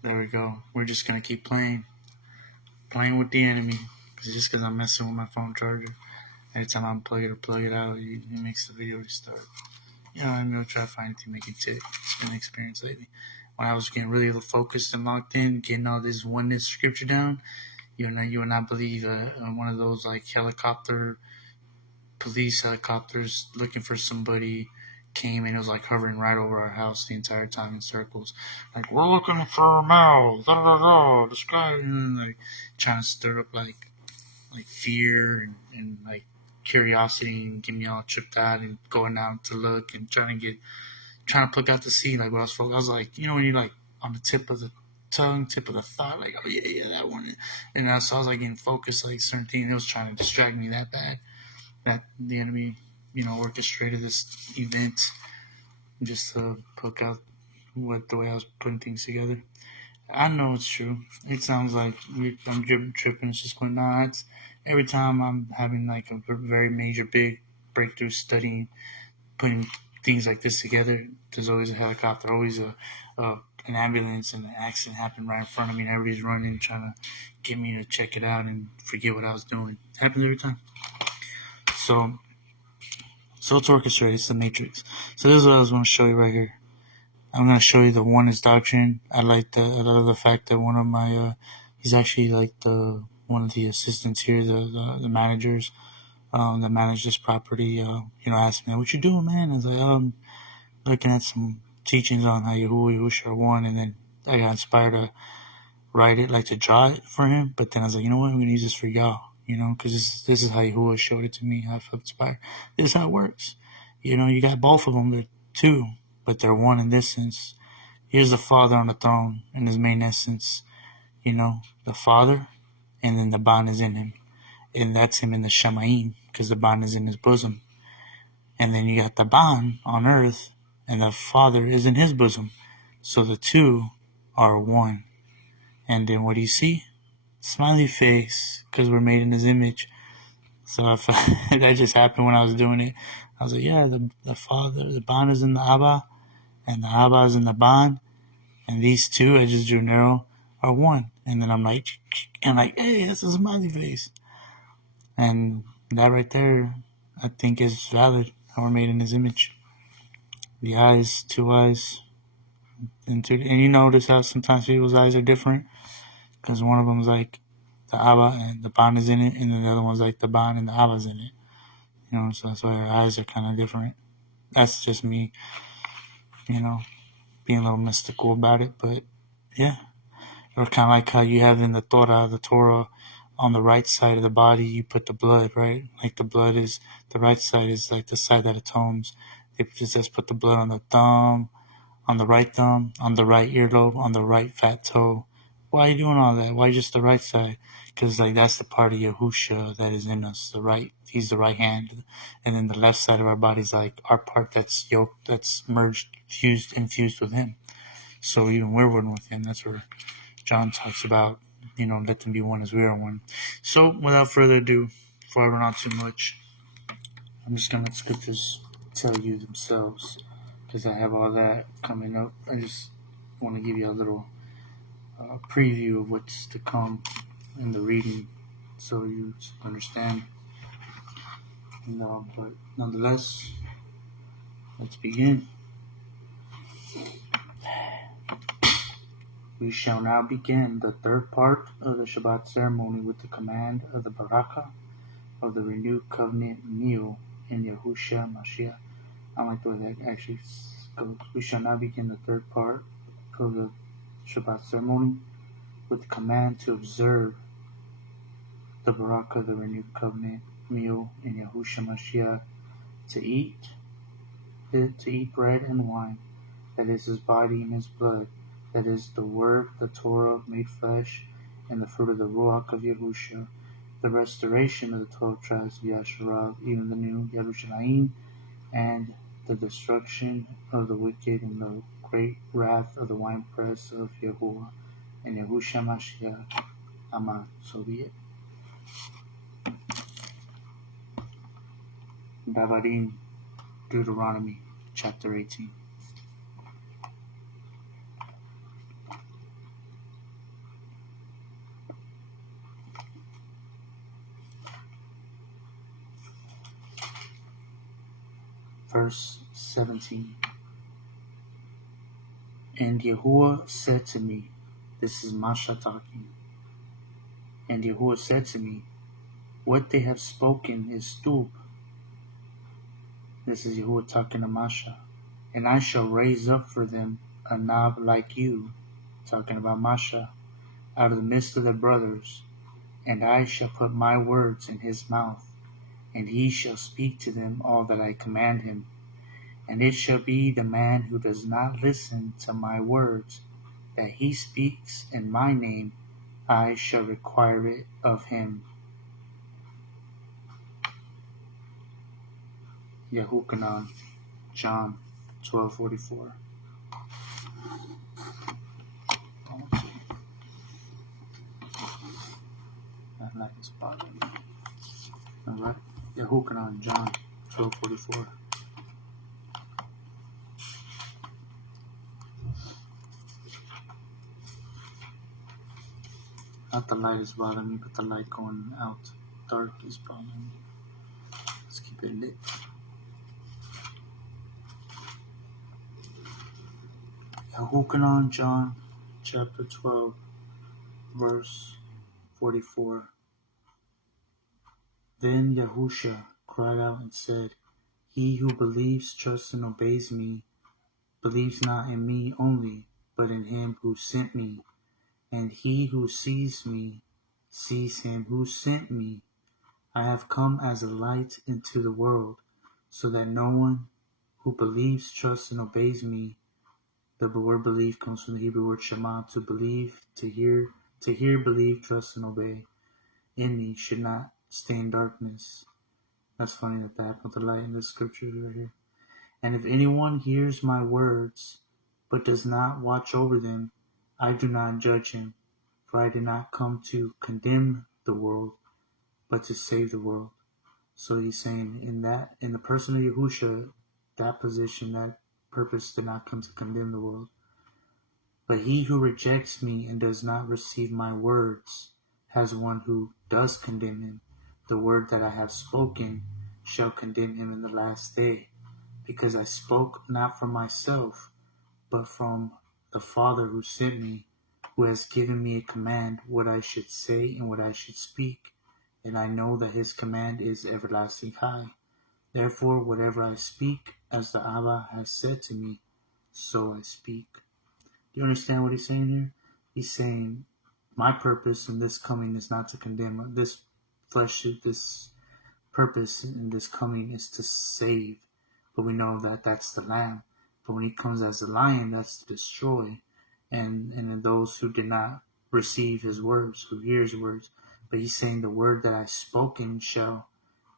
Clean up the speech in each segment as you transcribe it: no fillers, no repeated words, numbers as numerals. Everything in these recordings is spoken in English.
There we go. We're just gonna keep playing with the enemy. Just because I'm messing with my phone charger. Every time I unplug it or plug it out, it makes the video restart. I'm gonna try to find anything to make it tick. It's been an experience lately. When I was getting really focused and locked in, getting all this oneness scripture down, you would not believe one of those like police helicopters looking for somebody came, and it was like hovering right over our house the entire time in circles. Like, we're looking for Mel, da da da, the sky, and like trying to stir up like fear and like curiosity and get me all tripped out and going out to look and trying to pluck out the seed. Like, what I was like, when you're like on the tip of the tongue, tip of the thought, like, oh yeah, that one. And so I was like getting focused, like certain things. It was trying to distract me that bad that the enemy, orchestrated this event just to poke out the way I was putting things together. I know it's true. It sounds like I'm tripping. It's just going, nah, it's every time I'm having like a very major, big breakthrough studying, putting things like this together, there's always a helicopter, always an ambulance, and an accident happened right in front of me, and everybody's running, trying to get me to check it out and forget what I was doing. It happens every time. So it's orchestrated. It's the matrix. So this is what I was going to show you right here. I'm going to show you the oneness doctrine. I love the fact that one of my, he's actually like one of the assistants here, the managers, that manage this property, asked me, what you doing, man? I was like, I'm looking at some teachings on how YAHUAH, YAHUSHA are one, and then I got inspired to write it, like to draw it for him, but then I was like, you know what, I'm going to use this for y'all, because this is how YAHUAH showed it to me, how I felt inspired. This is how it works. You got both of them, they're two, but they're one in this sense. Here's the Father on the throne in his main essence, the Father, and then the bond is in him. And that's him in the Shemaim, because the bond is in his bosom. And then you got the bond on earth, and the Father is in his bosom. So the two are one. And then what do you see? Smiley face, because we're made in his image. So that just happened when I was doing it. I was like, yeah, the Father, the bond is in the Abba, and the Abba is in the bond, and these two, I just drew an arrow, are one. And then I'm like, hey, that's a smiley face. And that right there, I think, is valid. How we're made in his image. The eyes, two eyes, and you notice how sometimes people's eyes are different, because one of them's like the Abba and the bond is in it, and then the other one's like the bond and the Abba's in it. So that's why our eyes are kind of different. That's just me, being a little mystical about it, but yeah. Or kind of like how you have in the Torah, on the right side of the body, you put the blood, right? Like the right side is like the side that atones. It just put the blood on the thumb, on the right earlobe, on the right fat toe. Why are you doing all that? Why just the right side? Because like that's the part of YAHUSHA that is in us. He's the right hand, and then the left side of our body is like our part that's yoked, that's merged, infused with him. So even we're one with him. That's where John talks about, let them be one as we are one. So without further ado, before I run on too much, I'm just going to let scriptures tell you themselves, because I have all that coming up. I just want to give you a little preview of what's to come in the reading, so you understand. But nonetheless, let's begin. We shall now begin the third part of the Shabbat ceremony with the command of the Barakah of the renewed covenant meal in Yahusha Mashiach. I like the way that actually goes. We shall now begin the third part of the Shabbat ceremony with the command to observe the Barakah of the renewed covenant meal in Yahusha Mashiach, to eat bread and wine, that is his body and his blood, that is the Word, the Torah made flesh, and the fruit of the Ruach of Yahusha, the restoration of the 12 tribes of Yasharah, even the new Yerushalayim, and the destruction of the wicked and the great wrath of the winepress of YAHUAH and Yahusha Mashiach. Amen. So be it. Babarim, Deuteronomy, chapter 18. Verse 17. And YAHUAH said to me, this is Masha talking, and YAHUAH said to me, what they have spoken is stub. This is YAHUAH talking to Masha. And I shall raise up for them a knob like you, talking about Masha, out of the midst of their brothers, and I shall put my words in his mouth, and he shall speak to them all that I command him. And it shall be the man who does not listen to my words, that he speaks in my name, I shall require it of him. YAHUAH, John 12:44. That light is bothering me. Alright, YAHUAH, John 12:44. Not the light is bothering me, but the light going out dark is bothering me. Let's keep it lit. YAHUAH, John chapter 12, verse 44. Then YAHUSHA cried out and said, he who believes, trusts, and obeys me, believes not in me only, but in him who sent me. And he who sees me, sees him who sent me. I have come as a light into the world, so that no one who believes, trusts, and obeys me. The word believe comes from the Hebrew word shema, to believe, to hear, believe, trust, and obey. In me should not stay in darkness. That's funny that I put the light in the scriptures right here. And if anyone hears my words, but does not watch over them, I do not judge him. For I did not come to condemn the world, but to save the world. So he's saying in the person of YAHUSHA, that position, that purpose did not come to condemn the world. But he who rejects me and does not receive my words has one who does condemn him. The word that I have spoken shall condemn him in the last day, because I spoke not from myself, but from the Father who sent me, who has given me a command what I should say and what I should speak. And I know that his command is everlasting high. Therefore, whatever I speak, as the Abba has said to me, so I speak. Do you understand what he's saying here? He's saying, my purpose in this coming is not to condemn. This flesh suit, this purpose in this coming is to save. But we know that that's the Lamb. But when he comes as the lion, that's to destroy. And in those who did not receive his words, who hear his words. But he's saying the word that I've spoken shall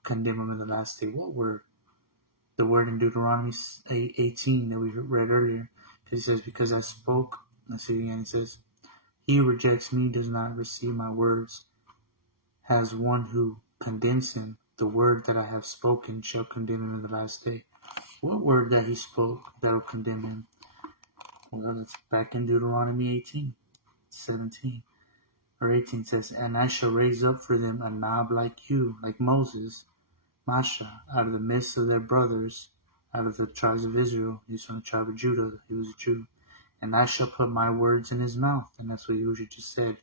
condemn him in the last day. What word? The word in Deuteronomy 18 that we read earlier. Because it says, because I spoke, let's see again, it says, he who rejects me does not receive my words, has one who condemns him. The word that I have spoken shall condemn him in the last day. What word that he spoke that will condemn him? Well, it's back in Deuteronomy 18:17 or 18 says, and I shall raise up for them a knob like you, like Moses, Masha, out of the midst of their brothers, out of the tribes of Israel. He's from the tribe of Judah. He was a Jew. And I shall put my words in his mouth. And that's what YAHUSHA just said.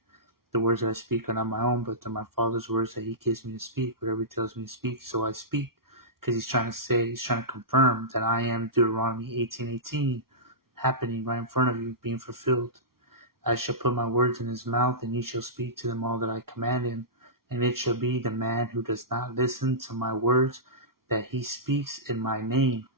The words that I speak are not my own, but they're my Father's words that he gives me to speak. Whatever he tells me to speak, so I speak. Because he's trying to confirm that I am Deuteronomy 18:18 happening right in front of you, being fulfilled. I shall put my words in his mouth, and he shall speak to them all that I command him. And it shall be the man who does not listen to my words, that he speaks in my name,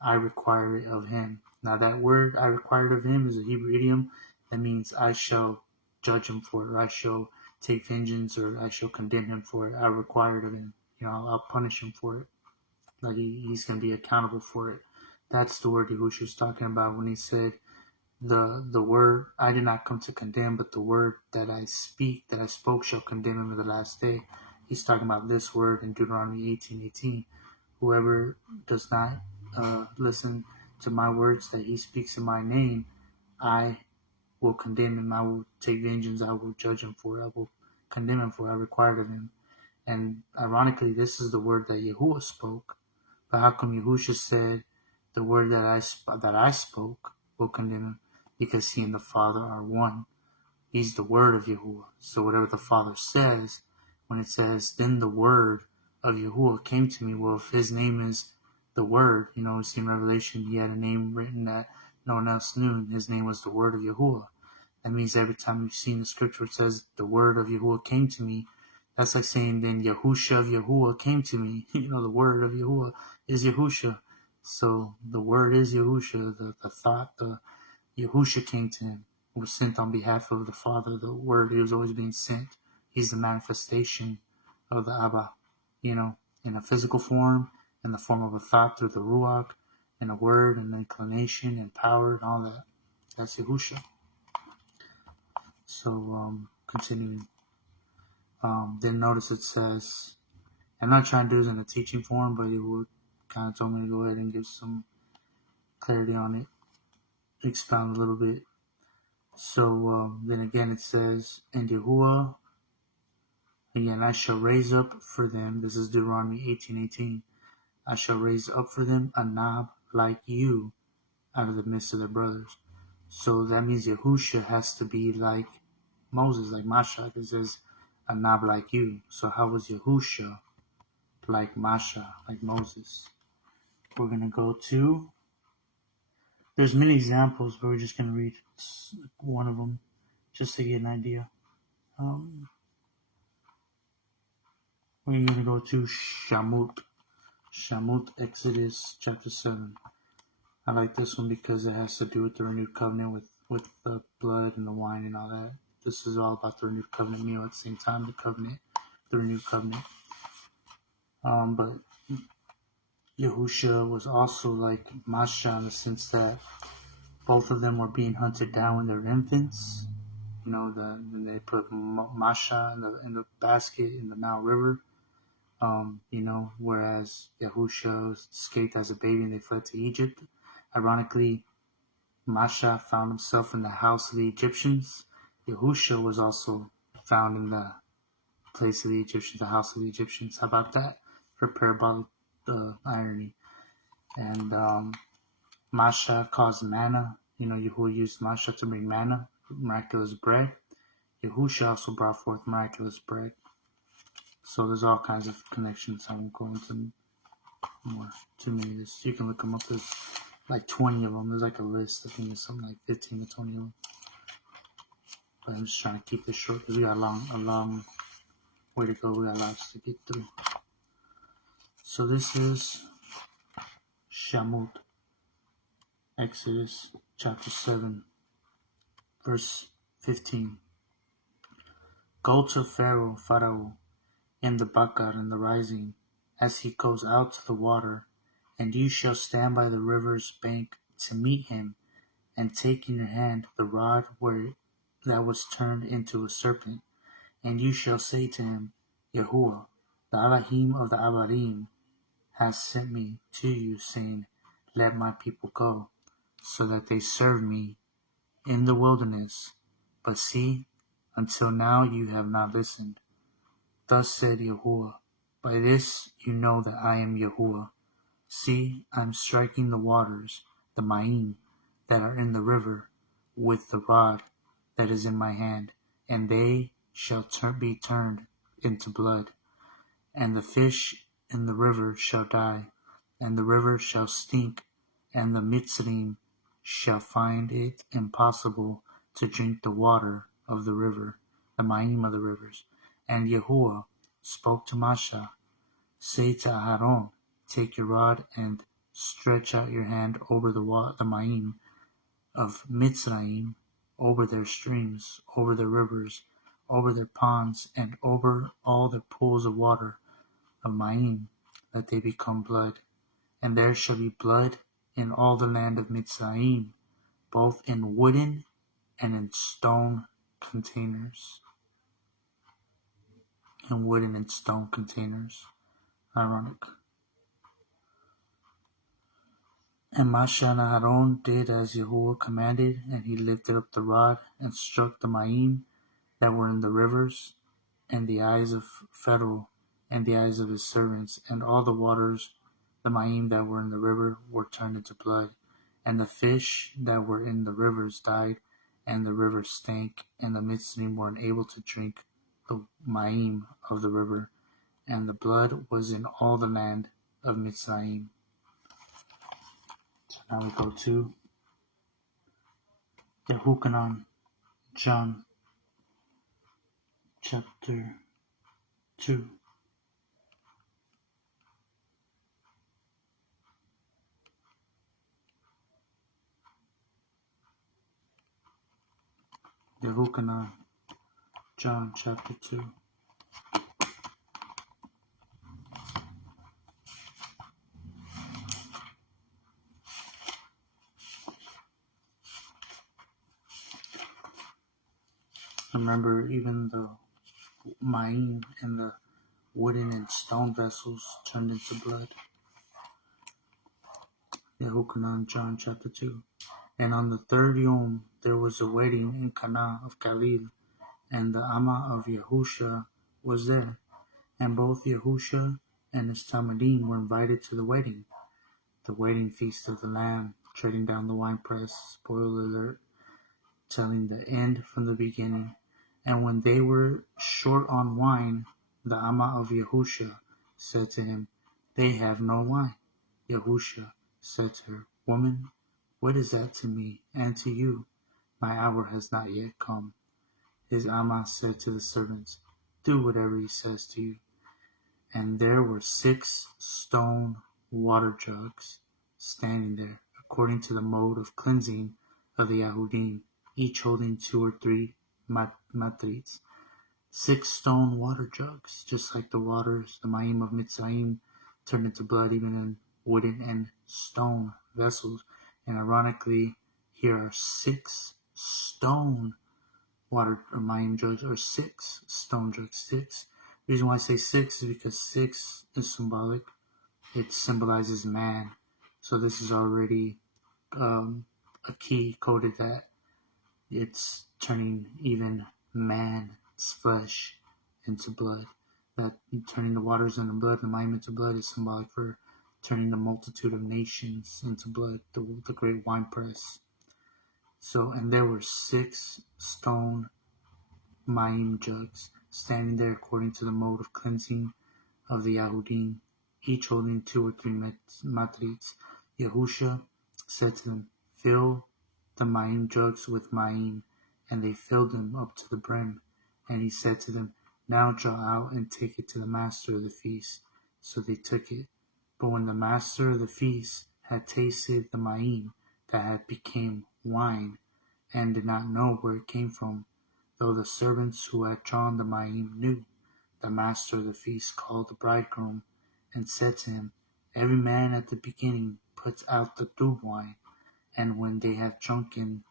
I require it of him. Now that word I require it of him is a Hebrew idiom that means I shall judge him for it, or I shall take vengeance, or I shall condemn him for it. I require it of him. I'll punish him for it. Like he's going to be accountable for it. That's the word YAHUSHA was talking about when he said, the word I did not come to condemn, but the word that I spoke shall condemn him in the last day. He's talking about this word in Deuteronomy 18:18. Whoever does not listen to my words that he speaks in my name, I will condemn him. I will take vengeance. I will judge him for it. I will condemn him for it. I require it of him. And ironically, this is the word that YAHUAH spoke But how come Yahusha said, the word that I spoke will condemn him, because he and the Father are one. He's the word of Yahuwah. So whatever the Father says, when it says, then the word of Yahuwah came to me, well, if his name is the word, we see in Revelation, he had a name written that no one else knew, and his name was the word of Yahuwah. That means every time you've seen the scripture it says, the word of Yahuwah came to me, that's like saying, then YAHUSHA of Yahuwah came to me. The word of Yahuwah is YAHUSHA. So the word is YAHUSHA, the thought, the YAHUSHA came to him, was sent on behalf of the Father. The word, he was always being sent. He's the manifestation of the Abba, in a physical form, in the form of a thought through the Ruach, in a word, and inclination, and power, and all that. That's YAHUSHA. So, continuing. Then notice it says, I'm not trying to do this in a teaching form, but it would kind of told me to go ahead and give some clarity on it, expound a little bit. So then again it says, and Yahuwah, again, I shall raise up for them, this is Deuteronomy 18:18, I shall raise up for them a knob like you out of the midst of their brothers. So that means Yahusha has to be like Moses, like Masha. It says a knob like you. So how was Yahusha like Masha, like Moses? We're going to go to, there's many examples, but we're just going to read one of them just to get an idea. We're going to go to Shamut, Exodus chapter 7. I like this one because it has to do with the renewed covenant with the blood and the wine and all that. This is all about the renewed covenant meal at the same time, the renewed covenant. But Yahusha was also like Masha in the sense that both of them were being hunted down when they were infants. When they put Masha in the basket in the Nile River. Whereas Yahusha escaped as a baby and they fled to Egypt. Ironically, Masha found himself in the house of the Egyptians. Yahusha was also found in the place of the Egyptians, the house of the Egyptians. How about that? For parabolic irony. And Masha caused manna. Yahuwah used Masha to bring manna, miraculous bread. Yahusha also brought forth miraculous bread. So there's all kinds of connections. I won't go into more too many of this. You can look them up. There's like 20 of them. There's like a list. I think there's something like 15 to 20 of them. But I'm just trying to keep this short because we got a long way to go. We got lots to get through. So this is Shamut, Exodus chapter 7, verse 15. Go to Pharaoh, in the Barakah in the rising, as he goes out to the water, and you shall stand by the river's bank to meet him, and take in your hand the rod that was turned into a serpent, and you shall say to him, Yahuwah, the Elohim of the Abarim, has sent me to you, saying, let my people go, so that they serve me in the wilderness. But see, until now you have not listened. Thus said Yahuwah, by this you know that I am Yahuwah. See, I am striking the waters, the Ma'im, that are in the river, with the rod that is in my hand, and they shall be turned into blood. And the fish in the river shall die, and the river shall stink, and the Natsarym shall find it impossible to drink the water of the river, the Ma'im of the rivers. And Yahuwah spoke to Masha, say to Aharon, take your rod and stretch out your hand over the Ma'im of Mitzrayim, over their streams, over their rivers, over their ponds, and over all their pools of water of Ma'im, that they become blood. And there shall be blood in all the land of Mitzrayim, both in wooden and in stone containers. And wooden and stone containers. Ironic. And Masha and Aaron did as Yahuwah commanded, and he lifted up the rod and struck the Ma'im that were in the rivers, and the eyes of Pharaoh, and the eyes of his servants, and all the waters The Ma'im that were in the river were turned into blood, and the fish that were in the rivers died, and the river stank, and the Mitzrayim were unable to drink the Ma'im of the river, and the blood was in all the land of Mitzrayim. So now we go to YAHUSHA, John chapter 2. YAHUSHA, John chapter 2. Remember, even the Ma'im and the wooden and stone vessels turned into blood. YAHUSHA, John chapter 2. And on the third Yom there was a wedding in Cana of Galilee, and the Amma of YAHUSHA was there. And both YAHUSHA and his Talmudim were invited to the wedding feast of the Lamb, treading down the winepress, spoiler alert, telling the end from the beginning. And when they were short on wine, the Amma of YAHUSHA said to him, They have no wine. YAHUSHA said to her, Woman, what is that to me and to you? My hour has not yet come. His Amma said to the servants, Do whatever he says to you. And there were 6 stone water jugs standing there, according to the mode of cleansing of the Yahudim, each holding 2 or 3 matrites. 6 stone water jugs, just like the waters, the Ma'im of Mitzrayim, turned into blood even in wooden and stone vessels. And ironically, here are 6 stone water or Ma'im jugs, or 6 stone jugs. 6. The reason why I say 6 is because 6 is symbolic. It symbolizes man. So this is already a key coded that it's turning even man's flesh into blood. That turning the waters into blood, the Ma'im into blood, is symbolic for turning the multitude of nations into blood, the great winepress. So, and there were 6 stone Ma'im jugs standing there according to the mode of cleansing of the Yahudim, each holding 2 or 3 matrites. YAHUSHA said to them, Fill the Ma'im jugs with Ma'im, and they filled them up to the brim. And he said to them, Now draw out and take it to the master of the feast. So they took it. But when the master of the feast had tasted the Ma'im that had become wine, and did not know where it came from, though the servants who had drawn the Ma'im knew, the master of the feast called the bridegroom, and said to him, Every man at the beginning puts out the new wine, and when they have drunken,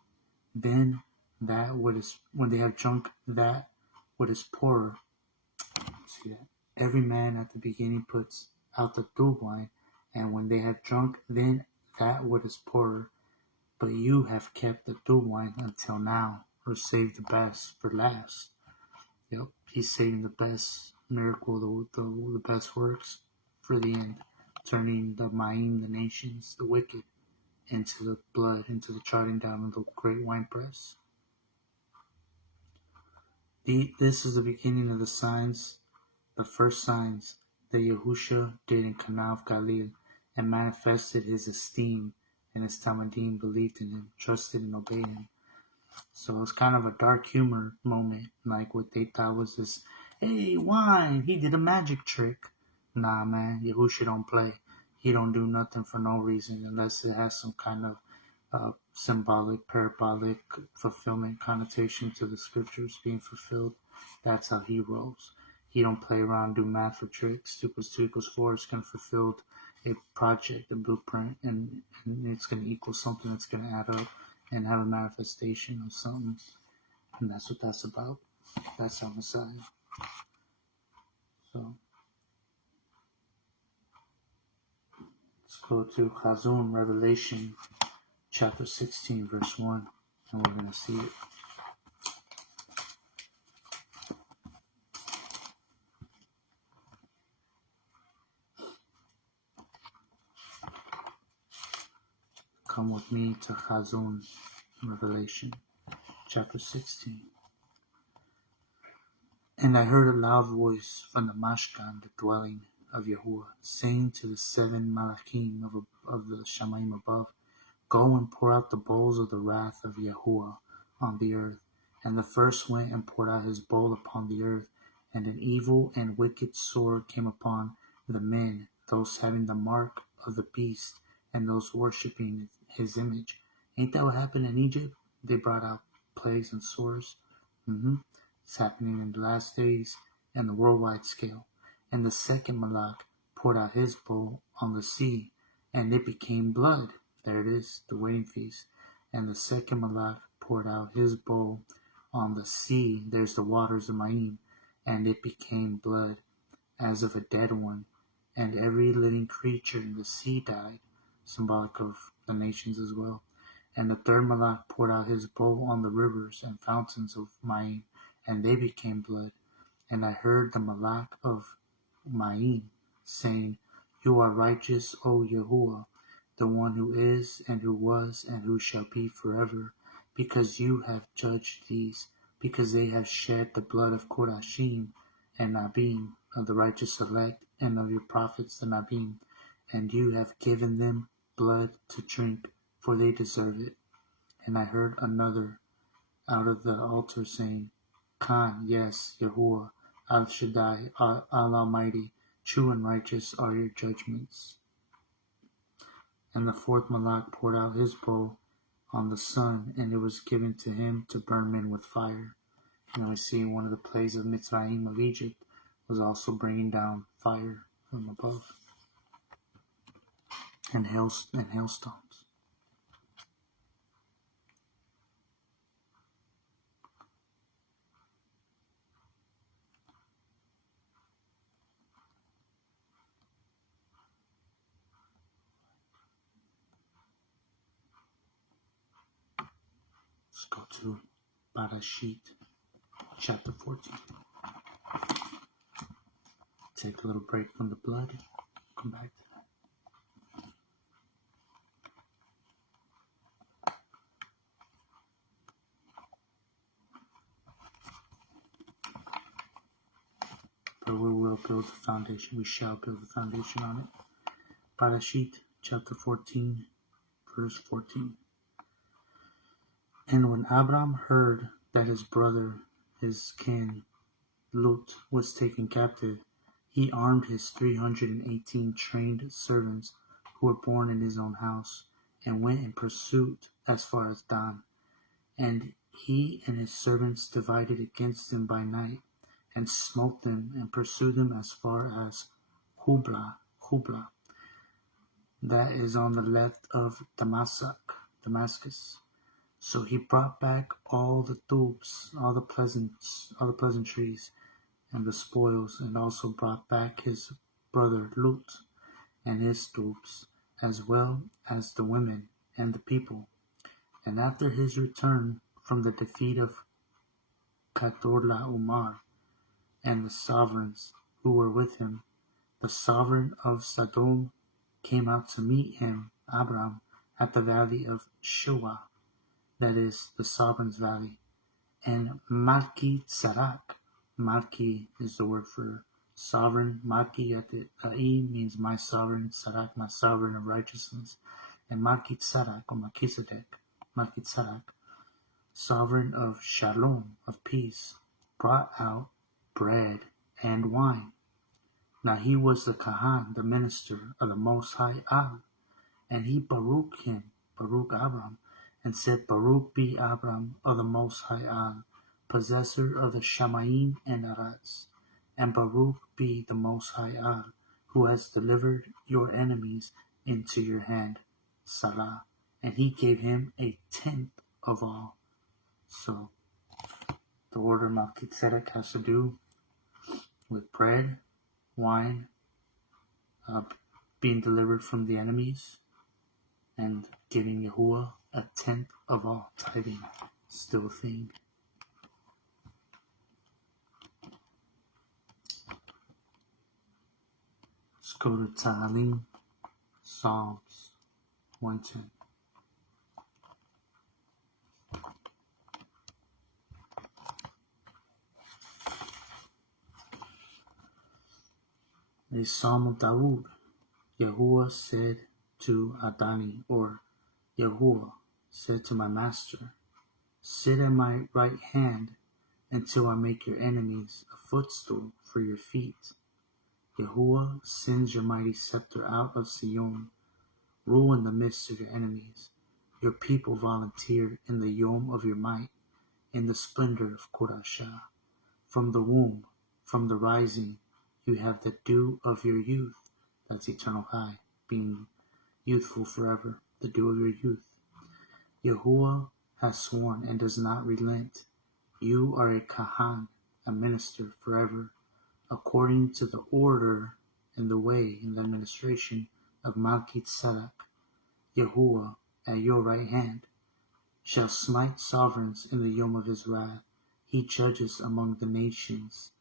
then when they have drunk that what is poorer. See that? Every man at the beginning puts out the new wine, and when they have drunk, then that what is poorer. But you have kept the new wine until now, or saved the best for last. Yep, he's saving the best miracle, the best works for the end, turning the Ma'im, the nations, the wicked, into the blood, into the treading down of the great winepress. This is the beginning of the signs, the first signs that YAHUSHA did in Cana of Galilee, and manifested his esteem, and his Talmudim believed in him, trusted and obeyed him. So it's kind of a dark humor moment, like what they thought was this, hey, wine, he did a magic trick. Nah, man, YAHUSHA don't play. He don't do nothing for no reason unless it has some kind of symbolic, parabolic fulfillment connotation to the scriptures being fulfilled. That's how he rolls. He don't play around, do math or tricks. 2 + 2 = 4 is going to fulfill a project, a blueprint, and it's going to equal something that's going to add up and have a manifestation of something. And that's what that's about. That's our Messiah. So let's go to Chazon, Revelation chapter 16, verse 1, and we're going to see it. come with me to Chazon, Revelation, chapter 16. And I heard a loud voice from the Mashkan, the dwelling of YAHUAH, saying to the 7 Malachim of the Shamayim above, Go and pour out the bowls of the wrath of YAHUAH on the earth. And the first went and poured out his bowl upon the earth, and an evil and wicked sword came upon the men, those having the mark of the beast, and those worshipping his image. Ain't that what happened in Egypt? They brought out plagues and swords. It's happening in the last days and the worldwide scale. And the second Malach poured out his bowl on the sea, and it became blood. There it is, the wedding feast. And the second Malach poured out his bowl on the sea. There's the waters of Ma'im, and it became blood, as of a dead one. And every living creature in the sea died, symbolic of the nations as well. And the third Malach poured out his bowl on the rivers and fountains of Ma'im, and they became blood. And I heard the Malach of Ma'im saying, You are righteous, O YAHUAH, the one who is, and who was, and who shall be forever, because you have judged these, because they have shed the blood of Korashim and Nabim, of the righteous elect, and of your prophets the Nabim, and you have given them blood to drink, for they deserve it. And I heard another out of the altar saying, Khan, yes, YAHUAH, Al Shaddai, Al Almighty, true and righteous are your judgments. And the fourth Malach poured out his bowl on the sun, and it was given to him to burn men with fire. And we see one of the plagues of Natsarym of Egypt was also bringing down fire from above and hailstones. Let's go to Barakah, chapter 14. Take a little break from the blood. Come back to that. But we will build the foundation. We shall build the foundation on it. Barakah, chapter 14, verse 14. And when Abram heard that his brother, his kin, Lot, was taken captive, he armed his 318 trained servants who were born in his own house, and went in pursuit as far as Dan. And he and his servants divided against them by night, and smote them, and pursued them as far as Hubla, that is on the left of Damascus. So he brought back all the tubes, all the pleasantries, and the spoils, and also brought back his brother Lot and his troops, as well as the women and the people. And after his return from the defeat of Umar and the sovereigns who were with him, the sovereign of Sodom came out to meet him, Abram, at the valley of Shoah, that is, the sovereign's valley. And Malki Tzarak, Malki is the word for sovereign. Malki at the E means my sovereign, Tzarak, my sovereign of righteousness. And Malki Tzarak, or Melchizedek, Malki Tzarak, sovereign of Shalom, of peace, brought out bread and wine. Now he was the Kahan, the minister of the Most High Al, and he Baruch Abram, and said, Baruch be Abram of the Most High Al, possessor of the Shamayim and Arats, and Baruch be the Most High Al, who has delivered your enemies into your hand, Salah. And he gave him a tenth of all. So, the order of Melchizedek has to do with bread, wine, being delivered from the enemies, and giving YAHUAH a tenth of all. Tithing, still a thing. Let's go to Tehillim, Psalms 110. A Psalm of Dawood. YAHUAH said to Adani, or YAHUAH said to my master, sit at my right hand until I make your enemies a footstool for your feet. YAHUAH sends your mighty scepter out of Sion. Rule in the midst of your enemies. Your people volunteer in the yom of your might, in the splendor of Kodashah. From the womb, from the rising, you have the dew of your youth. That's eternal high, being youthful forever, the dew of your youth. YAHUAH has sworn and does not relent. You are a Kahan, a minister forever, according to the order and the way and the administration of Melchizedek. YAHUAH, at your right hand, shall smite sovereigns in the yom of his wrath. He judges among the nations.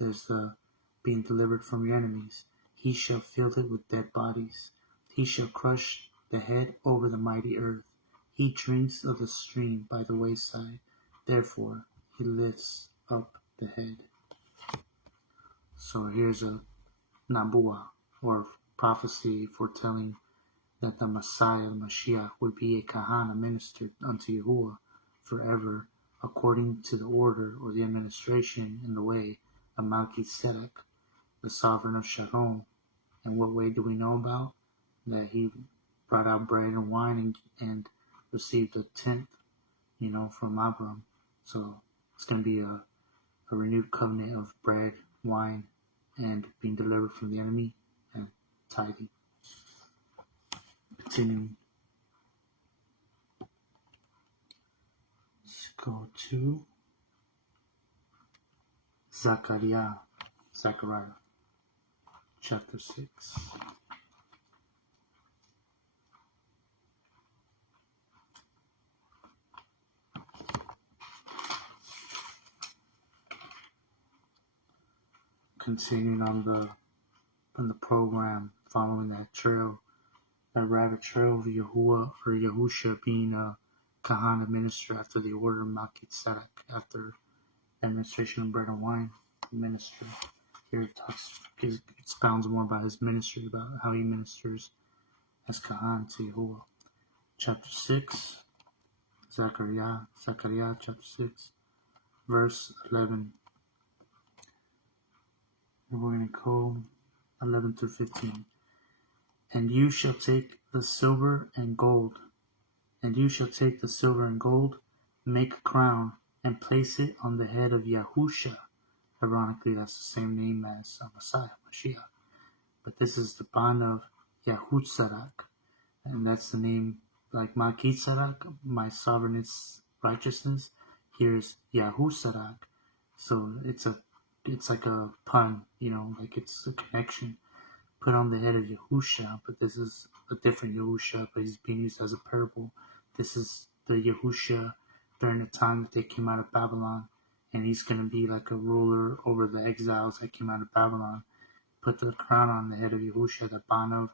There's the being delivered from your enemies. He shall fill it with dead bodies. He shall crush the head over the mighty earth. He drinks of the stream by the wayside. Therefore, he lifts up the head. So here's a Nabuah, or prophecy foretelling that the Messiah, the Mashiach, would be a Kahan, a minister unto YAHUAH forever, according to the order or the administration in the way of Melchizedek, the sovereign of Shalom. And what way do we know about? That he brought out bread and wine and received a tenth, from Abraham. So it's going to be a renewed covenant of bread, wine, and being delivered from the enemy and tithing. Continuing. Let's go to Zechariah, chapter 6. Continuing on the program, following that trail, that rabbit trail of YAHUAH or YAHUSHA being a Kahana minister after the order of Melchizedek, after administration of bread and wine minister. Here it expounds more about his ministry, about how he ministers as Kahan to YAHUAH. Chapter 6, Zechariah chapter 6, verse 11. And we're going to go 11 through 15. And you shall take the silver and gold, make a crown, and place it on the head of YAHUSHA. Ironically, that's the same name as Messiah, Mashiach. But this is the bond of Yahutzadak. And that's the name, like Melchizedek, my sovereign righteousness. Here's Yahutzadak. So it's like a pun, like it's a connection. Put on the head of YAHUSHA, but this is a different YAHUSHA, but he's being used as a parable. This is the YAHUSHA during the time that they came out of Babylon, and he's going to be like a ruler over the exiles that came out of Babylon. Put the crown on the head of YAHUSHA, the bond of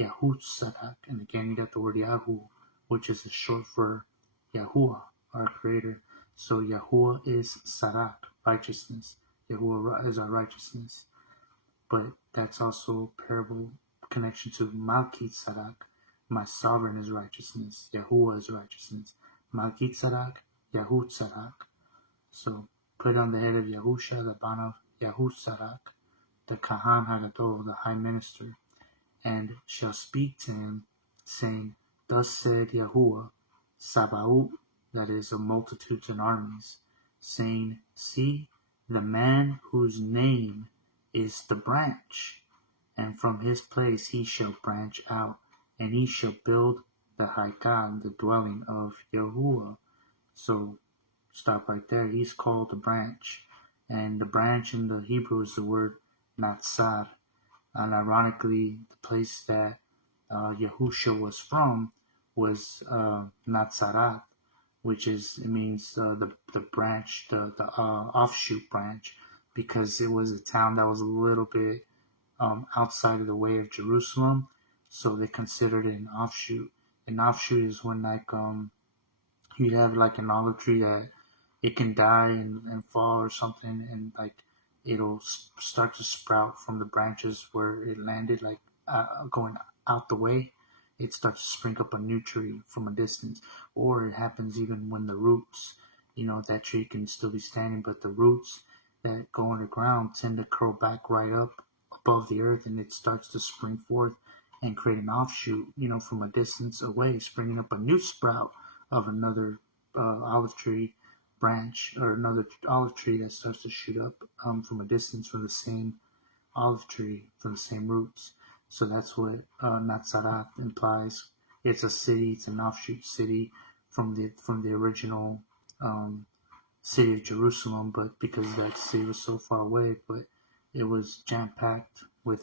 Yahutzadak, and again you got the word Yahu, which is short for YAHUAH, our Creator. So YAHUAH is Sadak, righteousness. YAHUAH is our righteousness. But that's also a parable connection to Melchizedek. My sovereign is righteousness. YAHUAH is righteousness. Melchizedek, Yahutzadak. So put on the head of YAHUSHA, the bond of Yahutzadak, the Kahan Hagadol, the high minister, and shall speak to him, saying, thus said YAHUAH, Sabaoth, that is of multitudes and armies, saying, see, the man whose name is the branch, and from his place he shall branch out, and he shall build the Haikal, the dwelling of YAHUAH. So stop right there. He's called the branch, and the branch in the Hebrew is the word Natsar. And ironically, the place that YAHUSHA was from was Natzarat, which means the branch, the offshoot branch, because it was a town that was a little bit outside of the way of Jerusalem, so they considered it an offshoot. An offshoot is when you'd have like an olive tree that it can die and fall or something, and like it'll start to sprout from the branches where it landed, like going out the way. It starts to spring up a new tree from a distance, or it happens even when the roots, that tree can still be standing, but the roots that go underground tend to curl back right up above the earth, and it starts to spring forth and create an offshoot, from a distance away, springing up a new sprout of another olive tree branch, or another olive tree that starts to shoot up from a distance from the same olive tree, from the same roots. So that's what Natsarym implies. It's a city, it's an offshoot city from the original city of Jerusalem, but because that city was so far away, but it was jam packed with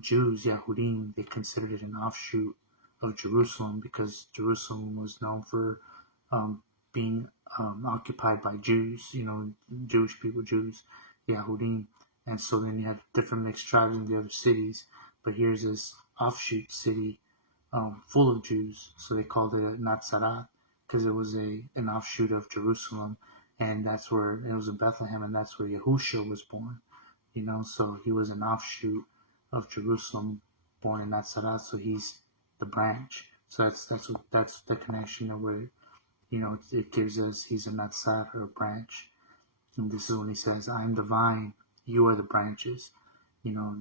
Jews, Yahudim. They considered it an offshoot of Jerusalem because Jerusalem was known for being occupied by Jews, Jewish people, Jews, Yahudim. And so then you had different mixed tribes in the other cities. But here's this offshoot city full of Jews. So they called it Natsarym because it was an offshoot of Jerusalem. And that's where it was in Bethlehem, and that's where YAHUSHA was born. So he was an offshoot of Jerusalem, born in Natsarym. So he's the branch. So that's the connection of where, it gives us, he's a Natsar, or a branch. And this is when he says, I am the vine, you are the branches.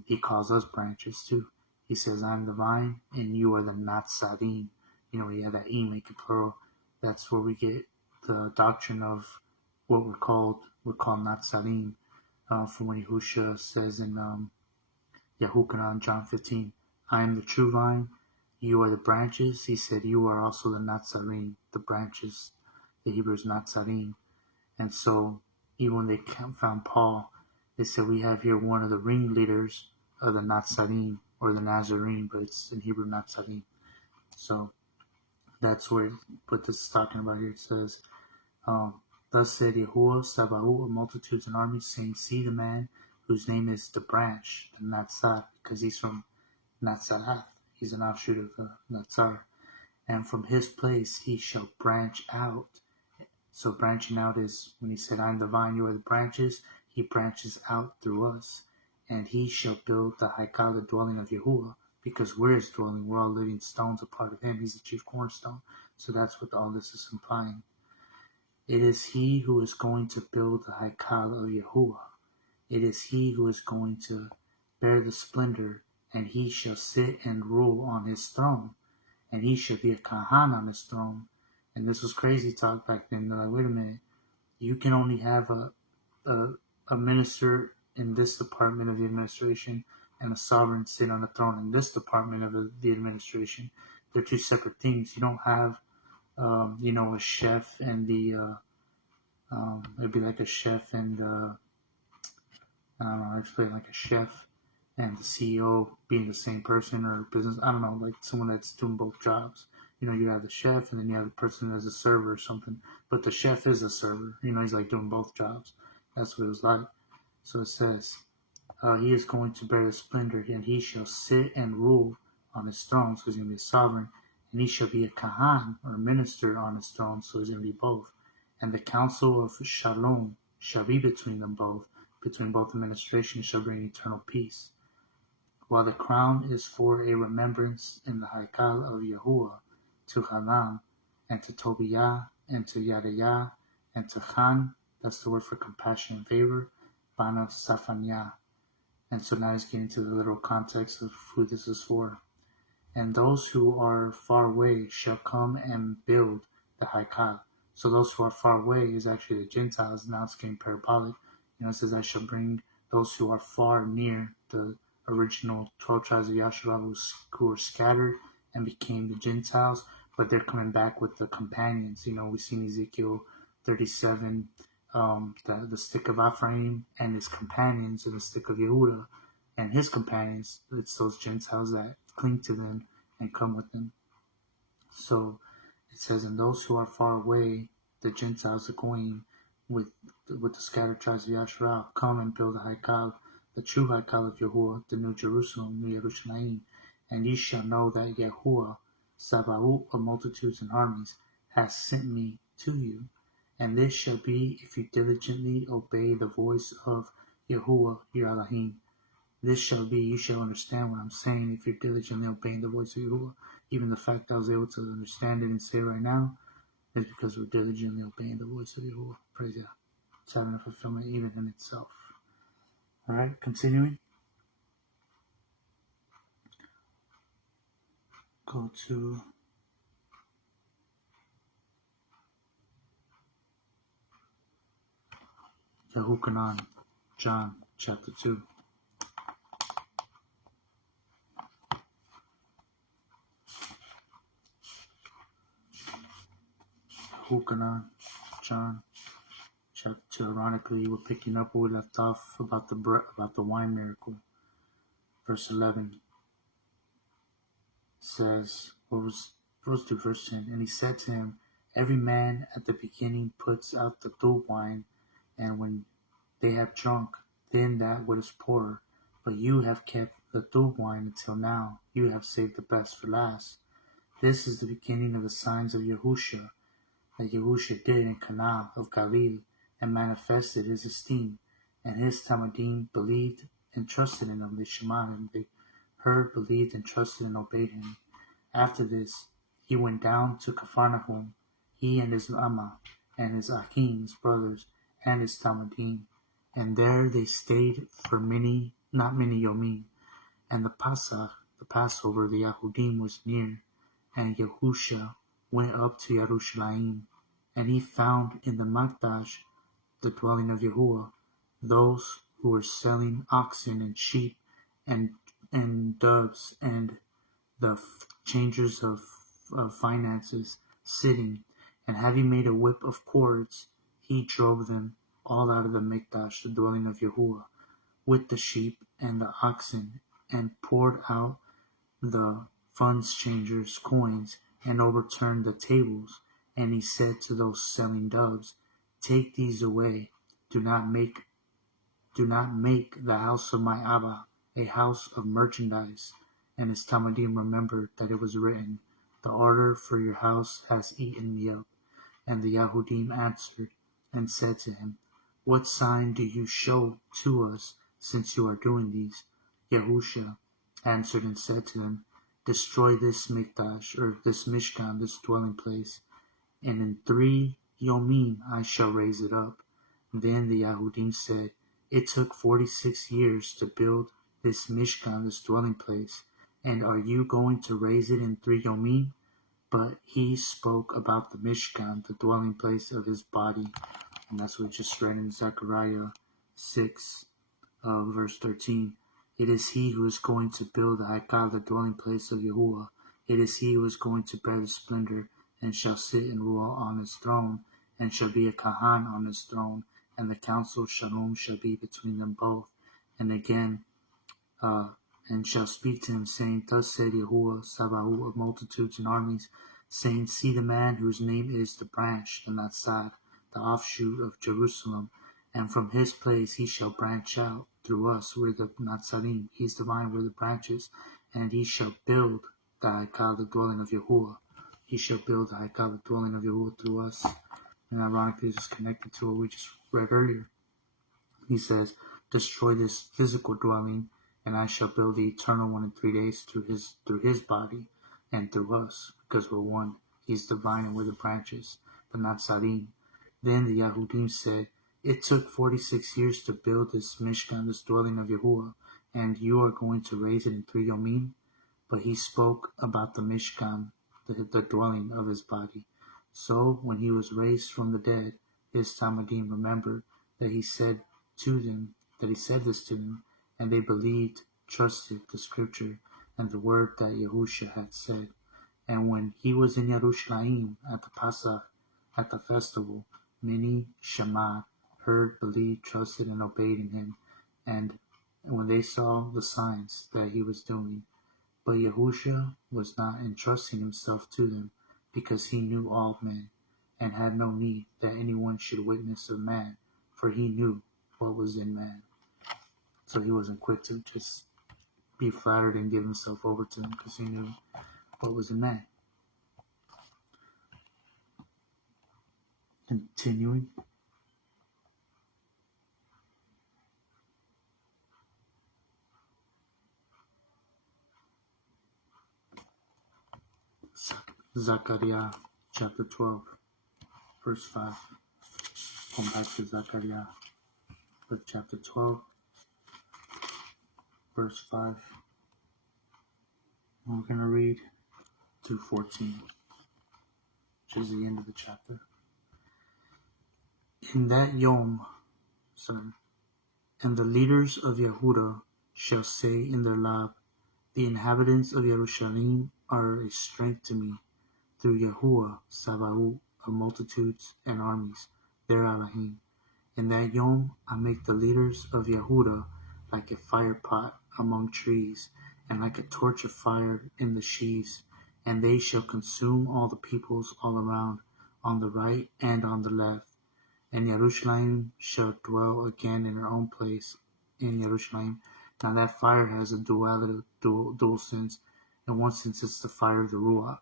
He calls us branches too. He says, I am the vine, and you are the Natsarym. We have that E, make it plural. That's where we get the doctrine of what we're called Natsarym, from when YAHUSHA says in YAHUAH, John 15, I am the true vine, you are the branches. He said, you are also the Natsarym, the branches. The Hebrew is Natsarym. And so, even when they found Paul, they said, we have here one of the ringleaders of the Natsarym, or the Nazarene, but it's in Hebrew Natsarym. So, that's what this is talking about here. It says, thus said Yahuwah Sabaoth of multitudes and armies, saying, see the man whose name is the branch, the Natsar, because he's from Natsarym. He's an offshoot of Natsar. And from his place he shall branch out. So branching out is when he said, I am the vine, you are the branches. He branches out through us. And he shall build the Haikal, the dwelling of Yahuwah, because we're his dwelling. We're all living stones, a part of him. He's the chief cornerstone. So that's what all this is implying. It is he who is going to build the Haikal of Yahuwah. It is he who is going to bear the splendor, and he shall sit and rule on his throne, and he shall be a Kahan on his throne. And this was crazy talk back then. They're like, wait a minute, you can only have a minister in this department of the administration and a sovereign sit on the throne in this department of the administration. They're two separate things. You don't have, a chef and it'd be like a chef and, I don't know, explain like a chef and the CEO being the same person, or business, I don't know, like someone that's doing both jobs. You have the chef and then you have the person as a server or something, but the chef is a server, he's like doing both jobs. That's what it was like. So it says, he is going to bear the splendor, and he shall sit and rule on his throne, so he's going to be a sovereign, and he shall be a Kahan, or a minister on his throne, so he's going to be both. And the counsel of Shalom shall be between them both, between both administrations shall bring eternal peace. While the crown is for a remembrance in the Haikal of Yahuwah, to Hanan, and to Tobiah, and to Yadayah, and to Han, that's the word for compassion and favor, Banav Safaniah. And so now he's getting to the literal context of who this is for. And those who are far away shall come and build the Haikal. So those who are far away is actually the Gentiles. Now it's getting parabolic. It says, I shall bring those who are far near, the original 12 tribes of Yahshua who were scattered and became the Gentiles, but they're coming back with the companions. We've seen Ezekiel 37, the stick of Ephraim and his companions, and the stick of Yehudah and his companions. It's those Gentiles that cling to them and come with them. So it says, and those who are far away, the Gentiles are going with the scattered tribes of Yahshua, come and build the Haikal, the true Haikal of Yahuwah, the New Jerusalem, New Yerushalayim. And ye shall know that Yahuwah, Sabaoth of multitudes and armies, has sent me to you. And this shall be if you diligently obey the voice of YAHUAH, your Elohim. This shall be, you shall understand what I'm saying if you're diligently obeying the voice of YAHUAH. Even the fact I was able to understand it and say it right now is because we're diligently obeying the voice of YAHUAH. Praise Yah. It's having a fulfillment even in itself. Alright, continuing. Go to YAHUKANAN, John chapter 2. YAHUKANAN, John chapter 2. Ironically, we're picking up where we left off about the wine miracle. Verse 11 says, verse 10, and he said to him, every man at the beginning puts out the good wine, and when they have drunk, then that what is poorer. But you have kept the good wine until now. You have saved the best for last. This is the beginning of the signs of YAHUSHA, that YAHUSHA did in Cana of Galilee, and manifested his esteem. And his Talmudim believed and trusted in him. They shemad him. They heard, believed, and trusted and obeyed him. After this, he went down to Capharnaum, he and his Amma, and his Achim, his brothers, and his Talmudim. And there they stayed for not many Yomim. And the Passover, the Yahudim, was near. And YAHUSHA went up to Yerushalayim, and he found in the Makdash, the dwelling of YAHUAH, those who were selling oxen and sheep and doves, and the changers of finances, sitting. And having made a whip of cords, he drove them all out of the Mikdash, the dwelling of YAHUAH, with the sheep and the oxen, and poured out the funds changers' coins, and overturned the tables. And he said to those selling doves, take these away. Do not make the house of my Abba a house of merchandise. And his Talmudim remembered that it was written, the order for your house has eaten me up. And the Yahudim answered and said to him, what sign do you show to us, since you are doing these? YAHUSHA answered and said to them, destroy this Mikdash, or this Mishkan, this dwelling place, and in 3 Yomim I shall raise it up. Then the Yahudim said, it took 46 years to build this Mishkan, this dwelling place, and are you going to raise it in 3 Yomim? But he spoke about the Mishkan, the dwelling place of his body. And that's what we just read in Zechariah 6, verse 13. It is he who is going to build the Haikal, the dwelling place of YAHUAH. It is he who is going to bear the splendor, and shall sit and rule on his throne, and shall be a Kahan on his throne, and the council of Shalom shall be between them both. And again, and shall speak to him, saying, thus said YAHUAH, Sabaoth of multitudes and armies, saying, see the man whose name is the branch, the Natsarym, the offshoot of Jerusalem, and from his place he shall branch out through us. We're the Natsarym, he's the vine, we're the branches, and he shall build the Haikal, the dwelling of YAHUAH. He shall build the Haikal, the dwelling of YAHUAH through us. And ironically, this is connected to what we just read earlier. He says, destroy this physical dwelling, and I shall build the eternal one in 3 days through his body and through us, because we're one. He's the vine and we're the branches, but not Sarim. Then the Yahudim said, it took 46 years to build this Mishkan, this dwelling of YAHUAH, and you are going to raise it in 3 Yomim? But he spoke about the Mishkan, the dwelling of his body. So when he was raised from the dead, his Talmudim remembered that he said this to them, and they believed, trusted the scripture and the word that YAHUSHA had said. And when he was in Yerushalayim at the Passover, at the festival, many Shema heard, believed, trusted, and obeyed in him, and when they saw the signs that he was doing. But YAHUSHA was not entrusting himself to them, because he knew all men, and had no need that anyone should witness of man, for he knew what was in man. So he wasn't quick to just be flattered and give himself over to them, because he knew what was in man. Continuing. Zechariah chapter 12, verse 5. Going back to Zechariah, chapter 12, verse 5. And we're going to read through 14, which is the end of the chapter. In that Yom, and the leaders of Yehudah shall say in their lab, the inhabitants of Jerusalem are a strength to me, through YAHUAH, Sabaoth, of multitudes and armies, their Elohim. In that Yom I make the leaders of Yehudah like a fire pot among trees, and like a torch of fire in the sheaves, and they shall consume all the peoples all around, on the right and on the left. And Jerusalem shall dwell again in her own place in Jerusalem. Now that fire has a dual sense. In one sense, it's the fire of the Ruach.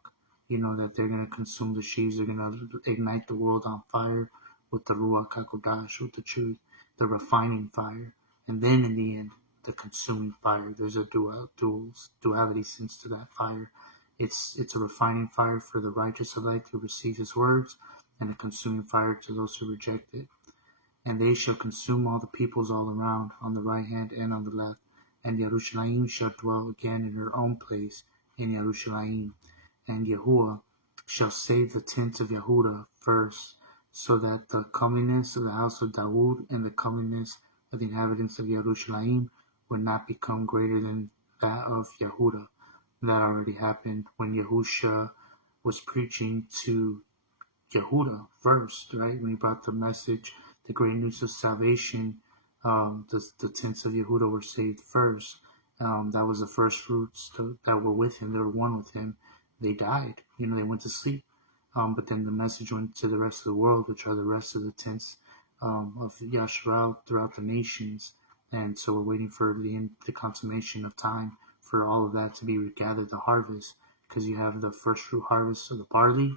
You know that they're going to consume the sheaves. They're going to ignite the world on fire with the Ruach HaKodesh, with the truth, the refining fire. And then in the end, the consuming fire. There's a duality sense to that fire. It's a refining fire for the righteous elect who receive his words, and a consuming fire to those who reject it. And they shall consume all the peoples all around, on the right hand and on the left. And Jerusalem shall dwell again in her own place in Jerusalem. And YAHUAH shall save the tents of Yehudah first, so that the comeliness of the house of Dawood and the comeliness of the inhabitants of Jerusalem would not become greater than that of Yehudah. That already happened when YAHUSHA was preaching to Yehudah first, right? When he brought the message, the great news of salvation, the tents of Yehudah were saved first. That was the first fruits that were with him. They were one with him. They died. They went to sleep. But then the message went to the rest of the world, which are the rest of the tents of Yasharal throughout the nations. And so we're waiting for the consummation of time for all of that to be regathered, the harvest, because you have the first fruit harvest of the barley,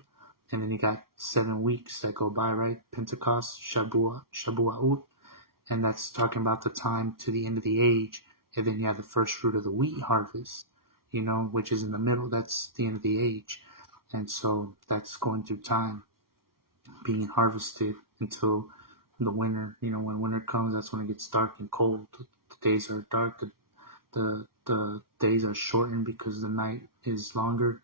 and then you got 7 weeks that go by, right? Pentecost, Shabua'ut, and that's talking about the time to the end of the age. And then you have the first fruit of the wheat harvest, which is in the middle. That's the end of the age. And so that's going through time, being harvested until the winter. When winter comes, that's when it gets dark and cold. The days are dark. The days are shortened because the night is longer.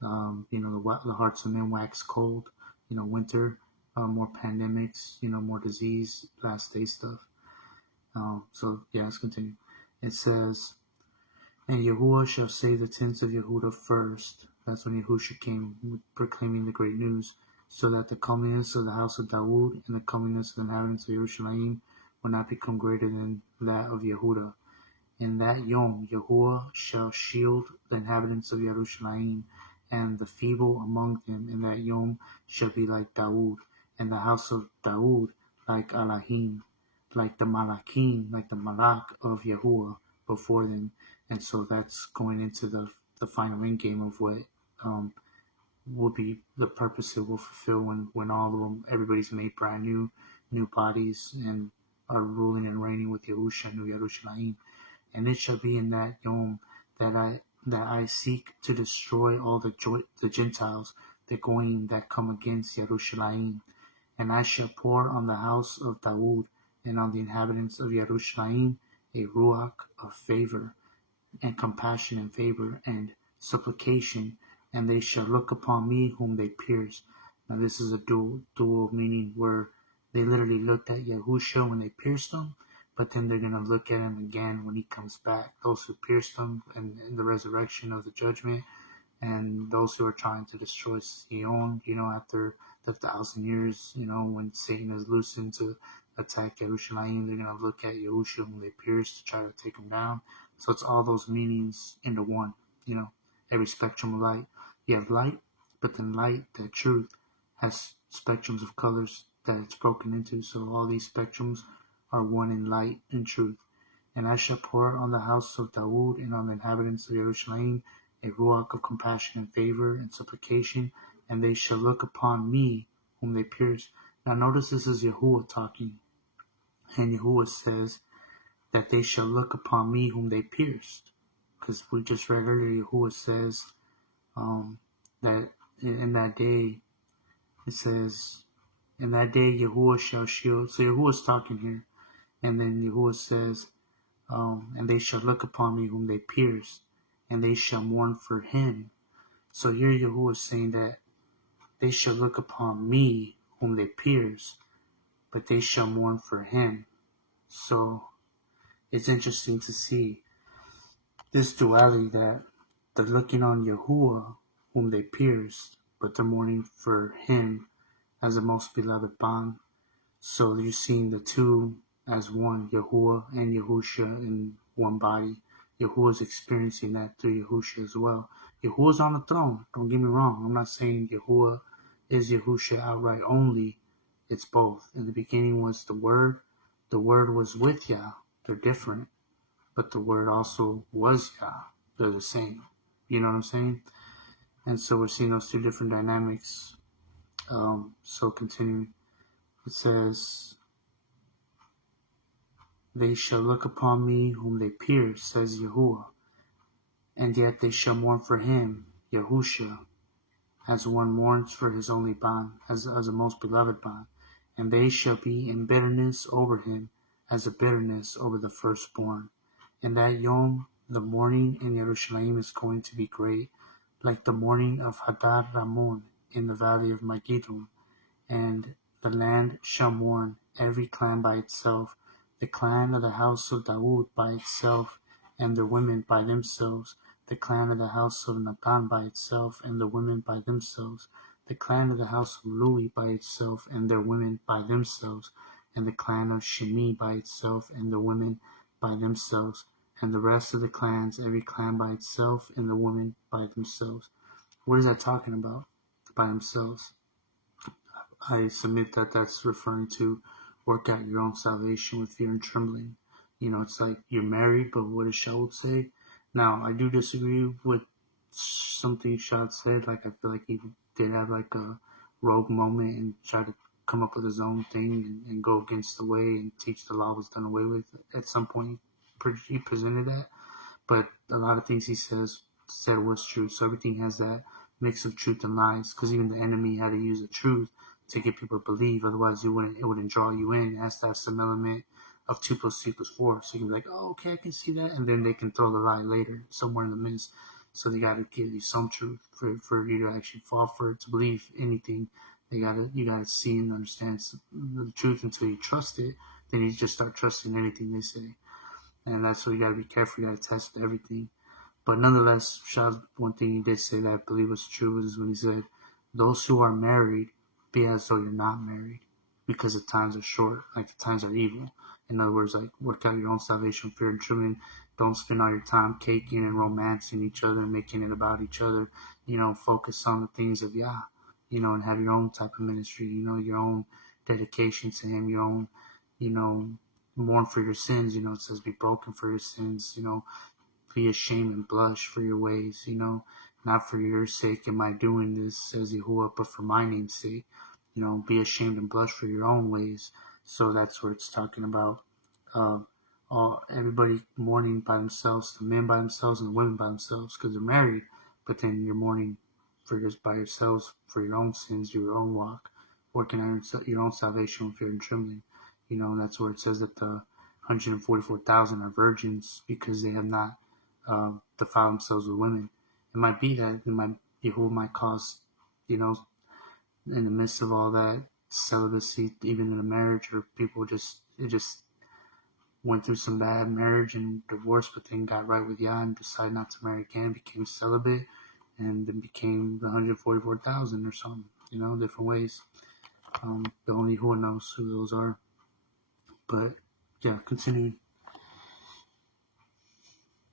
The hearts of men wax cold. Winter, more pandemics, more disease, last day stuff. Let's continue. It says, and YAHUAH shall save the tents of Yehudah first. That's when YAHUSHA came proclaiming the great news, so that the comeliness of the house of Dawood and the comeliness of the inhabitants of Jerusalem will not become greater than that of Yehudah. In that Yom, YAHUAH shall shield the inhabitants of Jerusalem, and the feeble among them in that Yom shall be like Dawood, and the house of Dawood like Elohim, like the Malakim, like the Malak of YAHUAH before them. And so that's going into the final end game of what will be the purpose it will fulfill when all of them, everybody's made brand new bodies, and are ruling and reigning with YAHUSHA, New Jerusalem. And it shall be in that Yom that I seek to destroy all the Gentiles, the Goyim that come against Jerusalem. And I shall pour on the house of Dawood and on the inhabitants of Jerusalem a ruach of favor, and compassion and favor and supplication, and they shall look upon me whom they pierced. Now this is a dual meaning, where they literally looked at YAHUSHA when they pierced him, but then they're going to look at him again when he comes back. Those who pierced him and in the resurrection of the judgment, and those who are trying to destroy Zion, after the 1,000 years, when Satan is loosened to attack Jerusalem, they're going to look at YAHUSHA whom they pierced to try to take him down. So it's all those meanings into one, every spectrum of light. You have light, but then light, that truth, has spectrums of colors that it's broken into. So all these spectrums are one in light and truth. And I shall pour on the house of Dawood and on the inhabitants of Jerusalem a ruach of compassion and favor and supplication, and they shall look upon me whom they pierced. Now notice this is YAHUAH talking, and YAHUAH says that they shall look upon me whom they pierced, because we just read earlier YAHUAH says that in that day, it says, in that day Yahuwah shall shield. So Yahuwah's talking here. And then Yahuwah says, and they shall look upon me whom they pierced, and they shall mourn for him. So here Yahuwah is saying that they shall look upon me whom they pierced, but they shall mourn for him. So it's interesting to see this duality that they're looking on Yahuwah whom they pierced, but they're mourning for him as the most beloved bond. So you're seeing the two as one, Yahuwah and Yahusha in one body. Yahuwah's experiencing that through Yahusha as well. Yahuwah's on the throne, don't get me wrong. I'm not saying Yahuwah is Yahusha outright only. It's both. In the beginning was the Word. The Word was with Yah. They're different. But the Word also was Yah. They're the same. You know what I'm saying? And so we're seeing those two different dynamics. So continuing. It says, they shall look upon me whom they pierced, says Yahuwah, and yet they shall mourn for him, Yahusha, as one mourns for his only bond, as a most beloved bond. And they shall be in bitterness over him, as a bitterness over the firstborn. In that Yom, the mourning in Yerushalayim is going to be great, like the mourning of Hadad Ramon in the valley of Megiddo. And the land shall mourn, every clan by itself, the clan of the house of Dawood by itself, and their women by themselves, the clan of the house of Nathan by itself, and the women by themselves, the clan of the house of Lui by itself, and their women by themselves, and the clan of Shimi by itself, and the women by themselves, and the rest of the clans, every clan by itself, and the women by themselves. What is that talking about? By themselves. I submit that that's referring to work out your own salvation with fear and trembling. You know, it's like you're married, but what does Shaul say? Now, I do disagree with something Shaul said. Like, I feel like he did have like a rogue moment and try to come up with his own thing and go against the way and teach the law was done away with. At some point, he presented that. But a lot of things he said was true. So everything has that mix of truth and lies, because even the enemy had to use the truth to get people to believe. Otherwise, it wouldn't draw you in. That's some element of 2 + 2 = 4. So you can be like, oh, okay, I can see that, and then they can throw the lie later somewhere in the midst. So they got to give you some truth for you to actually fall for it, to believe anything. You gotta see and understand the truth until you trust it. Then you just start trusting anything they say, and that's why you gotta be careful. You gotta test everything. But nonetheless, one thing he did say that I believe was true was when he said, those who are married, be as though you're not married, because the times are short, like the times are evil. In other words, like, work out your own salvation, fear and trembling. Don't spend all your time caking and romancing each other and making it about each other. You know, focus on the things of Yah, you know, and have your own type of ministry, you know, your own dedication to him, your own, you know, mourn for your sins. You know, it says be broken for your sins, you know, be ashamed and blush for your ways, you know, not for your sake am I doing this, says Yahuwah, but for my name's sake. You know, be ashamed and blush for your own ways. So that's what it's talking about. Everybody mourning by themselves, the men by themselves and the women by themselves, because they're married. But then you're mourning for by yourselves for your own sins, your own walk, working on your own salvation with fear and trembling. You know, and that's where it says that the 144,000 are virgins because they have not defile themselves with women. It might be that Yahuwah might cause, you know, in the midst of all that celibacy, even in a marriage, or people just went through some bad marriage and divorce, but then got right with Yah and decided not to marry again, became celibate, and then became the 144,000 or something. You know, different ways. The only Yahuwah knows who those are. But yeah, continuing.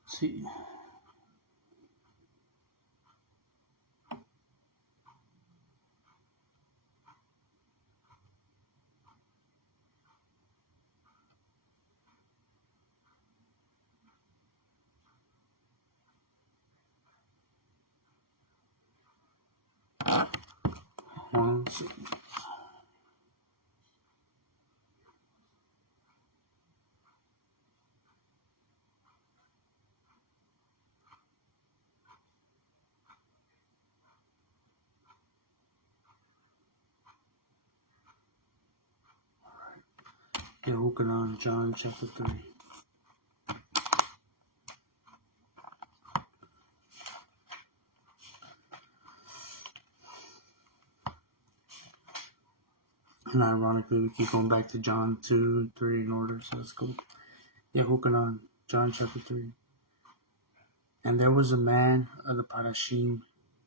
See. One second. YAHUAH, John chapter 3. And ironically, we keep going back to John 2, 3 in order, so let's go. YAHUAH, John chapter 3. And there was a man of the Parashim,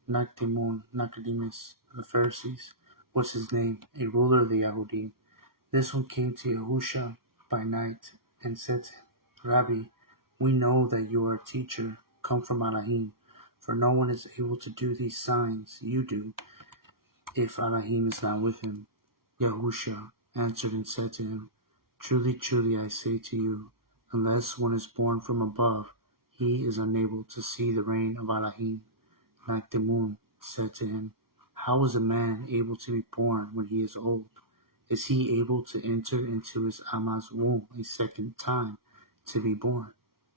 Nicodemus, of the Pharisees, was his name, a ruler of the Yahudim. This one came to YAHUSHA by night and said to him, Rabbi, we know that you are a teacher, come from Elohim, for no one is able to do these signs you do, if Elohim is not with him. YAHUSHA answered and said to him, Truly, truly, I say to you, unless one is born from above, he is unable to see the reign of Elohim. Natsarym said to him, How is a man able to be born when he is old? Is he able to enter into his Amma's womb a second time to be born?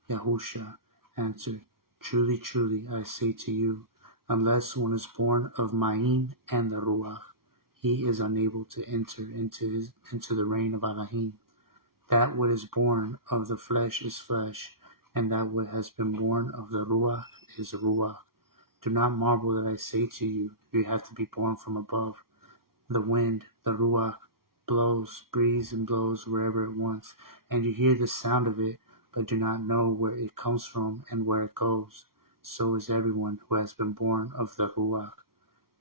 YAHUSHA answered, Truly, truly, I say to you, unless one is born of Ma'in and the Ruach, he is unable to enter into the reign of Elohim. That what is born of the flesh is flesh, and that what has been born of the Ruach is Ruach. Do not marvel that I say to you, you have to be born from above. The wind, the Ruach, breathes and blows wherever it wants, and you hear the sound of it, but do not know where it comes from and where it goes. So is everyone who has been born of the Ruach.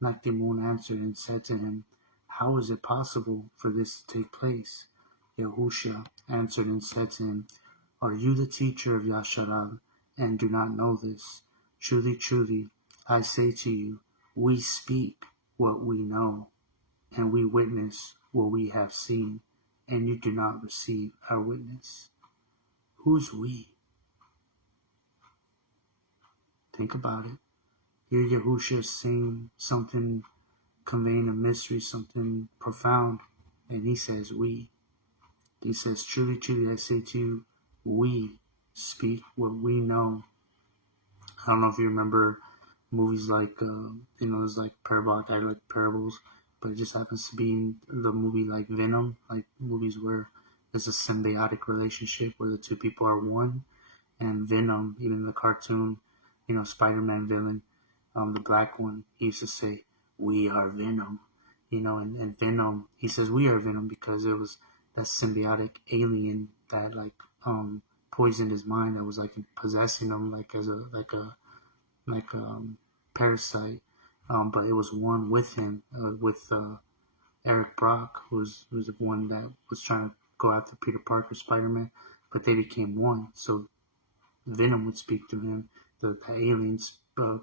Natsarym answered and said to him, How is it possible for this to take place? YAHUSHA answered and said to him, Are you the teacher of Yasharal, and do not know this? Truly, truly, I say to you, we speak what we know, and we witness what we have seen, and you do not receive our witness. Who's we? Think about it. Here YAHUSHA is saying something, conveying a mystery, something profound, and he says we. He says, Truly, truly, I say to you, we speak what we know. I don't know if you remember movies like, there's like parabolic, I like parables, but it just happens to be in the movie like Venom, like movies where there's a symbiotic relationship where the two people are one. And Venom, even the cartoon, Spider-Man villain, the black one, he used to say, we are Venom, and Venom, he says we are Venom because it was that symbiotic alien that poisoned his mind, that was possessing him as a parasite, but it was one with him, with Eric Brock, who's the one that was trying to go after Peter Parker, Spider-Man, but they became one. So Venom would speak to him, the alien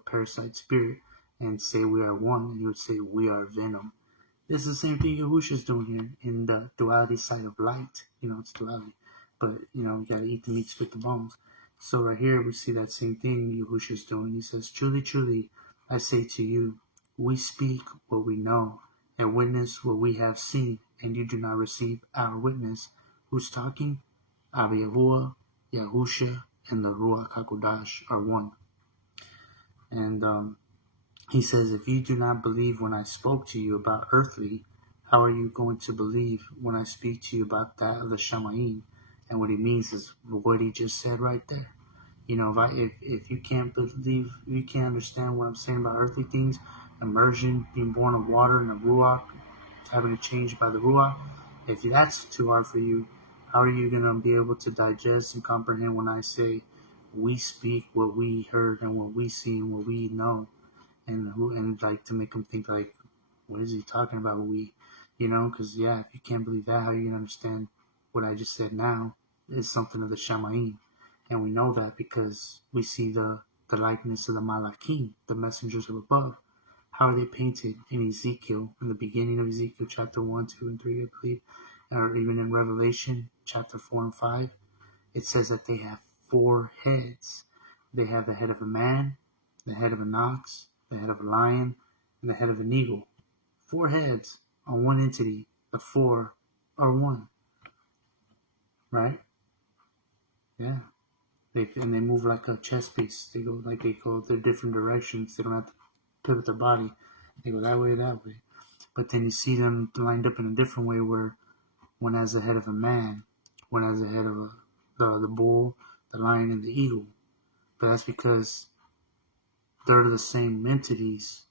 parasite spirit, and say we are one, and he would say we are Venom. This is the same thing YAHUSHA is doing here in the duality side of light. It's duality, but you gotta eat the meat, spit the bones. So right here we see that same thing YAHUSHA is doing. He says, Truly, truly, I say to you, we speak what we know, and witness what we have seen, and you do not receive our witness. Who's talking? Abba Yahuwah, YAHUSHA, and the Ruach HaKodesh are one. And he says, if you do not believe when I spoke to you about earthly, how are you going to believe when I speak to you about that of the Shamayim? And what he means is what he just said right there. If you can't believe, you can't understand what I'm saying about earthly things, immersion, being born of water and the Ruach, having to change by the Ruach, if that's too hard for you, how are you going to be able to digest and comprehend when I say we speak what we heard and what we see and what we know? And to make them think what is he talking about? Because if you can't believe that, how are you gonna understand what I just said now is something of the Shamayim? And we know that because we see the likeness of the Malakim, the messengers of above. How are they painted in Ezekiel, in the beginning of Ezekiel chapter 1, 2, and 3, I believe, or even in Revelation chapter 4 and 5? It says that they have 4 heads. They have the head of a man, the head of an ox, the head of a lion, and the head of an eagle. 4 heads on one entity. The 4 are one. Right? Yeah. They move like a chess piece. They go their different directions. They don't have to pivot their body. They go that way, that way. But then you see them lined up in a different way where one has the head of a man, one has the head of the bull, the lion, and the eagle. But that's because they're the same entities,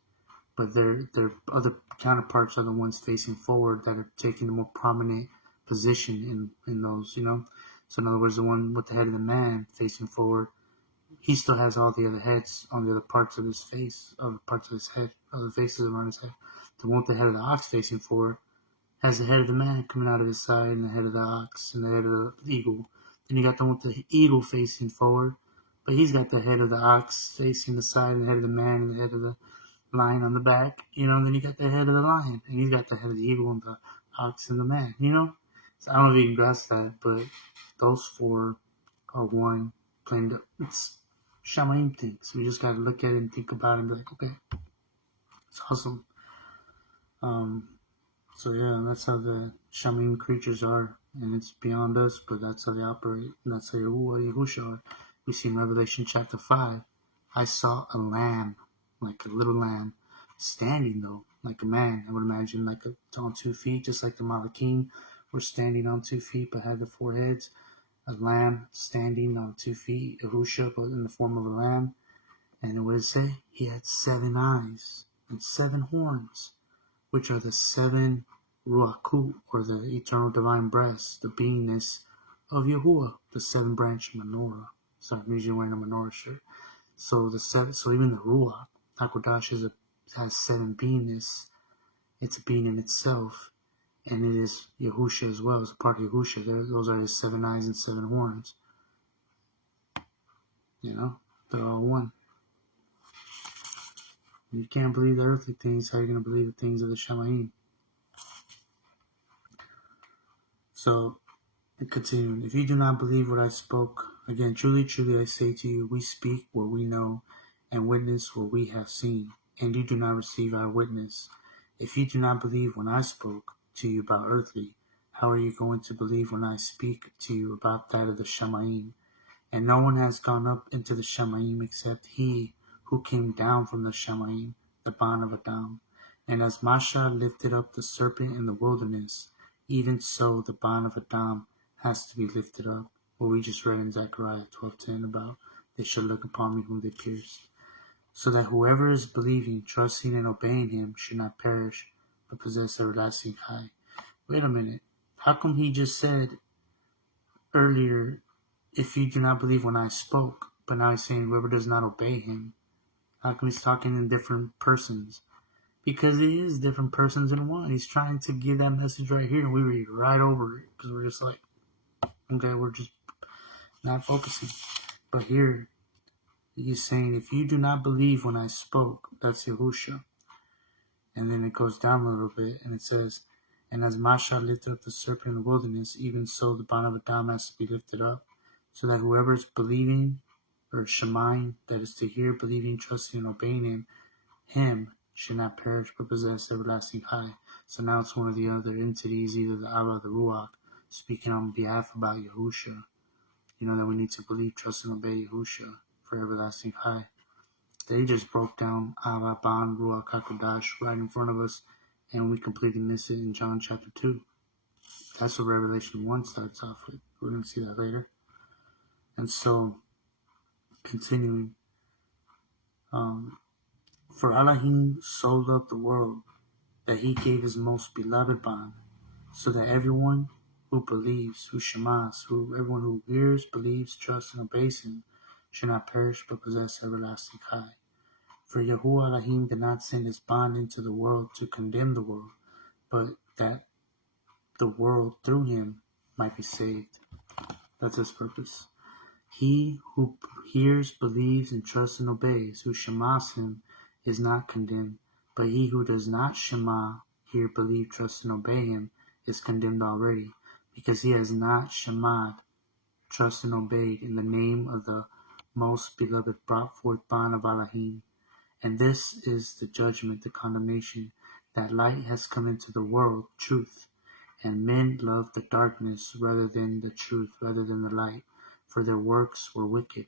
but their other counterparts are the ones facing forward that are taking the more prominent position in those, you know. So in other words, the one with the head of the man facing forward, he still has all the other heads on the other parts of his face, other parts of his head, other faces around his head. The one with the head of the ox facing forward has the head of the man coming out of his side, and the head of the ox, and the head of the eagle. Then you got the one with the eagle facing forward, but he's got the head of the ox facing the side, and the head of the man, and the head of the lion on the back, you know. And then you got the head of the lion, and he's got the head of the eagle, and the ox, and the man, you know. So I don't know if you can grasp that, but those four are one plain. It's Shamayim things. We just gotta look at it and think about it and be like, okay, it's awesome. So yeah, that's how the Shamayim creatures are, and it's beyond us, but that's how they operate, and that's how YAHUSHA are. We see in Revelation chapter 5, I saw a lamb, like a little lamb, standing though, like a man. I would imagine like on 2 feet, just like the Malachim were standing on 2 feet, but had the 4 heads. A lamb standing on 2 feet, YAHUSHA, but in the form of a lamb. And what did it say? He had 7 eyes and 7 horns, which are the 7 Ruach, or the eternal divine breaths, the beingness of YAHUAH, the 7-branch menorah. So I'm usually wearing a menorah shirt. So even the Ruach HaKodesh has 7 beingness. It's a being in itself, and it is YAHUSHA as well. It's a part of YAHUSHA. Those are his 7 eyes and 7 horns. You know, they're all one. You can't believe the earthly things. How are you going to believe the things of the Shamayim? So, continuing, if you do not believe what I spoke, again, truly, truly I say to you, we speak what we know and witness what we have seen, and you do not receive our witness. If you do not believe when I spoke to you about earthly, how are you going to believe when I speak to you about that of the Shamayim? And no one has gone up into the Shamayim except he who came down from the Shamayim, the Ban of Adam. And as Masha lifted up the serpent in the wilderness, even so the Ban of Adam has to be lifted up. What we just read in Zechariah 12:10 about, they shall look upon me whom they pierced. So that whoever is believing, trusting, and obeying him should not perish, but possess everlasting life. Wait a minute. How come he just said earlier, if you do not believe when I spoke, but now he's saying whoever does not obey him? How come he's talking in different persons? Because it is different persons in one. He's trying to give that message right here, and we read right over it, because we're just like, okay, we're just not focusing. But here, he's saying, if you do not believe when I spoke, that's YAHUSHA. And then it goes down a little bit, and it says, and as Masha lifted up the serpent in the wilderness, even so the Ban of Adam has to be lifted up, so that whoever is believing, or Shemaim, that is to hear, believing, trusting, and obeying him should not perish but possess everlasting life. So now it's one of the other entities, either the Abba or the Ruach, speaking on behalf about YAHUSHA. You know that we need to believe, trust, and obey YAHUSHA for everlasting life. They just broke down Abba, Ban, Ruach, HaKodesh right in front of us, and we completely miss it in John chapter 2. That's what Revelation 1 starts off with. We're going to see that later. And so, continuing, for Elohim so loved the world that he gave his most beloved Ban, so that everyone who believes, who shemas, everyone who hears, believes, trusts, and obeys him, should not perish but possess everlasting life. For Yahuwah Elohim did not send his Ban into the world to condemn the world, but that the world through him might be saved. That's his purpose. He who hears, believes, and trusts and obeys, who shemas him, is not condemned, but he who does not shema, hear, believe, trust, and obey him, is condemned already, because he has not shemad, trust, and obeyed in the name of the most beloved brought forth Ban of Elohim. And this is the judgment, the condemnation, that light has come into the world, truth, and men love the darkness rather than the truth, rather than the light, for their works were wicked.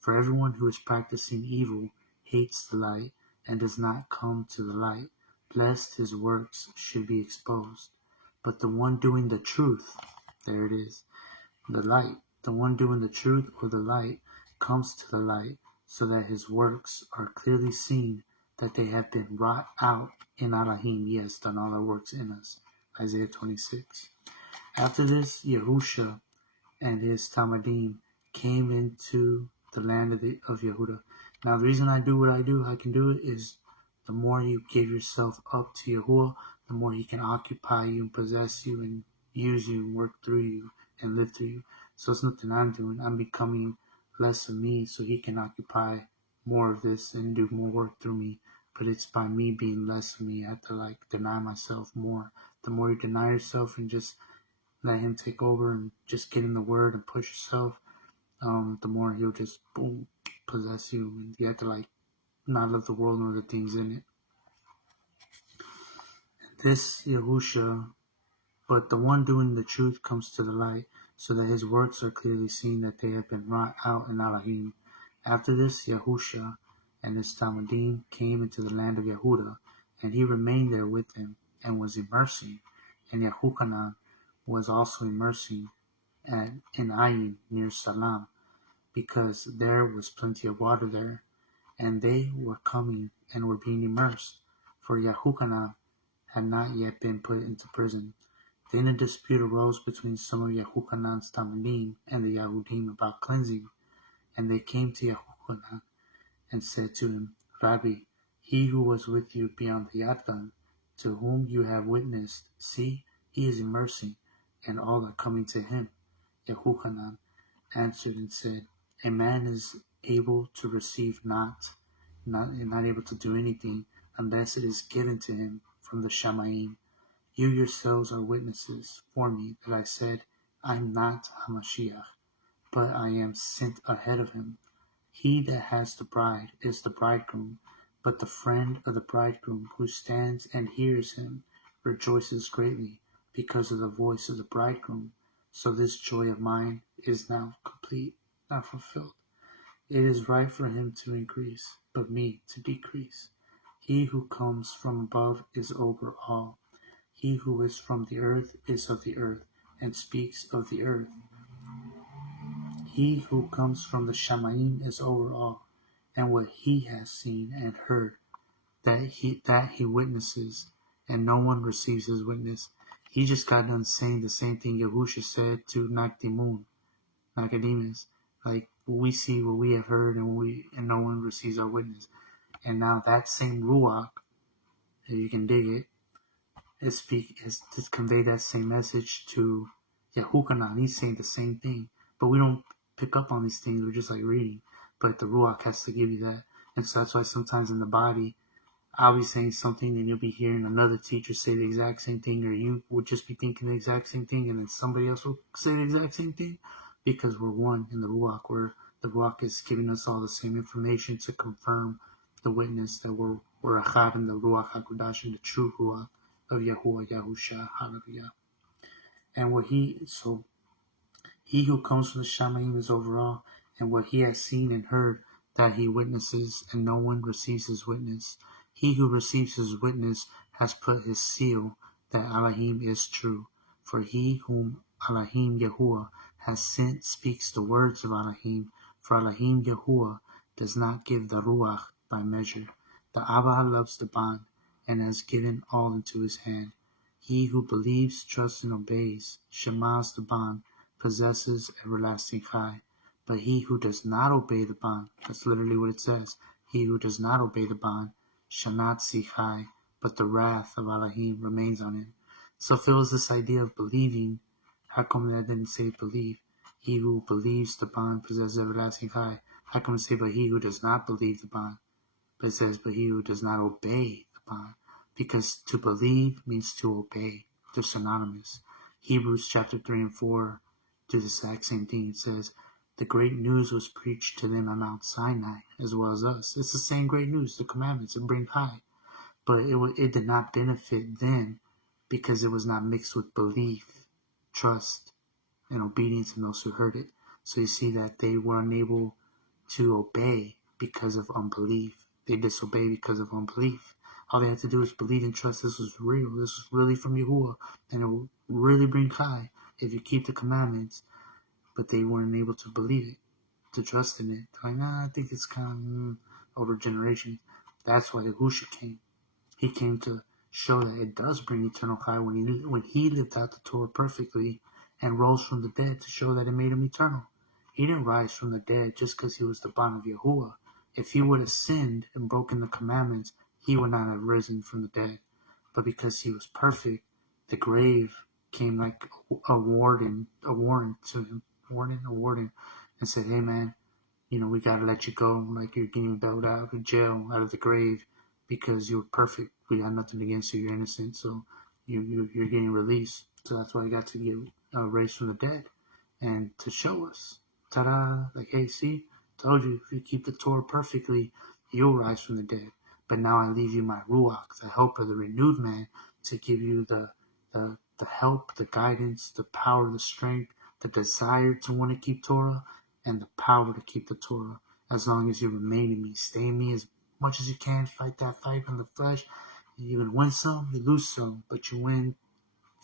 For everyone who is practicing evil hates the light and does not come to the light, lest his works should be exposed. But the one doing the truth, there it is, the light, the one doing the truth or the light, comes to the light, so that his works are clearly seen, that they have been wrought out in Elohim, yes, done all our works in us. Isaiah 26. After this, Yahusha and his Talmudim came into the land of Yehuda. Now, the reason I do what I do, I can do it, is the more you give yourself up to Yahuwah, the more he can occupy you and possess you and use you and work through you and live through you. So it's nothing I'm doing. I'm becoming less of me so he can occupy more of this and do more work through me. But it's by me being less of me. I have to deny myself more. The more you deny yourself and just let him take over and just get in the word and push yourself, the more he'll just boom possess you, and you have to not love the world nor the things in it. This Yahusha, but the one doing the truth comes to the light, so that his works are clearly seen, that they have been wrought out in Elohim. After this, Yahusha and his Talmudim came into the land of Yehuda, and he remained there with them, and was immersing. And Yahuchanan was also immersing in Ayin near Salam, because there was plenty of water there, and they were coming and were being immersed, for Yahuchanan had not yet been put into prison. Then a dispute arose between some of Yahuchanan's Talmudim and the Yahudim about cleansing, and they came to Yahuchanan and said to him, Rabbi, he who was with you beyond the Yarden, to whom you have witnessed, see, he is immersing, and all are coming to him. Yahuchanan answered and said, a man is able to receive not able to do anything unless it is given to him from the Shamayim. You yourselves are witnesses for me that I said, I'm not Hamashiach, but I am sent ahead of him. He that has the bride is the bridegroom, but the friend of the bridegroom who stands and hears him rejoices greatly because of the voice of the bridegroom. So this joy of mine is now complete, now fulfilled. It is right for him to increase, but me to decrease. He who comes from above is over all. He who is from the earth is of the earth, and speaks of the earth. He who comes from the Shamayim is over all, and what he has seen and heard, that he witnesses, and no one receives his witness. He just got done saying the same thing YAHUSHA said to Nicodemus, we see what we have heard, and no one receives our witness. And now that same Ruach, if you can dig it, is to convey that same message to Yahuchanan. He's saying the same thing, but we don't pick up on these things. We're just reading, but the Ruach has to give you that. And so that's why sometimes in the body, I'll be saying something and you'll be hearing another teacher say the exact same thing, or you would just be thinking the exact same thing, and then somebody else will say the exact same thing, because we're one in the Ruach, where the Ruach is giving us all the same information to confirm the witness that we're Echad in the Ruach HaKodesh, in the true Ruach of YAHUAH, YAHUSHA, hallelujah. And he who comes from the Shamayim is over all, and what he has seen and heard, that he witnesses, and no one receives his witness. He who receives his witness has put his seal, that Elohim is true. For he whom Elohim Yahuwah has sent speaks the words of Elohim, for Elohim Yahuwah does not give the Ruach by measure. The Abba loves the bond, and has given all into his hand. He who believes, trusts, and obeys, Shemas the bond, possesses everlasting chai. But he who does not obey the bond, that's literally what it says, he who does not obey the bond, shall not see chai, but the wrath of Elohim remains on him. So if it was this idea of believing, how come that didn't say believe? He who believes the bond possesses everlasting chai. How come it say, but he who does not believe the bond? But it says, but he who does not obey the bond. Because to believe means to obey. They're synonymous. Hebrews chapter 3 and 4 do the exact same thing. It says, the great news was preached to them on Mount Sinai, as well as us. It's the same great news, the commandments, and bring high. But it did not benefit them, because it was not mixed with belief, trust, and obedience in those who heard it. So you see that they were unable to obey because of unbelief. They disobeyed because of unbelief. All they had to do is believe and trust this was real. This was really from Yahuwah, and it will really bring high if you keep the commandments. but they weren't able to believe it, to trust in it. Like, nah, I think it's kind of over generations. That's why YAHUSHA came. He came to show that it does bring eternal high when he lived out the Torah perfectly and rose from the dead to show that it made him eternal. He didn't rise from the dead just because he was the bond of Yahuwah. If he would have sinned and broken the commandments, he would not have risen from the dead. But because he was perfect, the grave came like a warden to him, a warden, and said, "Hey man, we gotta let you go. Like you're getting bailed out of jail, out of the grave, because you were perfect. We got nothing against you. You're innocent, so you're getting released. So that's why I got to get raised from the dead, and to show us, ta-da! Like, hey, see, told you, if you keep the Torah perfectly, you'll rise from the dead. But now I leave you my ruach, the helper, the renewed man, to give you the help, the guidance, the power, the strength, the desire to want to keep Torah, and the power to keep the Torah. As long as you remain in me, stay in me as much as you can, fight that fight in the flesh. You're going to win some, you lose some, but you win,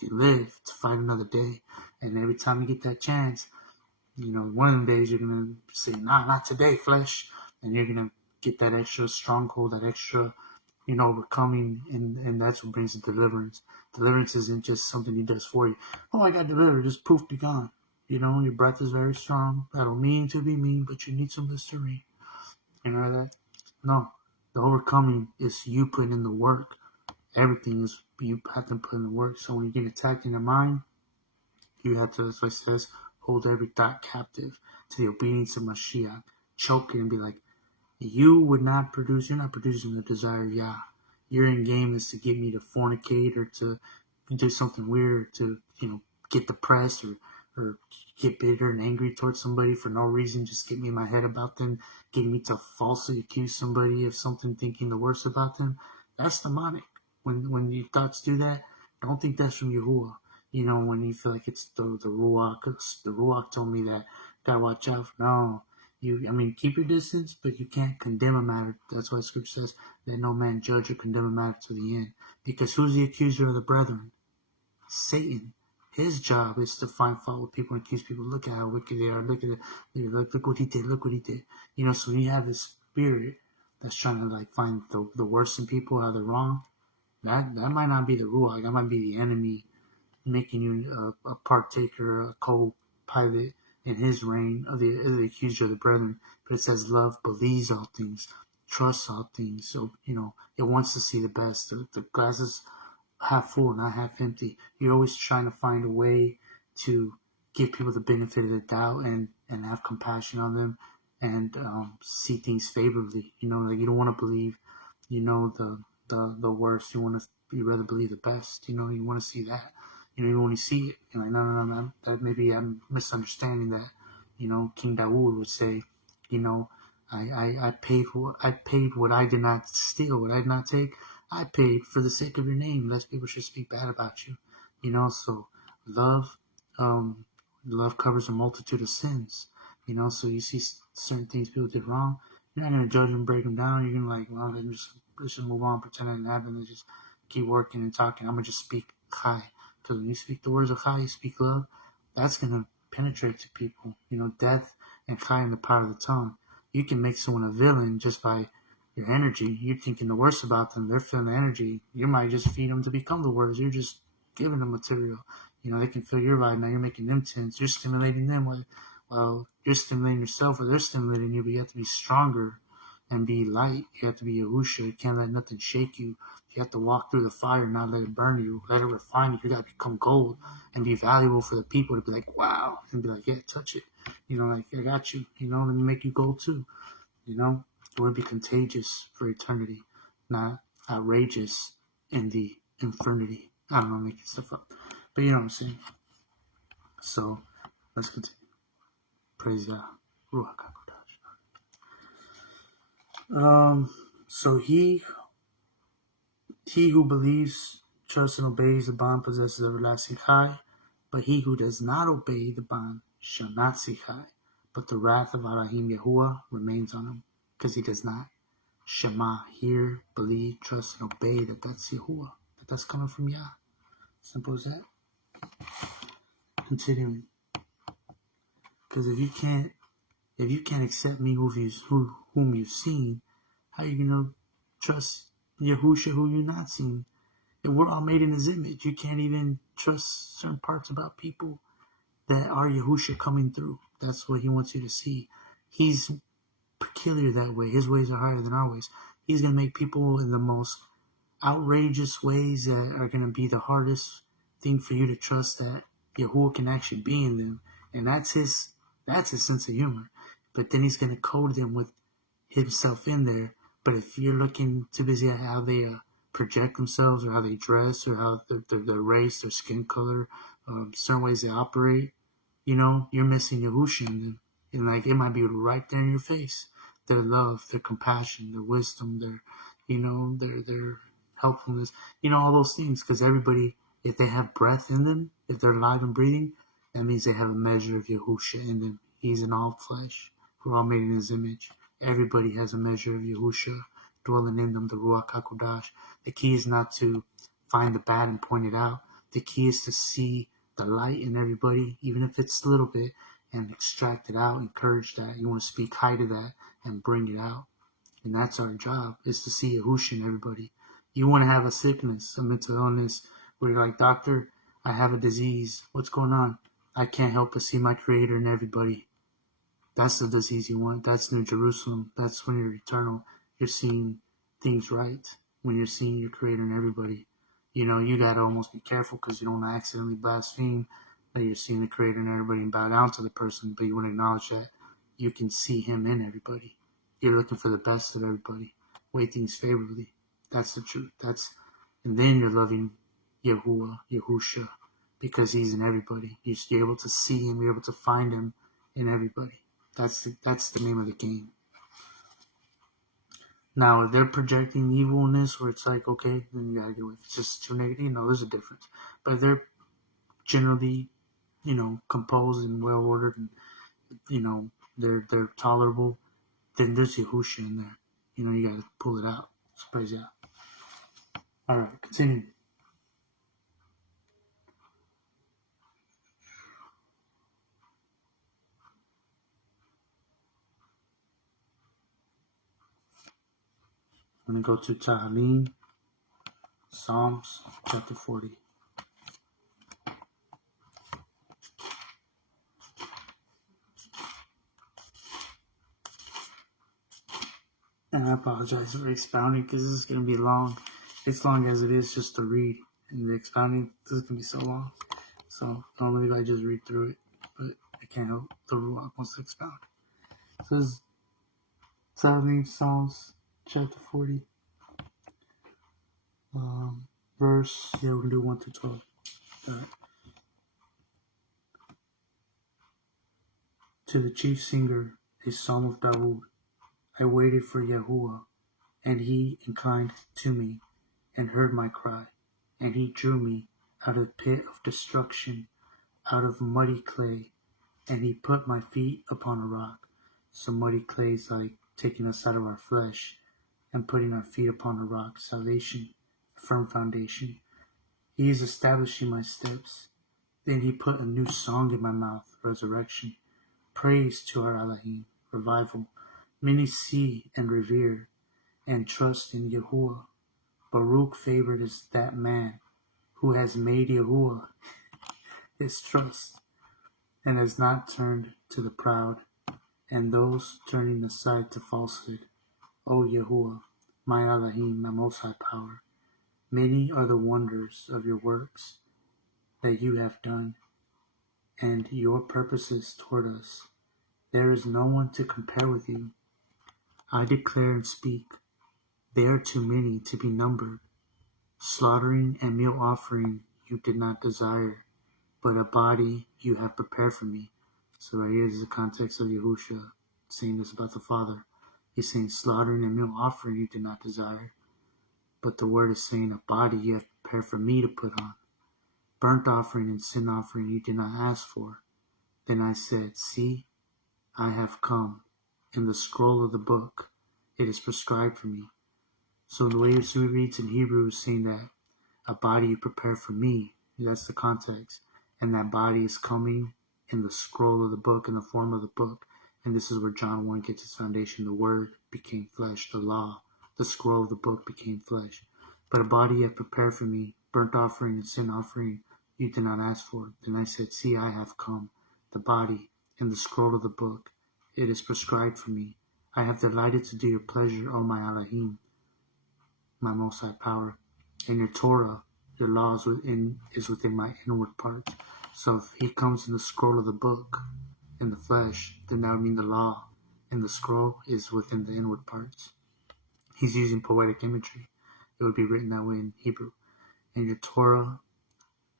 you live to fight another day. And every time you get that chance, one of the days you're going to say, nah, not today, flesh. And you're going to get that extra stronghold, that extra, overcoming. And that's what brings the deliverance. Deliverance isn't just something he does for you. Oh, I got delivered, just poof, be gone. Your breath is very strong. I don't mean to be mean, but you need some Listerine. You know that? No. The overcoming is you putting in the work. Everything is you have to put in the work. So when you get attacked in your mind, you have to, as it says, hold every thought captive to the obedience of Mashiach. Choke it and be like, you're not producing the desire of Yah. Your end game is to get me to fornicate or to do something weird, to, get depressed or get bitter and angry towards somebody for no reason, just get me in my head about them, get me to falsely accuse somebody of something, thinking the worst about them. That's demonic. When your thoughts do that, don't think that's from Yahuwah. When you feel like it's the Ruach. The Ruach told me that, gotta watch out. No. Keep your distance, but you can't condemn a matter. That's why Scripture says that no man judge or condemn a matter to the end. Because who's the accuser of the brethren? Satan. His job is to find fault with people and accuse people. Look at how wicked they are. Look at it. Look what he did. Look what he did. So when you have this spirit that's trying to find the worst in people, how they're wrong, that might not be the Ruach. That might be the enemy making you a partaker, a co-pilot in his reign of the accuser of the brethren. But it says love believes all things, trusts all things. So, it wants to see the best. The glass is half full, not half empty. You're always trying to find a way to give people the benefit of the doubt and have compassion on them and see things favorably. You don't want to believe, the worst. You rather believe the best. You want to see that. You want to see it. No, that maybe I'm misunderstanding that. King Dawood would say, I paid what I did not steal, what I did not take. I paid for the sake of your name, lest people should speak bad about you. So love covers a multitude of sins. So you see certain things people did wrong, you're not gonna judge them, break them down. You're gonna well, let's just move on, pretend it didn't happen, and just keep working and talking. I'm gonna just speak Chai, because when you speak the words of Chai, you speak love. That's gonna penetrate to people. Death and Chai in the power of the tongue. You can make someone a villain just by your energy. You're thinking the worst about them. They're feeling the energy. You might just feed them to become the words. You're just giving them material. They can feel your vibe. Now you're making them tense. You're stimulating them. Well, you're stimulating yourself, or they're stimulating you, but you have to be stronger and be light. You have to be YAHUSHA. You can't let nothing shake you. You have to walk through the fire, not let it burn you. Let it refine you. You got to become gold and be valuable for the people to be like, wow, and be like, yeah, touch it. I got you. Let me make you gold too. You want to be contagious for eternity, not outrageous in the infernity. I don't know, making stuff up. But you know what I'm saying. So, let's continue. Praise Yah. Ruach HaKodesh. So he who believes, trusts, and obeys the bond possesses everlasting high, but he who does not obey the bond shall not see high, but the wrath of Elohim YAHUAH remains on him, because he does not Shema, hear, believe, trust, and obey that's YAHUAH, that's coming from Yah. Simple as that. Continuing. Because if you can't accept me whom you've seen, how are you gonna trust Yahusha who you've not seen? If we're all made in His image, you can't even trust certain parts about people that are Yahusha coming through. That's what He wants you to see. He's peculiar that way. His ways are higher than our ways. He's gonna make people in the most outrageous ways that are gonna be the hardest thing for you to trust that Yahuwah can actually be in them, and that's his sense of humor. But then He's gonna code them with Himself in there. But if you're looking too busy at how they project themselves, or how they dress, or how their race, their skin color, certain ways they operate, you're missing Yahusha in them. And like, it might be right there in your face. Their love, their compassion, their wisdom, their helpfulness, all those things. Because everybody, if they have breath in them, if they're alive and breathing, that means they have a measure of Yahusha in them. He's in all flesh. We're all made in His image. Everybody has a measure of Yahusha dwelling in them, the Ruach HaKodesh. The key is not to find the bad and point it out. The key is to see the light in everybody, even if it's a little bit, and extract it out, encourage that. You want to speak high to that and bring it out. And that's our job, is to see Yahusha in everybody. You want to have a sickness, a mental illness, where you're like, doctor, I have a disease. What's going on? I can't help but see my Creator in everybody. That's the disease you want. That's New Jerusalem. That's when you're eternal. You're seeing things right. When you're seeing your Creator in everybody. You got to almost be careful because you don't want to accidentally blaspheme that you're seeing the Creator in everybody and bow down to the person, but you want to acknowledge that you can see Him in everybody. You're looking for the best of everybody. Weigh things favorably. That's the truth. And then you're loving Yahuwah, Yahusha, because He's in everybody. You're able to see Him. You're able to find Him in everybody. That's the name of the game. Now, if they're projecting evilness where it's like, okay, then you gotta do it. If it's just too negative, there's a difference. But if they're generally, composed and well ordered, and they're tolerable, then there's Yahusha in there. You gotta pull it out. It's crazy out. Alright, continue. I'm going to go to Tehillim, Psalms, chapter 40. And I apologize for expounding because this is going to be long. It's long as it is just to read. And the expounding, this is going to be so long. So normally I just read through it. But I can't help the Ruach wants to expound. So this is Tehillim, Psalms, chapter 40. Verse, we're going to do 1 through 12. All right. To the chief singer, a psalm of Dawood. I waited for Yahuwah, and He inclined to me, and heard my cry, and He drew me out of the pit of destruction, out of muddy clay, and He put my feet upon a rock. So muddy clay is like taking us out of our flesh and putting our feet upon a rock. Salvation, firm foundation. He is establishing my steps. Then He put a new song in my mouth, resurrection. Praise to our Elohim, revival. Many see and revere and trust in Yahuwah. Baruch favored is that man who has made Yahuwah his trust and has not turned to the proud and those turning aside to falsehood. O Yahuwah, my Elohim, my most high power, many are the wonders of your works that you have done and your purposes toward us. There is no one to compare with you. I declare and speak, they are too many to be numbered. Slaughtering and meal offering you did not desire, but a body you have prepared for me. So right here is the context of Yahusha saying this about the Father. He's saying slaughtering and meal offering you did not desire, but the word is saying a body you have prepared for me to put on. Burnt offering and sin offering you did not ask for. Then I said, see, I have come. In the scroll of the book, it is prescribed for me. So the way it reads in Hebrew is saying that a body you prepare for me, that's the context, and that body is coming in the scroll of the book, in the form of the book. And this is where John 1 gets its foundation. The Word became flesh, the law, the scroll of the book became flesh. But a body you have prepared for me, burnt offering and sin offering you did not ask for. Then I said, see, I have come, the body and the scroll of the book. It is prescribed for me. I have delighted to do your pleasure, O my Elohim, my Most High Power. And your Torah, your law is within my inward parts. So if he comes in the scroll of the book, in the flesh, then that would mean the law in the scroll is within the inward parts. He's using poetic imagery. It would be written that way in Hebrew. And your Torah,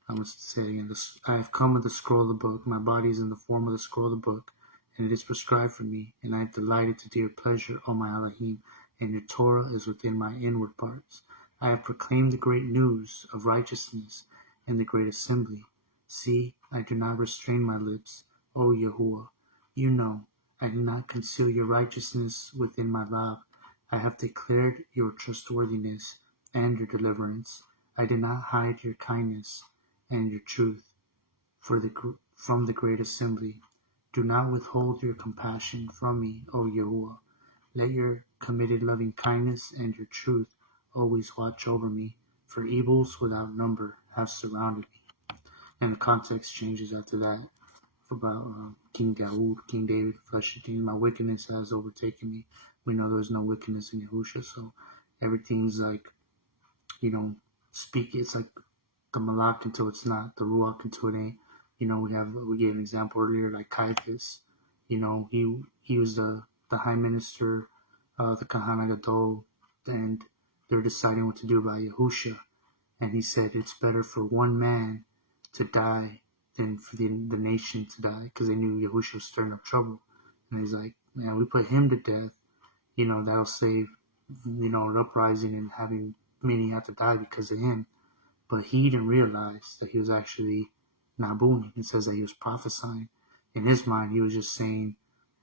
I must say it again, I have come with the scroll of the book. My body is in the form of the scroll of the book, and it is prescribed for me, and I have delighted to do your pleasure, O my Elohim, and your Torah is within my inward parts. I have proclaimed the great news of righteousness in the great assembly. See, I do not restrain my lips, O YAHUAH. You know, I do not conceal your righteousness within my love. I have declared your trustworthiness and your deliverance. I did not hide your kindness and your truth from the great assembly. Do not withhold your compassion from me, O YAHUAH. Let your committed loving kindness and your truth always watch over me, for evils without number have surrounded me. And the context changes after that about King David, flesh and things. My wickedness has overtaken me. We know there's no wickedness in YAHUSHA, so everything's like, it's like the Malak until it's not, the Ruach until it ain't. We gave an example earlier, like Caiaphas. He was the high minister, the Kahana Gadol, and they're deciding what to do about YAHUSHA. And he said it's better for one man to die than for the nation to die, because they knew YAHUSHA was stirring up trouble. And he's like, man, we put him to death, that'll save, an uprising and having many have to die because of him. But he didn't realize that he was actually Nabun. It says that he was prophesying. In his mind, he was just saying,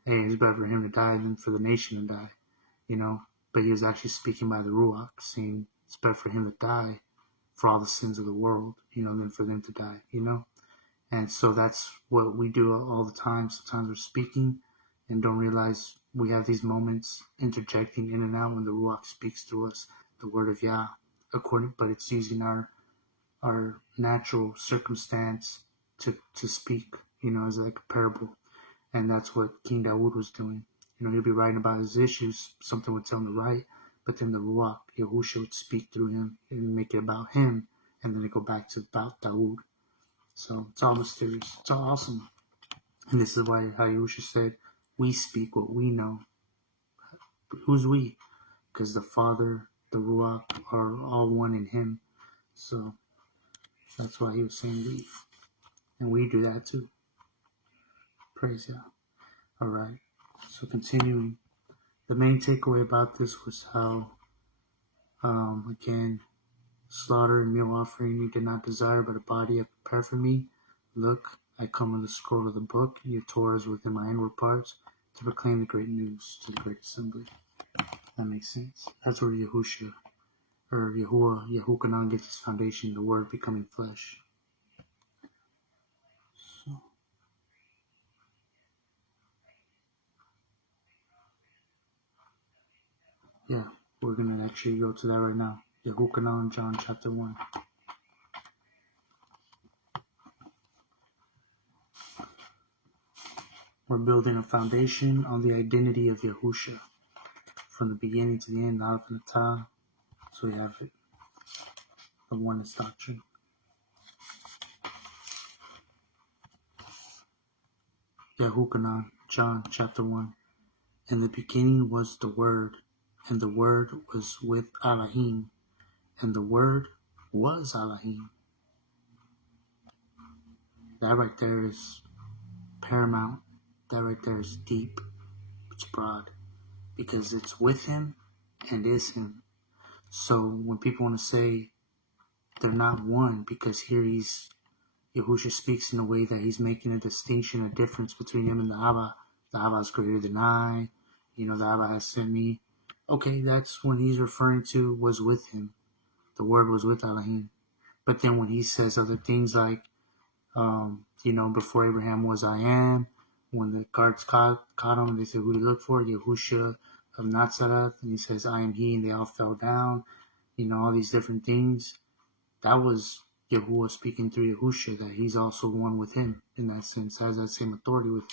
hey, it's better for him to die than for the nation to die, But he was actually speaking by the Ruach, saying it's better for him to die for all the sins of the world, than for them to die, And so that's what we do all the time. Sometimes we're speaking and don't realize we have these moments interjecting in and out when the Ruach speaks through us, the word of Yah, but it's using our natural circumstance to speak, as like a parable. And that's what King Dawood was doing. He'll be writing about his issues, something would tell him to write, but then the Ruach, YAHUSHA, would speak through him and make it about him, and then it go back to about Dawood. So it's all mysterious. It's all awesome. And this is why YAHUSHA said, we speak what we know. Who's we? Because the Father, the Ruach are all one in him. So that's why he was saying we. And we do that too. Praise God. Alright. So continuing. The main takeaway about this was how, again, slaughter and meal offering you did not desire, but a body you prepared for me. Look, I come in the scroll of the book. Your Torah is within my inward parts to proclaim the great news to the great assembly. That makes sense. That's where YAHUSHA, or Yahukanan gets his foundation, the Word becoming flesh. So, yeah, we're going to actually go to that right now. Yahukanan, John chapter 1. We're building a foundation on the identity of YAHUSHA. From the beginning to the end, the Aleph and the Ta. So we have it. The oneness doctrine. Yahukanan, John chapter 1. In the beginning was the Word, and the Word was with Elohim, and the Word was Elohim. That right there is paramount. That right there is deep. It's broad. Because it's with him and is him. So when people want to say they're not one, because here YAHUSHA speaks in a way that he's making a distinction, a difference between him and the Abba. The Abba is greater than I. The Abba has sent me. Okay, that's when he's referring to was with him. The Word was with Elohim. But then when he says other things like, Before Abraham was I am. When the guards caught him, they said, who to look for? YAHUSHA of Natsarym. And he says, I am he, and they all fell down. All these different things. That was YAHUAH speaking through YAHUSHA, that he's also one with him in that sense, has that same authority with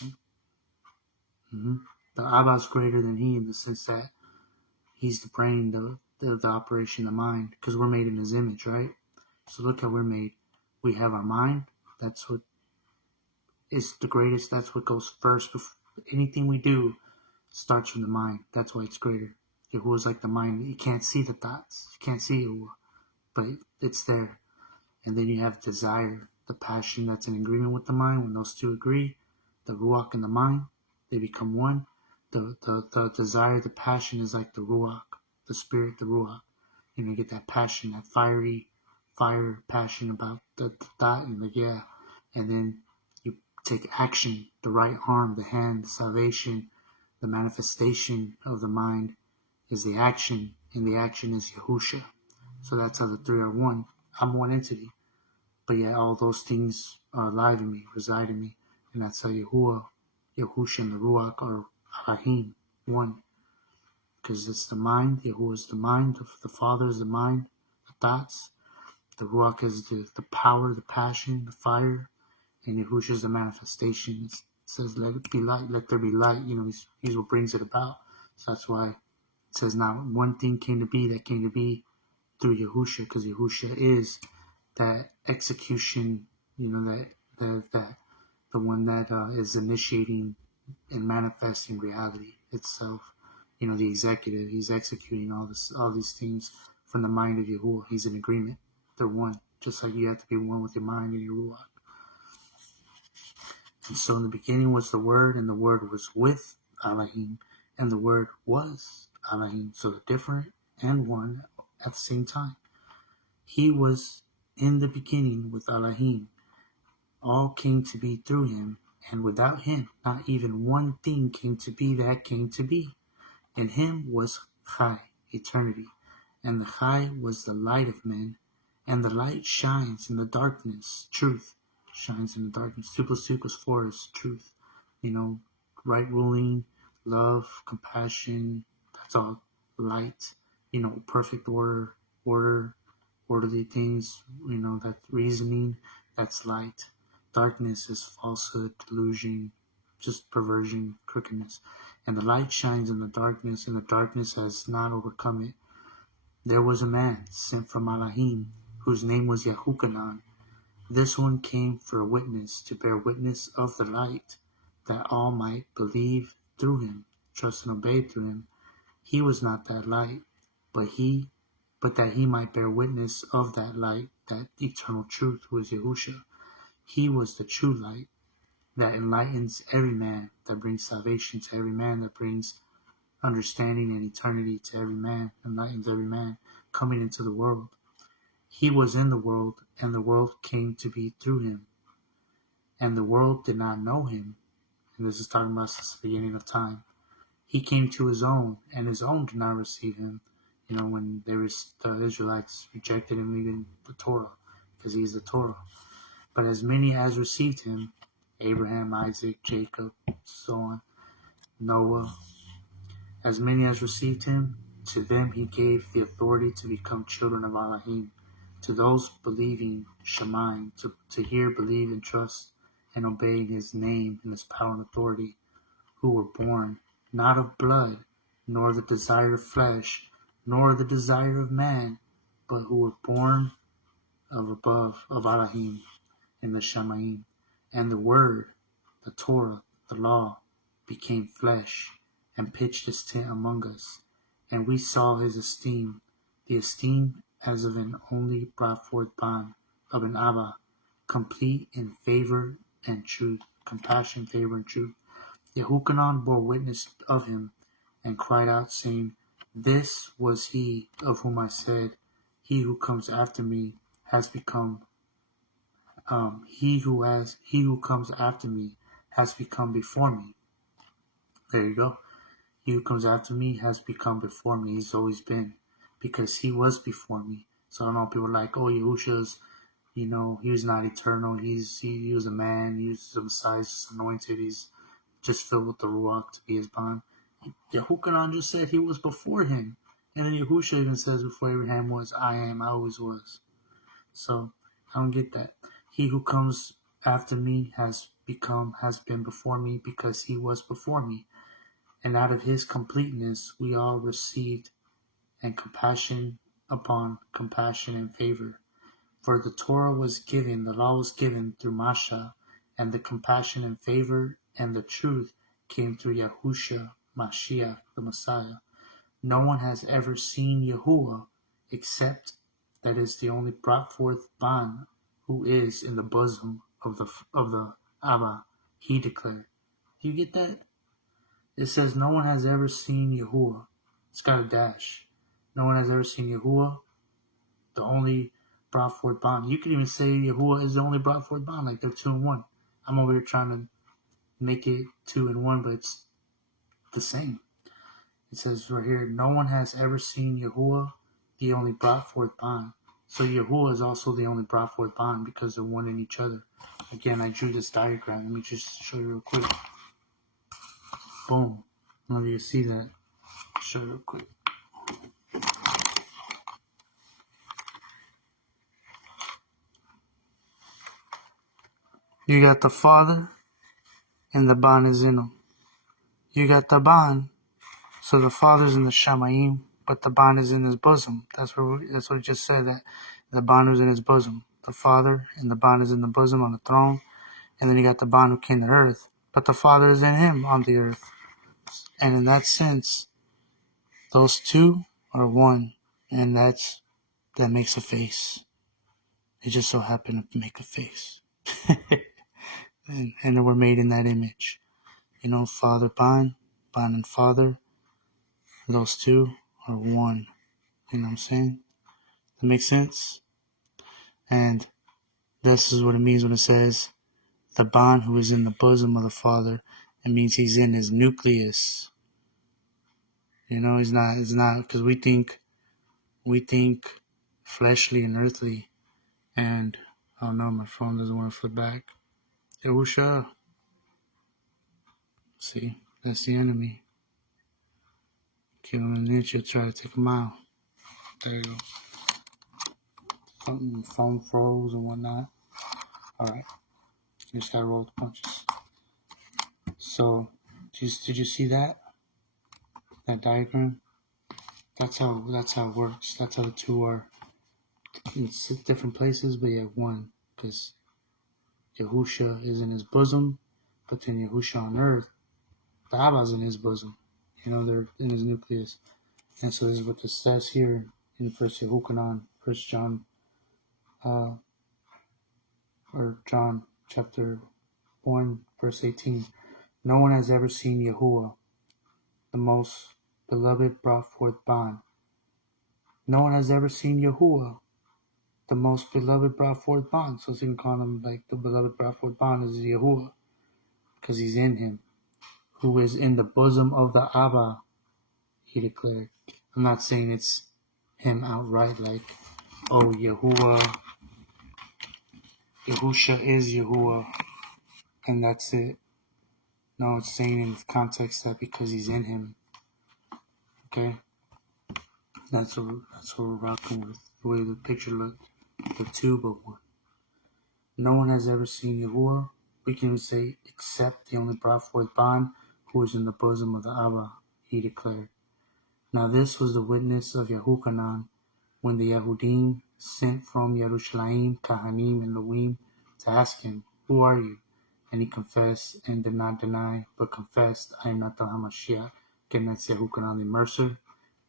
him. The Abba is greater than he in the sense that he's the brain, the operation, the mind, because we're made in his image, right? So look how we're made. We have our mind. That's what is the greatest. That's what goes first. Before anything we do starts from the mind. That's why it's greater. YAHUAH is like the mind. You can't see the thoughts. You can't see YAHUAH, but it's there. And then you have desire, the passion that's in agreement with the mind. When those two agree, the ruach and the mind, they become one. The desire, the passion is like the ruach, the spirit, the ruach. You get that passion, that fire passion about the thought, and and then you take action, the right arm, the hand, the salvation, the manifestation of the mind is the action, and the action is YAHUSHA. So that's how the three are one. I'm one entity, but yet all those things are alive in me, reside in me, and that's how YAHUAH, YAHUSHA, and the ruach are Rahim, one. Because it's the mind. YAHUAH is the mind. The Father is the mind, the thoughts. The ruach is the power, the passion, the fire, and YAHUSHA is the manifestation. It says, "Let it be light. Let there be light." He's what brings it about. So that's why it says, "Now one thing came to be that came to be through YAHUSHA," because YAHUSHA is that execution. That the one that is initiating and manifesting reality itself. The executive. He's executing all these things from the mind of YAHUAH. He's in agreement. They're one. Just like you have to be one with your mind and your ruach. And so in the beginning was the Word, and the Word was with Elohim, and the Word was Elohim. So the different and one at the same time. He was in the beginning with Elohim. All came to be through him, and without him, not even one thing came to be that came to be. In him was Chai, eternity, and the Chai was the light of men, and the light shines in the darkness. Truth shines in the darkness. 2 + 2 = 4 is truth. Right ruling, love, compassion, that's all light. Perfect orderly things, that reasoning, that's light. Darkness is falsehood, delusion, just perversion, crookedness. And the light shines in the darkness, and the darkness has not overcome it. There was a man sent from Elohim, whose name was Yahuchanan. This one came for a witness, to bear witness of the light, that all might believe through him, trust and obey through him. He was not that light, but that he might bear witness of that light, that eternal truth was YAHUSHA. He was the true light that enlightens every man, that brings salvation to every man, that brings understanding and eternity to every man, enlightens every man coming into the world. He was in the world, and the world came to be through him, and the world did not know him. And this is talking about since the beginning of time. He came to his own, and his own did not receive him. When the Israelites rejected him, even the Torah, because he's the Torah. But as many as received him, Abraham, Isaac, Jacob, so on, Noah, as many as received him, to them he gave the authority to become children of Elohim, to those believing Shemaim, to hear, believe, and trust, and obey in his name and his power and authority, who were born not of blood, nor the desire of flesh, nor the desire of man, but who were born of above, of Elohim, in the Shemaim. And the Word, the Torah, the law, became flesh, and pitched his tent among us. And we saw his esteem, the esteem as of an only brought forth bond of an Abba, complete in favor and truth, compassion, favor, and truth. Yahuchanan bore witness of him, and cried out, saying, This was he of whom I said, He who comes after me has become he who comes after me has become before me. There you go. He who comes after me has become before me. He's always been, because he was before me. So I don't know, people are like, oh, YAHUSHA's, he was not eternal. He was a man. He was the Messiah, just anointed. He's just filled with the Ruach to be his bond. Yahukanan just said he was before him. And then YAHUSHA even says before Abraham was, I am, I always was. So, I don't get that. He who comes after me has been before me because he was before me. And out of his completeness we all received and compassion upon compassion and favor. For the Torah was given, the law was given through Masha, and the compassion and favor and the truth came through YAHUSHA, Mashiach, the Messiah. No one has ever seen YAHUAH except that is the only brought forth Ban who is in the bosom of the Abba, he declared. Do you get that? It says no one has ever seen YAHUAH. It's got a dash. No one has ever seen YAHUAH, the only brought forth Ban. You could even say YAHUAH is the only brought forth Ban, like they're 2 in 1. I'm over here trying to make it 2 in 1, but it's the same. It says right here, no one has ever seen YAHUAH, the only brought forth Ban. So YAHUAH is also the only brought forth Ban because they're one in each other. Again, I drew this diagram. Let me just show you real quick. Boom. I don't know if you can see that. Show you real quick. You got the Father, and the Ban is in him. You got the Ban, so the Father's in the Shamayim, but the Ban is in his bosom. That's what it just said, that the Ban was in his bosom. The Father and the Ban is in the bosom on the throne, and then you got the Ban who came to earth, but the Father is in him on the earth. And in that sense, those two are one, and that makes a face. They just so happen to make a face. and we're made in that image. Father, Ban and Father, those two are one. You know what I'm saying? That makes sense? And this is what it means when it says, the Ban who is in the bosom of the Father. It means he's in his nucleus. He's not, because we think fleshly and earthly. And, oh no, my phone doesn't want to flip back. YAHUSHA. See, that's the enemy. Kill him an inch, try to take him out. There you go. Phone froze and whatnot. Alright. You just gotta roll the punches. So, did you see that? That diagram? That's how it works. That's how the two are. It's different places, but yeah, one. Because YAHUSHA is in his bosom, but then YAHUSHA on earth, the Abba's in his bosom. They're in his nucleus. And so this is what this says here in 1 Yahukanan, 1 John, or John chapter 1, verse 18. No one has ever seen YAHUAH, the most beloved brought forth Ban. No one has ever seen YAHUAH, the most beloved brought forth Ban. So it's even calling him like the beloved brought forth Ban is YAHUAH, because he's in him, who is in the bosom of the Abba, he declared. I'm not saying it's him outright, like, oh, YAHUSHA is YAHUAH, and that's it. No, it's saying in the context that because he's in him. Okay? That's what we're rocking with, the way the picture looked. The two but one. No one has ever seen YAHUAH. We can even say, except the only brought forth Ban, who is in the bosom of the Abba, he declared. Now this was the witness of Yahukanan, when the Yahudim sent from Yerushalayim, Kahanim, and Lewim to ask him, who are you? And he confessed and did not deny, but confessed, I am not the HaMashiach. Again, that's Yahukanan the Mercer.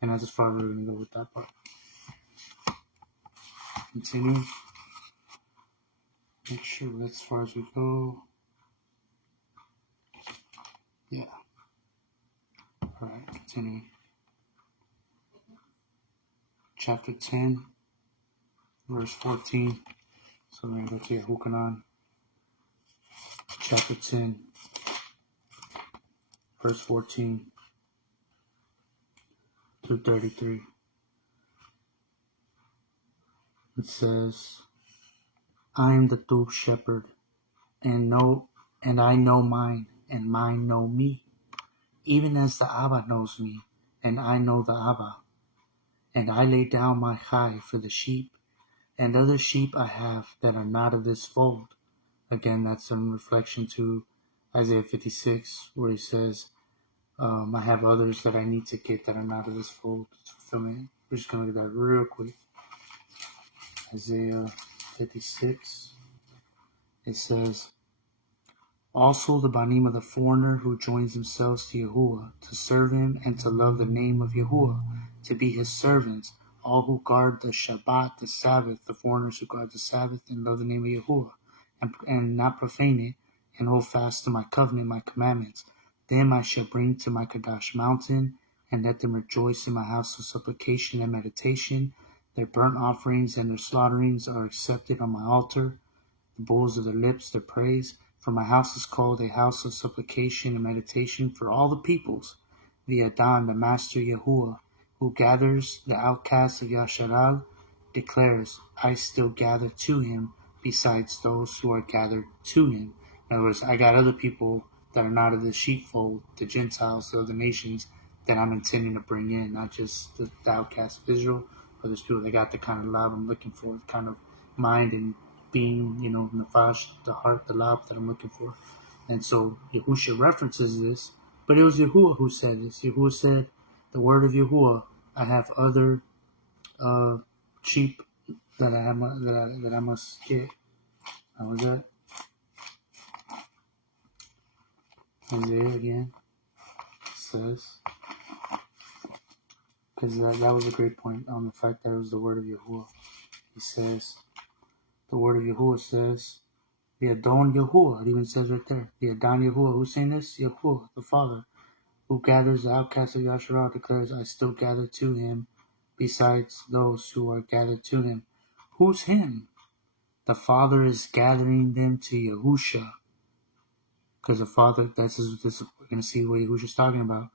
And that's as far as we're going to go with that part. Continue. Make sure that's as far as we go. Yeah. Alright, continue. Chapter 10, verse 14. So we're going to go to Yahukanan. Chapter 10, verse 14 through 33. It says, I am the true shepherd, and I know mine, and mine know me, even as the Abba knows me, and I know the Abba. And I lay down my hide for the sheep, and other sheep I have that are not of this fold. Again, that's in reflection to Isaiah 56, where he says, I have others that I need to get that are not of this fold. It's fulfillment. We're just going to look at that real quick. Isaiah 56, it says, also the banim of the foreigner who joins themselves to YAHUAH, to serve him and to love the name of YAHUAH, to be his servants, all who guard the Shabbat, the Sabbath, the foreigners who guard the Sabbath and love the name of YAHUAH, and not profane it, and hold fast to my covenant, my commandments. Them I shall bring to my Kadash mountain, and let them rejoice in my house of supplication and meditation. Their burnt offerings and their slaughterings are accepted on my altar. The bulls of their lips, their praise. For my house is called a house of supplication and meditation for all the peoples. The Adon, the Master YAHUAH, who gathers the outcasts of Yasharal, declares, I still gather to him besides those who are gathered to him. In other words, I got other people that are not of the sheepfold, the Gentiles, the other nations, that I'm intending to bring in, not just the outcasts of Israel, but there's people that got the kind of love I'm looking for, the kind of mind and being, Nafash, the heart, the love that I'm looking for. And so YAHUSHA references this, but it was YAHUAH who said this. YAHUAH said, the word of YAHUAH, I have other sheep that I must get. How was that? Isaiah again says, because that was a great point on the fact that it was the word of YAHUAH. He says, the word of YAHUAH says, the Adon YAHUAH, it even says right there, the Adon YAHUAH, who's saying this? YAHUAH, the Father, who gathers the outcasts of Yasharal, declares, I still gather to him, besides those who are gathered to him. Who's him? The Father is gathering them to YAHUSHA, because the Father, this we're going to see what YAHUSHA's talking about.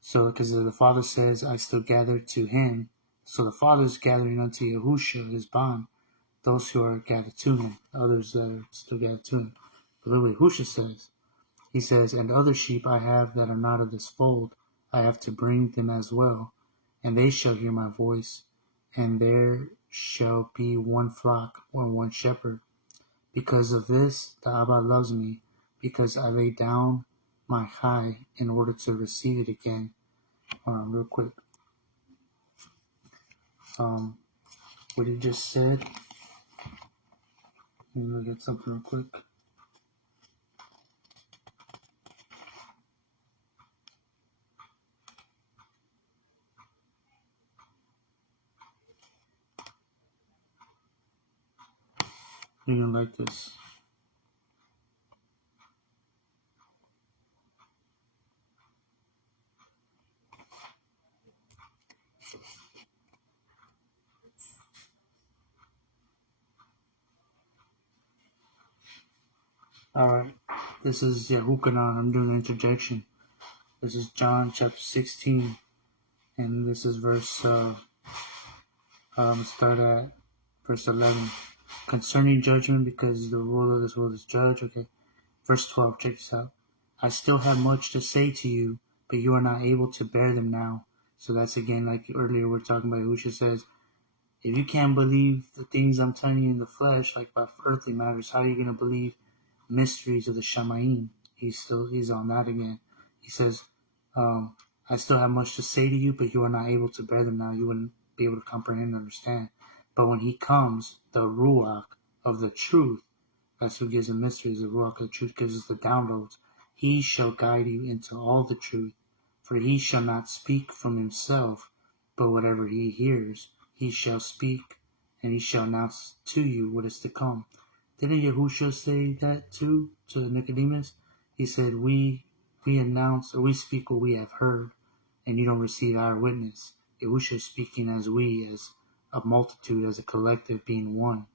So, because the Father says, I still gather to him, so the Father is gathering unto YAHUSHA, his bond, those who are gathered to him, others that are still gathered to him. But look what YAHUSHA says. He says, and other sheep I have that are not of this fold, I have to bring them as well, and they shall hear my voice, and there shall be one flock or one shepherd. Because of this, the Abba loves me, because I lay down my high in order to receive it again. Real quick. What he just said. Let me look at something real quick. You're gonna like this. Alright, this is Yahukanan. I'm doing the interjection. This is John chapter 16, and this is verse, start at verse 11. Concerning judgment, because the ruler of this world is judge. Okay, verse 12, check this out. I still have much to say to you, but you are not able to bear them now. So that's again, like earlier we are talking about, Yahusha says, if you can't believe the things I'm telling you in the flesh, like about earthly matters, how are you going to believe mysteries of the Shamayim? He's on that again. He says, I still have much to say to you, but you are not able to bear them now. You wouldn't be able to comprehend and understand. But when he comes, the Ruach of the truth, that's who gives the mysteries, the Ruach of the truth gives us the downloads. He shall guide you into all the truth, for he shall not speak from himself, but whatever he hears, he shall speak, and he shall announce to you what is to come. Didn't Yahusha say that too to Nicodemus? He said, we announce, or we speak what we have heard, and you don't receive our witness. Yahusha is speaking as we, as a multitude, as a collective, being one.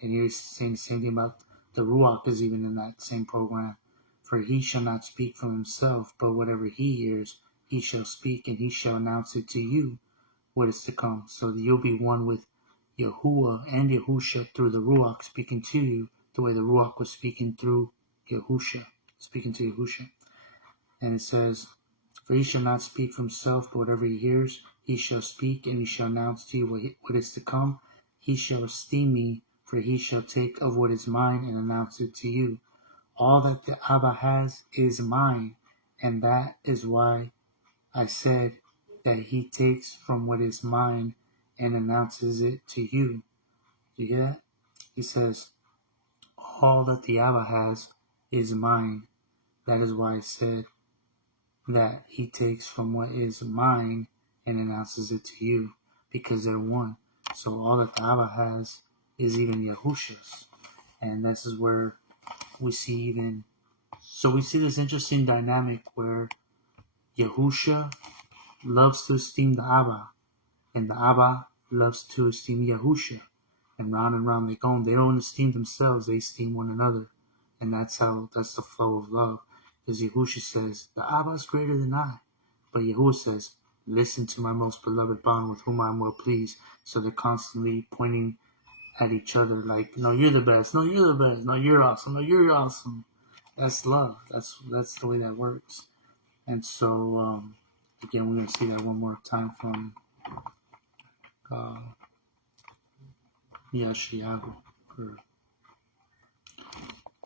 And he's saying the same thing about the Ruach is even in that same program. For he shall not speak from himself, but whatever he hears, he shall speak, and he shall announce it to you what is to come. So that you'll be one with YAHUAH and YAHUSHA through the Ruach speaking to you, the way the Ruach was speaking through YAHUSHA, speaking to YAHUSHA. And it says, for he shall not speak from himself, but whatever he hears, he shall speak, and he shall announce to you what is to come. He shall esteem me, for he shall take of what is mine and announce it to you. All that the Abba has is mine, and that is why I said that he takes from what is mine and announces it to you. Do you hear that? He says, all that the Abba has is mine. That is why I said that he takes from what is mine and announces it to you, because they're one. So all that the Abba has is even Yahusha's. And this is where we see this interesting dynamic where Yahusha loves to esteem the Abba, and the Abba loves to esteem Yahusha. And round they go. And they don't esteem themselves, they esteem one another. And that's the flow of love. Because Yahusha says, the Abba is greater than I. But Yahuwah says, listen to my most beloved bond with whom I am well pleased. So they're constantly pointing at each other like, no, you're the best. No, you're the best. No, you're awesome. No, you're awesome. That's love. That's the way that works. And so, again, we're going to see that one more time from Yeshayahu.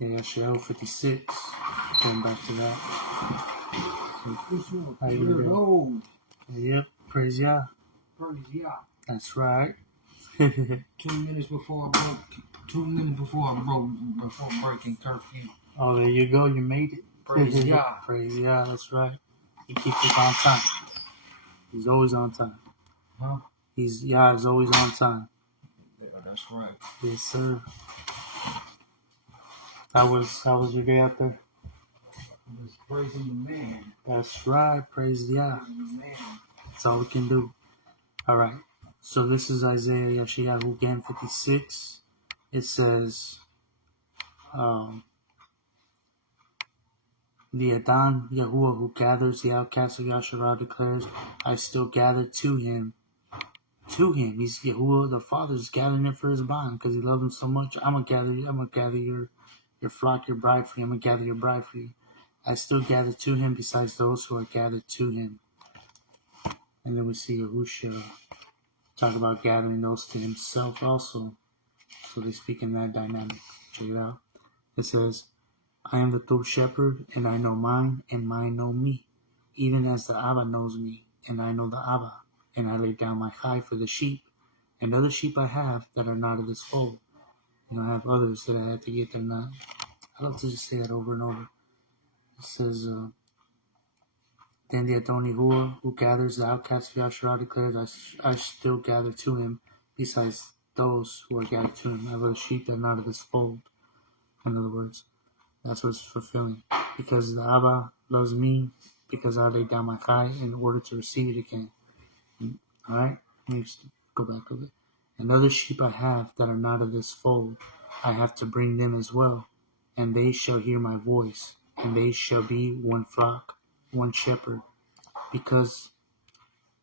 Yeshayahu 56. Going back to that. How you doing? Yep. Praise Yah. Praise Yah. That's right. 2 minutes before breaking curfew. Oh, there you go. You made it. Praise Yah. Praise Yah. That's right. He keeps us on time. He's always on time. Huh? He's always on time. Yeah, that's right. Yes, sir. How was your day out there? Just praising the man. That's right. Praise Yah. Praising the man. That's all we can do. All right. So this is Isaiah Yeshayahu again 56. It says, the Adon Yahuwah who gathers the outcasts of Yasharah declares, I still gather to him. To him. He's Yahuwah, the Father, is gathering it for his bond because he loves him so much. I'm gonna gather your flock, your bride for you. I'm gonna gather your bride for you. I still gather to him besides those who are gathered to him. And then we see Yahusha talk about gathering those to himself also. So they speak in that dynamic. Check it out. It says, I am the true shepherd, and I know mine, and mine know me, even as the Abba knows me, and I know the Abba, and I lay down my hide for the sheep, and other sheep I have that are not of this fold. And I have others that I have to get them not. I love to just say that over and over. It says, then the Adon Yahuwah, who gathers the outcasts of Yasharah, declares, I still gather to him, besides those who are gathered to him. I have other sheep that are not of this fold. In other words, that's what it's fulfilling. Because the Abba loves me, because I laid down my thigh in order to receive it again. Alright? Let me just go back a bit. And other sheep I have that are not of this fold, I have to bring them as well. And they shall hear my voice, and they shall be one flock, one shepherd. Because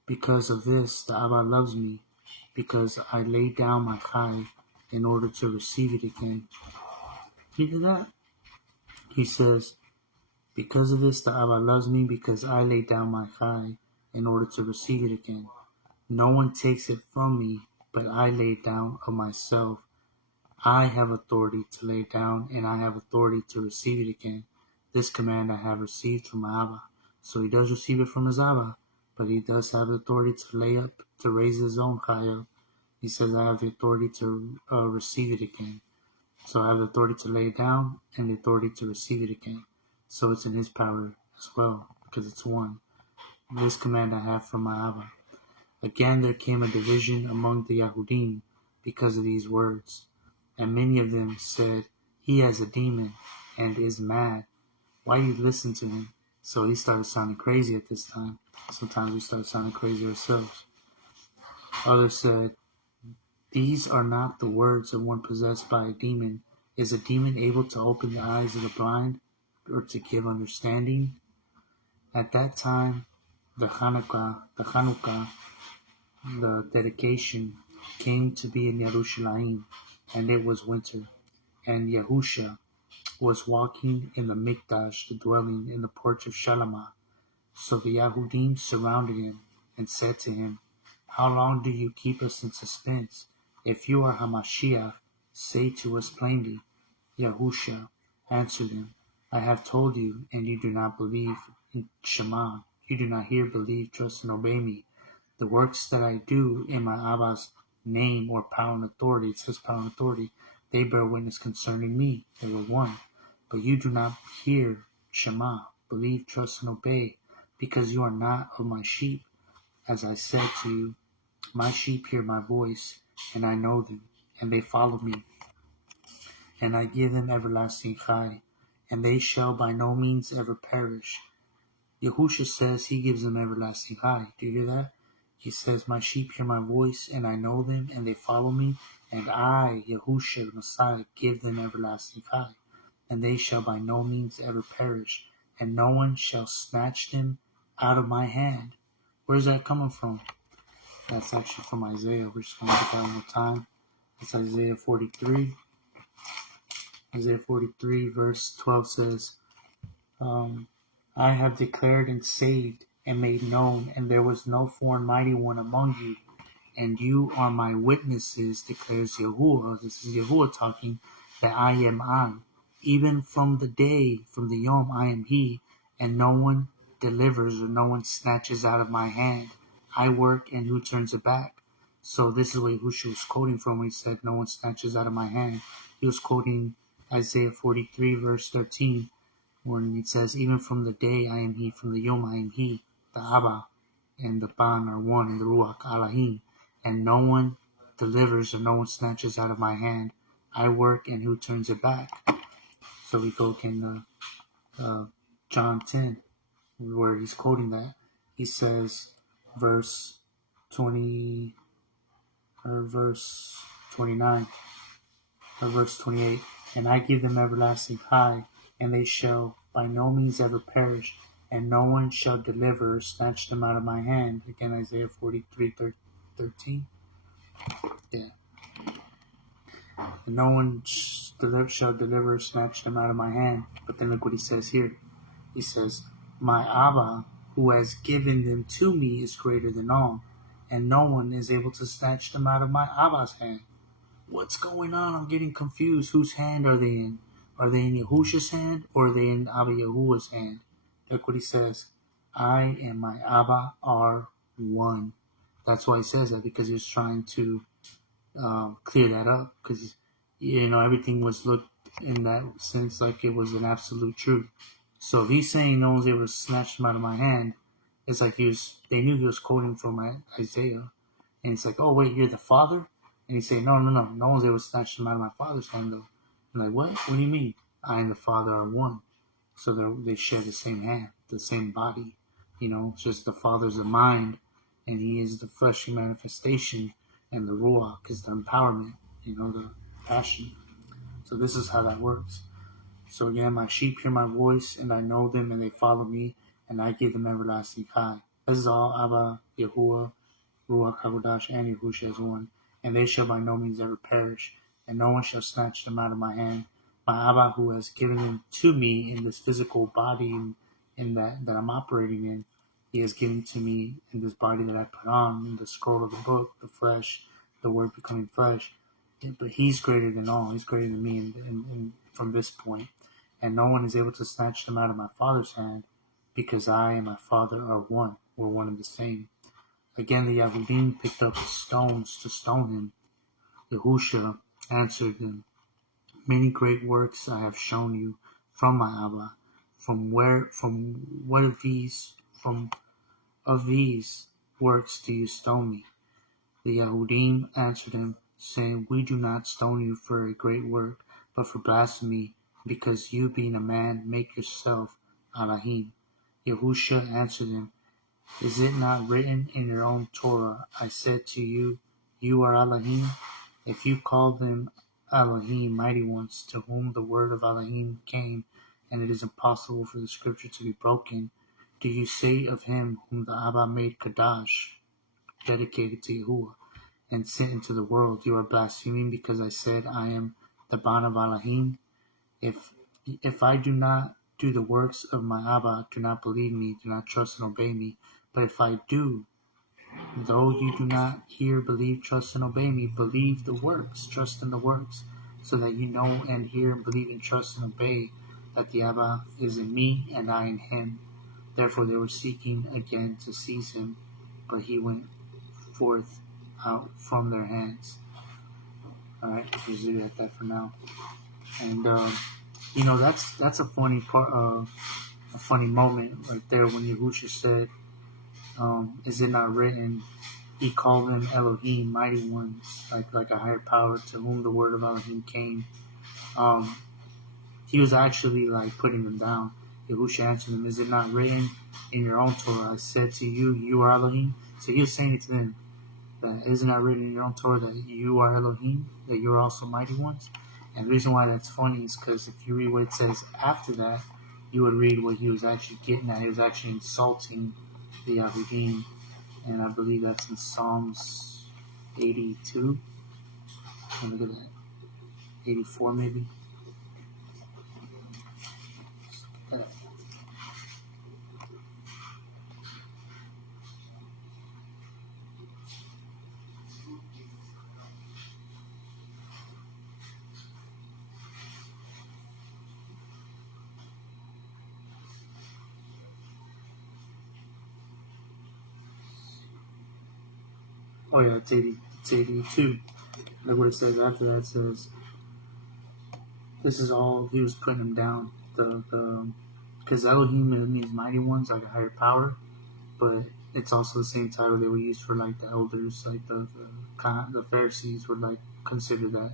of this, the Abba loves me, because I laid down my thigh in order to receive it again. You hear that? He says, because of this, the Abba loves me, because I laid down my thigh in order to receive it again. No one takes it from me, but I lay down of myself. I have authority to lay down, and I have authority to receive it again. This command I have received from my Abba. So he does receive it from his Abba, but he does have authority to raise his own chayil. He says, I have the authority to receive it again. So I have the authority to lay it down and the authority to receive it again. So it's in his power as well, because it's one. This command I have from my Abba. Again there came a division among the Yahudim because of these words. And many of them said, he has a demon and is mad. Why do you listen to him? So he started sounding crazy at this time. Sometimes we start sounding crazy ourselves. Others said, these are not the words of one possessed by a demon. Is a demon able to open the eyes of the blind or to give understanding? At that time, the Chanukah, the dedication came to be in Yerushalayim, and it was winter. And YAHUSHA was walking in the Mikdash, the dwelling in the porch of Shalamah. So the Yahudim surrounded him and said to him, How long do you keep us in suspense? If you are Hamashiach, say to us plainly. YAHUSHA answered them, I have told you, and you do not believe in Shema. You do not hear, believe, trust, and obey me. The works that I do in my Abba's name or power and authority, it says power and authority, they bear witness concerning me. They were one. But you do not hear Shema, believe, trust, and obey, because you are not of my sheep. As I said to you, my sheep hear my voice, and I know them, and they follow me. And I give them everlasting chai, and they shall by no means ever perish. YAHUSHA says he gives them everlasting chai. Do you hear that? He says, my sheep hear my voice, and I know them, and they follow me, and I, YAHUSHA, Messiah, give them everlasting chai, and they shall by no means ever perish, and no one shall snatch them out of my hand. Where's that coming from? That's actually from Isaiah. We're just going to look at that one more time. It's Isaiah 43. Isaiah 43 verse 12 says, I have declared and saved and made known, and there was no foreign mighty one among you, and you are my witnesses, declares YAHUAH. This is YAHUAH talking, that I am I. Even from the day, from the Yom, I am He, and no one delivers or no one snatches out of my hand. I work, and who turns it back? So this is what YAHUSHA was quoting from when he said, no one snatches out of my hand. He was quoting Isaiah 43 verse 13, when it says, even from the day I am He, from the Yom I am He, the Abba and the Ban are one, and the Ruach Elohim, and no one delivers or no one snatches out of my hand. I work, and who turns it back? So we go in John 10, where he's quoting that. He says, verse 20, or verse 29, or verse 28, and I give them everlasting chai, and they shall by no means ever perish, and no one shall deliver or snatch them out of my hand. Again, Isaiah 43, 13. Yeah. And no one shall deliver or snatch them out of my hand. But then look what he says here. He says, my Abba, who has given them to me, is greater than all, and no one is able to snatch them out of my Abba's hand. What's going on? I'm getting confused. Whose hand are they in? Are they in YAHUSHA's hand, or are they in Abba Yahuwah's hand? Look what he says. I and my Abba are one. That's why he says that, because he was trying to clear that up, because everything was looked in that sense like it was an absolute truth. So if he's saying no one's able to snatch them out of my hand, it's like they knew he was quoting from Isaiah, and it's like, oh wait, you're the Father? And he's saying, no one's able to snatch them out of my Father's hand though. I'm like, what do you mean? I and the Father are one. So they share the same hand, the same body. It's just the Father's the mind, and He is the fleshly manifestation, and the Ruach is the empowerment, the passion. So this is how that works. So again, my sheep hear my voice, and I know them, and they follow me, and I give them everlasting chai. This is all Abba, Yahuwah, Ruach HaKodesh, and YAHUSHA as one. And they shall by no means ever perish, and no one shall snatch them out of my hand. My Abba, who has given them to me in this physical body in that I'm operating in, He has given to me in this body that I put on, in the scroll of the book, the flesh, the Word becoming flesh. But He's greater than all. He's greater than me in from this point. And no one is able to snatch them out of my Father's hand, because I and my Father are one. We're one and the same. Again, the Yahudim picked up stones to stone Him. YAHUSHA answered them, many great works I have shown you from my Abba. From what of these works do you stone me? The Yahudim answered him, saying, we do not stone you for a great work, but for blasphemy, because you, being a man, make yourself Elohim. YAHUSHA answered him, is it not written in your own Torah, I said to you, you are Elohim? If you call them Elohim, mighty ones, to whom the word of Elohim came, and it is impossible for the scripture to be broken, do you say of him whom the Abba made Kadash, dedicated to Yahuwah? and sent into the world. You are blaspheming because I said I am the Ban of Elohim. If I do not do the works of my Abba, do not believe me, do not trust and obey me. But if I do, though you do not hear, believe, trust, and obey me, believe the works, trust in the works, so that you know and hear and believe and trust and obey that the Abba is in me and I in him. Therefore they were seeking again to seize him, but he went forth out from their hands. Alright, just leave it at that for now. And that's a funny part, a funny moment right there when YAHUSHA said, "Is it not written? He called them Elohim, mighty ones, like a higher power to whom the word of Elohim came." He was actually like putting them down. YAHUSHA answered them, "Is it not written in your own Torah? I said to you, you are Elohim." So he was saying it to them. That isn't that written in your own Torah that you are Elohim, that you are also mighty ones? And the reason why that's funny is because if you read what it says after that, you would read what he was actually getting at. He was actually insulting the Yahudim, and I believe that's in Psalms 82. Look at that, 84 maybe. Oh yeah, it's 82. Look what it says after that. It says, this is all, he was putting them down. Because Elohim means mighty ones, like a higher power, but it's also the same title they would use for like the elders, like the Pharisees would like consider that,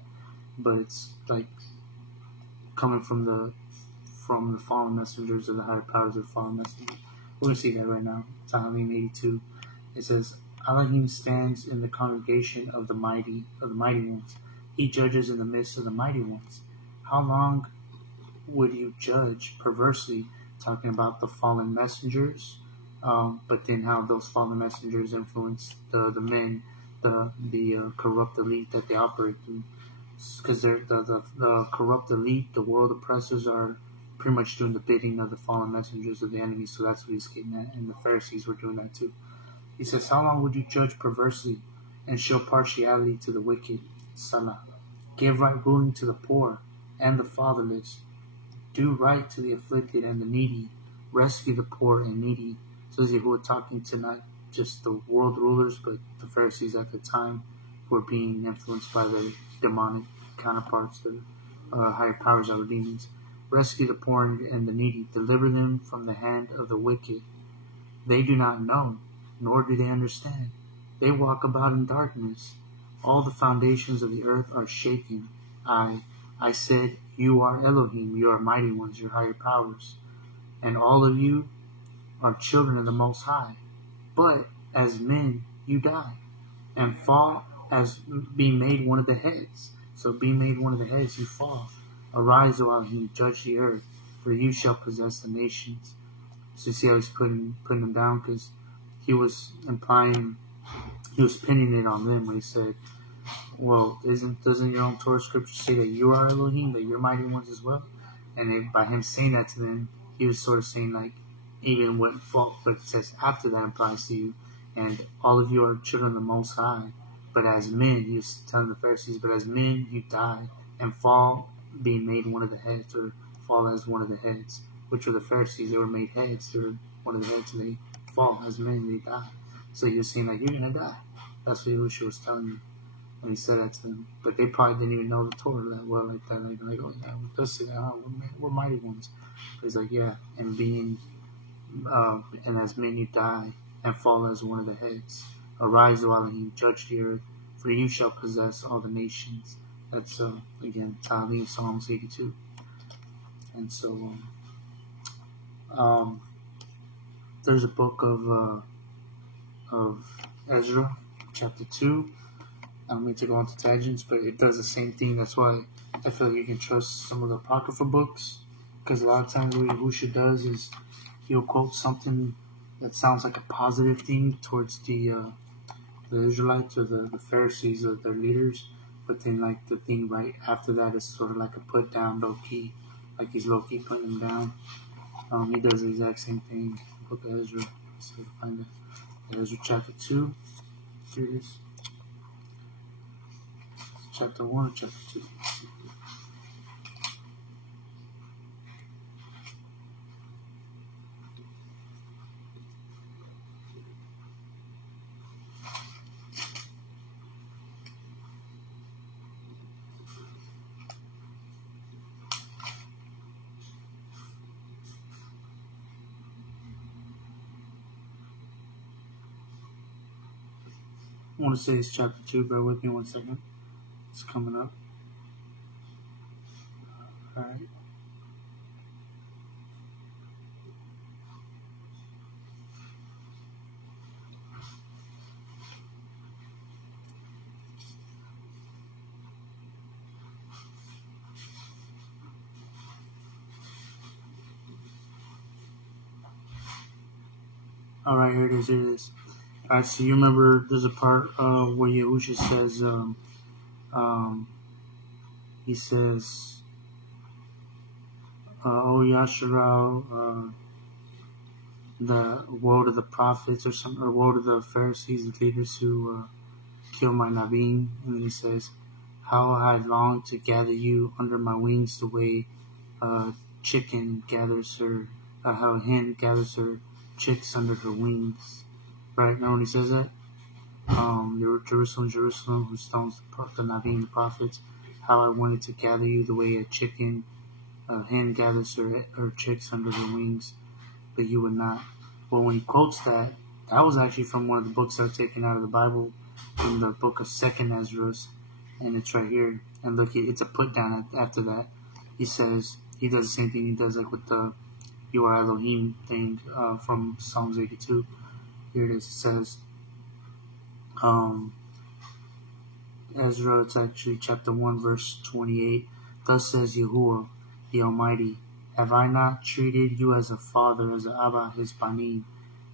but it's like coming from the fallen messengers of the higher powers of the fallen messengers. We're gonna see that right now. Psalm 82. It says, Elohim stands in the congregation of the mighty ones. He judges in the midst of the mighty ones. How long would you judge perversely? Talking about the fallen messengers, but then how those fallen messengers influence the men, the corrupt elite that they operate through. Because they're the corrupt elite, the world oppressors are pretty much doing the bidding of the fallen messengers of the enemy. So that's what he's getting at, and the Pharisees were doing that too. He says, how long would you judge perversely and show partiality to the wicked? Salah. Give right ruling to the poor and the fatherless. Do right to the afflicted and the needy. Rescue the poor and needy. So is Yahuwah talking to not just the world rulers, but the Pharisees at the time who were being influenced by their demonic counterparts, the higher powers of the demons. Rescue the poor and the needy. Deliver them from the hand of the wicked. They do not know, nor do they understand. They walk about in darkness. All the foundations of the earth are shaken. I said, you are Elohim, you are mighty ones, your higher powers. And all of you are children of the Most High. But as men, you die and fall as being made one of the heads. So being made one of the heads, you fall. Arise, O Elohim, judge the earth, for you shall possess the nations. So you see how he's putting them down, because he was implying, he was pinning it on them when he said, well, doesn't your own Torah scripture say that you are Elohim, that you're mighty ones as well? And by him saying that to them, he was sort of saying like, even what fault, but it says after that applies to you, and all of you are children of the Most High. But as men, he was telling the Pharisees, but as men you die and fall, being made one of the heads, or fall as one of the heads, which were the Pharisees. They were made heads, they were one of the heads, and they fall as men, they die. So he was saying like, you're gonna die. That's what YAHUSHA was telling them when he said that to them. But they probably didn't even know the Torah that well, like that. Like, oh yeah, it does say that, we're mighty ones. But he's like, yeah, and being and as men you die and fall as one of the heads. Arise, O Elohim, judge the earth, for you shall possess all the nations. That's again Talmud, Psalms 82. And so there's a book of Ezra, chapter 2. I don't mean to go into tangents, but it does the same thing. That's why I feel like you can trust some of the Apocrypha books, because a lot of times what YAHUSHA does is he'll quote something that sounds like a positive thing towards the the Israelites or the Pharisees or their leaders, but then like the thing right after that is sort of like a put down low key, like he's low key putting them down. He does the exact same thing. Book of Ezra. Let's see if I find it. Ezra chapter 2. Here it is. Chapter 1 or chapter 2? I want to say it's chapter 2. Bear with me 1 second. It's coming up. Alright. Alright, here it is. Here it is. Alright, so you remember there's a part where YAHUSHA says, he says, oh Yasharal, the woe to the prophets or woe to the Pharisees and leaders who kill my Nabim. And then he says, how I long to gather you under my wings the way chicken gathers her, how a hen gathers her chicks under her wings. Right? Now when he says that, Jerusalem, Jerusalem, who stones the Nabim, the prophets, how I wanted to gather you the way a hen gathers her chicks under her wings, but you would not. Well, when he quotes that, that was actually from one of the books that are taken out of the Bible, from the book of 2nd Ezra, and it's right here. And look, it's a put down after that. He says, he does the same thing he does like with the You Are Elohim thing from Psalms 82. Here it is. It says, Ezra, it's actually chapter 1, verse 28. Thus says Yahuwah, the Almighty, have I not treated you as a father, as a Abba his banim,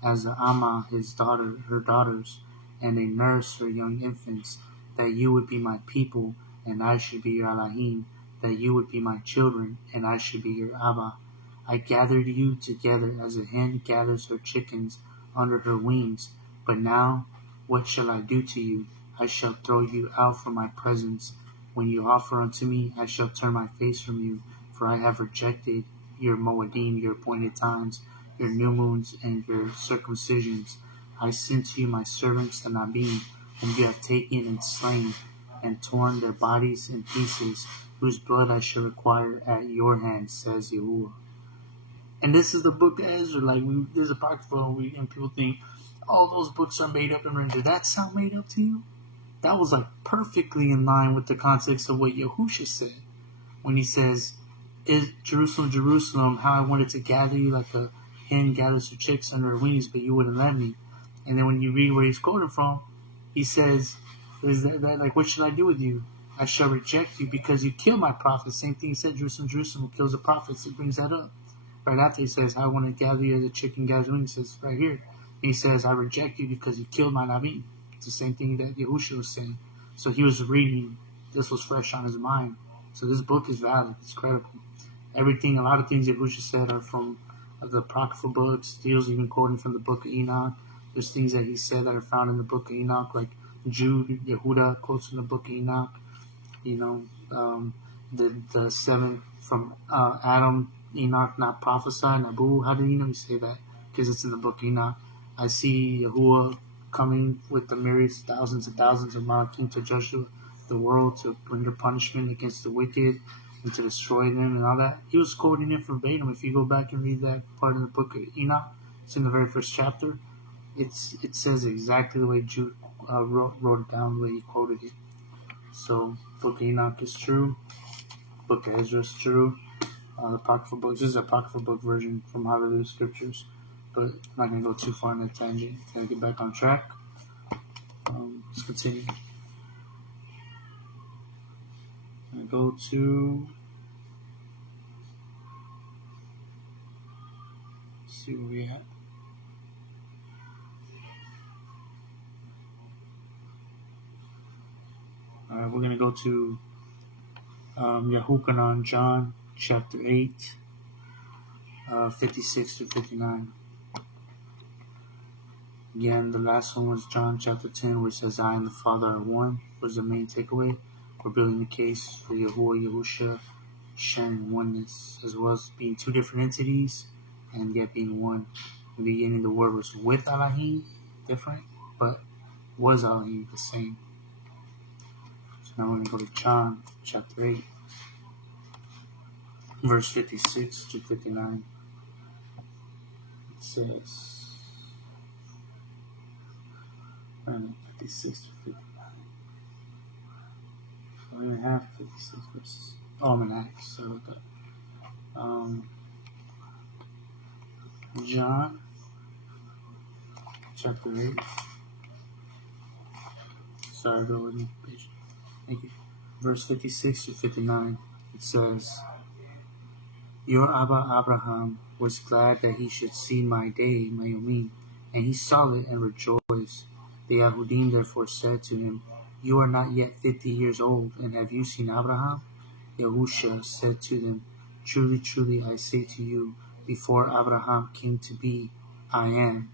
as a Amma his daughter, her daughters, and a nurse her young infants, that you would be my people, and I should be your Elohim, that you would be my children, and I should be your Abba. I gathered you together as a hen gathers her chickens under her wings. But now, what shall I do to you? I shall throw you out from my presence. When you offer unto me, I shall turn my face from you, for I have rejected your Moedim, your appointed times, your new moons, and your circumcisions. I sent to you my servants the Nabim, whom you have taken and slain, and torn their bodies in pieces, whose blood I shall require at your hand, says Yahuwah. And this is the book of Ezra. Like, there's a Apocrypha, and people think, oh, those books are made up. And did that sound made up to you? That was like perfectly in line with the context of what Yahusha said when he says, Jerusalem, Jerusalem, how I wanted to gather you like a hen gathers her chicks under her wings, but you wouldn't let me. And then when you read where he's quoting from, he says, is that like, what should I do with you? I shall reject you because you kill my prophets. Same thing he said, Jerusalem, Jerusalem, who kills the prophets. It brings that up. Right after he says, I want to gather you as a chicken gathers wings, he says right here. He says, I reject you because you killed my Nabim. It's the same thing that Yahusha was saying. So he was reading, this was fresh on his mind. So this book is valid, it's credible. Everything, a lot of things Yahusha said are from the Apocryphal books. He was even quoting from the book of Enoch. There's things that he said that are found in the book of Enoch, like Jude, Yehuda quotes from the book of Enoch. You know, the seven from Adam, Enoch not prophesying, Abu, how do you know he say that? Because it's in the book of Enoch. I see Yahuwah coming with the myriads, thousands and thousands of Malachim to judge the world, to bring their punishment against the wicked and to destroy them and all that. He was quoting it verbatim. If you go back and read that part in the book of Enoch, it's in the very first chapter. It says exactly the way Jude wrote it down, the way he quoted it. So, book of Enoch is true. Book of Ezra is true. The Apocryphal books. This is an Apocryphal book version from Hallelujah Scriptures. But I'm not going to go too far in that tangent. Going to get back on track. Let's continue. I'm going to go to... Let's see where we at. We're going to go to YAHUCANAN, John chapter 8, 56 to 59. Again, the last one was John chapter 10, where it says, I and the Father are one, was the main takeaway. We're building the case for YAHUAH, YAHUSHA, sharing oneness, as well as being two different entities, and yet being one. In the beginning, the Word was with Elohim, different, but was Elohim, the same. So now we're going to go to John chapter 8, verse 56 to 59. It says, 56 to 59. I don't even have 56 verses. Oh, I'm in Acts, so with that. John chapter 8. Sorry, go with me, page. Thank you. Verse 56 to 59. It says, Your Abba Abraham was glad that he should see my day, my Yomim, and he saw it and rejoiced. The Yahudim therefore said to him, You are not yet 50 years old, and have you seen Abraham? YAHUSHA said to them, Truly, truly, I say to you, before Abraham came to be, I am.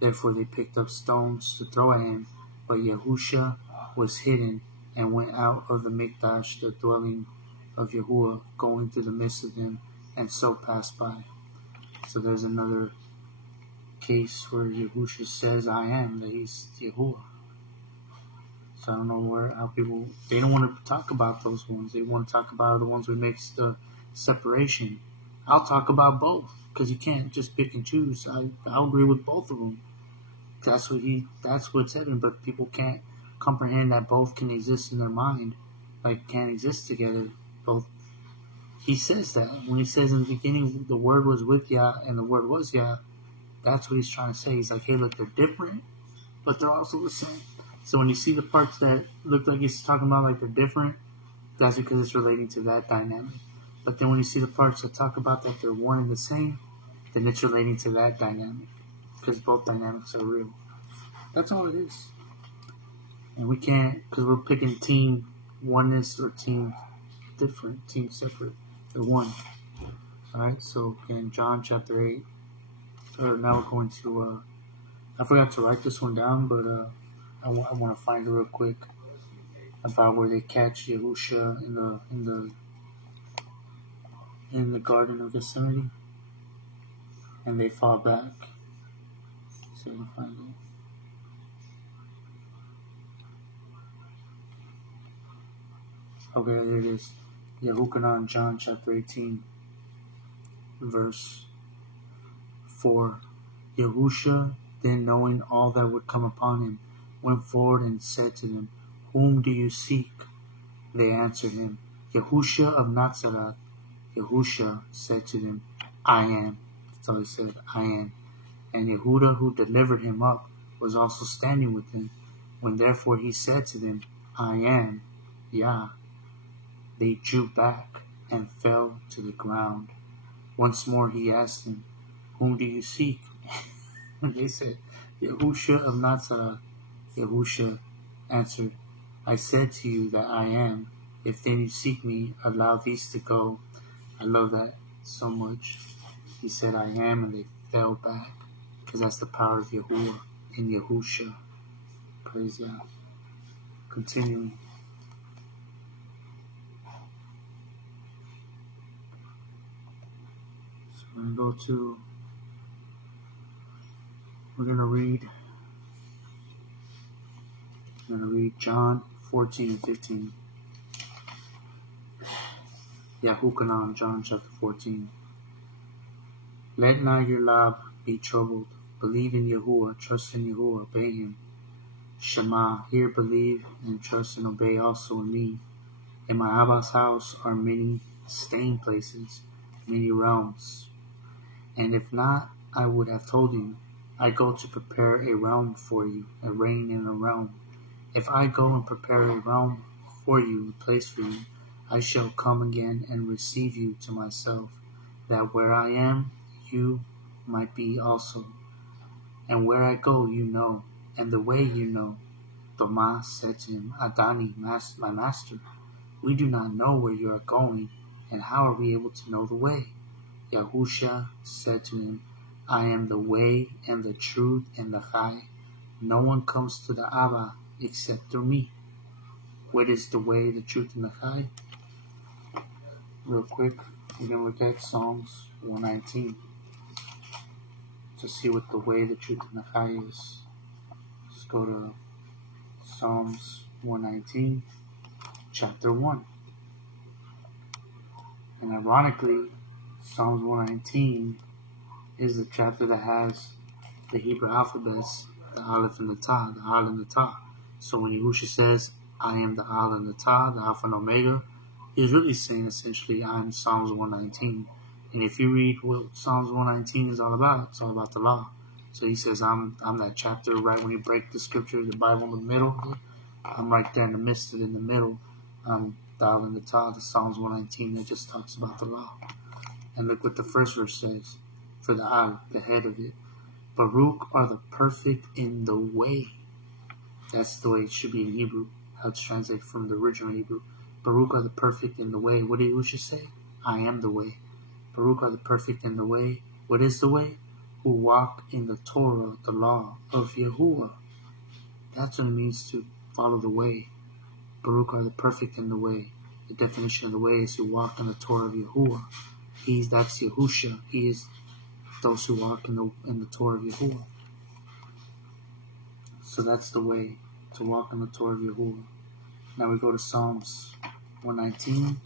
Therefore they picked up stones to throw at him, but YAHUSHA was hidden and went out of the Mikdash, the dwelling of YAHUAH, going through the midst of them, and so passed by. So there's another case where YAHUSHA says, I am, that he's YAHUAH. So I don't know how people, they don't want to talk about those ones. They want to talk about the ones where it makes the separation. I'll talk about both, because you can't just pick and choose. I'll agree with both of them. That's what's happening, but people can't comprehend that both can exist in their mind, like can't exist together. Both. He says that when he says in the beginning the Word was with Yah and the Word was Yah. That's what he's trying to say. He's like, hey, look, they're different, but they're also the same. So when you see the parts that look like he's talking about like they're different, that's because it's relating to that dynamic. But then when you see the parts that talk about that they're one and the same, then it's relating to that dynamic, because both dynamics are real. That's all it is. And we can't, because we're picking team oneness or team different, team separate. They're one. Alright, so in John chapter 8, now we're going to, I forgot to write this one down, but I want to find it real quick about where they catch YAHUSHA in the Garden of Gethsemane, and they fall back. See if I can find it. Okay, there it is. YAHUCANAN, John chapter 18, verse 4. YAHUSHA, then knowing all that would come upon him, went forward and said to them, Whom do you seek? They answered him, YAHUSHA of Natsarym. YAHUSHA said to them, I am. That's all he said, I am. And Yehuda, who delivered him up, was also standing with him. When therefore he said to them, I am, Yah, they drew back and fell to the ground. Once more he asked them, Whom do you seek? And they said, YAHUSHA of Natsarym. YAHUSHA answered, I said to you that I am. If then you seek me, allow these to go. I love that so much. He said, I am, and they fell back, because that's the power of YAHUAH in YAHUSHA. Praise God. Continuing. So we're going to read John 14 and 15. YAHUCANAN, John chapter 14. Let not your love be troubled. Believe in Yahuwah, trust in Yahuwah, obey him. Shema, hear, believe, and trust and obey also in me. In my Abba's house are many staying places, many realms. And if not, I would have told you. I go to prepare a realm for you, a reign in a realm. If I go and prepare a realm for you, a place for you, I shall come again and receive you to myself, that where I am, you might be also. And where I go, you know, and the way you know. Thomas said to him, Adani, my master, we do not know where you are going, and how are we able to know the way? YAHUSHA said to him, I am the way and the truth and the Chai. No one comes to the Abba except through me. What is the way, the truth, and the Chai? Real quick, we're going to look at Psalms 119 to see what the way, the truth, and the Chai is. Let's go to Psalms 119, chapter 1. And ironically, Psalms 119 is the chapter that has the Hebrew alphabets, the Aleph and the Ta, the Al and the Ta. So when YAHUSHA says, I am the Al and the Ta, the Alpha and Omega, he's really saying essentially, I am Psalms 119. And if you read what Psalms 119 is all about, it's all about the law. So he says, I'm that chapter right when you break the scripture, the Bible in the middle. I'm right there in the midst of it, in the middle. I'm the Al and the Ta, the Psalms 119 that just talks about the law. And look what the first verse says for the Al, the head of it. Baruch are the perfect in the way. That's the way it should be in Hebrew, how it's translated from the original Hebrew. Baruch are the perfect in the way. What did YAHUSHA say? I am the way. Baruch are the perfect in the way. What is the way? Who walk in the Torah, the law of YAHUAH. That's what it means to follow the way. Baruch are the perfect in the way. The definition of the way is who walk in the Torah of YAHUAH. That's YAHUSHA. He is those who walk in the Torah of YAHUAH. So that's the way, to walk in the Torah of YAHUAH. Now we go to Psalms 119.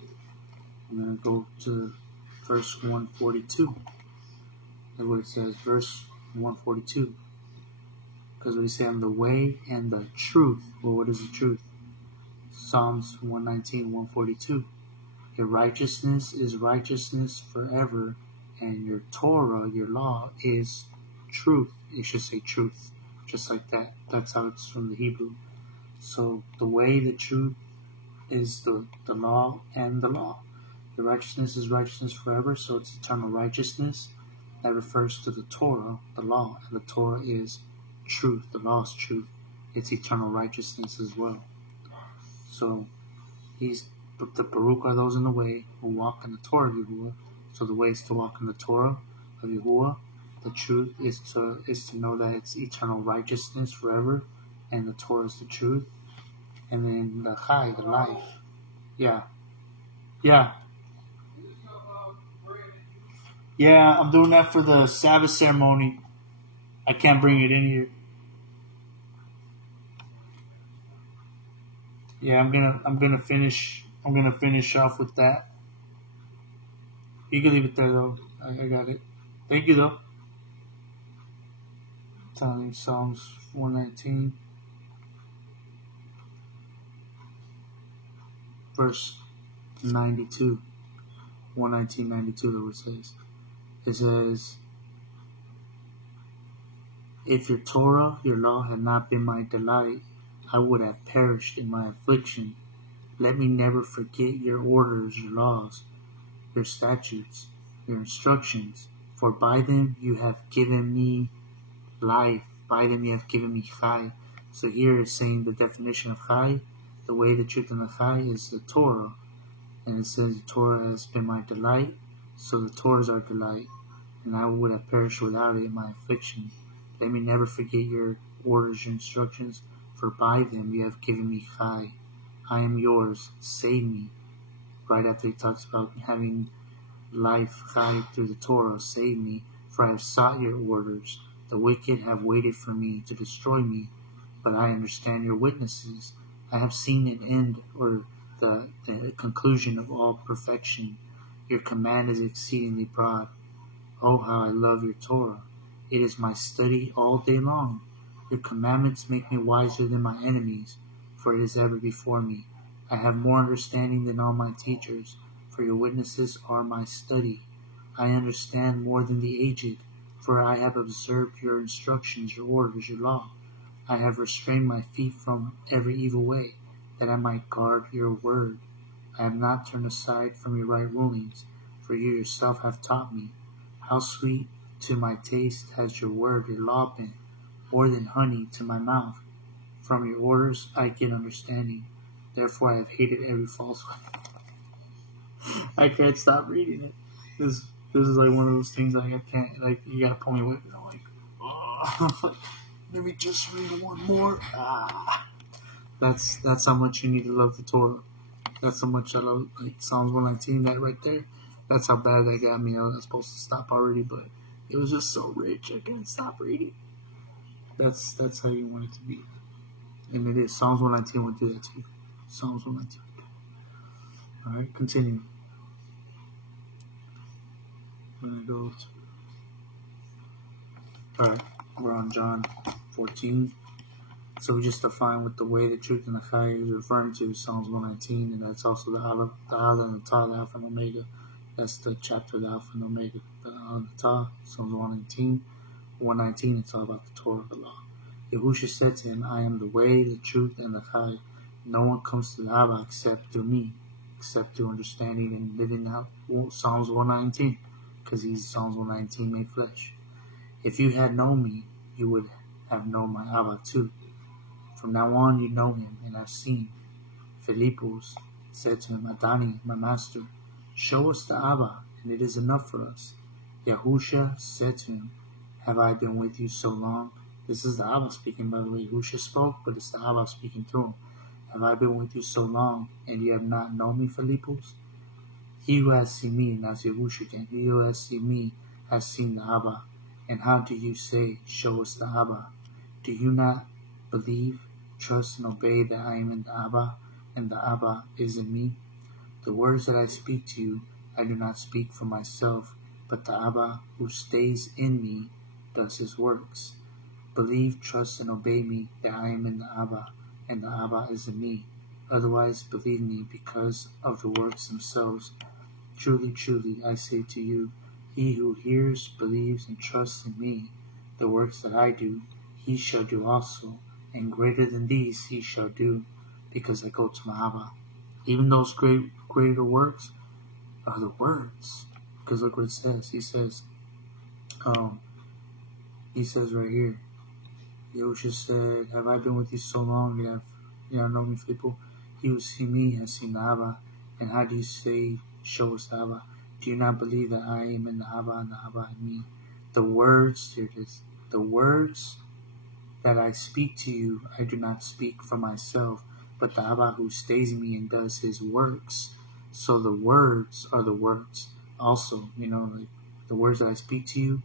I'm going to go to verse 142. That's what it says, verse 142. Because we say, I'm the way and the truth. Well, what is the truth? Psalms 119, 142. Your righteousness is righteousness forever, and your Torah, your law, is truth. It should say truth, just like that. That's how it's from the Hebrew. So the way, the truth, is the law and the law. Your righteousness is righteousness forever, so it's eternal righteousness. That refers to the Torah, the law, and the Torah is truth. The law is truth. It's eternal righteousness as well. So the Baruch are those in the way who walk in the Torah of YAHUAH. So the way is to walk in the Torah of YAHUAH. The truth is to know that it's eternal righteousness forever, and the Torah is the truth. And then the Chai, the life. Yeah, I'm doing that for the Sabbath ceremony. I can't bring it in here. Yeah, I'm gonna finish off with that. You can leave it there though. I got it. Thank you though. Telling you Psalms 119, verse 92. 119:92, the Lord says. It says, if your Torah, your law, had not been my delight, I would have perished in my affliction. Let me never forget your orders, your laws, your statutes, your instructions, for by them you have given me life. By them you have given me Chai. So here it's saying the definition of Chai, the way, the truth, and the Chai is the Torah. And it says the Torah has been my delight, so the Torah is our delight. And I would have perished without it in my affliction. Let me never forget your orders, your instructions, for by them you have given me Chai. I am yours, save me. Right after he talks about having life, Chai, through the Torah, save me, for I have sought your orders. The wicked have waited for me to destroy me, but I understand your witnesses. I have seen an end, or the conclusion of all perfection. Your command is exceedingly broad. Oh, how I love your Torah. It is my study all day long. Your commandments make me wiser than my enemies, for it is ever before me. I have more understanding than all my teachers, for your witnesses are my study. I understand more than the aged, for I have observed your instructions, your orders, your law. I have restrained my feet from every evil way, that I might guard your word. I have not turned aside from your right rulings, for you yourself have taught me. How sweet to my taste has your word, your law been, more than honey to my mouth. From your orders I get understanding. Therefore I have hated every false one. I can't stop reading it. This is like one of those things like I can't, like, you gotta pull me with it. I'm like, oh, let me just read one more. That's how much you need to love the Torah. That's how much I love, like, Psalms 119, that right there. That's how bad that got me. I was supposed to stop already, but it was just so rich. I can't stop reading. That's how you want it to be. And it is. Psalms 119 will do that to you. Psalms 119. Alright, continue. I'm going to go to... Alright, we're on John 14. So we just define what the way, the truth, and the Chai is referring to Psalms 119, and that's also the Aleph, and the Ta, the Alpha and Omega. That's the chapter of the Alpha and Omega. The Aleph, the Ta, Psalms 119. 119, it's all about the Torah of the law. YAHUSHA said to him, I am the way, the truth, and the Chai. No one comes to the Abba except through me, except through understanding and living out Psalms 119, because he's Psalms 119 made flesh. If you had known me, you would have known my Abba too. From now on you know him and have seen. Philippus said to him, Adani, my master, show us the Abba, and it is enough for us. YAHUSHA said to him, have I been with you so long? This is the Abba speaking, by the way. YAHUSHA spoke, but it's the Abba speaking through him. Have I been with you so long, and you have not known me, Philippus? He who has seen me, and that's YAHUSHA again, he who has seen me has seen the Abba. And how do you say, show us the Abba? Do you not believe, trust, and obey that I am in the Abba, and the Abba is in me? The words that I speak to you, I do not speak for myself, but the Abba who stays in me does his works. Believe, trust, and obey me that I am in the Abba, and the Abba is in me. Otherwise, believe me because of the works themselves. Truly, truly, I say to you, he who hears, believes, and trusts in me, the works that I do, he shall do also, and greater than these he shall do, because I go to my Abba. Even those greater works are the words. Because look what it says. He says right here, YAHUSHA said, have I been with you so long, you have known me, people? He who sees me has seen the Abba. And how do you say, show us the Abba? Do you not believe that I am in the Abba, and the Abba in me? The words, here it is, the words that I speak to you, I do not speak for myself, but the Abba who stays in me and does his works. So the words are the works. Also, like the words that I speak to you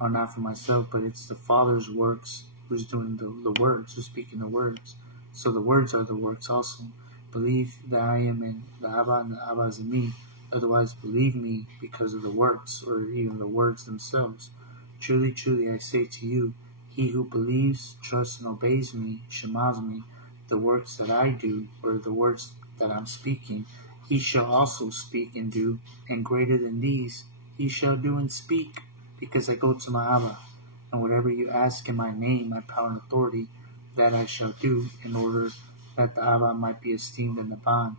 are not for myself, but it's the Father's works who's doing the words, who's speaking the words. So the words are the works also. Believe that I am in the Abba, and the Abba is in me. Otherwise, believe me because of the works, or even the words themselves. Truly, truly, I say to you, he who believes, trusts, and obeys me, shamas me, the works that I do, or the words that I'm speaking, he shall also speak and do, and greater than these he shall do and speak, because I go to my Abba. And whatever you ask in my name, my power and authority, that I shall do, in order that the Abba might be esteemed in the bond.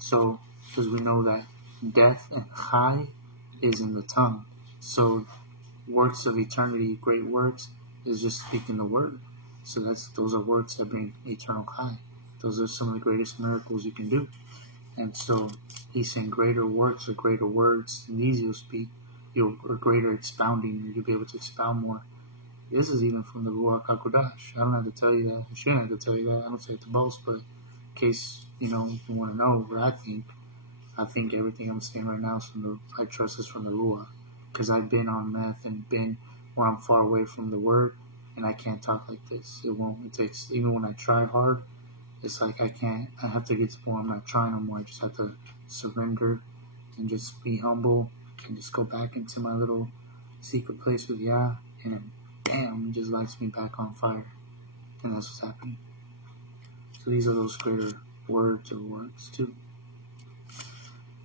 So, because we know that death and Chai is in the tongue. So, works of eternity, great works, is just speaking the word. So those are works that bring eternal Chai. Those are some of the greatest miracles you can do. And so he's saying greater works or greater words than these you'll speak, or greater expounding, or you'll be able to expound more. This is even from the Ruach HaKodesh. I don't have to tell you that. I shouldn't have to tell you that. I don't say it to boast, but in case you want to know what I think everything I'm saying right now is I trust this from the Ruach, because I've been on meth and been where I'm far away from the word, and I can't talk like this. It takes, even when I try hard, it's like I have to get to the point where I'm not trying no more. I just have to surrender and just be humble and just go back into my little secret place with Yah, and then bam, it just lights me back on fire. And that's what's happening. So these are those greater words or works too.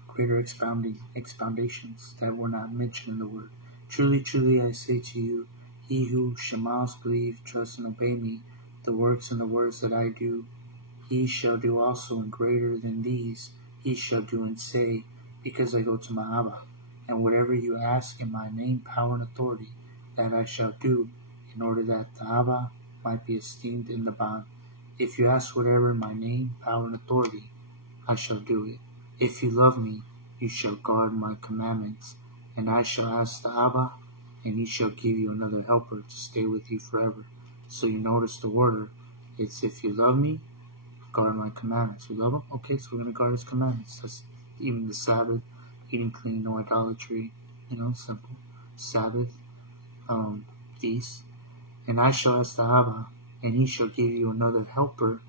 Greater expoundations that were not mentioned in the word. Truly, truly, I say to you, he who shamas, believe, trust, and obey me, the works and the words that I do, he shall do also, and greater than these he shall do and say, because I go to my Abba. And whatever you ask in my name, power, and authority, that I shall do, in order that the Abba might be esteemed in the bond. If you ask whatever in my name, power, and authority, I shall do it. If you love me, you shall guard my commandments. And I shall ask the Abba, and he shall give you another helper to stay with you forever. So you notice the order. It's if you love me, guard my commandments. You love him? Okay, so we're going to guard his commandments. That's even the Sabbath, eating clean, no idolatry, simple. Sabbath, feast. And I shall ask the Abba, and he shall give you another helper.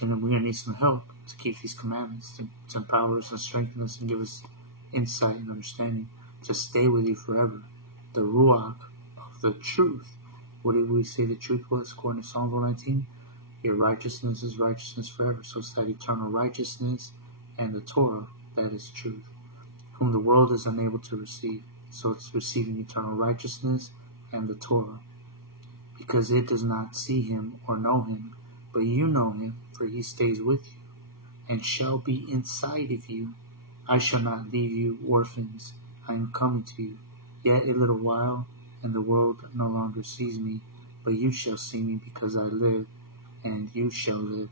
We're going to need some help to keep these commandments, to empower us and strengthen us and give us insight and understanding, to stay with you forever. The Ruach of the truth. What did we say the truth was according to Psalm 119? Your righteousness is righteousness forever. So it's that eternal righteousness and the Torah that is truth, whom the world is unable to receive. So it's receiving eternal righteousness and the Torah, because it does not see him or know him, but you know him, for he stays with you and shall be inside of you. I shall not leave you orphans. I am coming to you. Yet a little while, and the world no longer sees me, but you shall see me, because I live, and you shall live.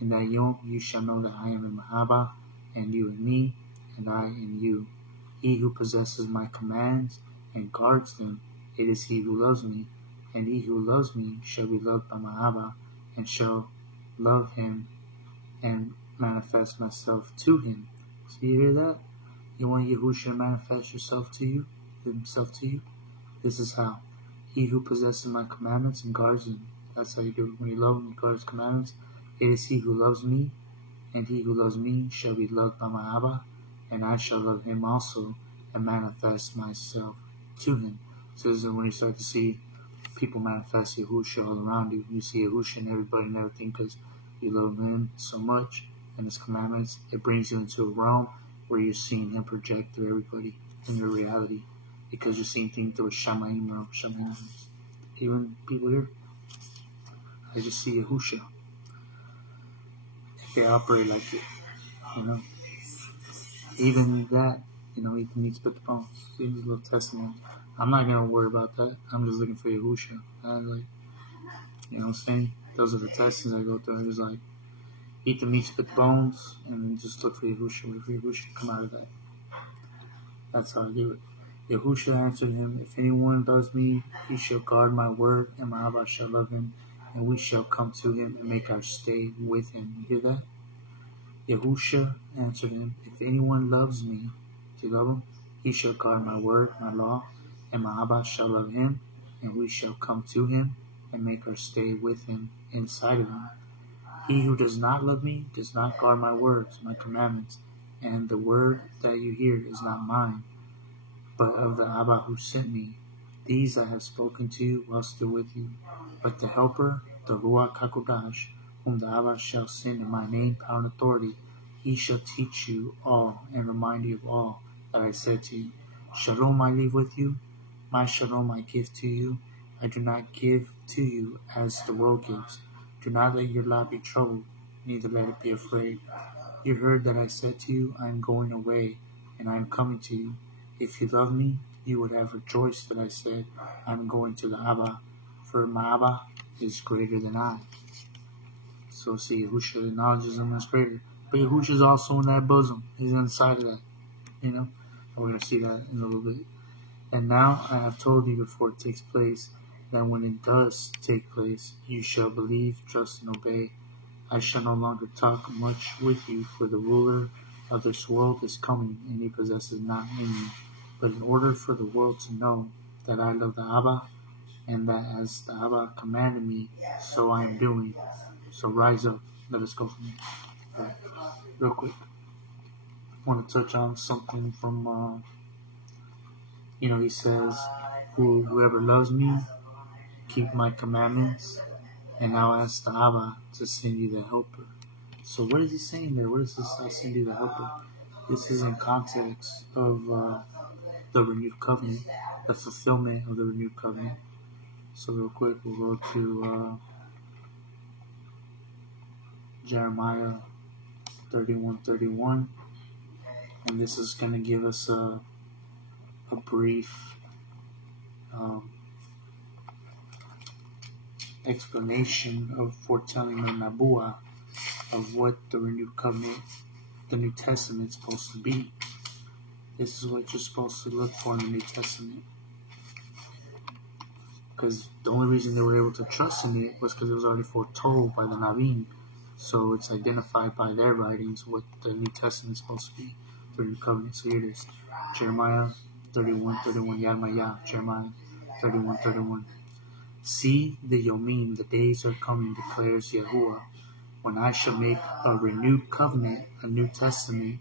In that you shall know that I am in my Abba, and you in me, and I in you. He who possesses my commands and guards them, it is he who loves me, and he who loves me shall be loved by my Abba, and shall love him and manifest myself to him. So you hear that? You want YAHUSHA to manifest himself to you? This is how. He who possesses my commandments and guards them. That's how you do it. When you love him, you guard his commandments. It is he who loves me, and he who loves me shall be loved by my Abba, and I shall love him also, and manifest myself to him. So this is when you start to see people manifest YAHUSHA all around you. You see YAHUSHA in everybody and everything, because you love him so much and his commandments. It brings you into a realm where you're seeing him project through everybody in their reality, because you're seeing things through a Shamayim or Shamayim. Even people here, I just see YAHUSHA. They operate like it, Even that, even he spit the bones. See these little testimonies. I'm not gonna worry about that. I'm just looking for YAHUSHA. What I'm saying? Those are the testings I go through. I just eat the meat, spit the bones, and then just look for YAHUSHA. Wait for YAHUSHA to come out of that. That's how I do it. YAHUSHA answered him, if anyone loves me, he shall guard my word, and my Abba shall love him, and we shall come to him and make our stay with him. You hear that? YAHUSHA answered him, if anyone loves me, do you love him? He shall guard my word, my law, and my Abba shall love him, and we shall come to him and make our stay with him inside of him. He who does not love me does not guard my words, my commandments, and the word that you hear is not mine, but of the Abba who sent me. These I have spoken to you while still with you. But the Helper, the Ruach HaKodesh, whom the Abba shall send in my name, power, and authority, he shall teach you all and remind you of all that I said to you. Shalom I leave with you, my shalom I give to you. I do not give to you as the world gives. Do not let your lot be troubled, neither let it be afraid. You heard that I said to you, I am going away, and I am coming to you. If you love me, you would have rejoiced that I said, I am going to the Abba, for my Abba is greater than I. So see, YAHUSHA acknowledges him as greater. But YAHUSHA is also in that bosom. He's inside of that. And we're going to see that in a little bit. And now I have told you before it takes place, that when it does take place, you shall believe, trust, and obey. I shall no longer talk much with you, for the ruler of this world is coming, and he possesses not in me. But in order for the world to know that I love the Abba, and that as the Abba commanded me, so I am doing. So rise up. Let us go from here. Right. Real quick. I want to touch on something from, he says, whoever loves me, keep my commandments, and I'll ask the Abba to send you the helper. So what is he saying there? What is this, I'll send you the helper? This is in context of the renewed covenant, the fulfillment of the renewed covenant. So real quick, we'll go to Jeremiah 31:31, and this is going to give us a brief explanation of foretelling of Nabuah of what the renewed covenant, the New Testament is supposed to be. This is what you're supposed to look for in the New Testament. Because the only reason they were able to trust in it was because it was already foretold by the Nabim. So it's identified by their writings what the New Testament is supposed to be, the New Covenant. So here it is. Jeremiah 31:31, Yahmaya, Jeremiah 31:31. See the Yomim, the days are coming, declares Yahuwah, when I shall make a renewed covenant, a New Testament,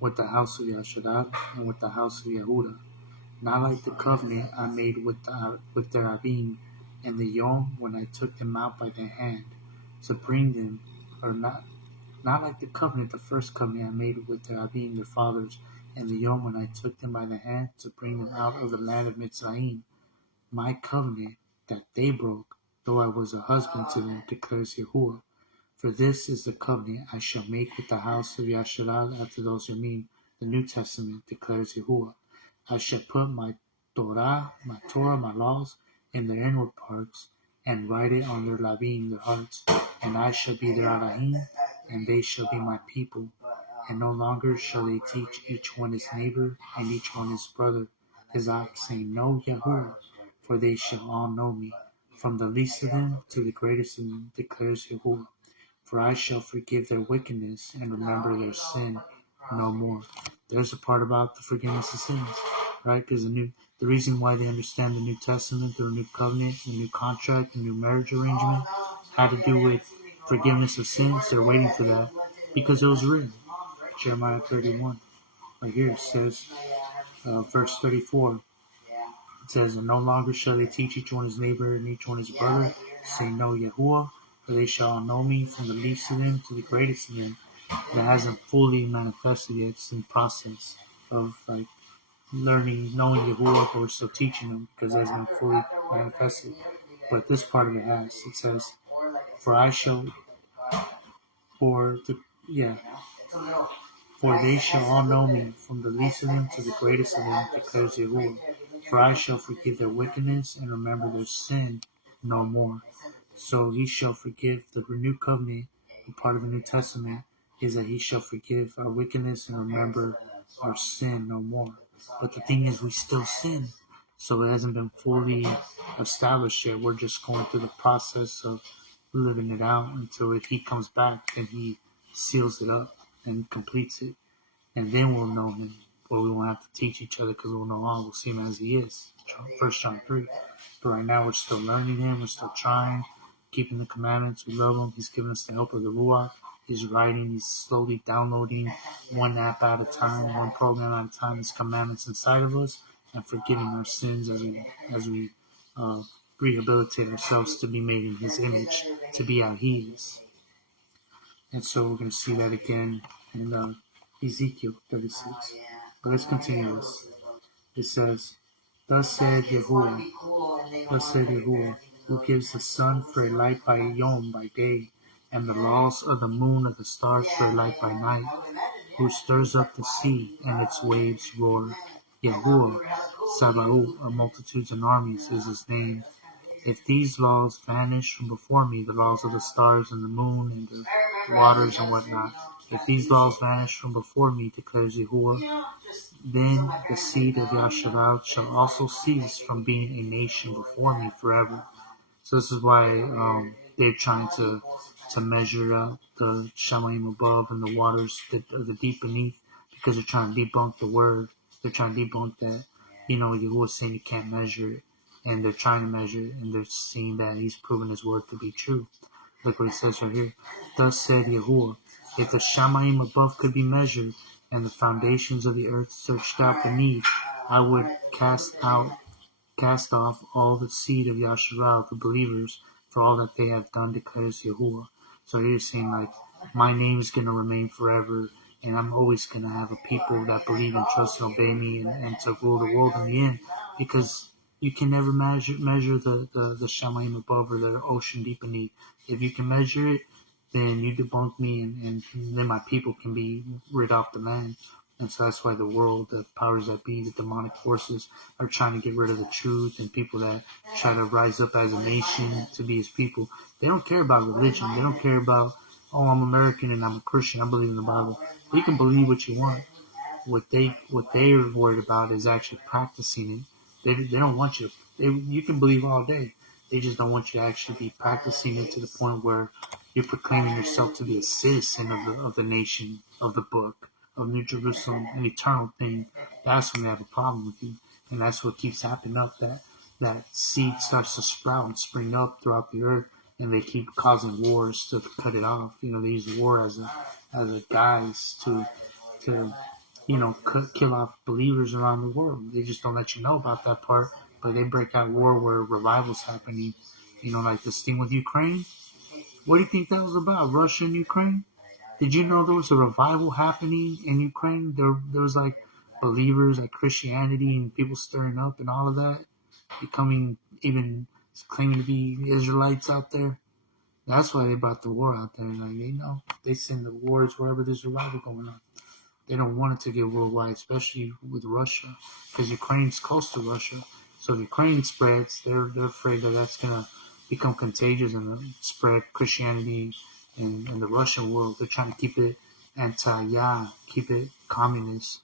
with the house of Yasharal and with the house of Yehudah. Not like the covenant I made with their Abim and the Yom when I took them out by their hand to bring them, or not like the covenant, the first covenant I made with their Abim, their fathers, and the Yom when I took them by the hand to bring them out of the land of Mitzrayim. My covenant that they broke, though I was a husband to them, declares Yahuwah. For this is the covenant I shall make with the house of Yasharal after those who mean the New Testament, declares Yahuwah. I shall put my Torah, my laws, in their inward parts, and write it on their labim, their hearts. And I shall be their Elohim, and they shall be my people. And no longer shall they teach each one his neighbor, and each one his brother, as I say, know Yahuwah, for they shall all know me, from the least of them to the greatest of them, declares Yahuwah. For I shall forgive their wickedness, and remember their sin no more. There's a part about the forgiveness of sins, right? Because the reason why they understand the New Testament, the new covenant, the new contract, the new marriage arrangement, had to do with forgiveness of sins. They're waiting for that because it was written. Jeremiah 31, right here it says, verse 34. It says, and no longer shall they teach each one his neighbor and each one his brother, say, know Yahuwah, for they shall all know me, from the least of them to the greatest of them. And it hasn't fully manifested yet. It's in the process of like learning, knowing Yahuwah, but we're still teaching them because it hasn't been fully manifested. But this part of it has. It says, for they shall all know me, from the least of them to the greatest of them, declares Yahuwah. For I shall forgive their wickedness and remember their sin no more. So he shall forgive the renewed covenant. A part of the New Testament is that he shall forgive our wickedness and remember our sin no more. But the thing is, we still sin. So it hasn't been fully established yet. We're just going through the process of living it out until if he comes back, then he seals it up and completes it. And then we'll know him. But we won't have to teach each other because we'll know all. We'll see him as he is. 1 John 3. But right now we're still learning him. We're still trying, keeping the commandments. We love him. He's given us the help of the Ruach. He's writing. He's slowly downloading one app at a time, one program at a time, his commandments inside of us, and forgiving our sins as we rehabilitate ourselves to be made in his image, to be how he is. And so we're going to see that again in Ezekiel 36. But let's continue this. It says, Thus said Yahuwah, who gives the sun for a light by Yom by day, and the laws of the moon of the stars for a light by night, who stirs up the sea and its waves roar. Yahuwah, Sabaoth, of multitudes and armies is his name. If these laws vanish from before me, the laws of the stars and the moon and the waters and whatnot, if these laws vanish from before me, declares Yahuwah, then the seed of Yasharal shall also cease from being a nation before me forever. So this is why they're trying to measure out the Shamayim above and the waters of the deep beneath, because they're trying to debunk the word. They're trying to debunk that, Yahuwah saying you can't measure it. And they're trying to measure it, and they're seeing that he's proven his word to be true. Look what he says right here. Thus said Yahuwah, if the Shamayim above could be measured, and the foundations of the earth searched out beneath, I would cast off all the seed of Yasharal, the believers, for all that they have done, declares Yahuwah. So he's saying, like, my name is going to remain forever, and I'm always going to have a people that believe and trust and obey me and to rule the world in the end, because you can never measure the Shamayim above or the ocean deep beneath. If you can measure it, then you debunk me, and then my people can be rid off the land. And so that's why the world, the powers that be, the demonic forces, are trying to get rid of the truth, and people that try to rise up as a nation to be his people. They don't care about religion. They don't care about, oh, I'm American and I'm a Christian, I believe in the Bible. You can believe what you want. What they're worried about is actually practicing it. They don't want you to. You can believe all day. They just don't want you to actually be practicing it to the point where you're proclaiming yourself to be a citizen of the nation, of the book, of New Jerusalem, an eternal thing. That's when they have a problem with you, and that's what keeps happening up. That seed starts to sprout and spring up throughout the earth, and they keep causing wars to cut it off. They use war as a guise to kill off believers around the world. They just don't let you know about that part, but they break out war where revival's happening. Like this thing with Ukraine. What do you think that was about? Russia and Ukraine? Did you know there was a revival happening in Ukraine? There was like believers, like Christianity, and people stirring up and all of that, becoming even claiming to be Israelites out there. That's why they brought the war out there. Like they send the wars wherever there's a revival going on. They don't want it to get worldwide, especially with Russia, because Ukraine's close to Russia. So if Ukraine spreads, they're afraid that that's gonna become contagious and spread Christianity in the Russian world. They're trying to keep it anti-Yah, keep it communist,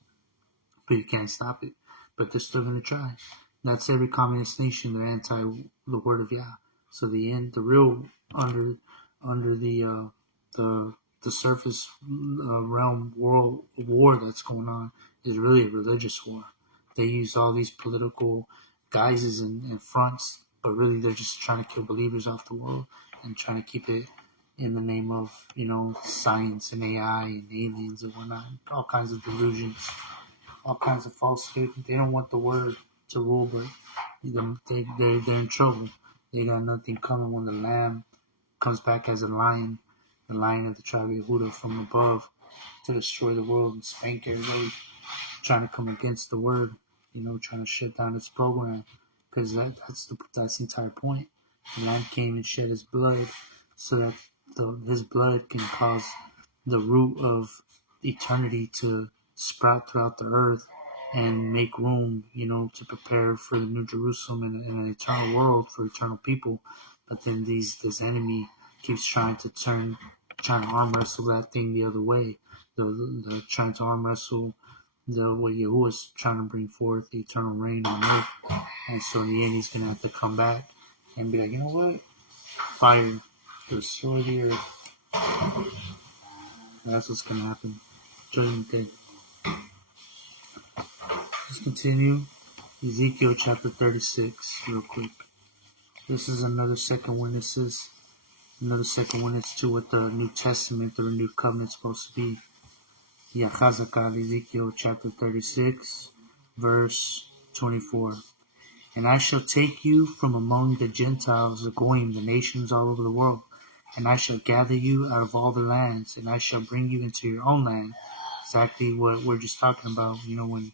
but you can't stop it. But they're still gonna try. That's every communist nation. They're anti the word of Yah. So the real under the surface realm world war that's going on is really a religious war. They use all these political guises and fronts, but really they're just trying to kill believers off the world and trying to keep it in the name of science and AI and aliens and whatnot, all kinds of delusions, all kinds of falsehood. They don't want the word to rule, but they're in trouble. They got nothing coming when the Lamb comes back as a lion, the lion of the tribe of YAHUDA from above, to destroy the world and spank everybody trying to come against the word, trying to shut down its program, because that's the entire point. The Lamb came and shed his blood so that his blood can cause the root of eternity to sprout throughout the earth and make room, to prepare for the New Jerusalem and an eternal world for eternal people. But then this enemy keeps trying to arm wrestle that thing the other way. They're trying to arm wrestle what Yahuwah is trying to bring forth, the eternal reign on earth. And so in the end, he's going to have to come back and be like, you know what? Fire, destroy the earth. That's what's going to happen. Judgment Day. Let's continue. Ezekiel chapter 36, real quick. This is another second witness to what the New Testament or the New Covenant is supposed to be. YAHUSHA, Ezekiel chapter 36, verse 24. And I shall take you from among the Gentiles, the Goyim, the nations all over the world, and I shall gather you out of all the lands, and I shall bring you into your own land. Exactly what we're just talking about, when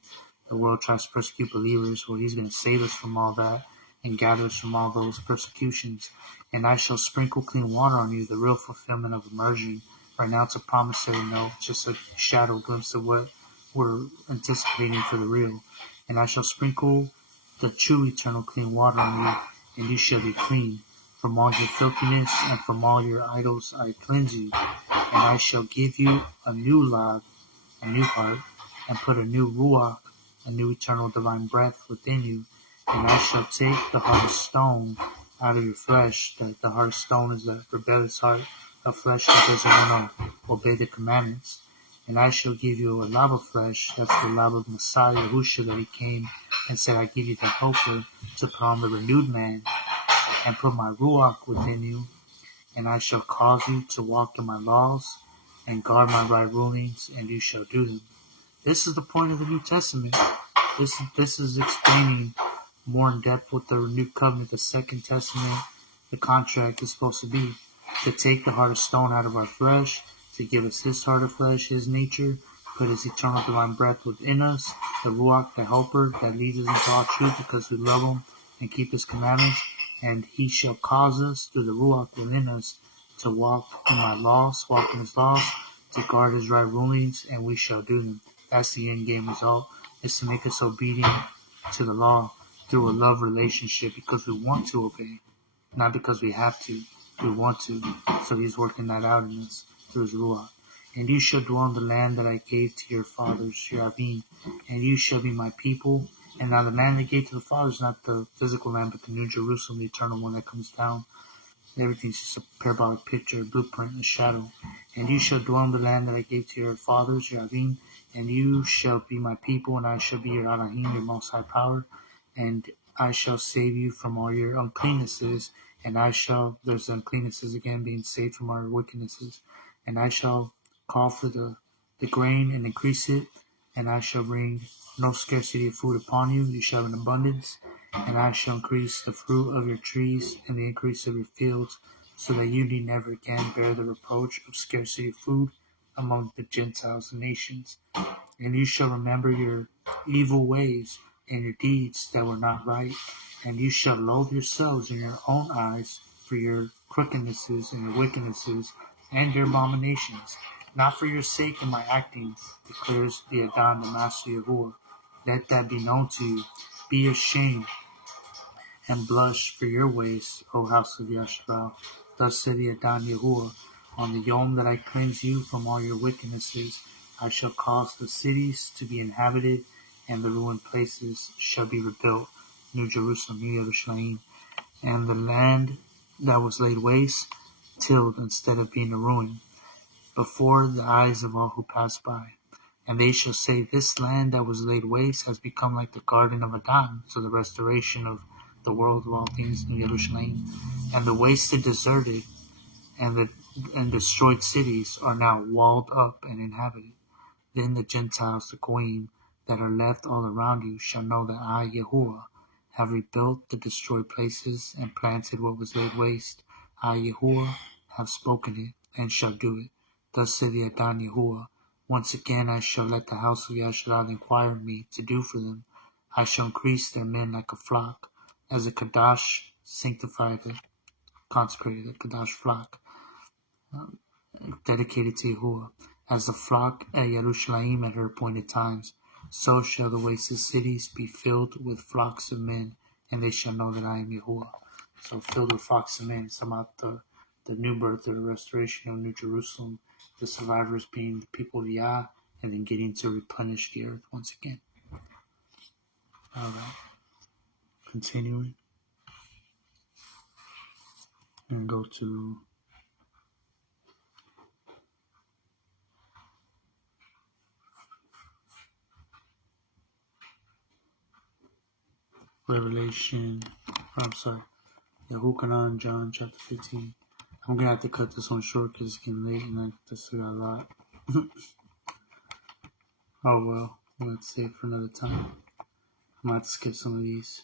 the world tries to persecute believers, well, he's going to save us from all that and gather us from all those persecutions. And I shall sprinkle clean water on you, the real fulfillment of immersion. Right now it's a promissory note, just a shadow glimpse of what we're anticipating for the real. And I shall sprinkle the true eternal clean water on you, and you shall be clean. From all your filthiness and from all your idols I cleanse you. And I shall give you a new love, a new heart, and put a new ruach, a new eternal divine breath within you. And I shall take the heart of stone out of your flesh. The heart of stone is the rebellious heart of flesh that doesn't want to obey the commandments. And I shall give you a love of flesh, that's the love of Messiah, YAHUSHA, that he came and said, I give you the helper to put on the renewed man, and put my ruach within you, and I shall cause you to walk in my laws, and guard my right rulings, and you shall do them. This is the point of the New Testament. This is explaining more in depth what the New Covenant, the Second Testament, the contract is supposed to be. To take the heart of stone out of our flesh, to give us his heart of flesh, his nature, put his eternal divine breath within us, the Ruach, the helper that leads us into all truth because we love him and keep his commandments, and he shall cause us through the Ruach within us to walk in my laws, walk in his laws, to guard his right rulings, and we shall do them. That's the end game result, is to make us obedient to the law through a love relationship because we want to obey, not because we have to. We want to. So he's working that out in us through his Ruach. And you shall dwell in the land that I gave to your fathers, your Avim, and you shall be my people. And now the land they gave to the fathers, not the physical land, but the New Jerusalem, the eternal one that comes down. Everything's just a parabolic picture, a blueprint, a shadow. And you shall dwell in the land that I gave to your fathers, your Avim, and you shall be my people, and I shall be your Elohim, your most high power. And I shall save you from all your uncleannesses, and there's uncleannesses again, being saved from our wickednesses. And I shall call for the grain and increase it, and I shall bring no scarcity of food upon you. You shall have an abundance, and I shall increase the fruit of your trees and the increase of your fields, so that you need never again bear the reproach of scarcity of food among the Gentiles and nations. And you shall remember your evil ways and your deeds that were not right, and you shall loathe yourselves in your own eyes for your crookednesses and your wickednesses and your abominations, not for your sake of my actings, declares the Adon, the Master Yahuwah. Let that be known to you. Be ashamed and blush for your ways, O house of Yasharal. Thus said the Adon Yahuwah, on the Yom that I cleanse you from all your wickednesses, I shall cause the cities to be inhabited, and the ruined places shall be rebuilt. New Jerusalem, New Yerushalayim. And the land that was laid waste, tilled instead of being a ruin, before the eyes of all who pass by. And they shall say, this land that was laid waste has become like the garden of Adon, so the restoration of the world of all things, New Yerushalayim. And the wasted, deserted, and destroyed cities are now walled up and inhabited. Then the Gentiles, the Goyim, that are left all around you, shall know that I, Yahuwah, have rebuilt the destroyed places and planted what was laid waste. I, Yahuwah, have spoken it, and shall do it. Thus said the Adon Yahuwah, once again I shall let the house of Yasharal inquire of me to do for them. I shall increase their men like a flock, as a Kadash sanctified, consecrated, a Kadash flock, dedicated to Yahuwah, as the flock at Yerushalayim at her appointed times. So shall the wasted cities be filled with flocks of men, and they shall know that I am Yahuwah. So filled with flocks of men, it's about the new birth or the restoration of New Jerusalem, the survivors being the people of Yah, and then getting to replenish the earth once again. Alright, continuing, and go to Yahuchanan, John chapter 15. I'm going to have to cut this one short because it's getting late and I still got a lot. Oh well, let's save for another time. I might have to skip some of these.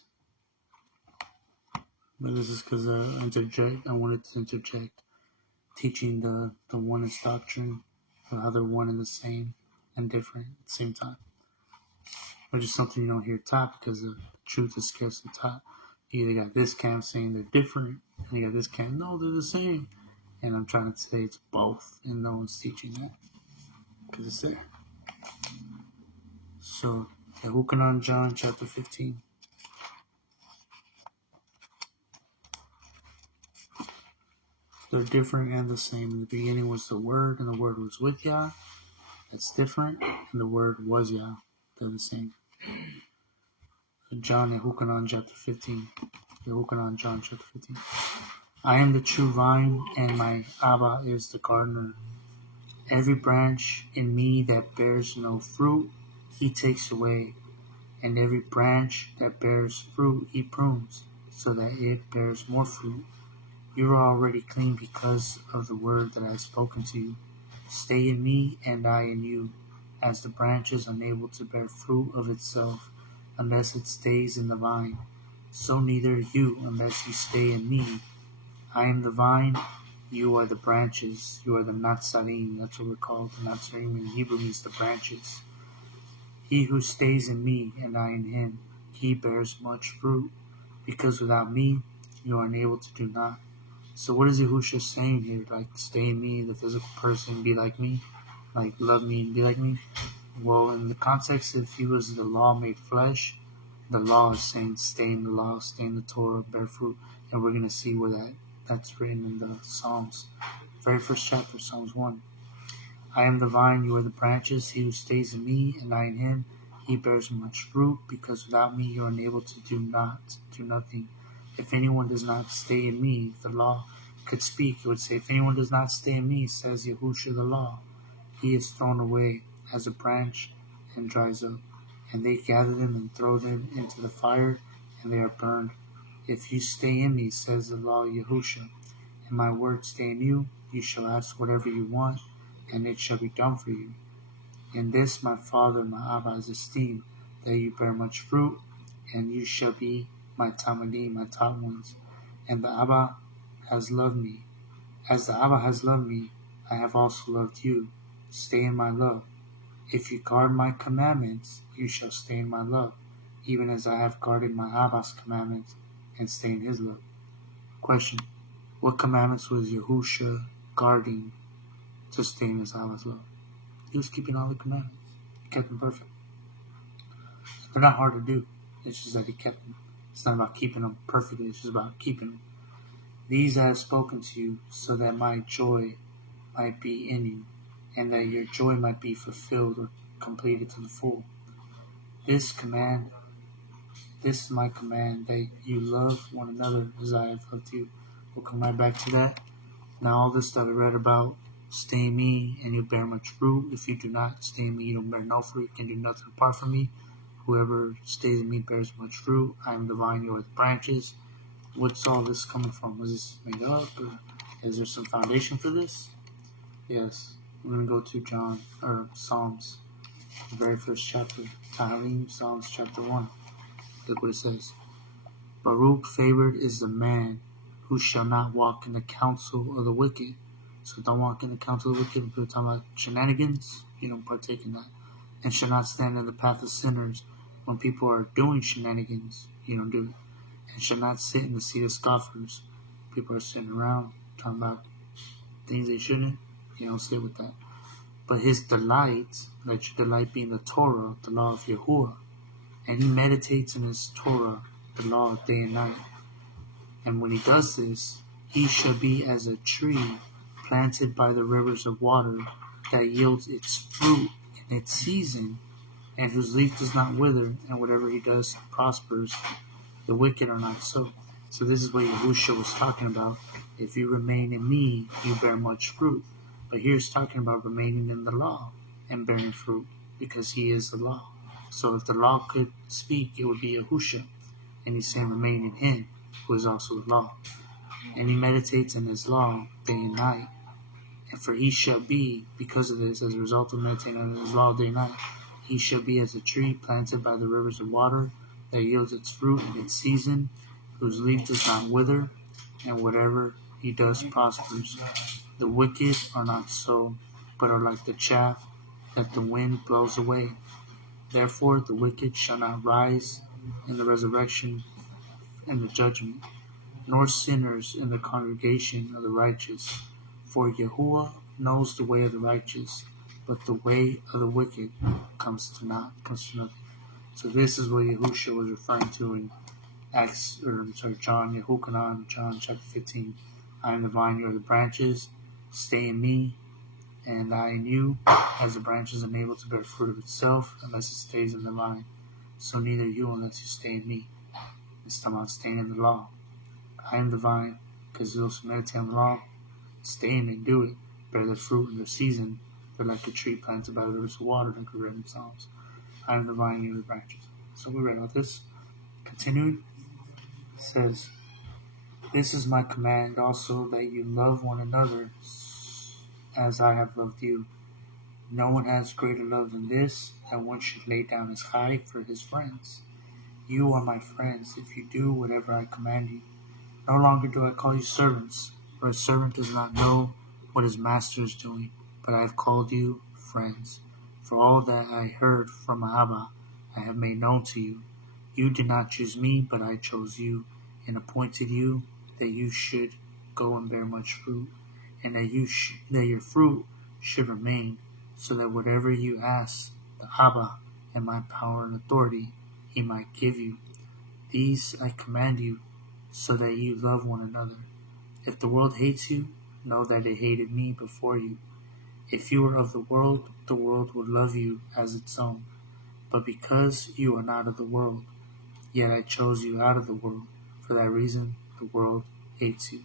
But this is because I wanted to interject teaching the oneness doctrine, how they're one and the same and different at the same time. Which is something you don't hear taught because the truth is scarcely taught. You either got this camp saying they're different, and you got this camp, no, they're the same. And I'm trying to say it's both, and no one's teaching that because it's there. So, Yahuchanan, John chapter 15. They're different and the same. In the beginning was the Word, and the Word was with Yah. That's different, and the Word was Yah. They're the same. John, Yahuchanan chapter 15. Yahuchanan, John chapter 15. I am the true vine, and my Abba is the gardener. Every branch in me that bears no fruit, he takes away, and every branch that bears fruit, he prunes, so that it bears more fruit. You are already clean because of the word that I have spoken to you. Stay in me, and I in you, as the branch is unable to bear fruit of itself, unless it stays in the vine. So neither you, unless you stay in me. I am the vine, you are the branches, you are the Natsarym, that's what we're called. The Natsarym in Hebrew means the branches. He who stays in me, and I in him, he bears much fruit, because without me, you are unable to do naught. So what is YAHUSHA saying here? Like, stay in me, the physical person, be like me? Like, love me and be like me? Well, in the context, if he was the law made flesh, the law is saying stay in the law, stay in the Torah, bear fruit, and we're going to see where that's written in the Psalms. Very first chapter, Psalms 1. I am the vine, you are the branches. He who stays in me and I in him, he bears much fruit, because without me you are unable to do nothing. If anyone does not stay in me, the law could speak. It would say, if anyone does not stay in me, says YAHUSHA the law, he is thrown away as a branch and dries up. And they gather them and throw them into the fire, and they are burned. If you stay in me, says the law YAHUSHA, and my words stay in you, you shall ask whatever you want, and it shall be done for you. In this my Father, my Abba, is esteemed, that you bear much fruit, and you shall be my Talmidim, my taught ones. And the Abba has loved me. As the Abba has loved me, I have also loved you. Stay in my love. If you guard my commandments, you shall stay in my love, even as I have guarded my Abba's commandments and stay in his love. Question: what commandments was YAHUSHA guarding to stay in his Abba's love? He was keeping all the commandments. He kept them perfect. They're not hard to do. It's just that he kept them. It's not about keeping them perfectly. It's just about keeping them. These I have spoken to you, so that my joy might be in you, and that your joy might be fulfilled or completed to the full. This is my command, that you love one another as I have loved you. We'll come right back to that. Now all this that I read about, stay in me and you'll bear much fruit. If you do not stay in me, you don't bear no fruit. You can do nothing apart from me. Whoever stays in me bears much fruit. I am the vine, you are the branches. What's all this coming from? Was this made up, or is there some foundation for this? Yes. We're going to go to Psalms, the very first chapter. Natsarym, Psalms chapter 1. Look what it says. Baruch, favored is the man who shall not walk in the counsel of the wicked. So don't walk in the counsel of the wicked. If you're talking about shenanigans, you don't partake in that. And shall not stand in the path of sinners. When people are doing shenanigans, you don't do it. And shall not sit in the seat of scoffers. People are sitting around talking about things they shouldn't. You don't sit with that. But his delight, let your delight be in the Torah, the law of YAHUAH. And he meditates in his Torah, the law, day and night. And when he does this, he shall be as a tree planted by the rivers of water, that yields its fruit in its season, and whose leaf does not wither, and whatever he does prospers. The wicked are not so. So this is what YAHUSHA was talking about. If you remain in me, you bear much fruit. But here he's talking about remaining in the law and bearing fruit, because he is the law. So if the law could speak, it would be YAHUSHA. And he's saying remain in him, who is also the law. And he meditates in his law day and night. And for he shall be, because of this, as a result of meditating on his law day and night, he shall be as a tree planted by the rivers of water, that yields its fruit in its season, whose leaf does not wither, and whatever he does prospers. The wicked are not so, but are like the chaff that the wind blows away. Therefore the wicked shall not rise in the resurrection and the judgment, nor sinners in the congregation of the righteous. For YAHUAH knows the way of the righteous, but the way of the wicked comes to nothing. So this is what YAHUSHA was referring to in John chapter 15. I am the vine, you are the branches. Stay in me, and I in you, as the branch is unable to bear fruit of itself unless it stays in the vine. So neither you unless you stay in me. It's talking about staying in the law. I am the vine, because those who meditate on the law, stay in it, do it, bear their fruit in their season. They're like a tree planted by the rivers of water, like we read in Psalms. I am the vine, you are the branches. So we read all this. Continuing, it says, this is my command also, that you love one another as I have loved you. No one has greater love than this, that one should lay down his life for his friends. You are my friends if you do whatever I command you. No longer do I call you servants, for a servant does not know what his master is doing, but I have called you friends. For all that I heard from my Abba I have made known to you. You did not choose me, but I chose you, and appointed you that you should go and bear much fruit, and that your fruit should remain, so that whatever you ask the Abba and my power and authority he might give you. These I command you, so that you love one another. If the world hates you, know that it hated me before you. If you were of the world would love you as its own. But because you are not of the world, yet I chose you out of the world, for that reason the world hates you.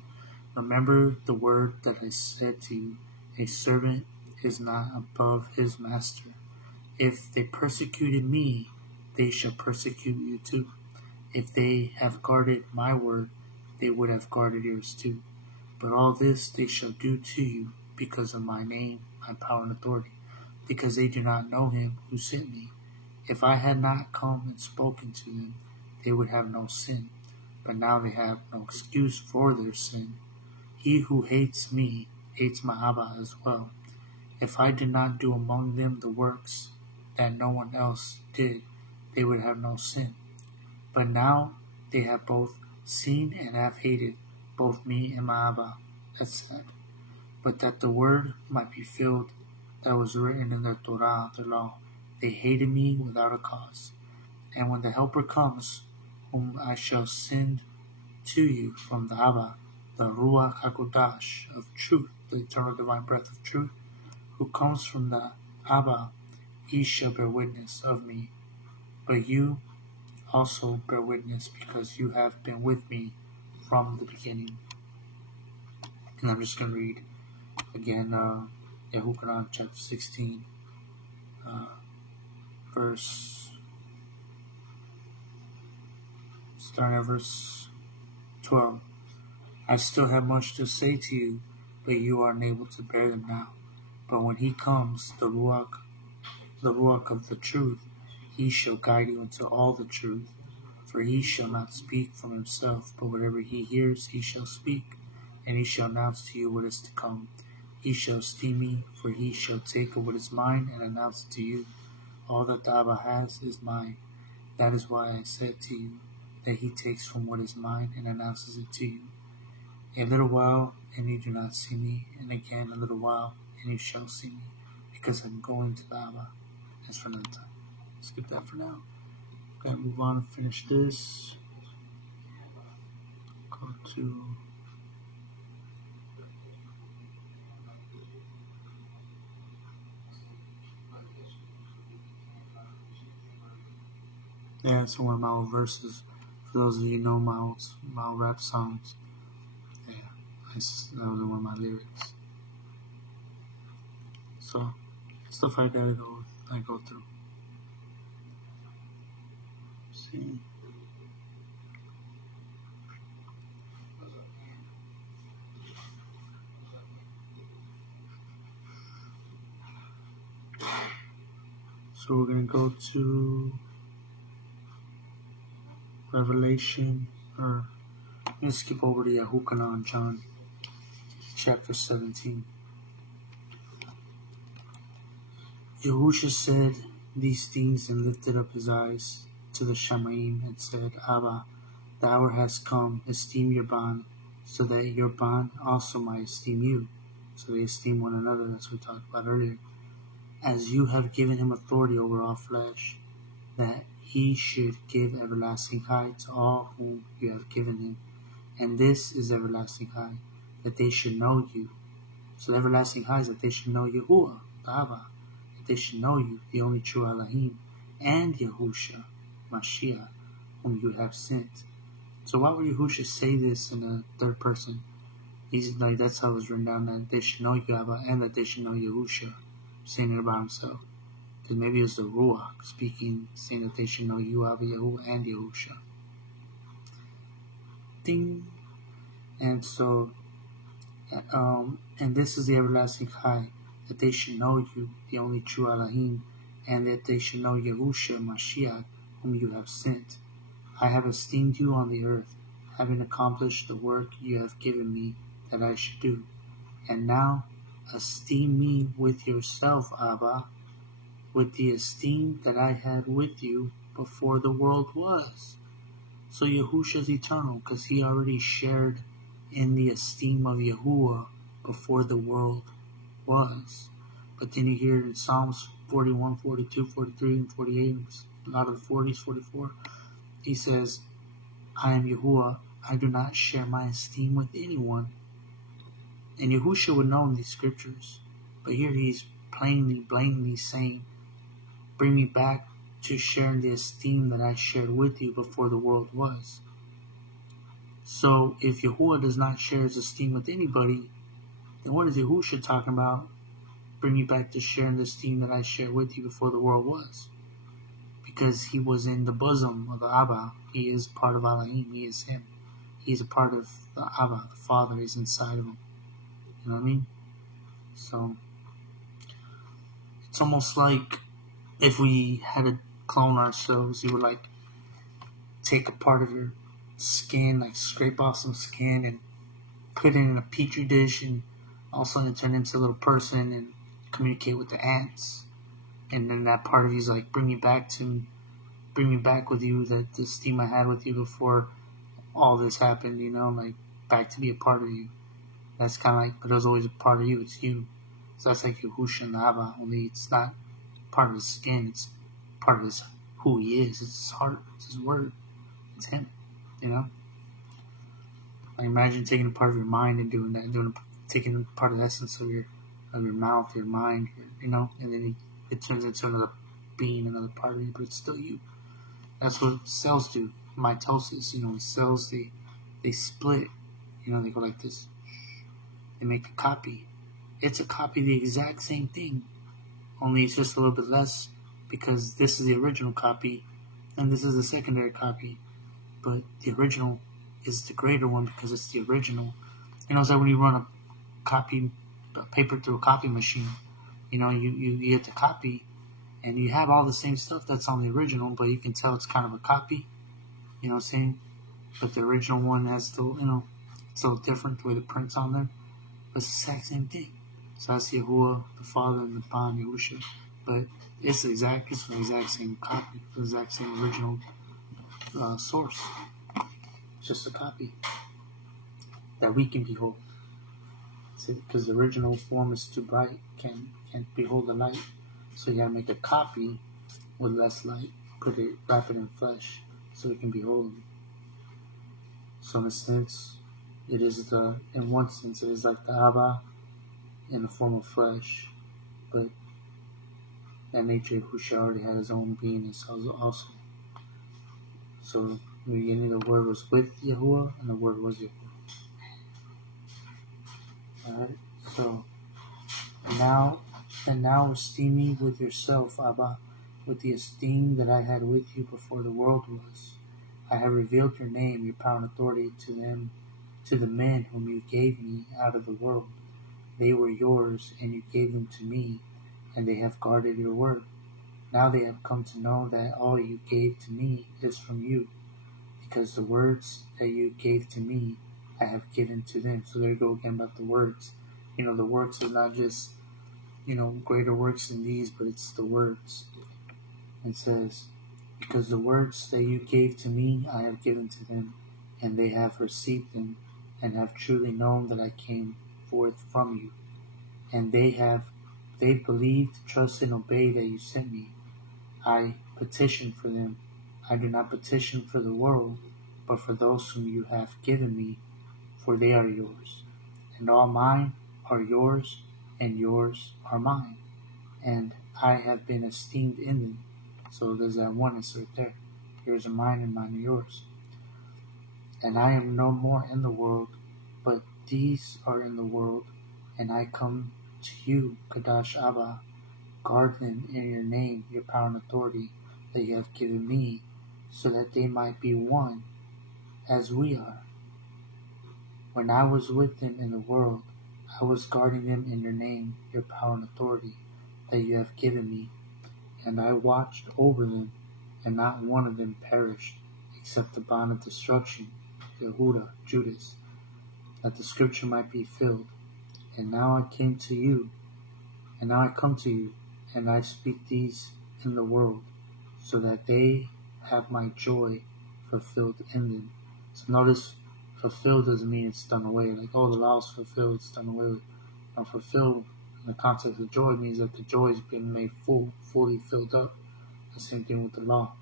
Remember the word that I said to you, a servant is not above his master. If they persecuted me, they shall persecute you too. If they have guarded my word, they would have guarded yours too. But all this they shall do to you because of my name, my power and authority, because they do not know him who sent me. If I had not come and spoken to them, they would have no sin. But now they have no excuse for their sin. He who hates me hates my Abba as well. If I did not do among them the works that no one else did, they would have no sin. But now they have both seen and have hated both me and my Abba. That's sad. But that the word might be filled that was written in their Torah, their law, they hated me without a cause. And when the Helper comes, whom I shall send to you from the Abba, the Ruach HaKodesh of truth, the eternal divine breath of truth, who comes from the Abba, he shall bear witness of me. But you also bear witness, because you have been with me from the beginning. And I'm just going to read again YAHUAH chapter 16, starting at verse 12. I still have much to say to you, but you are unable to bear them now. But when he comes, the Ruach of the truth, he shall guide you into all the truth. For he shall not speak from himself, but whatever he hears he shall speak, and he shall announce to you what is to come. He shall esteem me, for he shall take of what is mine and announce it to you. All that the Abba has is mine. That is why I said to you that he takes from what is mine and announces it to you. A little while, and you do not see me, and again a little while, and you shall see me, because I'm going to the Abba. That's for another time. Skip that for now. Gotta move on and finish this. Go to it's one of my old verses. For those of you who know my old rap songs, that was one of my lyrics. So stuff like that I go through. See. So we're gonna go to Revelation, or I'm gonna skip over to YAHUAH John chapter 17. YAHUSHA said these things and lifted up his eyes to the Shamayim and said, Abba, the hour has come, esteem your bond, so that your bond also might esteem you. So they esteem one another, as we talked about earlier. As you have given him authority over all flesh, that he should give everlasting high to all whom you have given him. And this is everlasting high, that they should know you. So the everlasting high is that they should know YAHUAH, the Abba, that they should know you, the only true Elohim, and YAHUSHA, Mashiach, whom you have sent. So why would YAHUSHA say this in the third person? He's like, that's how it was written down, that they should know you, Abba, and that they should know YAHUSHA, saying it about himself. Because maybe it was the Ruach speaking, saying that they should know you, Abba, YAHUAH, and YAHUSHA. Ding. And so, and this is the everlasting high, that they should know you, the only true Elohim, and that they should know YAHUSHA, Mashiach, whom you have sent. I have esteemed you on the earth, having accomplished the work you have given me that I should do. And now, esteem me with yourself, Abba, with the esteem that I had with you before the world was. So YAHUSHA is eternal, because he already shared in the esteem of YAHUAH before the world was. But then you hear in Psalms 41, 42, 43, and 48, a lot of the 40s, 44, he says, I am YAHUAH. I do not share my esteem with anyone. And YAHUSHA would know in these scriptures. But here he's plainly, blatantly saying, bring me back to sharing the esteem that I shared with you before the world was. So if YAHUAH does not share his esteem with anybody, then what is YAHUSHA talking about? Bring me back to sharing the esteem that I shared with you before the world was. Because he was in the bosom of the Abba. He is part of Elohim. He is him. He's a part of the Abba, the Father. He's inside of him. You know what I mean? So it's almost like if we had to clone ourselves, you would like take a part of your skin, like scrape off some skin and put it in a petri dish, and all of a sudden turn into a little person and communicate with the ants. And then that part of you is like, bring me back with you, that the esteem I had with you before all this happened, you know, like back to be a part of you. That's kind of like, but it was always a part of you, it's you. So that's like YAHUSHA and Abba, only it's not part of his skin, it's part of his who he is, it's his heart, it's his word, it's him, you know? Like imagine taking a part of your mind and doing that, taking a part of the essence of your mouth, your mind, you know, and then it turns into another being, another part of you, but it's still you. That's what cells do. Mitosis, you know, cells, they split, you know, they go like this. They make a copy. It's a copy of the exact same thing, only it's just a little bit less because this is the original copy and this is the secondary copy. But the original is the greater one because it's the original. You know, it's like when you run a paper through a copy machine. You know, you get the copy and you have all the same stuff that's on the original, but you can tell it's kind of a copy. You know what I'm saying? But the original one has the, you know, it's a little different the way the print's on there. But it's the exact same thing. So that's YAHUAH, the Father, and the Ban, YAHUSHA. But it's the exact same copy, the exact same original source. It's just a copy that we can behold. Because the original form is too bright, can't behold the light. So you gotta make a copy with less light, wrap it in flesh, so it can behold it. So in a sense, in one sense, it is like the Abba in the form of flesh, but that nature YAHUSHA already had his own beingness also. So in the beginning, the Word was with YAHUAH, and the Word was YAHUAH. Alright, so now esteem me with yourself, Abba, with the esteem that I had with you before the world was. I have revealed your name, your power and authority to the men whom you gave me out of the world. They were yours, and you gave them to me, and they have guarded your word. Now they have come to know that all you gave to me is from you, because the words that you gave to me I have given to them. So there you go again about the words. You know, the works are not just, you know, greater works than these, but it's the words. It says, because the words that you gave to me I have given to them, and they have received them, and have truly known that I came forth from you. And they've believed, trusted, and obeyed that you sent me. I petition for them. I do not petition for the world, but for those whom you have given me, for they are yours. And all mine are yours, and yours are mine. And I have been esteemed in them. So there's that oneness right there. Yours are mine, and mine are yours. And I am no more in the world, but these are in the world, and I come to you, Kadash Abba. Guard them in your name, your power and authority that you have given me, so that they might be one, as we are. When I was with them in the world, I was guarding them in your name, your power and authority that you have given me, and I watched over them, and not one of them perished, except the bond of destruction, Yehuda, Judas, that the scripture might be filled. And now I come to you, and I speak these in the world, so that they have my joy fulfilled in them. So notice, fulfilled doesn't mean it's done away. Like, oh, the law is fulfilled, it's done away with. Fulfilled In the context of joy means that the joy has been made fully filled up. The same thing with the law.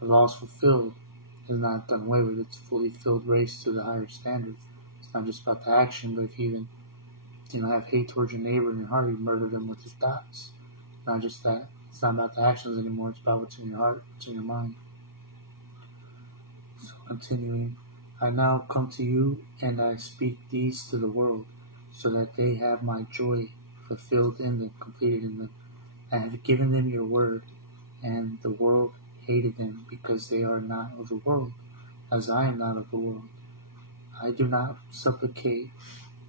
The law is fulfilled. It's not done away with. It's fully filled, raised to the higher standard. It's not just about the action, but if you even have hate towards your neighbor in your heart, you murder them with your thoughts. Not just that. It's not about the actions anymore. It's about what's in your heart, what's in your mind. So continuing, I now come to you, and I speak these to the world, so that they have my joy fulfilled in them, completed in them. I have given them your word, and the world hated them, because they are not of the world, as I am not of the world. I do not supplicate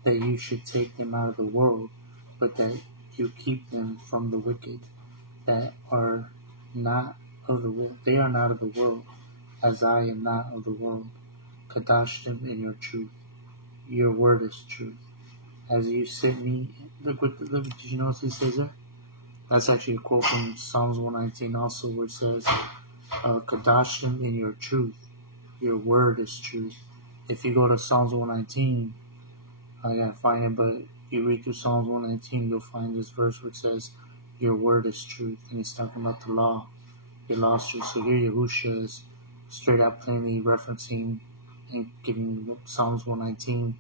that you should take them out of the world, but that you keep them from the wicked, that are not of the world. They are not of the world, as I am not of the world. Kadash them in your truth. Your word is truth. As you sent me, look, did you notice he says that? That's actually a quote from Psalms 119 also, where it says, Kadash them in your truth. Your word is truth. If you go to Psalms 119, I gotta find it, but you read through Psalms 119, you'll find this verse where it says, your word is truth, and it's talking about the law. Your law is truth. So here YAHUSHA is straight out plainly referencing and giving Psalms 119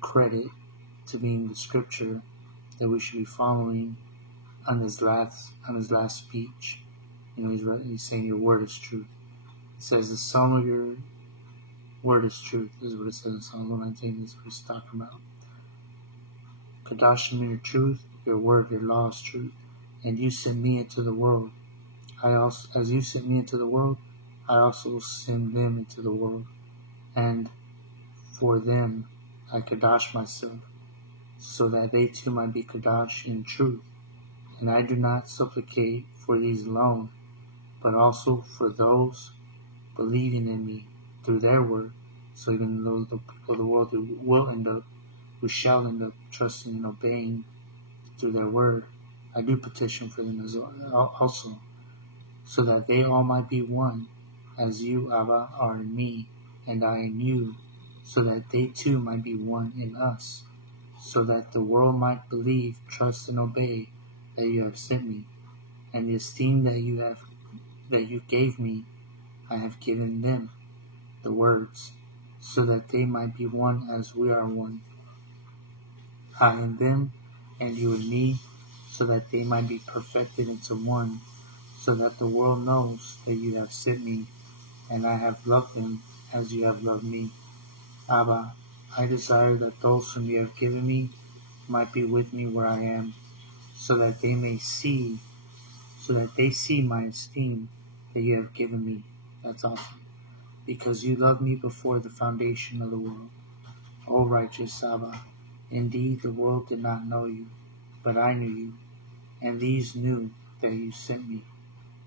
credit to being the scripture that we should be following on his last speech. He's saying your word is truth. It says the sum of your word is truth. This is what it says in Psalm 119. This is what he's talking about. Kadashim in your truth, your word, your law is truth. And you send me into the world. As you sent me into the world, I also send them into the world. And for them I Kadash myself, so that they too might be Kadash in truth. And I do not supplicate for these alone, but also for those believing in me through their word. So even those the people of the world who shall end up trusting and obeying through their word, I do petition for them as well, also, so that they all might be one, as you, Abba, are in me, and I in you, so that they too might be one in us, so that the world might believe, trust, and obey that you have sent me, and the esteem that you gave me, I have given them, the words, so that they might be one as we are one. I in them, and you in me, so that they might be perfected into one, so that the world knows that you have sent me, and I have loved them as you have loved me. Abba, I desire that those whom you have given me might be with me where I am, so that they see my esteem that you have given me. That's awesome. Because you loved me before the foundation of the world. O righteous Abba, indeed the world did not know you, but I knew you, and these knew that you sent me.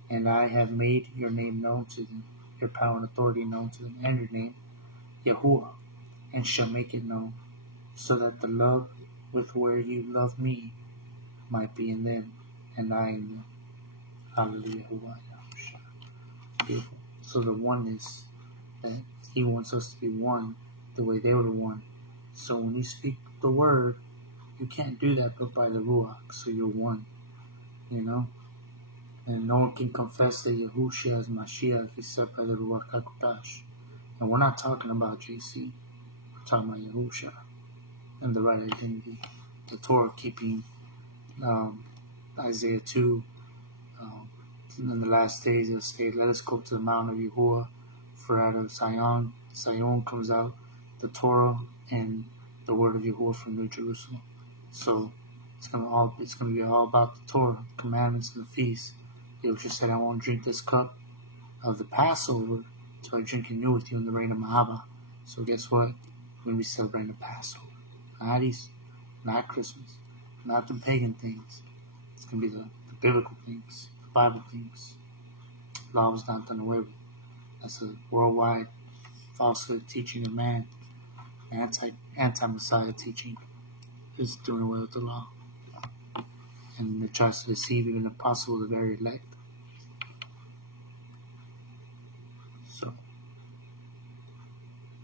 And I have made your name known to them, your power and authority known to them, and your name, YAHUAH, and shall make it known, so that the love with where you love me might be in them, and I in them. Hallelujah. YAHUSHA. Beautiful. So the oneness that he wants us to be one, the way they were one. So when you speak the word, you can't do that but by the Ruach. So you're one, And no one can confess that YAHUSHA is Mashiach except by the Ruach HaKodesh. And we're not talking about JC. We're talking about YAHUSHA and the right identity. The Torah keeping, Isaiah 2, in the last days it'll say, let us go to the mountain of YAHUAH, for out of Zion comes out the Torah and the word of YAHUAH from New Jerusalem. So it's gonna be all about the Torah, commandments, and the feast. Yahushua said, I won't drink this cup of the Passover till I drink it new with you in the reign of Mahaba. So guess what? We're going to be celebrating the Passover. Not Easter, not Christmas, not the pagan things. It's going to be the biblical things, the Bible things. Law was not done away with. That's a worldwide falsehood teaching of man. Anti-Messiah teaching is doing away with the law. And it tries to deceive even the apostle, the very elect. So,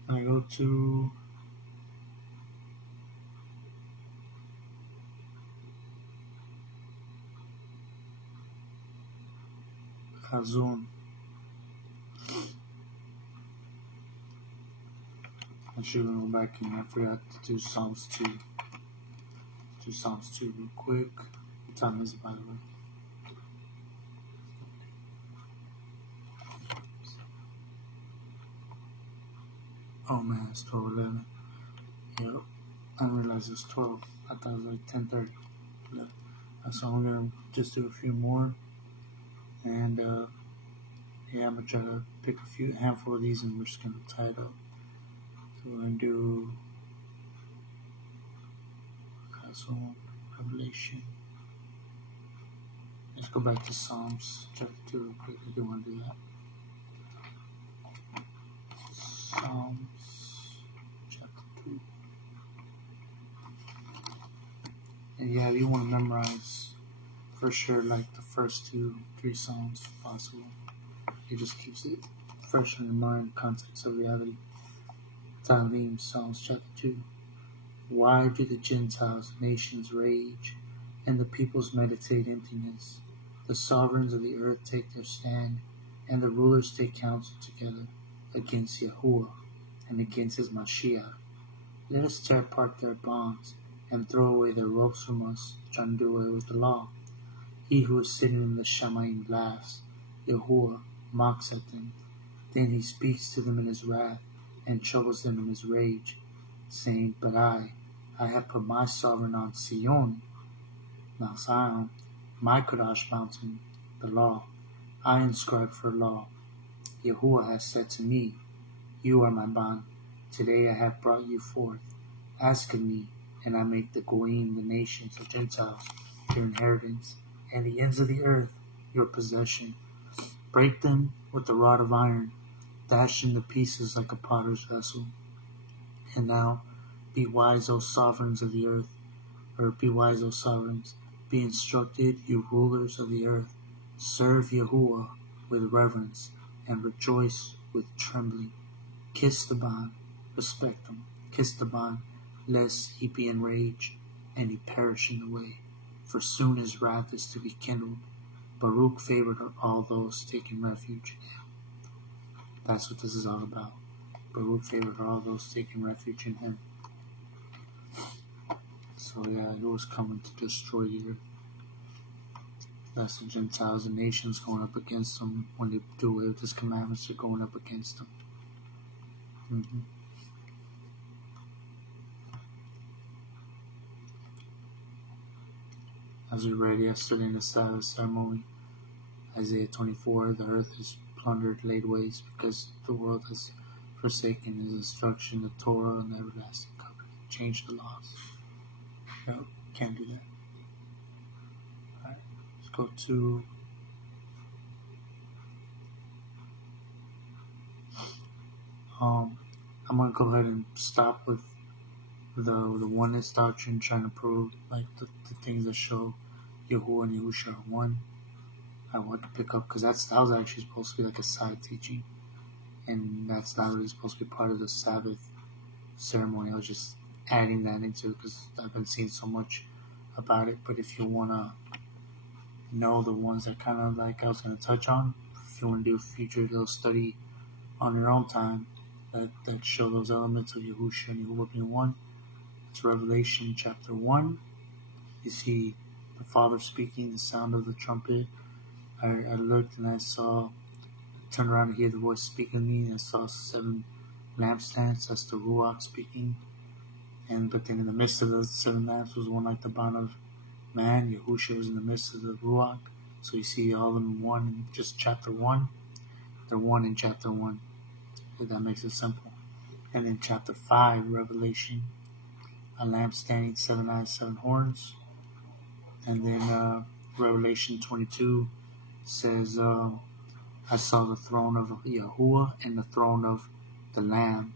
I go to Chazon. I should go back and I forgot to do Psalms 2. Let's do Psalms 2 real quick. What time is it, by the way? Oh man, it's 12:11. Yep. I didn't realize it's 12. I thought it was like 10:30. Yeah. So I'm gonna just do a few more, and yeah, I'm gonna try to pick a handful of these, and we're just gonna tie it up. So we're gonna do Chazon, Revelation. Let's go back to Psalms chapter 2 real quick. I do want to do that. Psalms chapter 2. And yeah, you want to memorize for sure like the first 2-3 Psalms if possible. It just keeps it fresh in your mind, context of reality. Talim, Psalms chapter 2. Why do the Gentiles, nations rage, and the peoples meditate emptiness? The sovereigns of the earth take their stand, and the rulers take counsel together against YAHUAH and against his Mashiach. Let us tear apart their bonds and throw away their ropes from us, trying to do away with the law. He who is sitting in the Shamayim laughs. YAHUAH mocks at them. Then he speaks to them in his wrath and troubles them in his rage, saying, But I have put my sovereign on Sion, Mount Zion, my Kodesh mountain, the law. I inscribe for law. YAHUAH has said to me, You are my bond. Today I have brought you forth. Ask of me, and I make the Goyim, the nations, the Gentiles, your inheritance, and the ends of the earth, your possession. Break them with the rod of iron, dash them to pieces like a potter's vessel. And now, be wise, O sovereigns of the earth, or be wise, O sovereigns. Be instructed, you rulers of the earth. Serve YAHUAH with reverence, and rejoice with trembling. Kiss the bond, respect him. Kiss the bond, lest he be enraged, and he perish in the way. For soon his wrath is to be kindled. Baruch favored all those taking refuge in him. That's what this is all about. Baruch favored all those taking refuge in him. So yeah, it was coming to destroy the earth. That's the Gentiles and nations going up against them. When they do away with his commandments, they're going up against them. As we read yesterday in the Sabbath ceremony, Isaiah 24, the earth is plundered, laid waste, because the world has forsaken his instruction, the Torah, and the everlasting covenant. Change the laws. No, can't do that. Alright, let's go to I'm gonna go ahead and stop with the oneness doctrine, trying to prove like the things that show YAHUAH and YAHUSHA are one. I want to pick up because that was actually supposed to be like a side teaching, and that's not really supposed to be part of the Sabbath ceremony. I was just adding that into it because I've been seeing so much about it. But if you wanna know the ones that kind of like I was gonna touch on, if you want to do a future little study on your own time that show those elements of YAHUSHA and YAHUAH being one, it's Revelation chapter 1. You see the Father speaking, the sound of the trumpet. I looked and I turned around and hear the voice speaking to me, and I saw 7 lampstands. That's the Ruach speaking. But then in the midst of the 7 lamps was one like the bond of man. YAHUSHA was in the midst of the Ruach. So you see all of them in one in just chapter 1. They're one in chapter 1. If that makes it simple. And in chapter 5, Revelation, a lamp standing, 7 eyes, 7 horns. And then Revelation 22 says, I saw the throne of YAHUAH and the throne of the Lamb,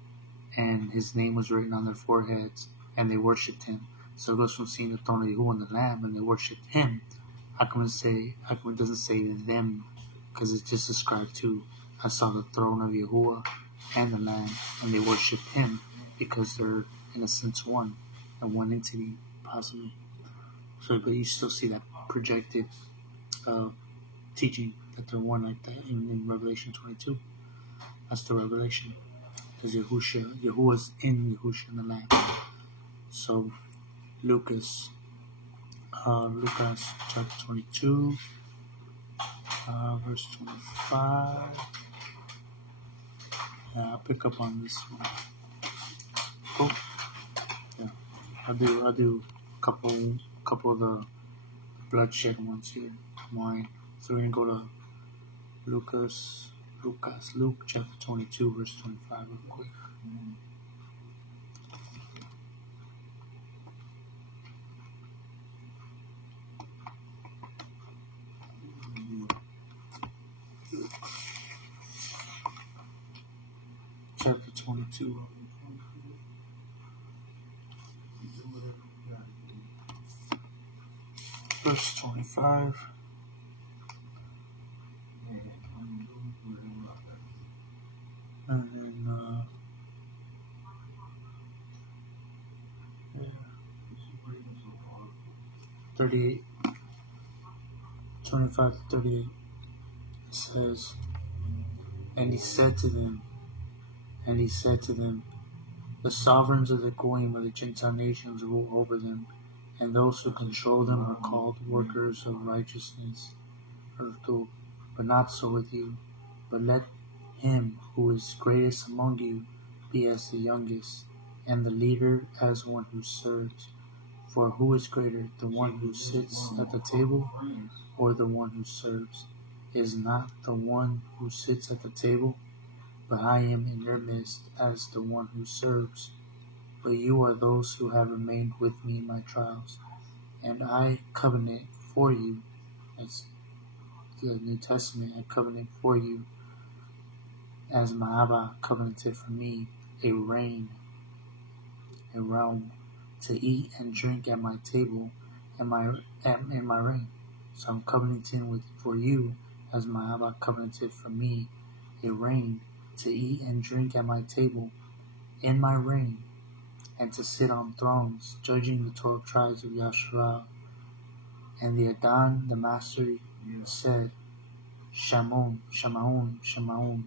and his name was written on their foreheads, and they worshipped him. So it goes from seeing the throne of YAHUAH and the Lamb, and they worshipped him. How come it doesn't say them? Because it's just described to, I saw the throne of YAHUAH and the Lamb, and they worshipped him, because they're in a sense one, and one entity, possibly. So, but you still see that projected teaching that they're one like that in Revelation 22. That's the revelation. Because Yahuwah's in Yahusha in the land. So Lucas chapter 22, verse 25. I'll pick up on this one. Cool. Yeah, I'll do a couple of the bloodshed ones here. Wine. So we're gonna go to Luke chapter 22, verse 25, real quick. Chapter 22. Verse 25. And then, 38. 25 to 38. It says, And he said to them, the sovereigns of the Goyim of the Gentile nations rule over them, and those who control them are called workers of righteousness. But not so with you, but let him who is greatest among you be as the youngest, and the leader as one who serves. For who is greater, the one who sits at the table, or the one who serves? Is not the one who sits at the table? But I am in your midst as the one who serves. But you are those who have remained with me in my trials, and I covenant for you, as the New Testament, I covenant for you, as my Abba covenanted for me, a realm, to eat and drink at my table, and in my reign. So I'm covenanting for you, as my Abba covenanted for me, a reign, to eat and drink at my table, in my reign, and to sit on thrones, judging the 12 tribes of Yasharal. And the Adon, the master, said, Shamaun, Shamaun, Shamaun.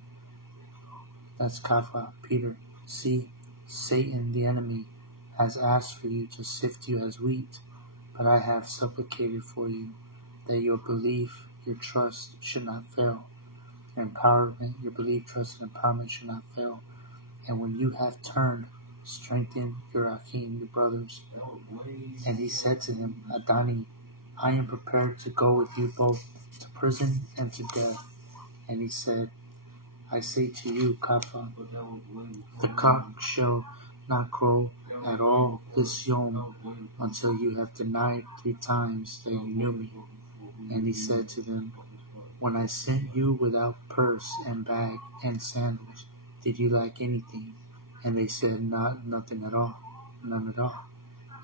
That's Kapha, Peter. See, Satan, the enemy, has asked for you to sift you as wheat, but I have supplicated for you, that your belief, your trust should not fail. Your empowerment, your belief, trust, and empowerment should not fail. And when you have turned, strengthen your Achim, your brothers. And he said to him, Adani, I am prepared to go with you both to prison and to death. And he said, I say to you, Kapha, the cock shall not crow at all this yom until you have denied 3 times that you knew me. And he said to them, when I sent you without purse and bag and sandals, did you lack anything? And they said, nothing at all, none at all.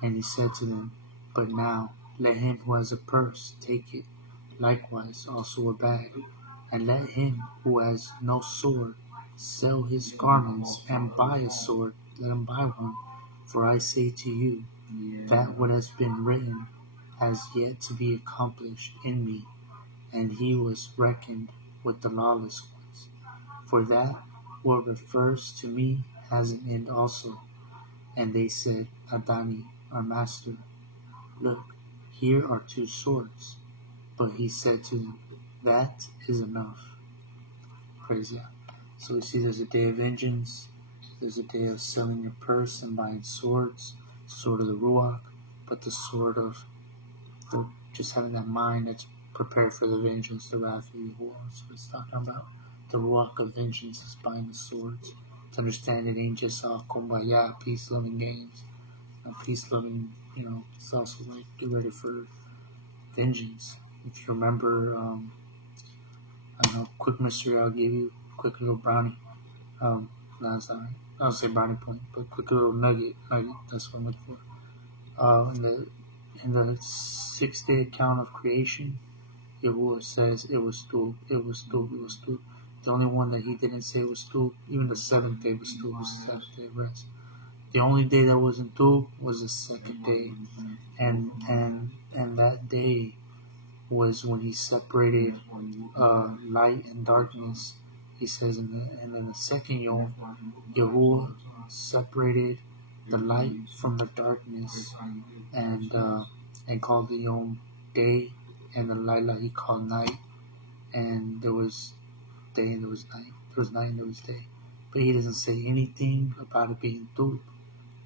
And he said to them, but now let him who has a purse take it, likewise also a bag, and let him who has no sword sell his garments and buy a sword, let him buy one. For I say to you, that what has been written has yet to be accomplished in me. And he was reckoned with the lawless ones. For that what refers to me has an end also. And they said, Adani, our master, look, here are 2 swords. But he said to them, that is enough. Praise God. So we see there's a day of vengeance. There's a day of selling your purse and buying swords. Sword of the Ruach, but the sword of just having that mind that's prepared for the vengeance, the wrath of Yahuwah. That's what it's talking about. The Ruach of vengeance is buying the swords. To understand it ain't just all kumbaya, peace-loving games. Peace-loving, it's also like get ready for vengeance. If you remember, quick mystery I'll give you, quick little brownie. No, that's not right. I don't say brownie point, but quick little nugget. That's what I'm looking for. In the 6-day account of creation, Yahuwah says it was Stu. The only one that he didn't say was Stu, even the 7th day was Stu, was the 7th day of rest. The only day that wasn't Stu was the 2nd day, and that day was when he separated light and darkness. He says and in the second Yom, YAHUAH separated the light from the darkness, and called the Yom day, and the Laila he called night, and there was day and there was night. There was night and there was day. But he doesn't say anything about it being Tub.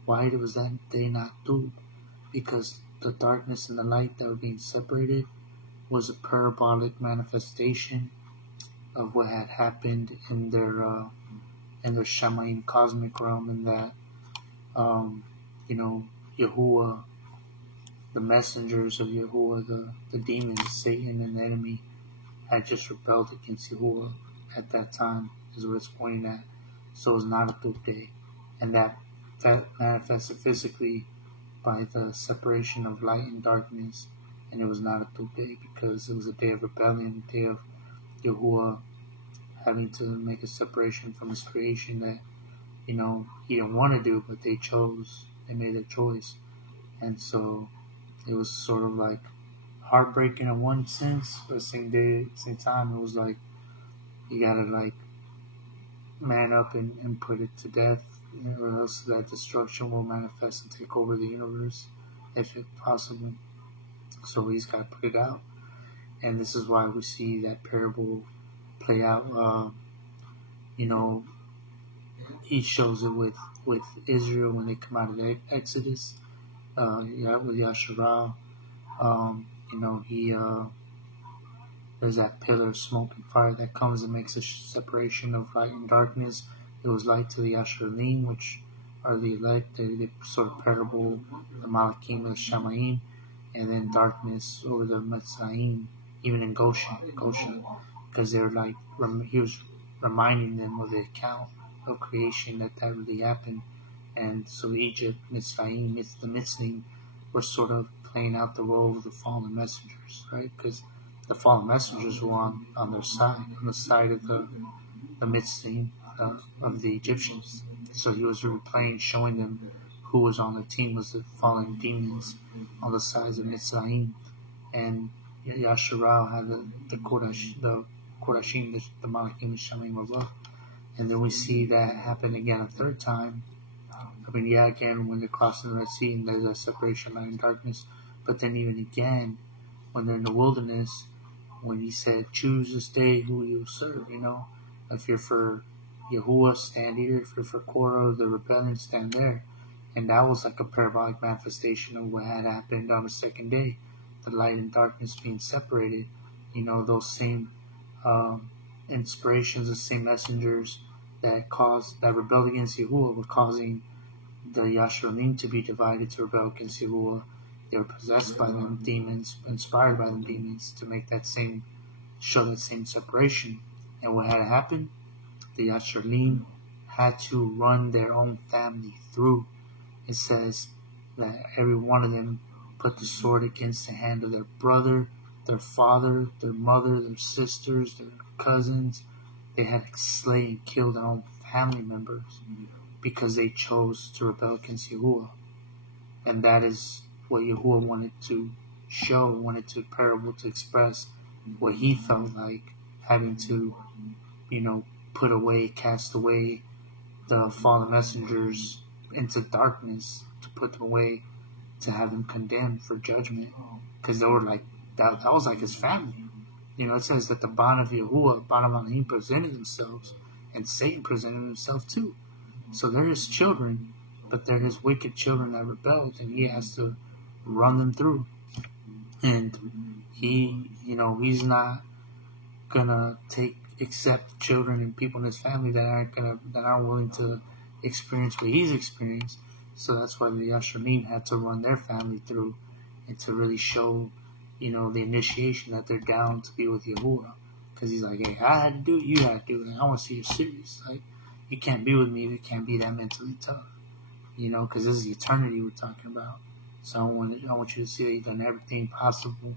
Why was that day not Tub? Because the darkness and the light that were being separated was a parabolic manifestation of what had happened in their Shamayim cosmic realm, in that YAHUAH, the messengers of YAHUAH, the demons, Satan and the enemy, had just rebelled against YAHUAH at that time, is what it's pointing at. So it was not a Tub day, and that manifested physically by the separation of light and darkness, and it was not a Tub day because it was a day of rebellion, a day of YAHUAH having to make a separation from his creation that, he didn't want to do, but they made a choice. And so it was sort of like heartbreaking in one sense, but at the same time, it was like, you gotta like man up and put it to death, or else that destruction will manifest and take over the universe, if it's possible. So he's got to put it out. And this is why we see that parable play out. He shows it with Israel when they come out of the Exodus, with Yasharal. There's that pillar of smoke and fire that comes and makes a separation of light and darkness. It was light to the Yasharim, which are the elect. They sort of parable the Malakim and the Shamayim, and then darkness over the Natsarym, even in Goshen, because they're like, he was reminding them of the account of creation that really happened. And so Egypt, Mitzrayim, the Mitzrayim were sort of playing out the role of the fallen messengers, right? Because the fallen messengers were on their side, on the side of the Mitzrayim, of the Egyptians. So he was replaying, showing them who was on the team was the fallen demons on the sides of Mitzrayim. And Yasharal had the Korashim, the Malakim, the Shamayim above. And then we see that happen again a third time. Again, when they're crossing the Red Sea and there's a separation of light and darkness. But then even again, when they're in the wilderness, when he said, choose this day who you will serve, If you're for YAHUAH, stand here. If you're for Korah, the rebellion, stand there. And that was like a parabolic manifestation of what had happened on the second day. The light and darkness being separated. Those same inspirations, the same messengers that rebelled against YAHUAH were causing the Yasharim to be divided, to rebel against YAHUAH. They were possessed by them demons, inspired by them demons, to make show that same separation. And what had happened? The Yasharim had to run their own family through. It says that every one of them put the sword against the hand of their brother, their father, their mother, their sisters, their cousins. They had to slay and kill their own family members because they chose to rebel against YAHUAH. And that is what YAHUAH wanted to show, wanted to parable, to express what he felt like having to, cast away the fallen messengers into darkness, to put them away, to have them condemned for judgment, because they were like, that was like his family. It says that the bond of YAHUAH, bond of Elohim, presented themselves, and Satan presented himself too. So they're his children, but they're his wicked children that rebelled, and he has to run them through. And he's not gonna accept children and people in his family that aren't willing to experience what he's experienced. So that's why the Yasharim had to run their family through, and to really show, the initiation that they're down to be with YAHUAH. Because he's like, hey, I had to do it, you had to do it, and I want to see you're serious. Like, you can't be with me if you can't be that mentally tough. Because this is eternity we're talking about. So I want you to see that you've done everything possible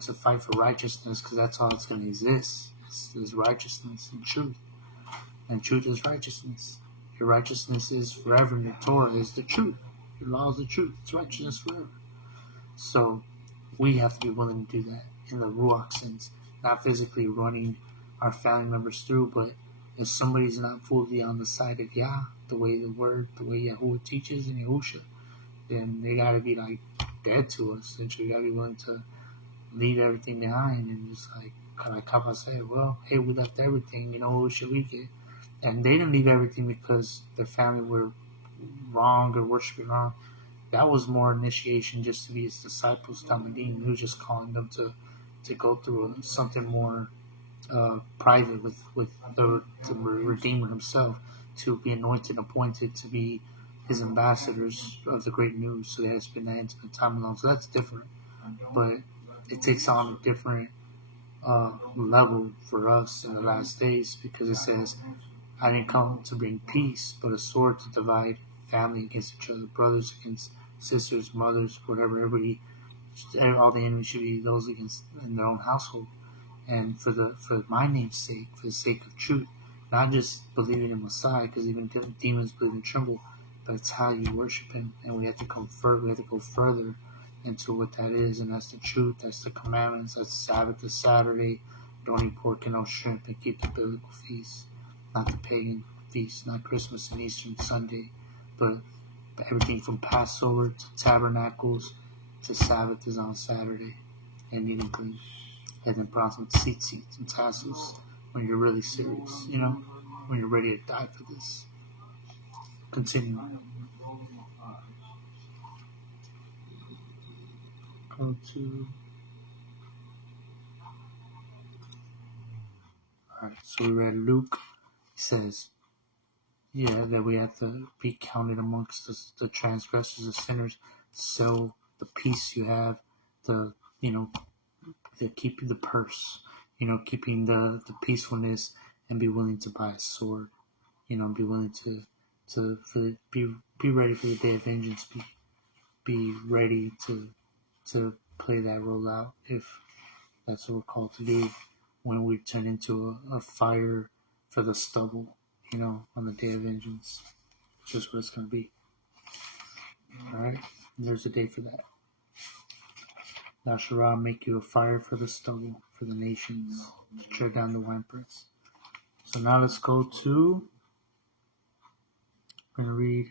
to fight for righteousness, because that's all that's going to exist, is righteousness and truth. And truth is righteousness. Your righteousness is forever, and your Torah is the truth. Your law is the truth. It's righteousness forever. So we have to be willing to do that. in the Ruach sense, not physically running our family members through, but if somebody's not fully on the side of Yah, the way the Yahuwah teaches in YAHUSHA, then they gotta be like dead to us. And you gotta be willing to leave everything behind and just like Kappa said, well, hey, we left everything, what should we get? And they didn't leave everything because their family were wrong or worshiping wrong. That was more initiation just to be his disciples, Talmudim. He was just calling them to go through something more private with the Redeemer himself, to be anointed, appointed to be his ambassadors of the great news. So they had to spend that intimate time alone. So that's different. But it takes on a different level for us in the last days, because it says, I didn't come to bring peace, but a sword to divide family against each other, brothers against sisters, mothers, whatever. Everybody, all the enemies should be those against in their own household. And for my name's sake, for the sake of truth, not just believing in Messiah, because even demons believe and tremble, but it's how you worship Him. And we have to go further into what that is, and that's the truth. That's the commandments. That's Sabbath to Saturday. Don't eat pork and no shrimp, and keep the biblical feasts, not the pagan feasts, not Christmas and Easter and Sunday, but everything from Passover to Tabernacles to Sabbath is on Saturday, and eating clean. And then put on some tzitzit and tassels when you're really serious, when you're ready to die for this. Continue. Go to. Alright, so we read Luke. He says, that we have to be counted amongst the transgressors, the sinners. So the peace you have, keeping the purse, keeping the peacefulness, and be willing to buy a sword, be willing to be ready for the day of vengeance, be ready to play that role out, if that's what we're called to do, when we turn into a fire for the stubble, on the day of vengeance. It's just what it's going to be. Alright? There's a day for that. Thou shalt make you a fire for the stubble, for the nations, to tread down the winepress. So now let's go to, we're going to read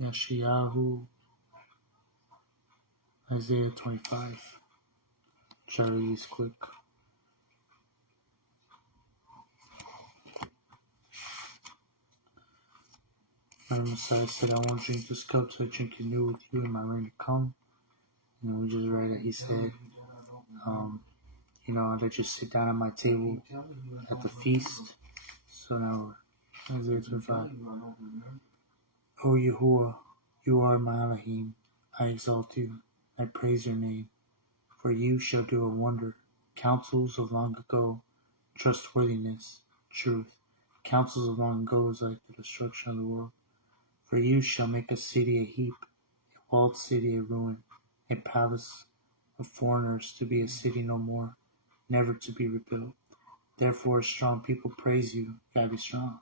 Yeshayahu, Isaiah 25. Try to read these quick. My Messiah said, I won't drink this cup till I drink it new with you in my reign to come. And we just read that he said, I'll let you sit down at my table at the feast. So now, Isaiah 25. O YAHUAH, you are my Elohim. I exalt you. I praise your name. For you shall do a wonder. Counsels of long ago, trustworthiness, truth. Counsels of long ago is like the destruction of the world. For you shall make a city a heap, a walled city a ruin, a palace of foreigners to be a city no more, never to be rebuilt. Therefore strong people praise you. Gotta be strong.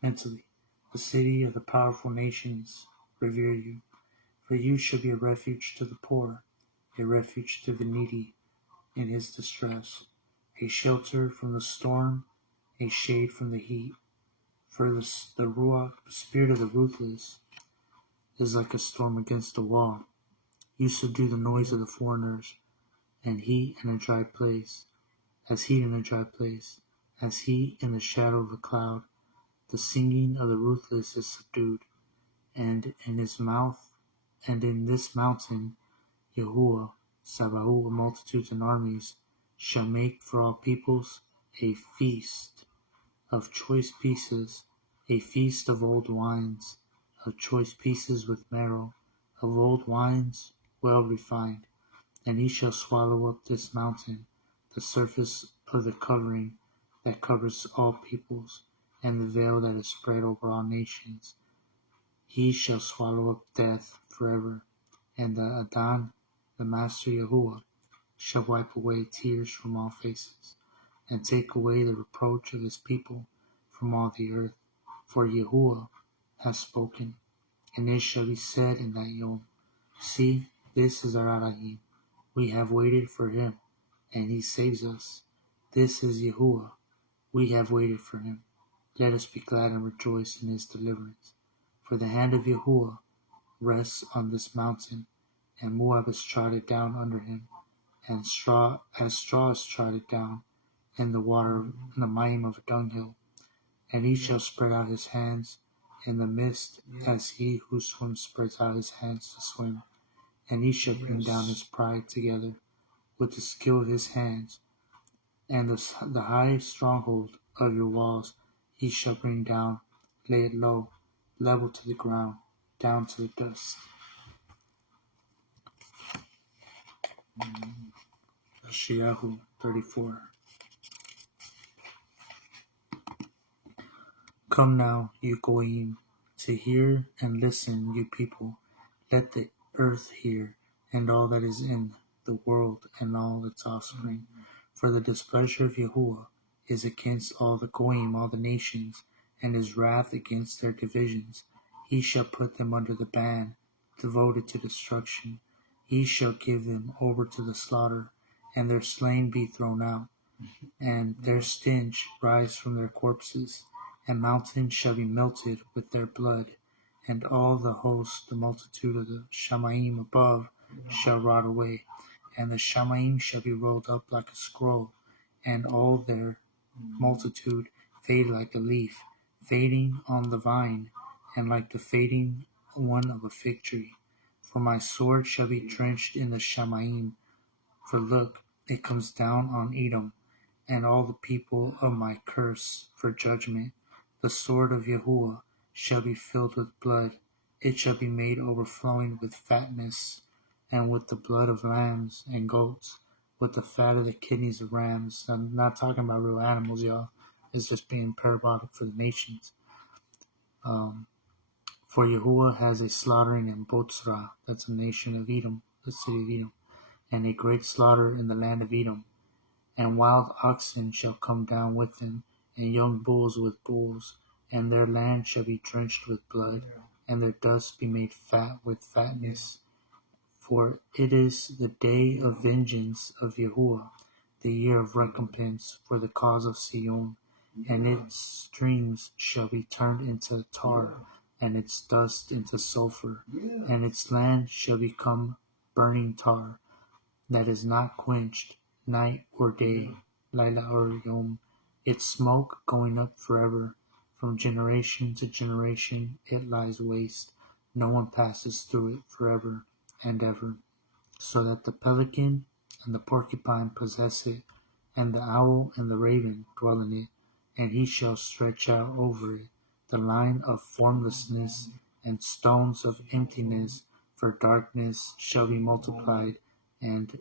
Mentally, the city of the powerful nations revere you. For you shall be a refuge to the poor, a refuge to the needy in his distress, a shelter from the storm, a shade from the heat. For the Ruach, the spirit of the ruthless, is like a storm against a wall. You subdue the noise of the foreigners, and heat in a dry place, as heat in a dry place, as heat in the shadow of a cloud. The singing of the ruthless is subdued, and in his mouth, and in this mountain, YAHUAH, Sabaoth, multitudes and armies, shall make for all peoples a feast of choice pieces, a feast of old wines, of choice pieces with marrow, of old wines well refined. And he shall swallow up this mountain, the surface of the covering that covers all peoples, and the veil that is spread over all nations. He shall swallow up death forever, and the Adon, the Master YAHUAH, shall wipe away tears from all faces, and take away the reproach of his people from all the earth. For YAHUAH has spoken, and it shall be said in that Yom, see, this is our Elohim, We have waited for him, and he saves us. This is YAHUAH. We have waited for him. Let us be glad and rejoice in his deliverance. For the hand of YAHUAH rests on this mountain, and Moab is trodden down under him, and straw is trodden down in the water, in the mire of a dunghill. And he shall spread out his hands in the midst, as he who swims spreads out his hands to swim. And he shall bring down his pride together with the skill of his hands, and the high stronghold of your walls he shall bring down, lay it low, level to the ground, down to the dust. Yeshayahu 34. Come now, you goyim, to hear and listen, you people. Let the earth hear, and all that is in the world, and all its offspring. For the displeasure of YAHUAH is against all the goyim, all the nations, and his wrath against their divisions. He shall put them under the ban, devoted to destruction. He shall give them over to the slaughter, and their slain be thrown out, and their stench rise from their corpses, and mountains shall be melted with their blood, and all the host, the multitude of the Shamayim above, shall rot away, and the Shamayim shall be rolled up like a scroll, and all their multitude fade like a leaf, fading on the vine, and like the fading one of a fig tree. For my sword shall be drenched in the Shamayim, for look, it comes down on Edom, and all the people of my curse for judgment. The sword of YAHUAH shall be filled with blood, it shall be made overflowing with fatness, and with the blood of lambs and goats, with the fat of the kidneys of rams. I'm not talking about real animals, y'all. It's just being parabolic for the nations. For YAHUAH has a slaughtering in Botzrah, that's a nation of Edom, the city of Edom, and a great slaughter in the land of Edom. And wild oxen shall come down with them, and young bulls with bulls, and their land shall be drenched with blood, and their dust be made fat with fatness. For it is the day of vengeance of YAHUAH, the year of recompense for the cause of Sion, and its streams shall be turned into tar, and its dust into sulfur, and its land shall become burning tar, that is not quenched, night or day, Laila or Yom, its smoke going up forever. From generation to generation it lies waste, no one passes through it forever and ever. So that the pelican and the porcupine possess it, and the owl and the raven dwell in it, and he shall stretch out over it the line of formlessness and stones of emptiness, for darkness shall be multiplied, and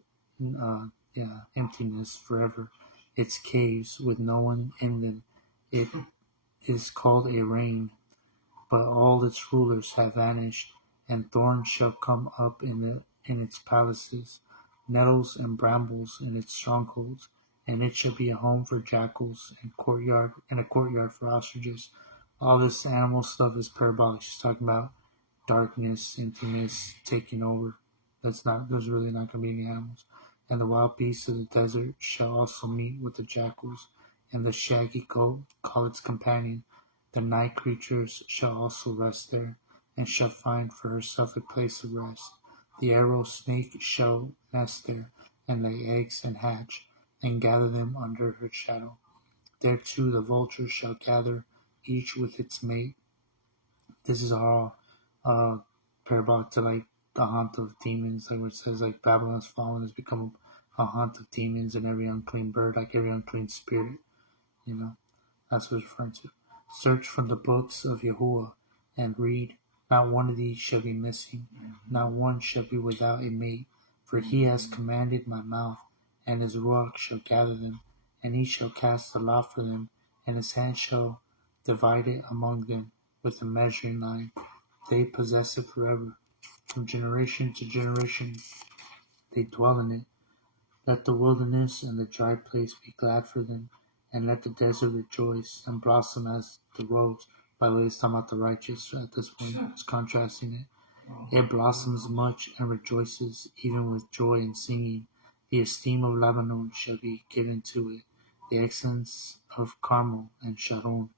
emptiness forever. Its caves with no one in them. It is called a rain, but all its rulers have vanished, and thorns shall come up in its palaces, nettles and brambles in its strongholds, and it shall be a home for jackals and a courtyard for ostriches. All this animal stuff is parabolic. She's talking about darkness, emptiness taking over. There's really not going to be any animals. And the wild beasts of the desert shall also meet with the jackals, and the shaggy goat call its companion. The night creatures shall also rest there, and shall find for herself a place of rest. The arrow snake shall nest there, and lay eggs and hatch, and gather them under her shadow. There too the vultures shall gather, each with its mate. This is all parabolic to like the haunt of demons, like where it says like Babylon's fallen has become a haunt of demons, and every unclean bird, like every unclean spirit, that's what it's referring to. Search from the books of YAHUAH and read. Not one of these shall be missing, not one shall be without a mate, for he has commanded my mouth, and his ruach shall gather them, and he shall cast the lot for them, and his hand shall divide it among them with a measuring line. They possess it forever. From generation to generation they dwell in it. Let the wilderness and the dry place be glad for them, and let the desert rejoice and blossom as the rose. By the way, it's talking about the righteous at this point. It's contrasting it. It blossoms much and rejoices, even with joy and singing. The esteem of Lebanon shall be given to it, the excellence of Carmel and Sharon.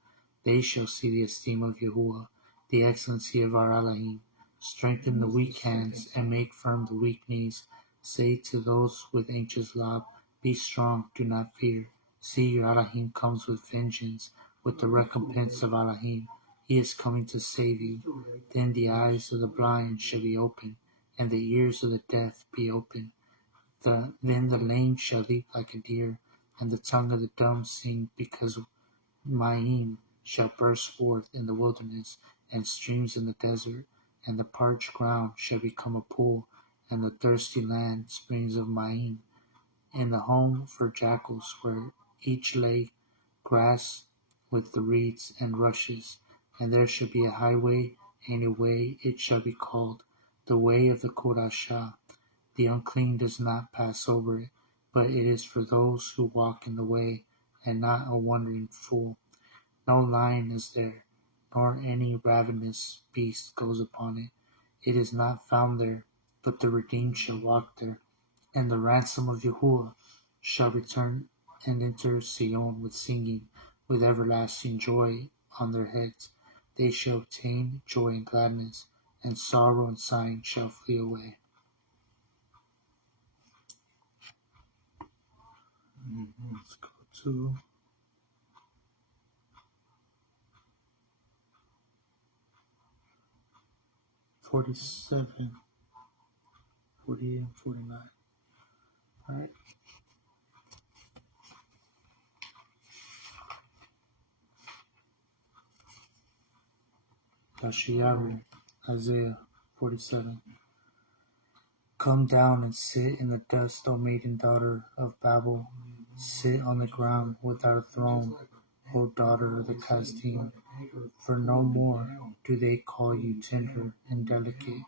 They shall see the esteem of YAHUAH, the excellency of our Elohim. Strengthen the weak hands and make firm the weak knees. Say to those with anxious love, be strong, do not fear. See, your Elohim comes with vengeance, with the recompense of Elohim. He is coming to save you. Then the eyes of the blind shall be opened, and the ears of the deaf be opened. Then the lame shall leap like a deer, and the tongue of the dumb sing, because Maim shall burst forth in the wilderness, and streams in the desert, and the parched ground shall become a pool, and the thirsty land springs of Maim. In the home for jackals, where each lay grass with the reeds and rushes, and there shall be a highway, and a way it shall be called, the way of the Kodashah. The unclean does not pass over it, but it is for those who walk in the way, and not a wandering fool. No lion is there, nor any ravenous beast goes upon it. It is not found there, but the redeemed shall walk there. And the ransom of YAHUAH shall return and enter Sion with singing, with everlasting joy on their heads. They shall obtain joy and gladness, and sorrow and sighing shall flee away. Let's go to 47, 48, and 49. Alright. Yashayahu, Isaiah 47. Come down and sit in the dust, O maiden daughter of Babel. Sit on the ground without a throne, O daughter of the Casdim. For no more do they call you tender and delicate.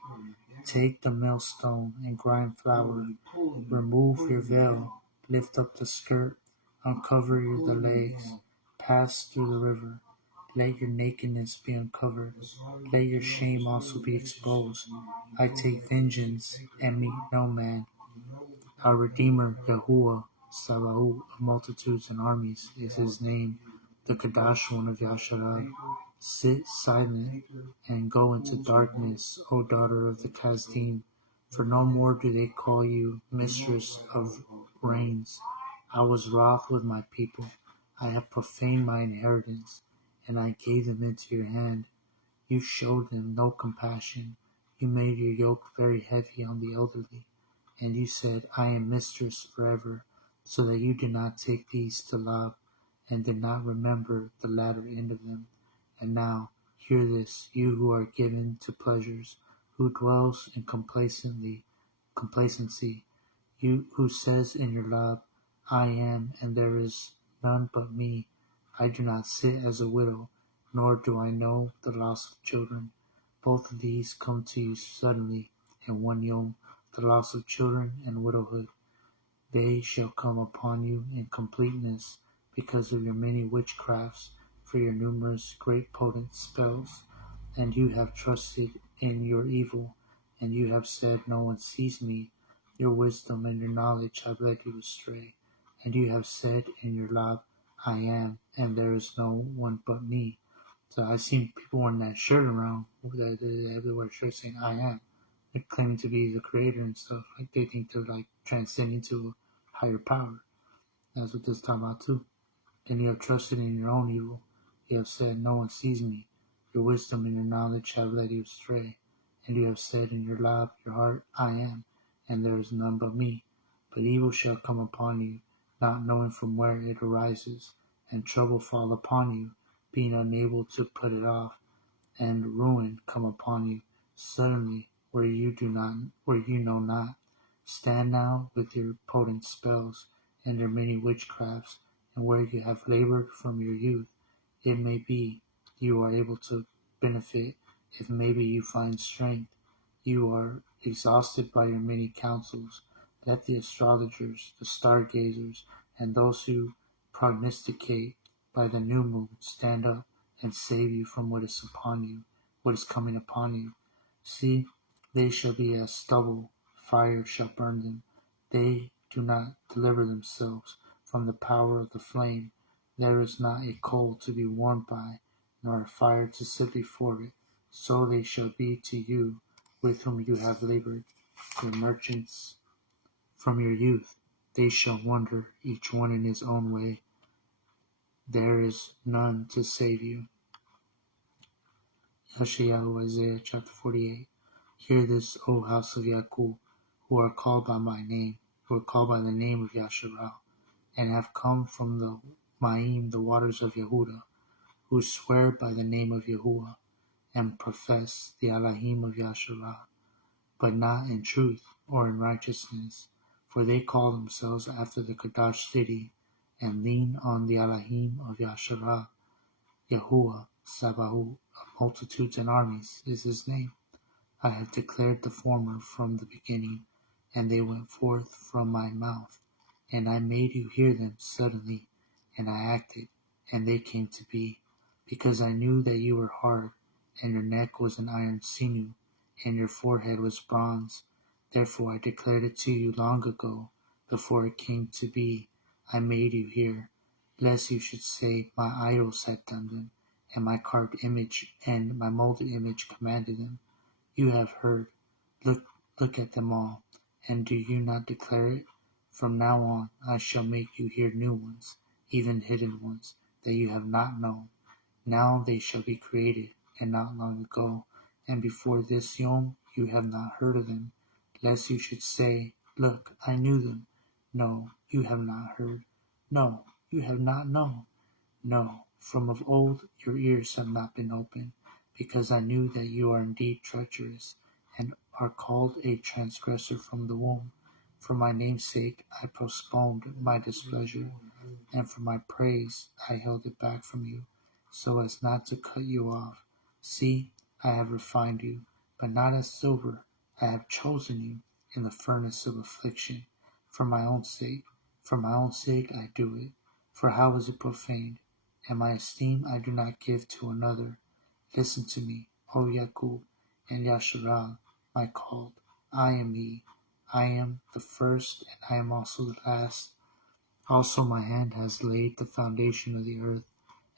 Take the millstone and grind flour. Remove your veil, lift up the skirt, uncover the legs, pass through the river. Let your nakedness be uncovered. Let your shame also be exposed. I take vengeance and meet no man. Our Redeemer, YAHUAH, Sabaoth of multitudes and armies, is his name, the Kadash one of Yasharal. Sit silent and go into darkness, O daughter of the Casdim, for no more do they call you mistress of reigns. I was wroth with my people. I have profaned my inheritance, and I gave them into your hand. You showed them no compassion. You made your yoke very heavy on the elderly, and you said, I am mistress forever, so that you did not take these to love, and did not remember the latter end of them. And now, hear this, you who are given to pleasures, who dwells in complacency, you who says in your love, I am, and there is none but me. I do not sit as a widow, nor do I know the loss of children. Both of these come to you suddenly in one yom, the loss of children and widowhood. They shall come upon you in completeness because of your many witchcrafts, for your numerous great potent spells. And you have trusted in your evil, and you have said, no one sees me. Your wisdom and your knowledge have led you astray. And you have said in your love, I am, and there is no one but me. So I've seen people wearing that shirt around, they wear shirts saying, I am. They're claiming to be the creator and stuff. Like they think they're like transcending to a higher power. That's what this is talking about too. And you have trusted in your own evil. You have said, no one sees me. Your wisdom and your knowledge have led you astray. And you have said in your love, your heart, I am, and there is none but me. But evil shall come upon you, not knowing from where it arises, and trouble fall upon you, being unable to put it off, and ruin come upon you suddenly where you know not. Stand now with your potent spells and your many witchcrafts, and where you have labored from your youth. It may be you are able to benefit, if maybe you find strength. You are exhausted by your many counsels. Let the astrologers, the stargazers, and those who prognosticate by the new moon stand up and save you from what is upon you, what is coming upon you. See, They shall be as stubble, fire shall burn them. They do not deliver themselves from the power of the flame. There is not a coal to be warmed by, nor a fire to sit before it. So they shall be to you with whom you have labored, your merchants from your youth. They shall wander, each one in his own way. There is none to save you. YAHUSHA, Isaiah chapter 48. Hear this, O house of Yaakov, who are called by my name, who are called by the name of Yasharal, and have come from the Maim, the waters of Yehuda, who swear by the name of YAHUAH, and profess the Elohim of Yasharal, but not in truth or in righteousness, for they call themselves after the Kadash city, and lean on the Elohim of Yasharal. YAHUAH, Sabaoth, of multitudes and armies, is his name. I have declared the former from the beginning, and they went forth from my mouth. And I made you hear them suddenly, and I acted, and they came to be, because I knew that you were hard, and your neck was an iron sinew, and your forehead was bronze. Therefore I declared it to you long ago, before it came to be. I made you hear, lest you should say, my idols had done them, and my carved image and my molded image commanded them. You have heard, look at them all, and do you not declare it? From now on I shall make you hear new ones, even hidden ones, that you have not known. Now they shall be created, and not long ago, and before this Yom you have not heard of them, lest you should say, look, I knew them. No, you have not heard. No, you have not known. No, from of old your ears have not been opened, because I knew that you are indeed treacherous, and are called a transgressor from the womb. For my name's sake I postponed my displeasure, and for my praise I held it back from you, so as not to cut you off. See, I have refined you, but not as silver. I have chosen you in the furnace of affliction. For my own sake I do it. For how is it profaned? And my esteem I do not give to another. Listen to me, O Yaakov and Yasharal, my called. I am he. I am the first, and I am also the last. Also my hand has laid the foundation of the earth,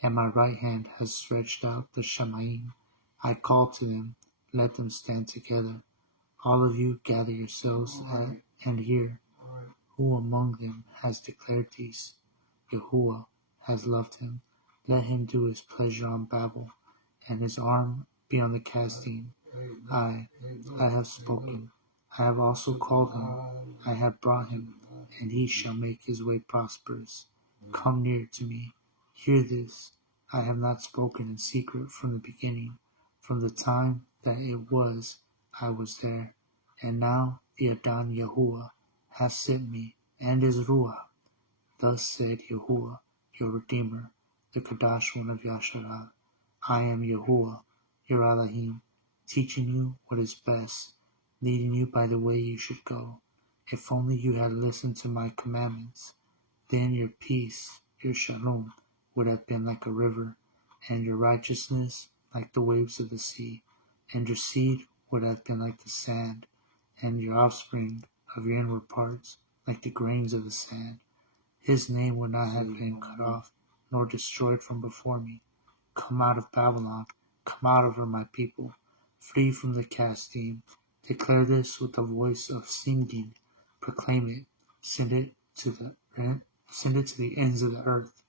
and my right hand has stretched out the Shemaim. I call to them, let them stand together. All of you gather yourselves and hear. Who among them has declared these? YAHUAH has loved him. Let him do his pleasure on Babel, and his arm be on the casting. I have spoken. I have also called him. I have brought him, and he shall make his way prosperous. Come near to me. Hear this. I have not spoken in secret from the beginning. From the time that it was, I was there. And now the Adon YAHUAH has sent me, and his Ruach. Thus said YAHUAH, your Redeemer, the Kadash one of Yasharal. I am YAHUAH, your Elohim, teaching you what is best, leading you by the way you should go. If only you had listened to my commandments, then your peace, your shalom, would have been like a river, and your righteousness like the waves of the sea, and your seed would have been like the sand, and your offspring of your inward parts like the grains of the sand. His name would not have been cut off, nor destroyed from before me. Come out of Babylon, come out of her, my people. Flee from the Casdim. Declare this with a voice of singing. Proclaim it. Send it to the ends of the earth.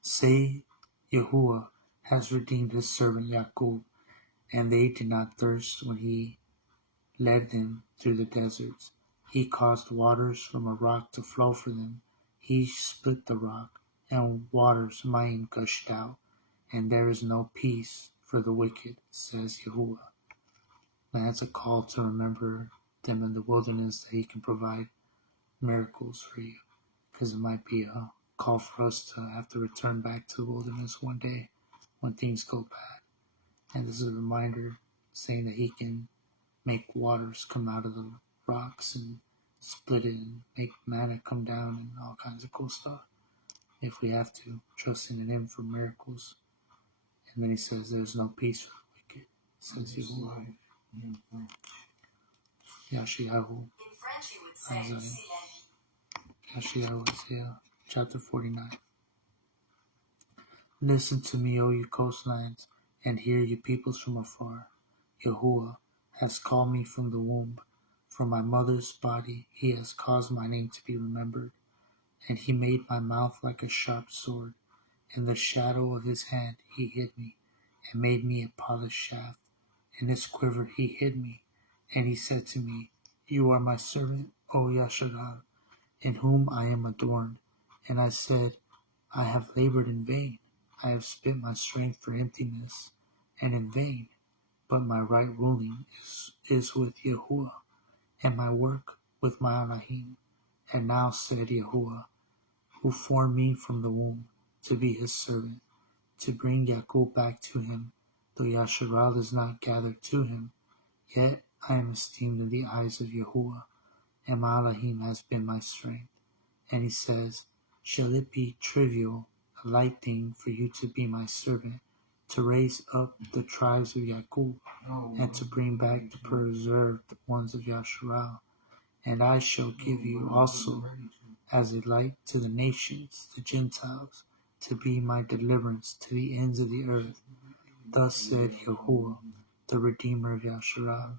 Say, YAHUAH has redeemed his servant Yaakov, and they did not thirst when he led them through the deserts. He caused waters from a rock to flow for them. He split the rock, and waters Mayim gushed out. And there is no peace for the wicked, says YAHUAH. And that's a call to remember them in the wilderness, that he can provide miracles for you. Because it might be a call for us to have to return back to the wilderness one day when things go bad. And this is a reminder saying that he can make waters come out of the rocks and split it and make manna come down and all kinds of cool stuff if we have to, trusting in him for miracles. And then he says there's no peace for the wicked, says YAHUAH. Yashayahu, Isaiah, Yashayahu, Isaiah, chapter 49. Listen to me, O you coastlands, and hear you peoples from afar. YAHUAH has called me from the womb. From my mother's body he has caused my name to be remembered. And he made my mouth like a sharp sword. In the shadow of his hand he hid me, and made me a polished shaft. In his quiver he hid me, and he said to me, You are my servant, O Yasharal, in whom I am adorned. And I said, I have labored in vain. I have spent my strength for emptiness, and in vain. But my right ruling is with YAHUAH, and my work with my Elohim. And now said YAHUAH, who formed me from the womb, to be his servant, to bring Yaakov back to him, though Yasharal is not gathered to him. Yet I am esteemed in the eyes of YAHUAH, and my Elohim has been my strength. And he says, Shall it be trivial, a light thing for you to be my servant, to raise up the tribes of Yaakov, and to bring back the preserved ones of Yasharal? And I shall give you also as a light to the nations, the Gentiles, to be my deliverance to the ends of the earth. Thus said YAHUAH, the Redeemer of Yasharal,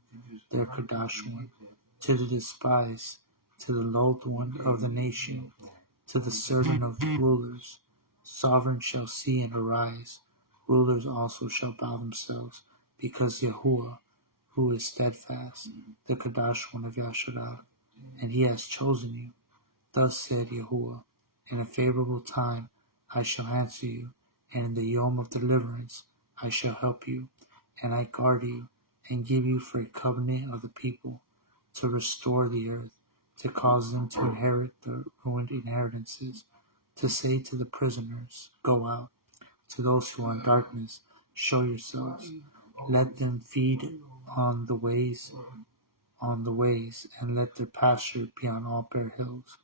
their Kadash one, to the despised, to the loathed one of the nation, to the servant of rulers. Sovereigns shall see and arise, rulers also shall bow themselves, because YAHUAH, who is steadfast, the Kadash one of Yasharal, and he has chosen you. Thus said YAHUAH, in a favorable time I shall answer you, and in the yom of deliverance I shall help you, and I guard you, and give you for a covenant of the people, to restore the earth, to cause them to inherit the ruined inheritances, to say to the prisoners, Go out, to those who are in darkness, show yourselves, let them feed on the ways, and let their pasture be on all bare hills.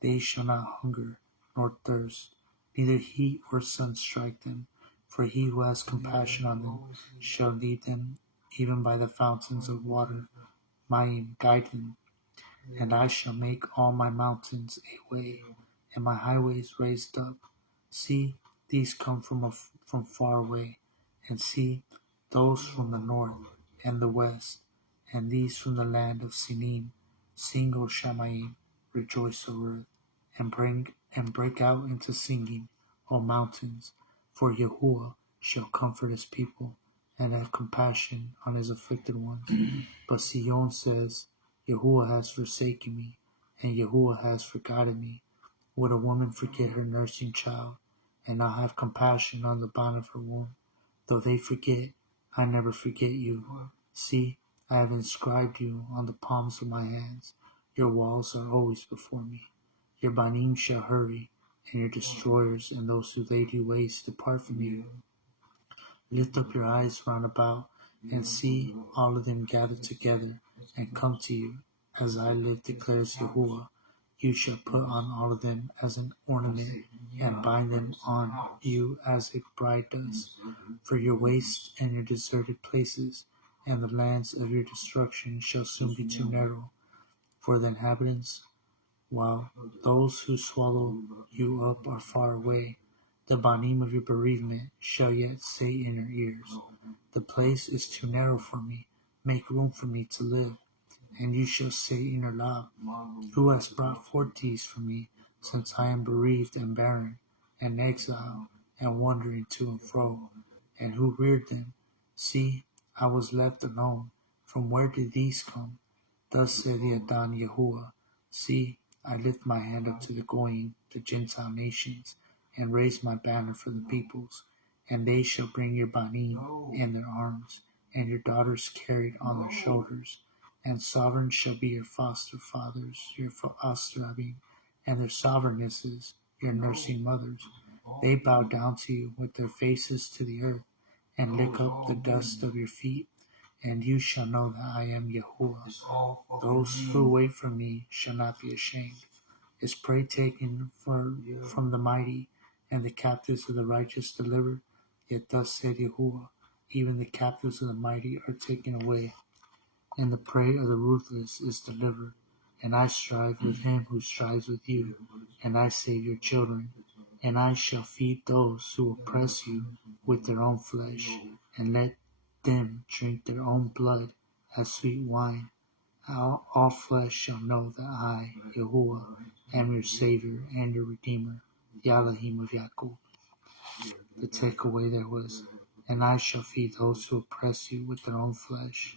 They shall not hunger nor thirst, neither heat or sun strike them, for he who has compassion on them shall lead them even by the fountains of water. Mayim, guide them, and I shall make all my mountains a way, and my highways raised up. See, these come from far away, and see, those from the north and the west, and these from the land of Sinim. Sing, O Shamayim, rejoice, O earth, and break out into singing, O mountains, for YAHUAH shall comfort his people, and have compassion on his afflicted ones. But Sion says, YAHUAH has forsaken me, and YAHUAH has forgotten me. Would a woman forget her nursing child, and not have compassion on the bond of her womb? Though they forget, I never forget you. See, I have inscribed you on the palms of my hands. Your walls are always before me. Your banim shall hurry, and your destroyers and those who laid you waste depart from you. Lift up your eyes round about, and see all of them gathered together, and come to you. As I live, declares YAHUAH, you shall put on all of them as an ornament, and bind them on you as a bride does. For your waste and your deserted places, and the lands of your destruction shall soon be too narrow for the inhabitants, while those who swallow you up are far away. The banim of your bereavement shall yet say in your ears, The place is too narrow for me, make room for me to live. And you shall say in your love, Who has brought forth these for me, since I am bereaved and barren, and exile, and wandering to and fro? And who reared them? See, I was left alone. From where did these come? Thus said the Adon YAHUAH, See, I lift my hand up to the Goyim, the Gentile nations, and raise my banner for the peoples. And they shall bring your banim in their arms, and your daughters carried on their shoulders. And sovereigns shall be your foster fathers, your foster abim, and their sovereignesses, your nursing mothers. They bow down to you with their faces to the earth, and lick up the dust of your feet. And you shall know that I am YAHUAH. Those who wait for me shall not be ashamed. Is prey taken from the mighty, and the captives of the righteous delivered? Yet thus said YAHUAH, even the captives of the mighty are taken away. and the prey of the ruthless is delivered. And I strive with him who strives with you, and I save your children. And I shall feed those who oppress you with their own flesh, and let them drink their own blood as sweet wine. All flesh shall know that I, YAHUAH, am your Savior and your Redeemer, the Elohim of Yaakov. The takeaway there was, and I shall feed those who oppress you with their own flesh,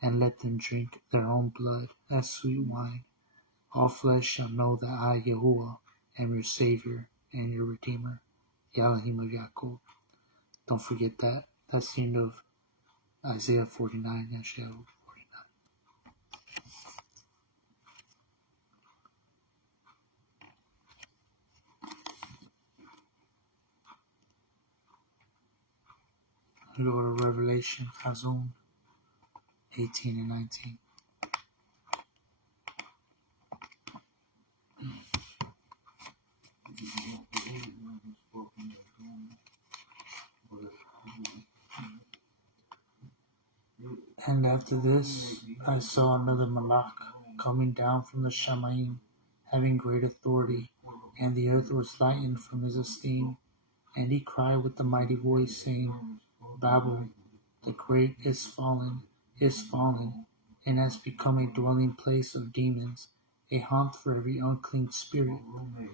and let them drink their own blood as sweet wine. All flesh shall know that I, YAHUAH, am your Savior and your Redeemer, the Elohim of Yaakov. Don't forget that. That's the end of Isaiah 49, Yeshayahu 49. We go to Revelation, Chazon 18 and 19. And after this, I saw another Malach coming down from the Shamayim, having great authority, and the earth was lightened from his esteem. And he cried with a mighty voice, saying, Babel, the great is fallen, and has become a dwelling place of demons, a haunt for every unclean spirit,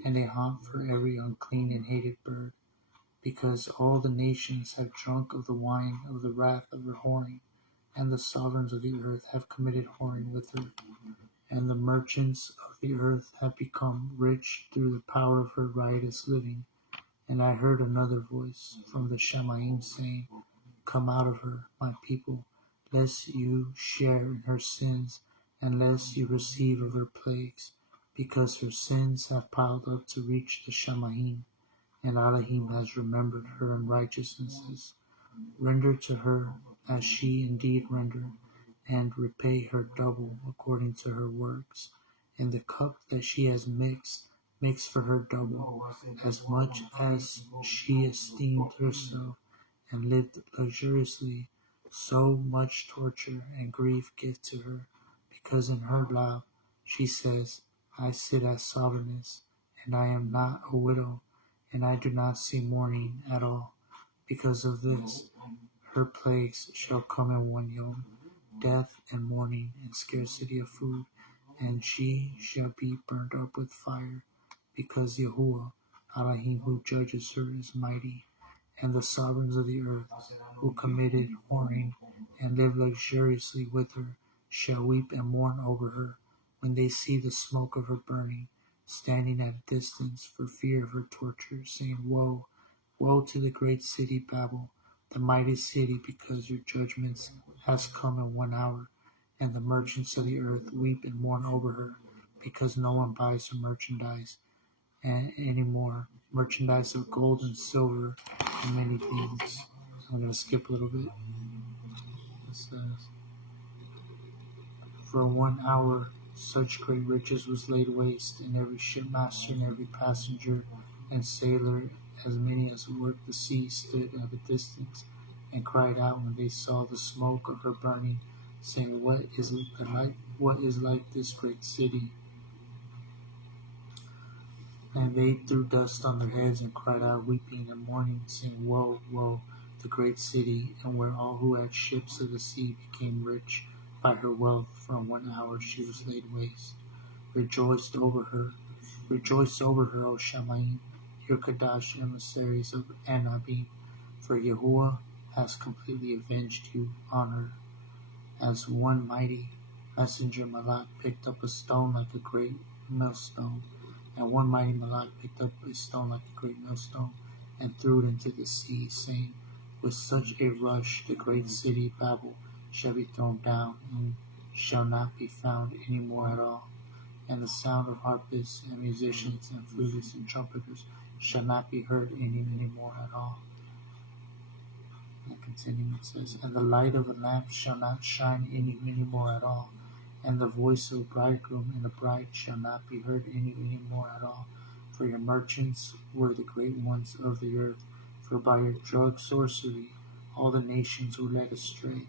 and a haunt for every unclean and hated bird, because all the nations have drunk of the wine of the wrath of her whoring, and the sovereigns of the earth have committed whoring with her, and the merchants of the earth have become rich through the power of her riotous living. And I heard another voice from the Shamayim saying, Come out of her, my people, lest you share in her sins, and lest you receive of her plagues, because her sins have piled up to reach the Shamayim, and Elohim has remembered her unrighteousnesses. Render to her as she indeed rendered, and repay her double according to her works. In the cup that she has mixed, makes for her double, as much as she esteemed herself and lived luxuriously. So much torture and grief give to her, because in her love she says, I sit as sovereigness, and I am not a widow, and I do not see mourning at all. Because of this, her plagues shall come in one yom, death and mourning and scarcity of food, and she shall be burned up with fire, because YAHUAH, Elohim who judges her, is mighty, and the sovereigns of the earth, who committed whoring and lived luxuriously with her, shall weep and mourn over her, when they see the smoke of her burning, standing at a distance for fear of her torture, saying, Woe, woe to the great city Babel, the mighty city, because your judgments has come in 1 hour. And the merchants of the earth weep and mourn over her, because no one buys her merchandise anymore, merchandise of gold and silver and many things. I'm going to skip a little bit. It says, For 1 hour such great riches was laid waste, and every shipmaster and every passenger and sailor, as many as worked the sea, stood at a distance and cried out when they saw the smoke of her burning, saying, What is like this great city? And they threw dust on their heads and cried out, weeping and mourning, saying, Woe, woe, the great city, and where all who had ships of the sea became rich by her wealth. For 1 hour she was laid waste. Rejoice over her, O Shamayim, your Kadash emissaries of Anabim, for YAHUAH has completely avenged you on her. As one mighty messenger Malach picked up a stone like a great millstone, and one mighty Malach picked up a stone like a great millstone, and threw it into the sea, saying, With such a rush the great city Babel shall be thrown down, and shall not be found any more at all. And the sound of harpists and musicians and flutists and trumpeters shall not be heard any more at all. And continuing it says, And the light of a lamp shall not shine any more at all, and the voice of a bridegroom and a bride shall not be heard any more at all. For your merchants were the great ones of the earth, for by your drug sorcery all the nations were led astray.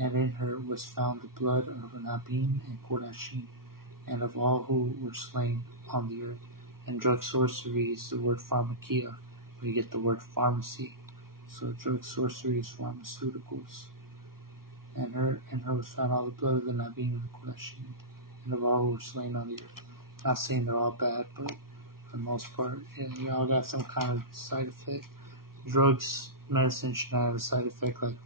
And in her was found the blood of Nabin and Kodashim, and of all who were slain on the earth. And drug sorcery is the word pharmakia, where you get the word pharmacy. So drug sorcery is pharmaceuticals. And in her was found all the blood of the Nabin and the Kodashim, and of all who were slain on the earth. Not saying they're all bad, but for the most part, you all got some kind of side effect. Drugs, medicine should not have a side effect like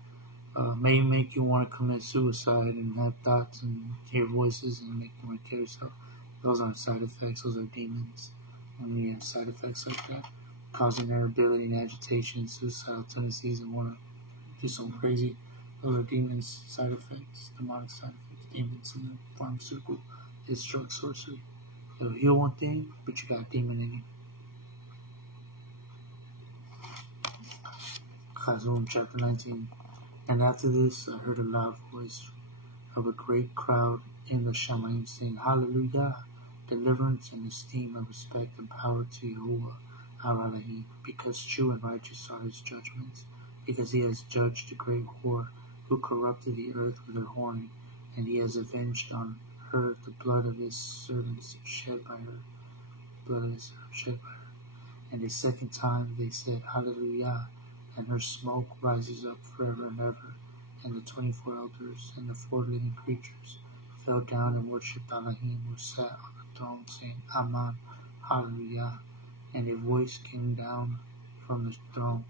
may make you want to commit suicide and have thoughts and hear voices and make you want to kill yourself. Those aren't side effects, those are demons. When you have side effects like that, causing irritability and agitation, suicidal tendencies, and want to do something crazy, those are demons' side effects, demonic side effects, demons in the pharmaceutical. It's drug sorcery. It'll heal one thing, but you got a demon in you. Chazon chapter 19. And after this I heard a loud voice of a great crowd in the Shamayim saying, Hallelujah! Deliverance and esteem and respect and power to YAHUAH our Elohim, because true and righteous are his judgments, because he has judged the great whore who corrupted the earth with her whoring, and he has avenged on her the blood of his servants shed by her. And a second time they said, Hallelujah! And her smoke rises up forever and ever. And the 24 elders and the 4 living creatures fell down and worshipped Elohim who sat on the throne, saying, Amen, Hallelujah. And a voice came down from the throne,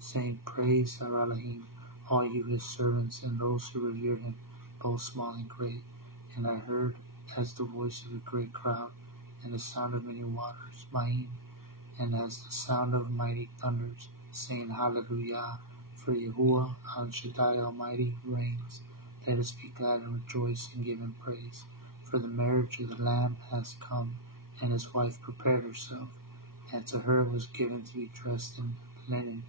saying, Praise our Elohim, all you his servants and those who revere him, both small and great. And I heard as the voice of a great crowd, and the sound of many waters, Ma'im, and as the sound of mighty thunders, saying, Hallelujah, for YAHUAH Al Shaddai Almighty reigns. Let us be glad and rejoice and give him praise. For the marriage of the Lamb has come, and his wife prepared herself, and to her was given to be dressed in linen,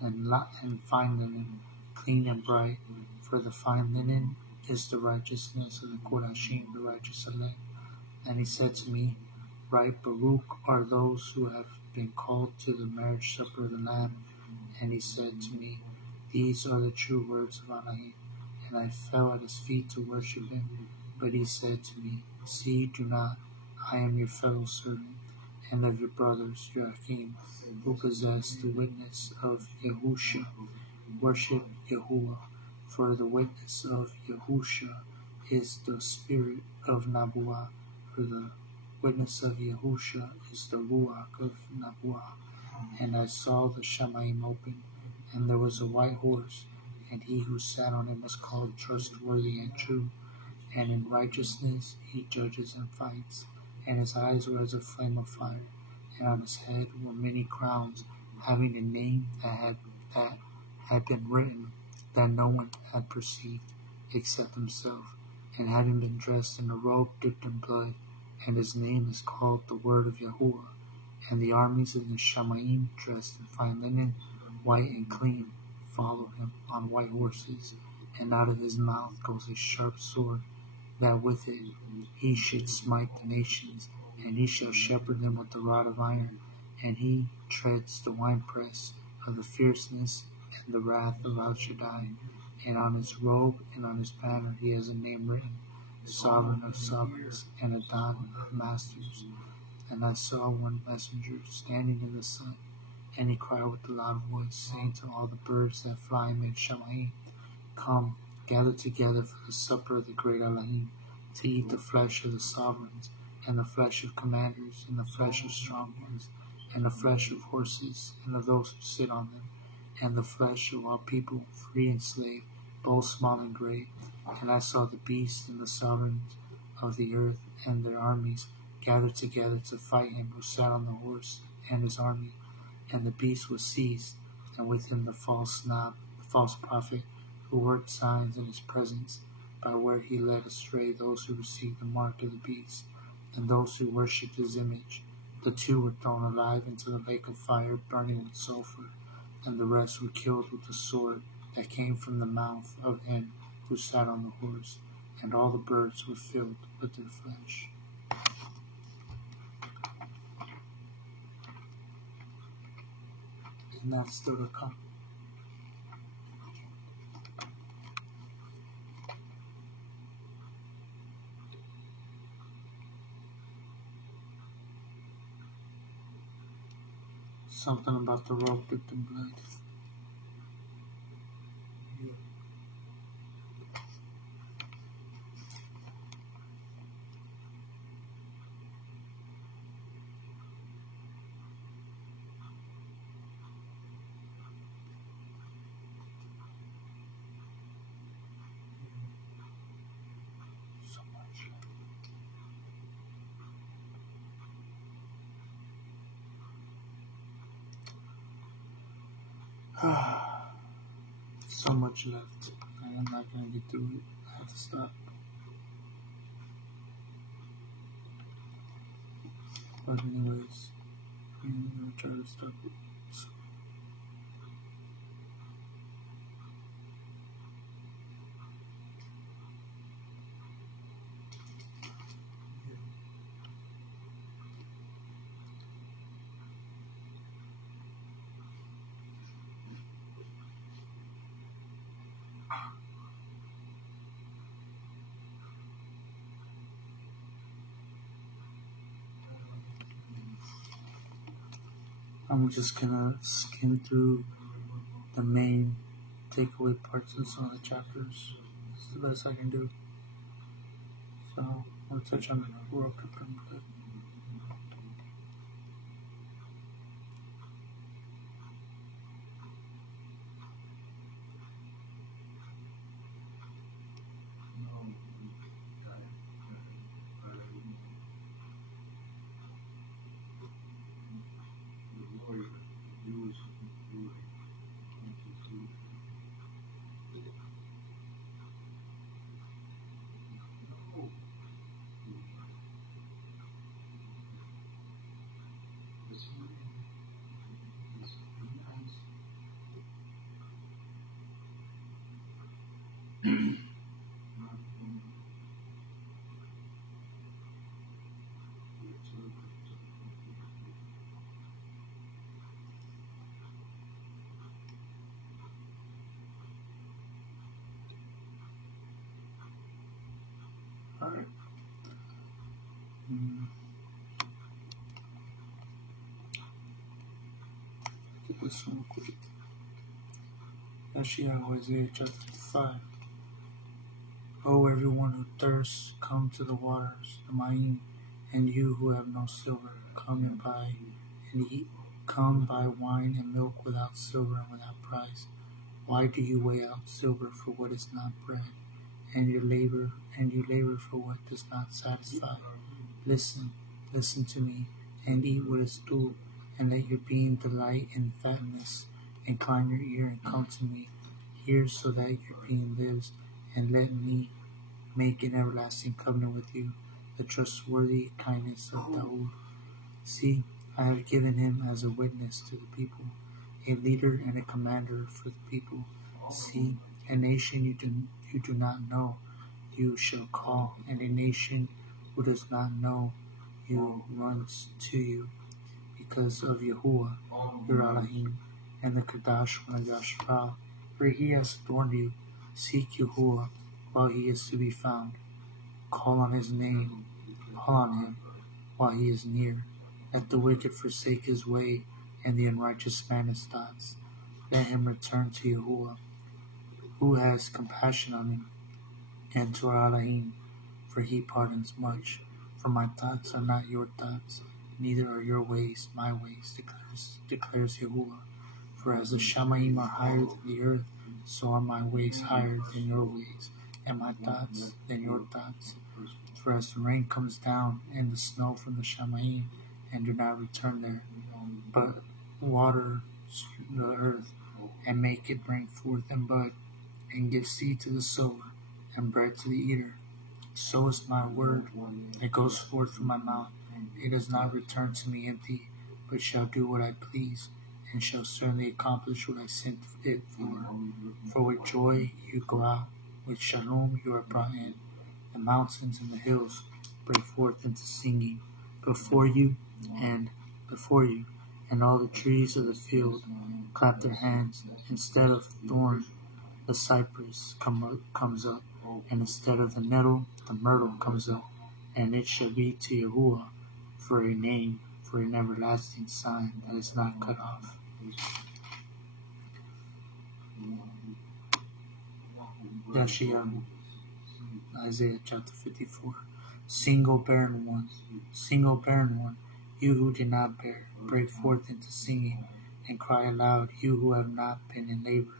and fine linen, clean and bright. For the fine linen is the righteousness of the Kodashim, the righteous elect. And he said to me, Right, Baruch are those who have been called to the marriage supper of the Lamb. And he said to me, These are the true words of Elohim. And I fell at his feet to worship him. But he said to me, See, do not. I am your fellow servant, and of your brothers, your Achim, who possess the witness of YAHUSHA. Worship YAHUAH, for the witness of YAHUSHA is the spirit of Nabuah, for the witness of YAHUSHA is the Ruach of Nabuah. And I saw the Shamayim open, and there was a white horse, and he who sat on him was called Trustworthy and True, and in righteousness he judges and fights. And his eyes were as a flame of fire, and on his head were many crowns, having a name that had been written, that no one had perceived except himself, and having been dressed in a robe dipped in blood, and his name is called the Word of YAHUAH. And the armies of the Shamayim, dressed in fine linen, white and clean, follow him on white horses, and out of his mouth goes a sharp sword, that with it he should smite the nations, and he shall shepherd them with the rod of iron, and he treads the winepress of the fierceness and the wrath of Al Shaddai. And on his robe and on his banner he has a name written, Sovereign of Sovereigns, and Adon of Masters. And I saw one messenger standing in the sun, and he cried with a loud voice, saying to all the birds that fly amid Shamayim, Come, gather together for the supper of the great Elohim, to eat the flesh of the sovereigns, and the flesh of commanders, and the flesh of strong ones, and the flesh of horses, and of those who sit on them, and the flesh of all people, free and slave, both small and great. And I saw the beasts and the sovereigns of the earth and their armies gathered together to fight him who sat on the horse and his army. And the beast was seized, and with him the false prophet, who worked signs in his presence, by where he led astray those who received the mark of the beast, and those who worshipped his image. The 2 were thrown alive into the lake of fire burning with sulfur, and the rest were killed with the sword that came from the mouth of him who sat on the horse, and all the birds were filled with their flesh. And that's still to come. Something about the rope dipped in blood. So much. So much left. I'm not gonna get through it. I have to stop. But anyways, I'm gonna try to stop it. So, I'm just gonna skim through the main takeaway parts of some of the chapters. This is the best I can do. So, I'm gonna touch on the world crypto. Alright. Get this one quick. YAHUSHA, Isaiah chapter 55. O everyone who thirsts, come to the waters, the Ma'im, and you who have no silver, come and buy and eat. Come buy wine and milk without silver and without price. Why do you weigh out silver for what is not bread, and you labor for what does not satisfy? Listen to me, and eat what is due, and let your being delight in fatness. Incline your ear and come to me. Hear so that your being lives, and let me make an everlasting covenant with you, the trustworthy kindness of Dawood. See, I have given him as a witness to the people, a leader and a commander for the people. See, a nation you do not know, you shall call, and a nation who does not know you runs to you, because of YAHUAH, your Elohim, and the Kadash one of Yashra, for he has adorned you. Seek YAHUAH while he is to be found. Call on his name, call on him while he is near. Let the wicked forsake his way, and the unrighteous man his thoughts. Let him return to YAHUAH, who has compassion on him, and to our Elohim, for he pardons much. For my thoughts are not your thoughts, neither are your ways my ways, declares YAHUAH. For as the Shamaim are higher than the earth, so are my ways higher than your ways, and my thoughts than your thoughts. For as the rain comes down and the snow from the Shamaim, and do not return there, but water the earth, and make it bring forth and bud, and give seed to the sower, and bread to the eater, so is my word that goes forth from my mouth. It does not return to me empty, but shall do what I please, and shall certainly accomplish what I sent it for. For with joy you go out, with shalom you are brought in. The mountains and the hills break forth into singing before you, and all the trees of the field clap their hands. Instead of thorn, the cypress comes up, and instead of the nettle, the myrtle comes up, and it shall be to YAHUAH for a name, for an everlasting sign that is not cut off. Yashayahu, Isaiah chapter 54. Single barren one, you who did not bear, break forth into singing, and cry aloud, you who have not been in labor.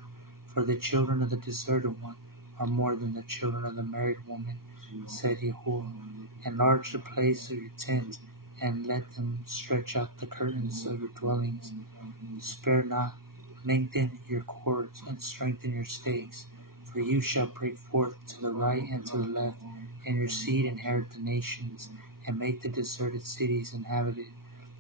For the children of the deserted one are more than the children of the married woman, said YAHUAH. Enlarge the place of your tent, and let them stretch out the curtains of your dwellings. Spare not, lengthen your cords, and strengthen your stakes. For you shall break forth to the right and to the left, and your seed inherit the nations, and make the deserted cities inhabited.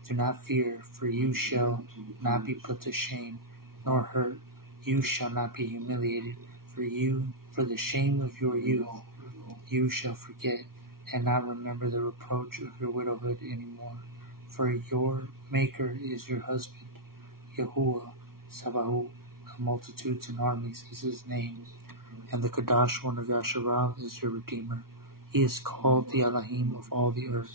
Do not fear, for you shall not be put to shame, nor hurt. You shall not be humiliated, for the shame of your youth, you shall forget, and not remember the reproach of your widowhood any more. For your Maker is your husband, YAHUAH, Sabaoth, of multitudes and armies is his name, and the Kadash one of Yasharal is your Redeemer. He is called the Elohim of all the earth,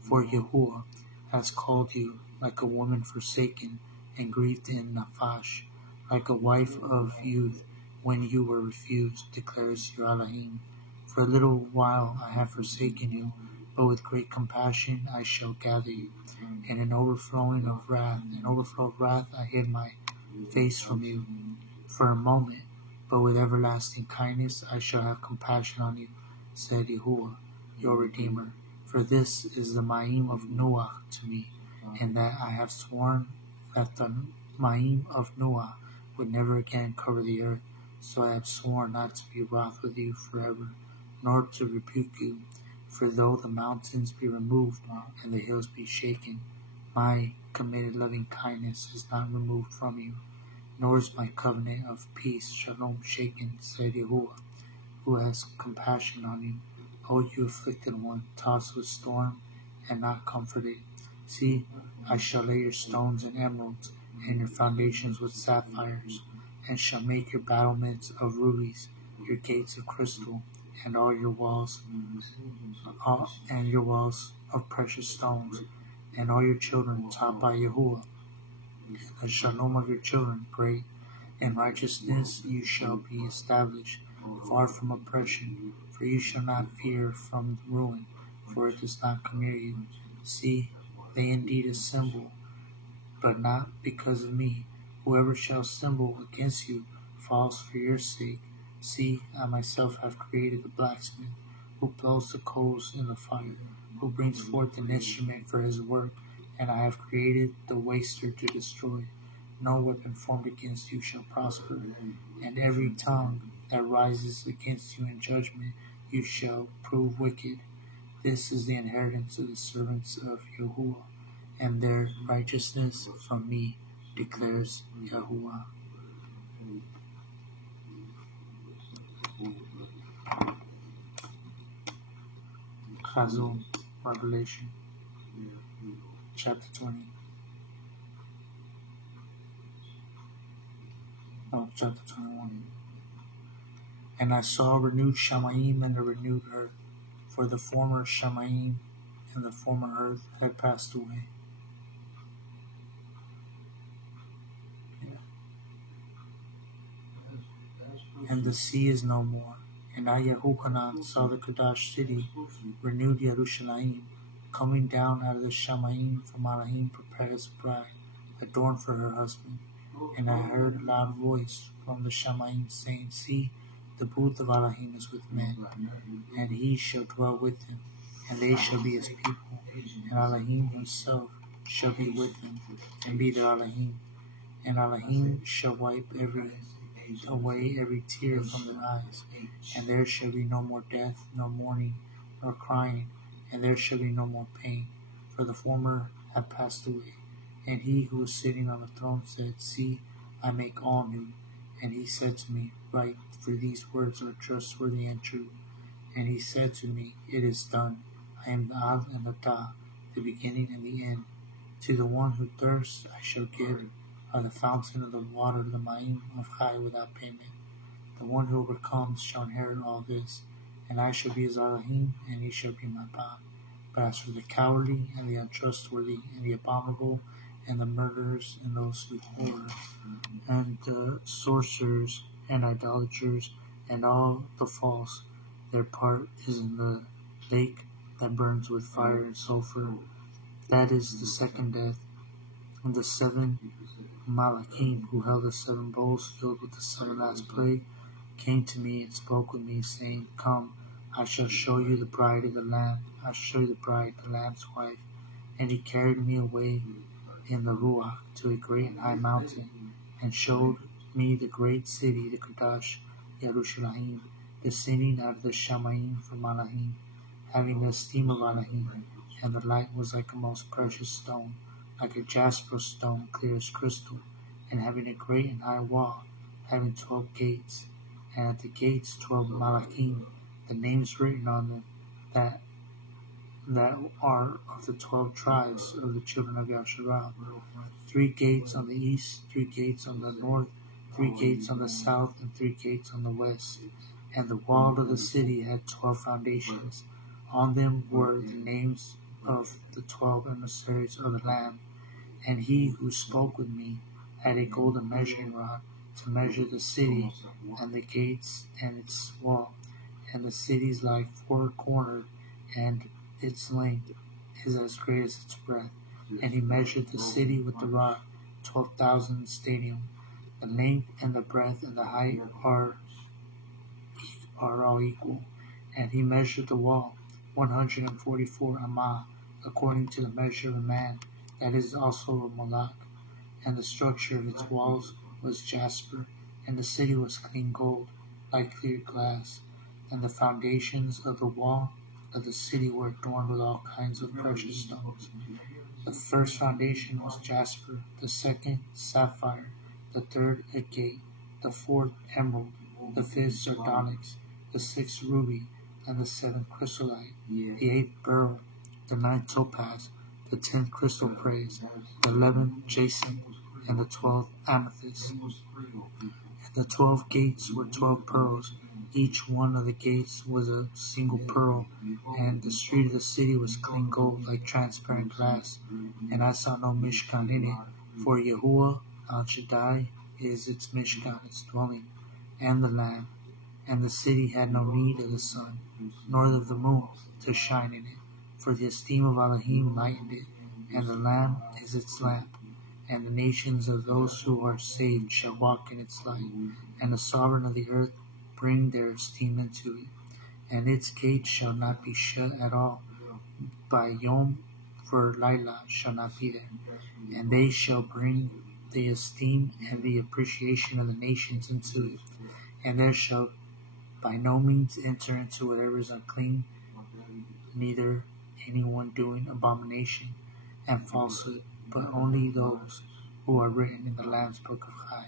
for YAHUAH has called you like a woman forsaken and grieved in Naphash, like a wife of youth when you were refused, declares your Elohim. For a little while I have forsaken you, but with great compassion I shall gather you. In an overflow of wrath I hid my face from you for a moment, but with everlasting kindness I shall have compassion on you, said YAHUAH, your Redeemer. For this is the Ma'im of Noah to me, and that I have sworn that the Ma'im of Noah would never again cover the earth. So I have sworn not to be wroth with you forever, nor to rebuke you. For though the mountains be removed and the hills be shaken, my committed loving kindness is not removed from you, nor is my covenant of peace, shalom, shaken, said YAHUAH, who has compassion on you. O you afflicted one, tossed with storm and not comforted. See, I shall lay your stones in emeralds, and your foundations with sapphires, and shall make your battlements of rubies, your gates of crystal, and all your walls of precious stones, and all your children taught by YAHUAH. The shalom of your children great. In righteousness you shall be established, far from oppression, for you shall not fear from ruin, for it does not come near you. See, they indeed assemble, but not because of me. Whoever shall assemble against you falls for your sake. See, I myself have created the blacksmith, who blows the coals in the fire, who brings forth an instrument for his work, and I have created the waster to destroy. No weapon formed against you shall prosper, and every tongue that rises against you in judgment you shall prove wicked. This is the inheritance of the servants of YAHUAH, and their righteousness from me, declares YAHUAH. Chazon, Revelation, chapter 20. Chapter 21. And I saw a renewed Shamayim and a renewed earth, for the former Shamayim and the former earth had passed away. And the sea is no more. And I, Yehochanan, saw the Kadash city, renewed Yerushalayim, coming down out of the Shamayim from Elohim, prepared as a bride, adorned for her husband. And I heard a loud voice from the Shamayim saying, See, the booth of Elohim is with men, and he shall dwell with them, and they shall be his people, and Elohim himself shall be with them, and be their Elohim. And Elohim shall wipe away every tear from their eyes, and there shall be no more death, nor mourning, nor crying, and there shall be no more pain, for the former have passed away. And he who was sitting on the throne said, See, I make all new. And he said to me, Write, for these words are trustworthy and true. And he said to me, It is done. I am the Av and the Ta, the beginning and the end. To the one who thirsts I shall give of the fountain of the water of the Ma'im of Chai without payment. The one who overcomes shall inherit all this, and I shall be his Elohim, and he shall be my God. But as for the cowardly, and the untrustworthy, and the abominable, and the murderers, and those who horror, and the sorcerers, and idolaters, and all the false, their part is in the lake that burns with fire and sulfur. That is the second death. And the 7 Malachim, who held the 7 bowls filled with the 7 last plague, came to me and spoke with me, saying, Come, I shall show you the bride of the Lamb. I shall show you the bride, the Lamb's wife. And he carried me away in the Ruach to a great and high mountain, and showed me the great city, the Kadash, Yerushalayim, descending out of the Shamayim from Malachim, having the esteem of Malachim, and the light was like a most precious stone, like a jasper stone, clear as crystal, and having a great and high wall, having 12 gates, and at the gates 12 Malachim, the names written on them that are of the 12 tribes of the children of Yasharal. 3 gates on the east, 3 gates on the north, 3 gates on the south, and 3 gates on the west. And the wall of the city had 12 foundations. On them were the names of the 12 emissaries of the Lamb. And he who spoke with me had a golden measuring rod to measure the city and the gates and its wall. And the city is like 4-cornered, and its length is as great as its breadth. And he measured the city with the rod, 12,000 stadium. The length and the breadth and the height are all equal. And he measured the wall, 144 amah, according to the measure of a man, that is also a malach. And the structure of its walls was jasper, and the city was clean gold, like clear glass. And the foundations of the wall of the city were adorned with all kinds of precious stones. The first foundation was jasper, the second sapphire, the third agate, the fourth emerald, the fifth sardonyx, the sixth ruby, and the 7th chrysolite, the 8th beryl, the 9th topaz, the 10th crystal praise, the 11th jacinth, and the 12th amethyst. And the 12 gates were 12 pearls. Each one of the gates was a single pearl, and the street of the city was clean gold, like transparent glass. And I saw no Mishkan in it, for YAHUAH Al Shaddai is its Mishkan, its dwelling, and the Lamb. And the city had no need of the sun, nor of the moon, to shine in it, for the esteem of Elohim lightened it, and the Lamb is its lamp. And the nations of those who are saved shall walk in its light, and the sovereign of the earth bring their esteem into it. And its gates shall not be shut at all by Yom, for Laila shall not be there. And they shall bring the esteem and the appreciation of the nations into it. And there shall by no means enter into whatever is unclean, neither anyone doing abomination and falsehood, but only those who are written in the Lamb's book of Chai.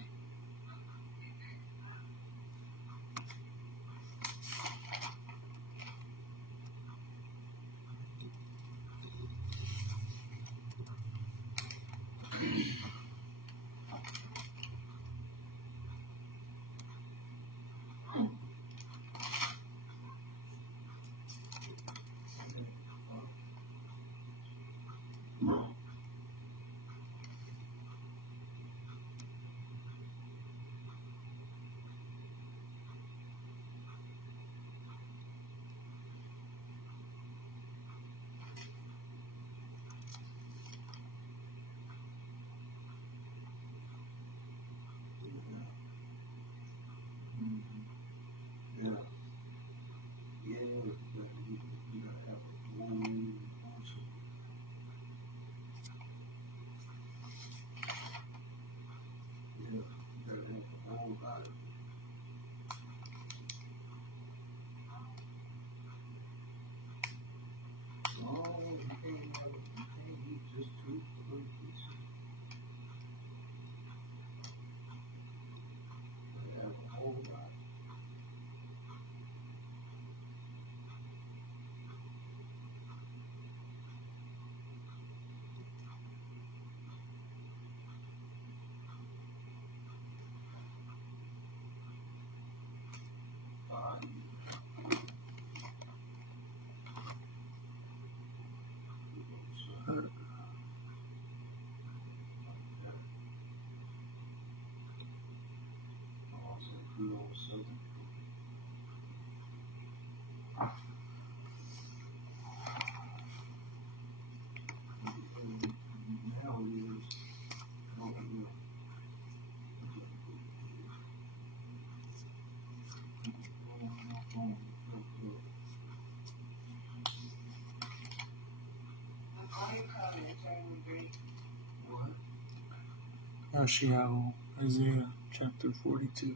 Yashayahu, Isaiah chapter 42.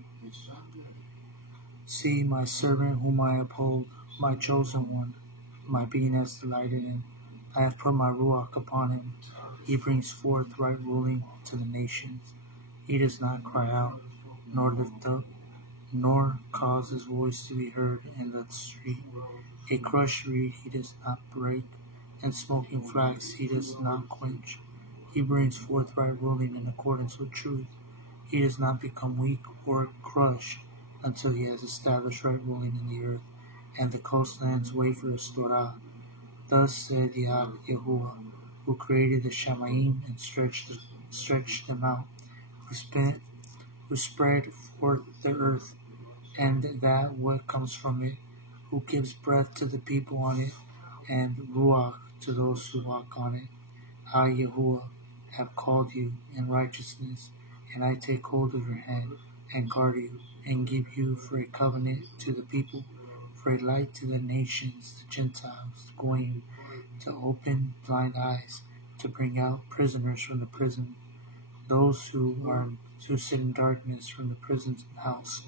See my servant whom I uphold, my chosen one, my being has delighted in. I have put my ruach upon him. He brings forth right ruling to the nations. He does not cry out, nor lift up, nor cause his voice to be heard in the street. A crushed reed he does not break, and smoking flax he does not quench. He brings forth right ruling in accordance with truth. He does not become weak or crushed until he has established right ruling in the earth, and the coastlands wait for his Torah. Thus said YAHUAH, who created the Shamayim and stretched them out, who spread forth the earth and that what comes from it, who gives breath to the people on it, and ruach to those who walk on it. I, YAHUAH, have called you in righteousness, and I take hold of your hand, and guard you, and give you for a covenant to the people, for a light to the nations, the Gentiles, going to open blind eyes, to bring out prisoners from the prison, those who sit in darkness from the prison house.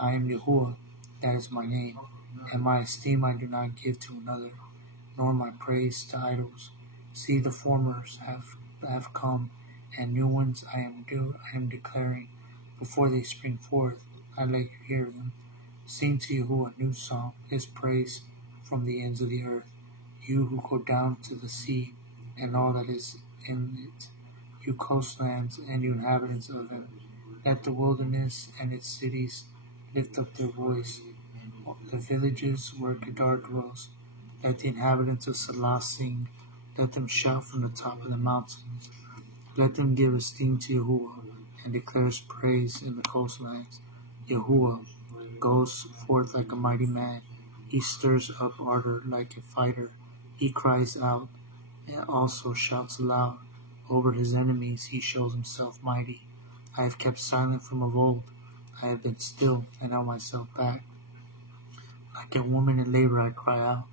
I am YAHUAH, that is my name, and my esteem I do not give to another, nor my praise to idols. See, the formers have come, and new ones I am declaring. Before they spring forth, I let you hear them. Sing to YAHUAH a new song, his praise from the ends of the earth. You who go down to the sea, and all that is in it, you coastlands and you inhabitants of them. Let the wilderness and its cities lift up their voice, the villages where Kedar dwells. Let the inhabitants of Salah sing. Let them shout from the top of the mountains. Let them give esteem to YAHUAH, and declare his praise in the coastlands. YAHUAH goes forth like a mighty man. He stirs up ardor like a fighter. He cries out, and also shouts aloud. Over his enemies he shows himself mighty. I have kept silent from of old. I have been still and held myself back. Like a woman in labor I cry out.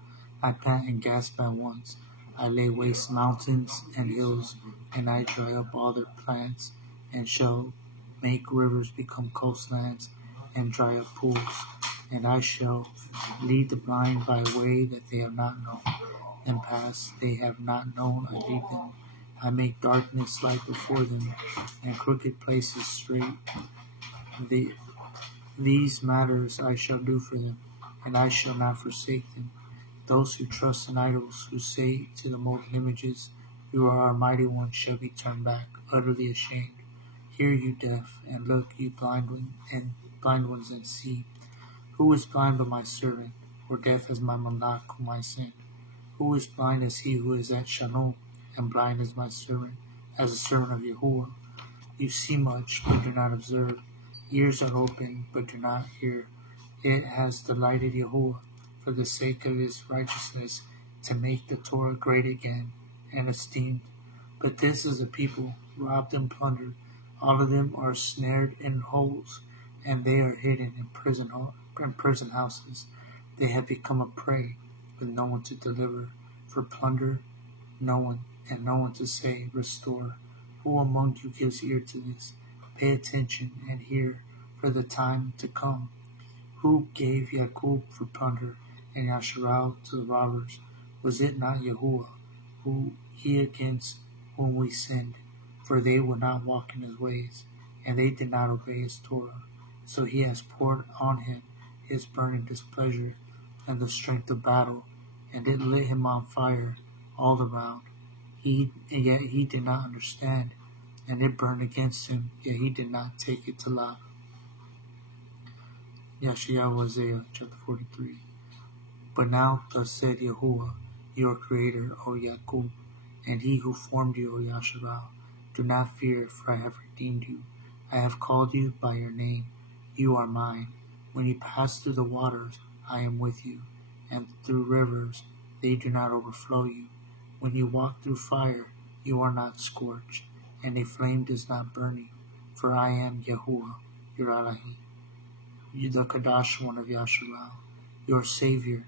I pant and gasp at once. I lay waste mountains and hills, and I dry up all their plants, and shall make rivers become coastlands, and dry up pools. And I shall lead the blind by a way that they have not known, and paths they have not known I lead them. I make darkness light before them, and crooked places straight. These matters I shall do for them, and I shall not forsake them. Those who trust in idols, who say to the molten images, you are our mighty one, shall be turned back, utterly ashamed. Hear, you deaf, and look, you blind ones, and see. Who is blind but my servant, or deaf as my malach whom I sent? Who is blind as he who is at Shalom, and blind as my servant, as a servant of YAHUAH? You see much, but do not observe. Ears are open, but do not hear. It has delighted YAHUAH, for the sake of his righteousness, to make the Torah great again, and esteemed. But this is a people robbed and plundered. All of them are snared in holes, and they are hidden in prison houses. They have become a prey, with no one to deliver. For plunder, no one to say, restore. Who among you gives ear to this? Pay attention and hear, for the time to come. Who gave Yaqub for plunder, and Yasharal to the robbers? Was it not YAHUAH, who he against whom we sinned? For they would not walk in his ways, and they did not obey his Torah. So he has poured on him his burning displeasure, and the strength of battle, and it lit him on fire all around. Yet he did not understand, and it burned against him, yet he did not take it to life. Yashayahu, Isaiah chapter 43. But now thus said YAHUAH, your creator, O Yaqub, and he who formed you, O Yasharal. Do not fear, for I have redeemed you. I have called you by your name. You are mine. When you pass through the waters, I am with you, and through rivers, they do not overflow you. When you walk through fire, you are not scorched, and a flame does not burn you. For I am YAHUAH, your Alahi, you the Kadash one of Yasharal, your Savior.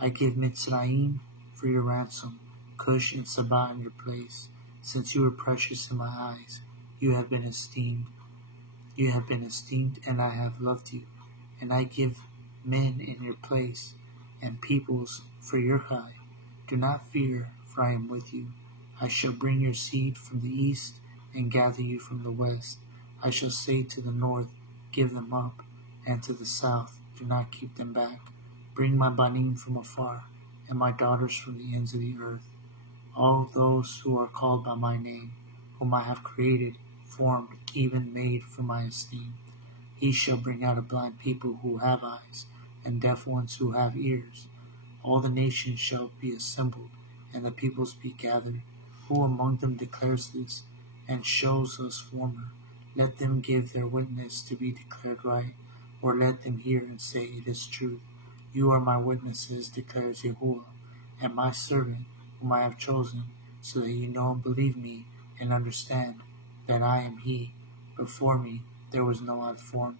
I give Mitzrayim for your ransom, Cush and Sabah in your place. Since you are precious in my eyes, you have been esteemed. You have been esteemed, and I have loved you. And I give men in your place, and peoples for your high. Do not fear, for I am with you. I shall bring your seed from the east, and gather you from the west. I shall say to the north, give them up, and to the south, do not keep them back. Bring my banim from afar, and my daughters from the ends of the earth. All those who are called by my name, whom I have created, formed, even made for my esteem. He shall bring out a blind people who have eyes, and deaf ones who have ears. All the nations shall be assembled, and the peoples be gathered. Who among them declares this, and shows us former? Let them give their witness to be declared right, or let them hear and say it is truth. You are my witnesses, declares Yahuwah, and my servant, whom I have chosen, so that you know and believe me, and understand that I am he. Before me there was no one formed,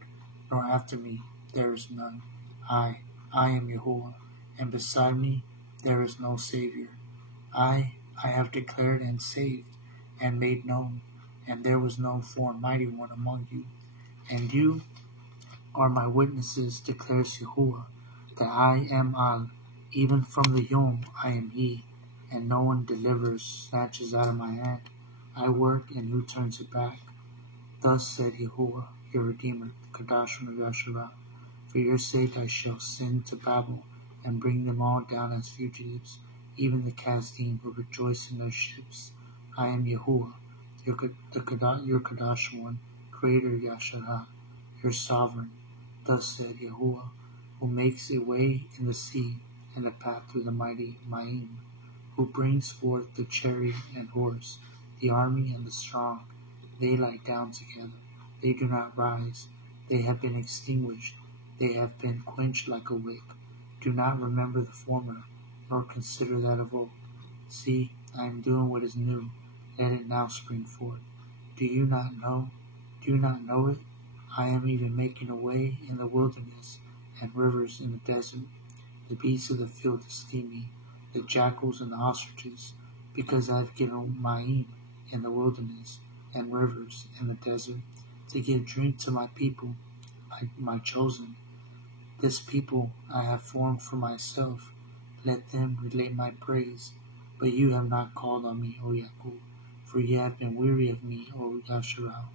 nor after me there is none. I am Yahuwah, and beside me there is no Savior. I have declared and saved, and made known, and there was no form mighty one among you. And you are my witnesses, declares Yahuwah, that I am Al, even from the Yom I am he, and no one delivers, snatches out of my hand. I work, and who turns it back? Thus said Yahuwah, your Redeemer, the Kadash of Yasharah. For your sake I shall send to Babel, and bring them all down as fugitives, even the Kasdim who rejoice in their ships. I am Yahuwah, your Kadash one, Creator Yasharah, your Sovereign. Thus said Yahuwah, who makes a way in the sea, and a path through the mighty Ma'im, who brings forth the chariot and horse, the army and the strong. They lie down together, they do not rise, they have been extinguished, they have been quenched like a wick. Do not remember the former, nor consider that of old. See, I am doing what is new, let it now spring forth. Do you not know? Do you not know it? I am even making a way in the wilderness, and rivers in the desert. The beasts of the field esteem me, the jackals and the ostriches, because I have given Ma'im in the wilderness, and rivers in the desert, to give drink to my people, my chosen. This people I have formed for myself. Let them relate my praise. But you have not called on me, O Yaakov, for ye have been weary of me, O Yasharal.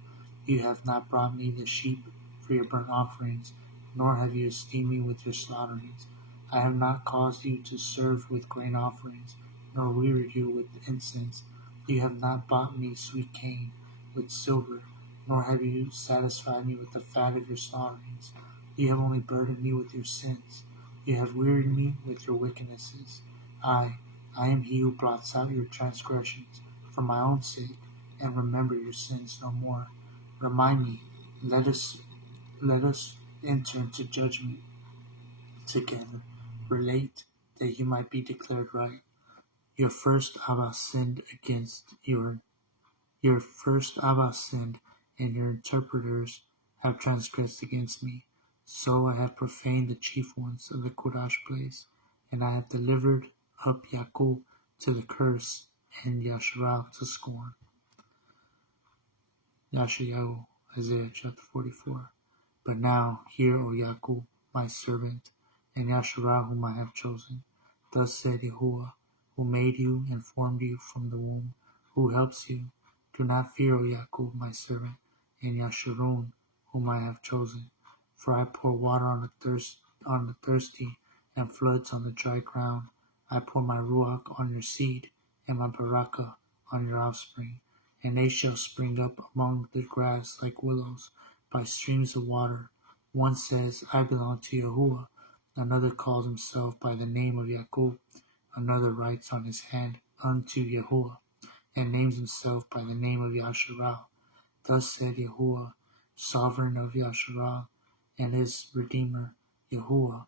You have not brought me the sheep for your burnt offerings, nor have you esteemed me with your slaughterings. I have not caused you to serve with grain offerings, nor wearied you with incense. You have not bought me sweet cane with silver, nor have you satisfied me with the fat of your slaughterings. You have only burdened me with your sins. You have wearied me with your wickednesses. I am he who blots out your transgressions for my own sake, and remember your sins no more. Remind me, let us enter into judgment together. Relate, that you might be declared right. Your first Abba sinned against your first Abba sinned, and your interpreters have transgressed against me. So I have profaned the chief ones of the Kodash place, and I have delivered up Yaakov to the curse, and Yasharal to scorn. Yashayahu, Isaiah chapter 44. But now, hear, O Yaakov, my servant, and Yasharal, whom I have chosen. Thus said Yahuwah, who made you and formed you from the womb, who helps you. Do not fear, O Yaakov, my servant, and Yasharun, whom I have chosen. For I pour water on the thirsty, and floods on the dry ground. I pour my Ruach on your seed, and my Barakah on your offspring. And they shall spring up among the grass like willows, by streams of water. One says, I belong to Yahuwah. Another calls himself by the name of Yaakov. Another writes on his hand, unto Yahuwah. and names himself by the name of Yahusha. Thus said YAHUAH, sovereign of Yahusha, and his Redeemer, YAHUAH,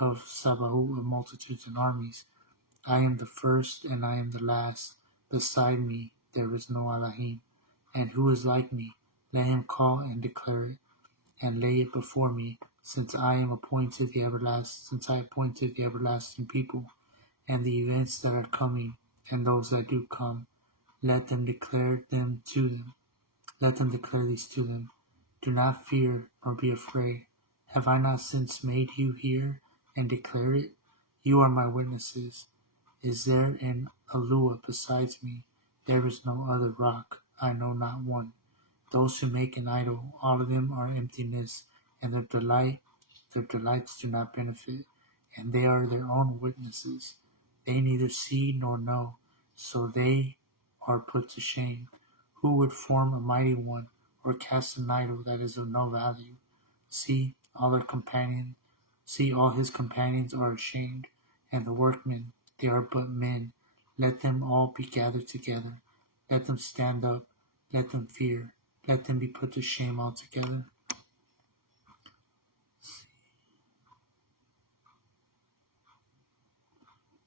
of Sabaoth of multitudes and armies. I am the first and I am the last. Beside me there is no Elohim. And who is like me? Let him call and declare it, and lay it before me, since I appointed the everlasting people, and the events that are coming, and those that do come. Let them declare them to them. Let them declare these to them. Do not fear, nor be afraid. Have I not since made you hear and declare it? You are my witnesses. Is there an Eluah besides me? There is no other rock. I know not one. Those who make an idol, all of them are emptiness, and their delights do not benefit, and they are their own witnesses. They neither see nor know, so they are put to shame. Who would form a mighty one, or cast an idol that is of no value? See, all his companions are ashamed, and the workmen, they are but men. Let them all be gathered together. Let them stand up. Let them fear. Let them be put to shame altogether.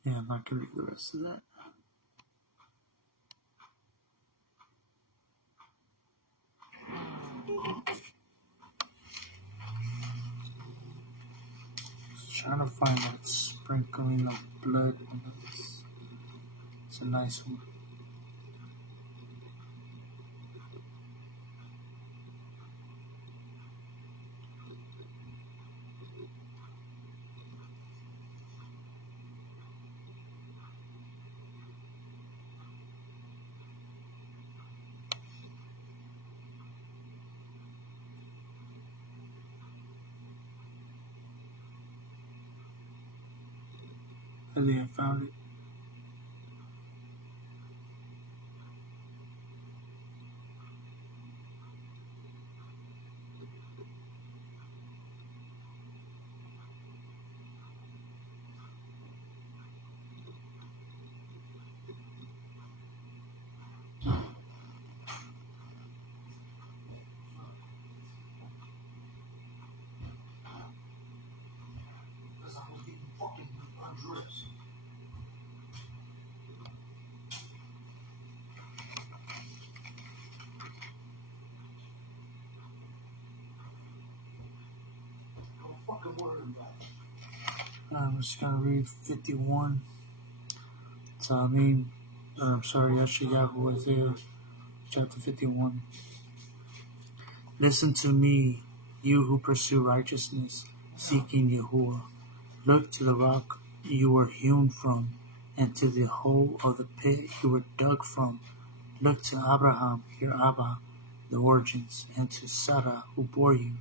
Yeah, I'm not going to read the rest of that. Just trying to find that sprinkling of blood. It's a nice one. I think I found it. I'm just going to read 51. Yeshayahu Isaiah chapter 51. Listen to me, you who pursue righteousness, seeking Yahuwah. Look to the rock you were hewn from, and to the hole of the pit you were dug from. Look to Abraham, your Abba, the origins, and to Sarah, who bore you.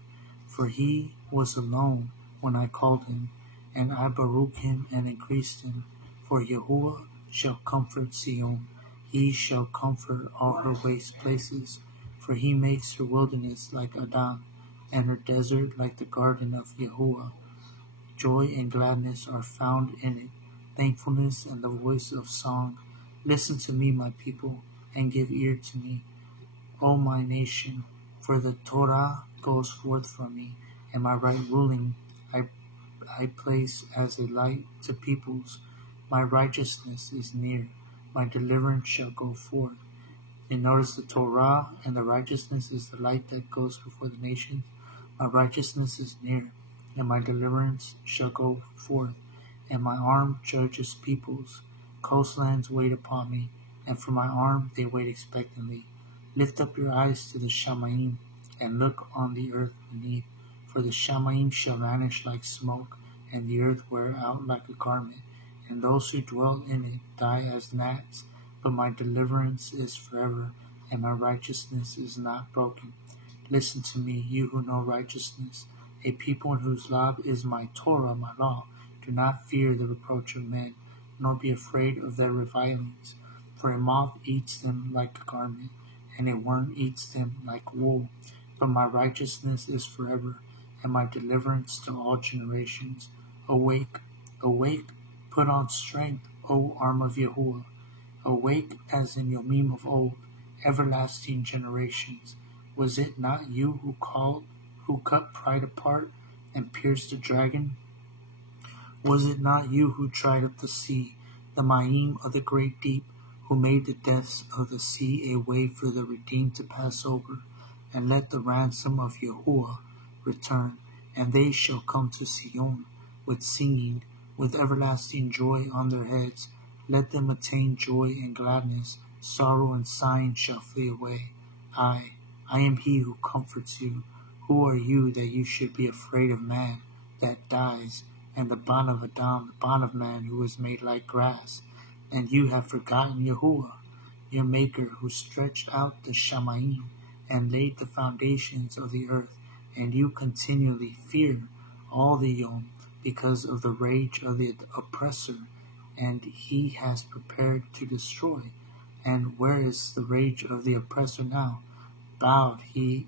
For he was alone when I called him, and I baruch him and increased him. For Yahuwah shall comfort Zion, he shall comfort all her waste places. For he makes her wilderness like Adam, and her desert like the garden of Yahuwah. Joy and gladness are found in it, thankfulness and the voice of song. Listen to me, my people, and give ear to me, O my nation, for the Torah goes forth from me, and my right ruling I place as a light to peoples. My righteousness is near, my deliverance shall go forth. And notice the Torah and the righteousness is the light that goes before the nations. My righteousness is near, and my deliverance shall go forth, and my arm judges peoples. Coastlands wait upon me, and for my arm they wait expectantly. Lift up your eyes to the Shamayim, and look on the earth beneath, for the Shamayim shall vanish like smoke, and the earth wear out like a garment, and those who dwell in it die as gnats. But my deliverance is forever, and my righteousness is not broken. Listen to me, you who know righteousness, a people in whose law is my Torah, my law. Do not fear the reproach of men, nor be afraid of their revilings. For a moth eats them like a garment, and a worm eats them like wool. But my righteousness is forever, and my deliverance to all generations. Awake, awake, put on strength, O arm of Yahuwah. Awake as in Yomim of old, everlasting generations. Was it not you who cut pride apart and pierced the dragon? Was it not you who dried up the sea, the Ma'im of the great deep, who made the depths of the sea a way for the redeemed to pass over, and let the ransom of YAHUAH return, and they shall come to Sion with singing, with everlasting joy on their heads. Let them attain joy and gladness, sorrow and sighing shall flee away. I am he who comforts you. Who are you that you should be afraid of man that dies, and the bond of Adam, the bond of man who is made like grass? And you have forgotten YAHUAH, your Maker, who stretched out the Shamayim and laid the foundations of the earth, and you continually fear all the Yom because of the rage of the oppressor, and he has prepared to destroy. And where is the rage of the oppressor now? Bowed he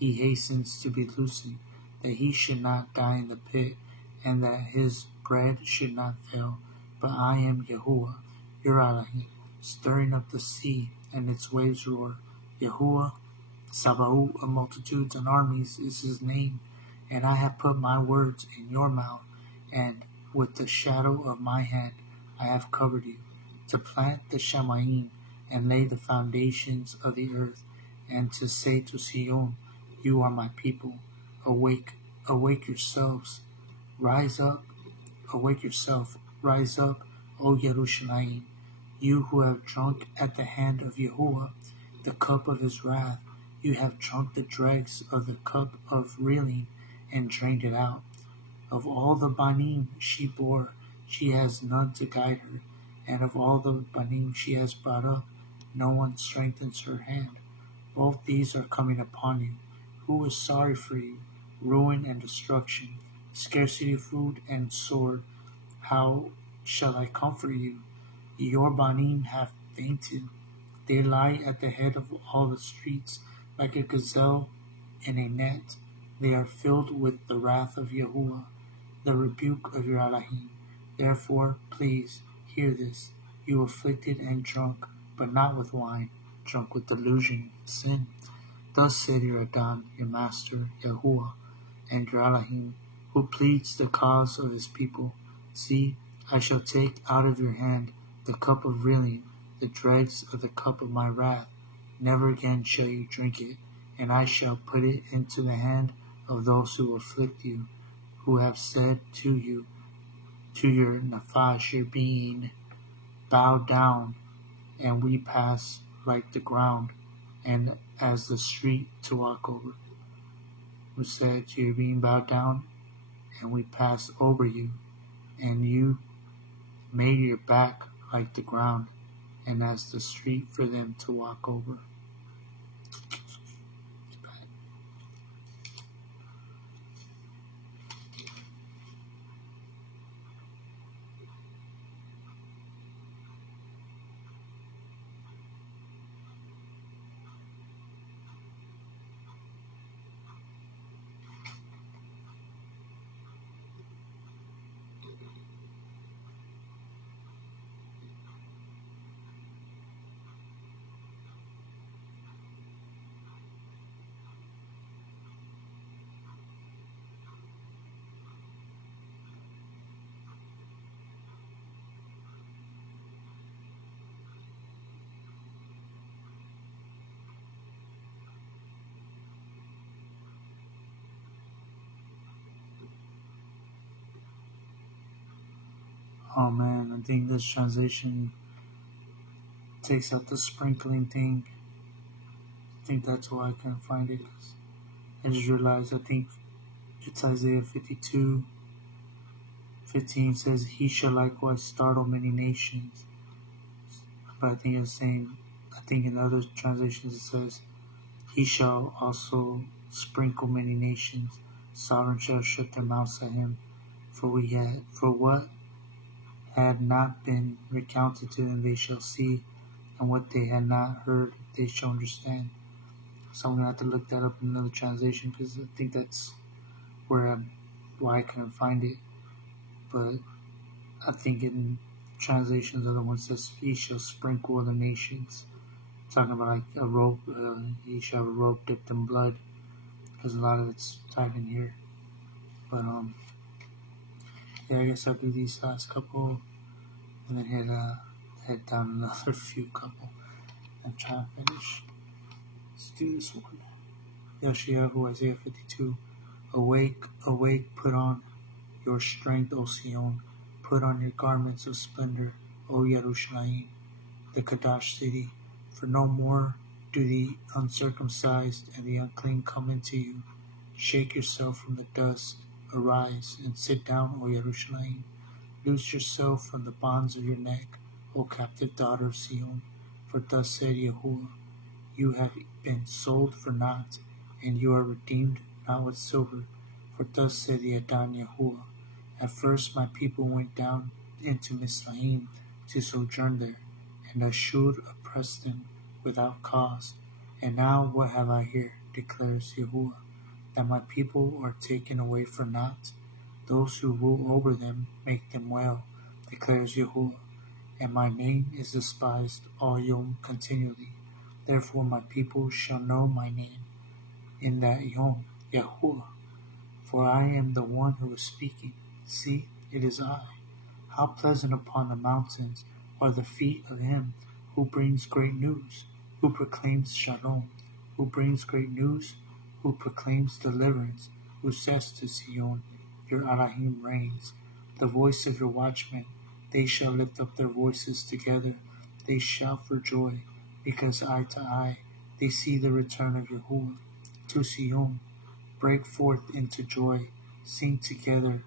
hastens to be loosened, that he should not die in the pit, and that his bread should not fail. But I am YAHUAH, your Elohim, stirring up the sea, and its waves roar. YAHUAH, Sabaoth of multitudes and armies is his name, and I have put my words in your mouth, and with the shadow of my hand I have covered you, to plant the Shamayim and lay the foundations of the earth, and to say to Sion, you are my people. Awake, awake yourselves, rise up, awake yourself, rise up, O Yerushalayim, you who have drunk at the hand of YAHUAH the cup of his wrath. You have drunk the dregs of the cup of reeling and drained it out. Of all the banim she bore, she has none to guide her, and of all the banim she has brought up, no one strengthens her hand. Both these are coming upon you. Who is sorry for you? Ruin and destruction, scarcity of food and sword. How shall I comfort you? Your banim have fainted. They lie at the head of all the streets, like a gazelle in a net. They are filled with the wrath of YAHUAH, the rebuke of your Elohim. Therefore, please, hear this, you afflicted and drunk, but not with wine, drunk with delusion, sin. Thus said your Adon, your master, YAHUAH, and your Elohim, who pleads the cause of his people. See, I shall take out of your hand the cup of reeling, the dregs of the cup of my wrath. Never again shall you drink it, and I shall put it into the hand of those who afflict you, who have said to you, to your Nafash, your being, bow down, and we pass like the ground, and as the street to walk over. Who said to your being, bow down, and we pass over you, and you made your back like the ground, and as the street for them to walk over. Oh man, I think this translation takes out the sprinkling thing. I think that's why I couldn't find it. 'Cause I just realized, I think it's Isaiah 52:15 says, he shall likewise startle many nations. But I think it's saying, I think in other translations it says, he shall also sprinkle many nations. Sovereign shall shut their mouths at him. For what had not been recounted to them they shall see, and what they had not heard they shall understand. So I'm going to have to look that up in another translation, because I think that's why I couldn't find it. But I think translations, other one says, he shall sprinkle the nations. Talking about like a rope, he shall have a rope dipped in blood, because a lot of it's tied in here. But yeah, I guess I'll do these last couple, and then head down another few couple, and try to finish. Let's do this one. Yeshayahu, Isaiah 52. Awake, awake, put on your strength, O Sion. Put on your garments of splendor, O Yerushalayim, the Kadash city. For no more do the uncircumcised and the unclean come into you. Shake yourself from the dust. Arise and sit down, O Yerushalayim. Loose yourself from the bonds of your neck, O captive daughter of Sion. For thus said Yahuwah, you have been sold for naught, and you are redeemed not with silver. For thus said the Adon Yahuwah, at first my people went down into Mizraim to sojourn there, and Ashur oppressed them without cause. And now what have I here, declares Yahuwah, that my people are taken away for naught? Those who rule over them make them well, declares Yahuwah, and my name is despised all yom continually. Therefore my people shall know my name in that yom, Yahuwah, for I am the one who is speaking. See, it is I. How pleasant upon the mountains are the feet of him who brings great news, who proclaims shalom, who brings great news, who proclaims deliverance, who says to Sion, your Elohim reigns. The voice of your watchmen, they shall lift up their voices together, they shout for joy, because eye to eye they see the return of Yahuwah. To Sion, break forth into joy, sing together,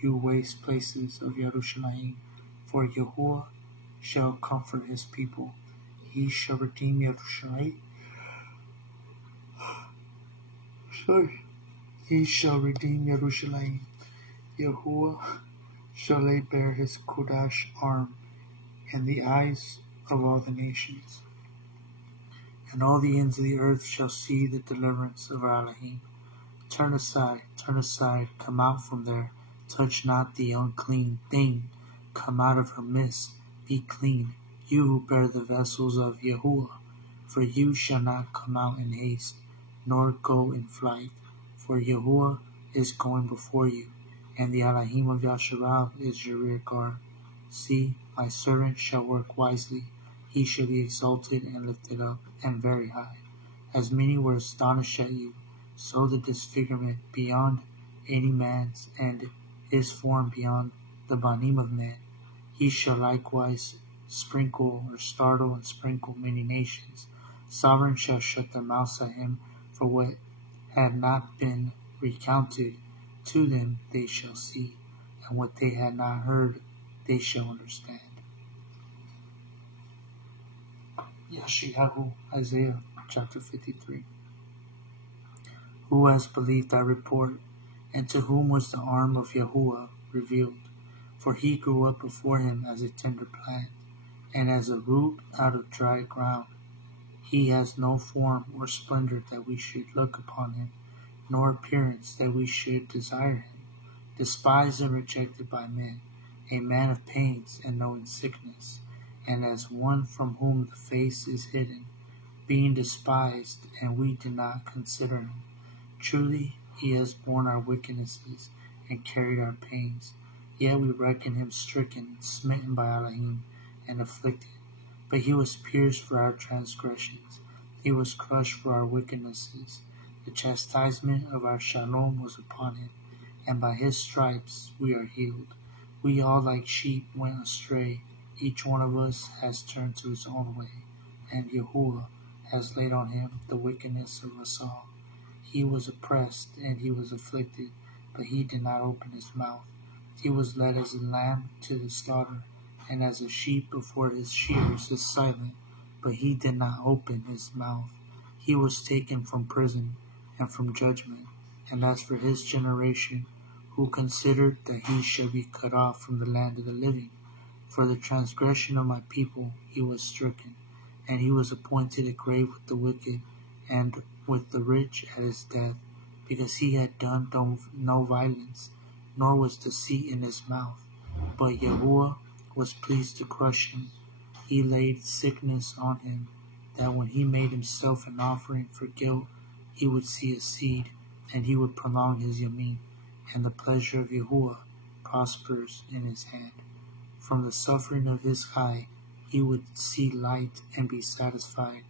you waste places of Yerushalayim, for Yahuwah shall comfort his people. He shall redeem Yerushalayim. He shall redeem Yerushalayim. Yahuwah shall lay bare his Kodash arm in the eyes of all the nations, and all the ends of the earth shall see the deliverance of our Elohim. Turn aside, come out from there. Touch not the unclean thing. Come out of her midst, be clean, you who bear the vessels of Yahuwah. For you shall not come out in haste, nor go in flight. For Yahuwah is going before you, and the Elohim of Yasharal is your rear guard. See, my servant shall work wisely. He shall be exalted and lifted up, and very high. As many were astonished at you, so the disfigurement beyond any man's, and his form beyond the banim of man. He shall likewise sprinkle or startle and sprinkle many nations. Sovereigns shall shut their mouths at him, for what had not been recounted to them they shall see, and what they had not heard they shall understand. Yeshayahu, Isaiah chapter 53. Who has believed thy report, and to whom was the arm of Yahuwah revealed? For he grew up before him as a tender plant, and as a root out of dry ground. He has no form or splendor that we should look upon him, nor appearance that we should desire him. Despised and rejected by men, a man of pains and knowing sickness, and as one from whom the face is hidden, being despised, and we did not consider him. Truly he has borne our wickednesses and carried our pains, yet we reckon him stricken, smitten by Elohim, and afflicted. But he was pierced for our transgressions, he was crushed for our wickednesses. The chastisement of our shalom was upon him, and by his stripes we are healed. We all like sheep went astray, each one of us has turned to his own way, and Yahuwah has laid on him the wickedness of us all. He was oppressed and he was afflicted, but he did not open his mouth. He was led as a lamb to the slaughter, and as a sheep before his shearers is silent, but he did not open his mouth. He was taken from prison and from judgment, and as for his generation, who considered that he shall be cut off from the land of the living? For the transgression of my people he was stricken, and he was appointed a grave with the wicked, and with the rich at his death, because he had done no violence, nor was deceit in his mouth. But Yahuwah was pleased to crush him. He laid sickness on him, that when he made himself an offering for guilt, he would see a seed, and he would prolong his yamin, and the pleasure of YAHUAH prospers in his hand. From the suffering of his eye he would see light and be satisfied.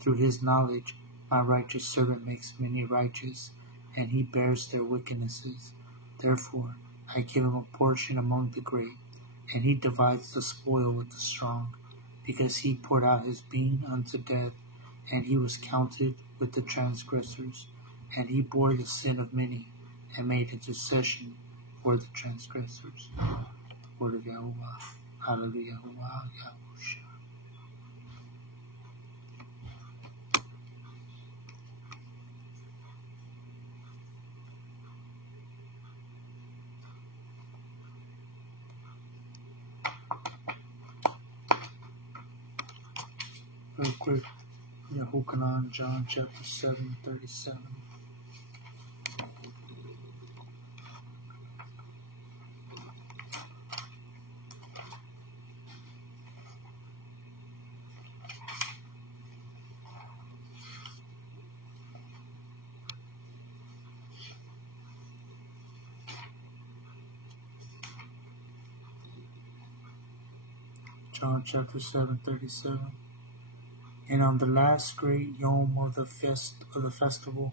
Through his knowledge my righteous servant makes many righteous, and he bears their wickednesses. Therefore I give him a portion among the great, and he divides the spoil with the strong, because he poured out his being unto death, and he was counted with the transgressors, and he bore the sin of many, and made intercession for the transgressors. Word of YAHUAH. Hallelujah. YAHUSHA. Real quick, YAHUAH, John chapter 7:37. John chapter 7:37. And on the last great Yom of the festival,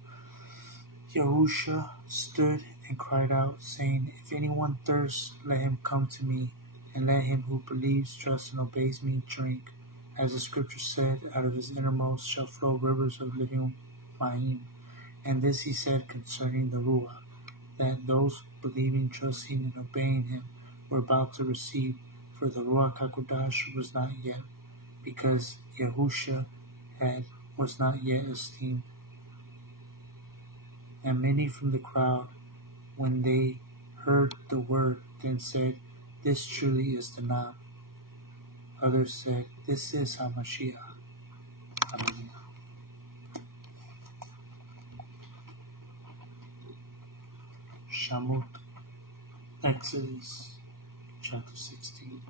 YAHUSHA stood and cried out, saying, If anyone thirsts, let him come to me, and let him who believes, trusts, and obeys me drink. As the scripture said, out of his innermost shall flow rivers of living Ma'im. And this he said concerning the Ruach, that those believing, trusting, and obeying him were about to receive, for the Ruach HaKodesh was not yet, because YAHUSHA was not yet esteemed. And many from the crowd, when they heard the word, then said, This truly is the Nab. Others said, This is HaMashiach. Hallelujah. Shamut, Exodus chapter 16.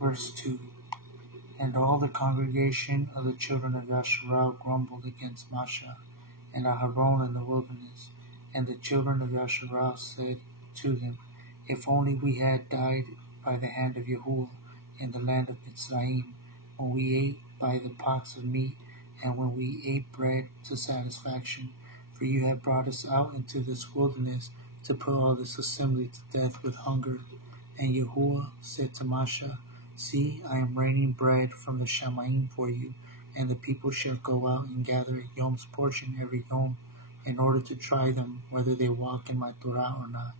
Verse 2. And all the congregation of the children of Yasharah grumbled against Masha and Aharon in the wilderness. And the children of Yasharah said to them, If only we had died by the hand of YAHUAH in the land of Natsarym, when we ate by the pots of meat, and when we ate bread to satisfaction. For you have brought us out into this wilderness to put all this assembly to death with hunger. And YAHUAH said to Masha, See, I am raining bread from the Shamayim for you, and the people shall go out and gather a Yom's portion every Yom, in order to try them whether they walk in my Torah or not.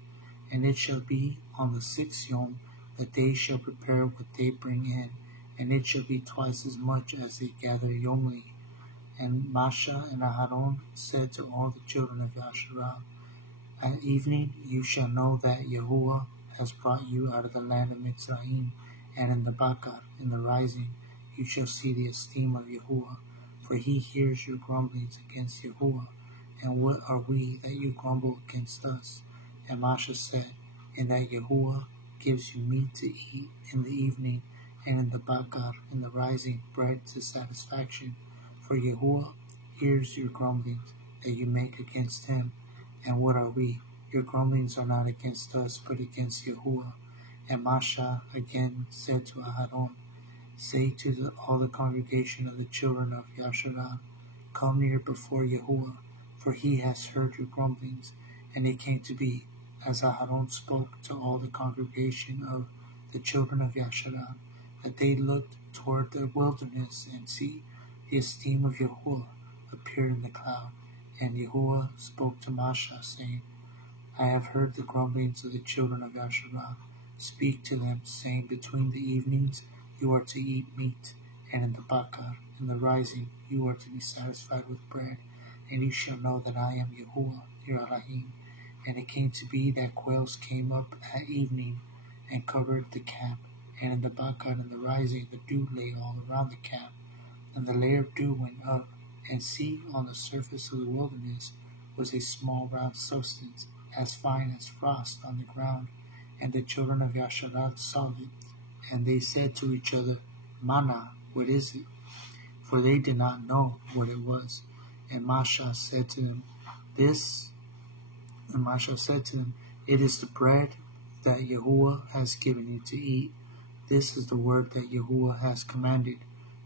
And it shall be on the 6th Yom that they shall prepare what they bring in, and it shall be twice as much as they gather Yomly. And Masha and Aharon said to all the children of Yasharah, At evening you shall know that YAHUAH has brought you out of the land of Mitzrayim, and in the Barakah, in the rising, you shall see the esteem of YAHUAH, for he hears your grumblings against YAHUAH. And what are we that you grumble against us? And Masha said, In that YAHUAH gives you meat to eat in the evening, and in the Barakah, in the rising, bread to satisfaction. For YAHUAH hears your grumblings that you make against him. And what are we? Your grumblings are not against us, but against YAHUAH. And Masha again said to Aharon, Say to all the congregation of the children of Yasharah, Come near before YAHUAH, for he has heard your grumblings. And it came to be, as Aharon spoke to all the congregation of the children of Yasharah, that they looked toward the wilderness, and see, the esteem of YAHUAH appeared in the cloud. And YAHUAH spoke to Masha, saying, I have heard the grumblings of the children of Yasharah. Speak to them, saying, Between the evenings you are to eat meat, and in the Barakah, in the rising, you are to be satisfied with bread, and you shall know that I am YAHUAH, your Elohim. And it came to be that quails came up at evening and covered the camp, and in the Barakah, in the rising, the dew lay all around the camp. And the layer of dew went up, and see, on the surface of the wilderness was a small round substance, as fine as frost on the ground. And the children of Yasharal saw it, and they said to each other, Manna, what is it? For they did not know what it was. And Masha said to them, It is the bread that YAHUAH has given you to eat. This is the word that YAHUAH has commanded,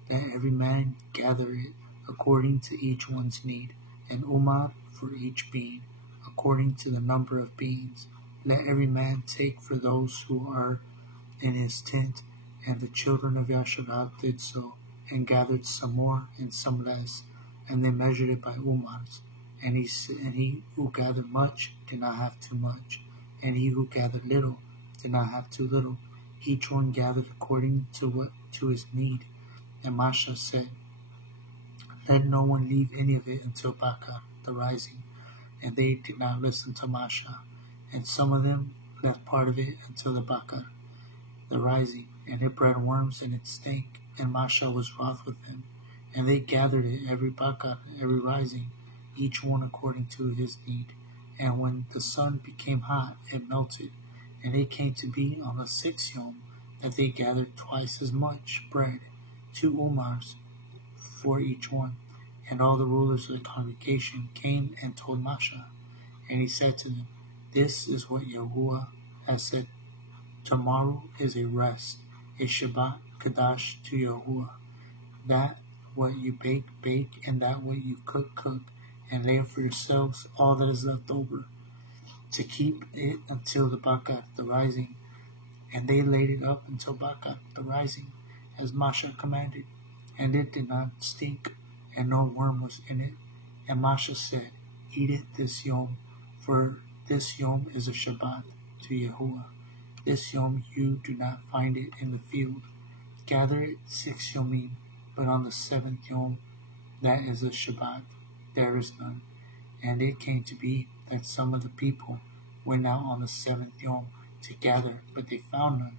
that every man gather it according to each one's need, and umar for each being, according to the number of beings. Let every man take for those who are in his tent. And the children of Yasharal did so, and gathered some more and some less, and they measured it by umars. And he who gathered much did not have too much, and he who gathered little did not have too little. Each one gathered according to his need. And Masha said, Let no one leave any of it until Barakah, the rising. And they did not listen to Masha. And some of them left part of it until the Barakah, the rising, and it bred worms and it stank. And Masha was wroth with them. And they gathered it every Barakah, every rising, each one according to his need. And when the sun became hot, it melted. And it came to be on the 6th Yom that they gathered twice as much bread, 2 umars for each one. And all the rulers of the congregation came and told Masha. And he said to them, This is what YAHUAH has said. Tomorrow is a rest, a Shabat Kadash to YAHUAH. That what you bake, bake, and that what you cook, cook, and lay up for yourselves all that is left over, to keep it until the Barakah, the rising. And they laid it up until Barakah, the rising, as Masha commanded. And it did not stink, and no worm was in it. And Masha said, Eat it this Yom, for this Yom is a Shabbat to YAHUAH. This Yom you do not find it in the field. Gather it 6 Yomim, but on the 7th Yom, that is a Shabbat, there is none. And it came to be that some of the people went out on the 7th Yom to gather, but they found none.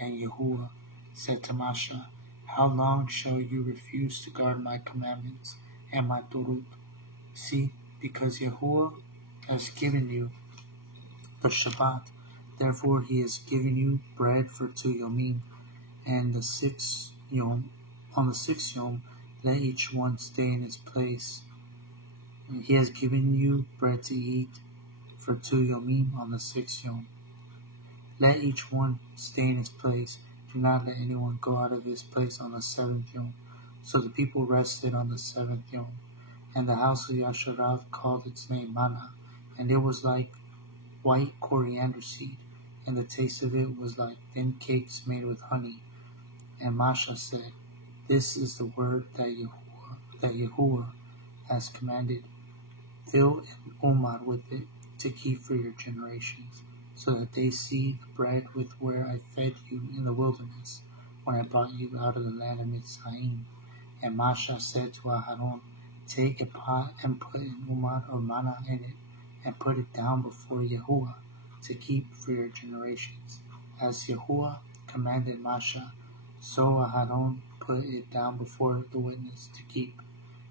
And YAHUAH said to Masha, How long shall you refuse to guard my commandments and my turut? See, because YAHUAH has given you the Shabbat, therefore he has given you bread for 2 Yomim, and the 6th Yom. On the 6th Yom, let each one stay in his place. And he has given you bread to eat for 2 Yomim on the 6th Yom. Let each one stay in his place. Do not let anyone go out of his place on the 7th Yom. So the people rested on the 7th Yom. And the house of Yasharal called its name Manna, and it was like white coriander seed, and the taste of it was like thin cakes made with honey. And Masha said, This is the word that YAHUAH has commanded. Fill an umar with it to keep for your generations, so that they see the bread with where I fed you in the wilderness, when I brought you out of the land of Natsarym. And Masha said to Aharon, Take a pot and put an umar or manna in it, and put it down before YAHUAH to keep for your generations. As YAHUAH commanded Masha, so Aharon put it down before the witness to keep.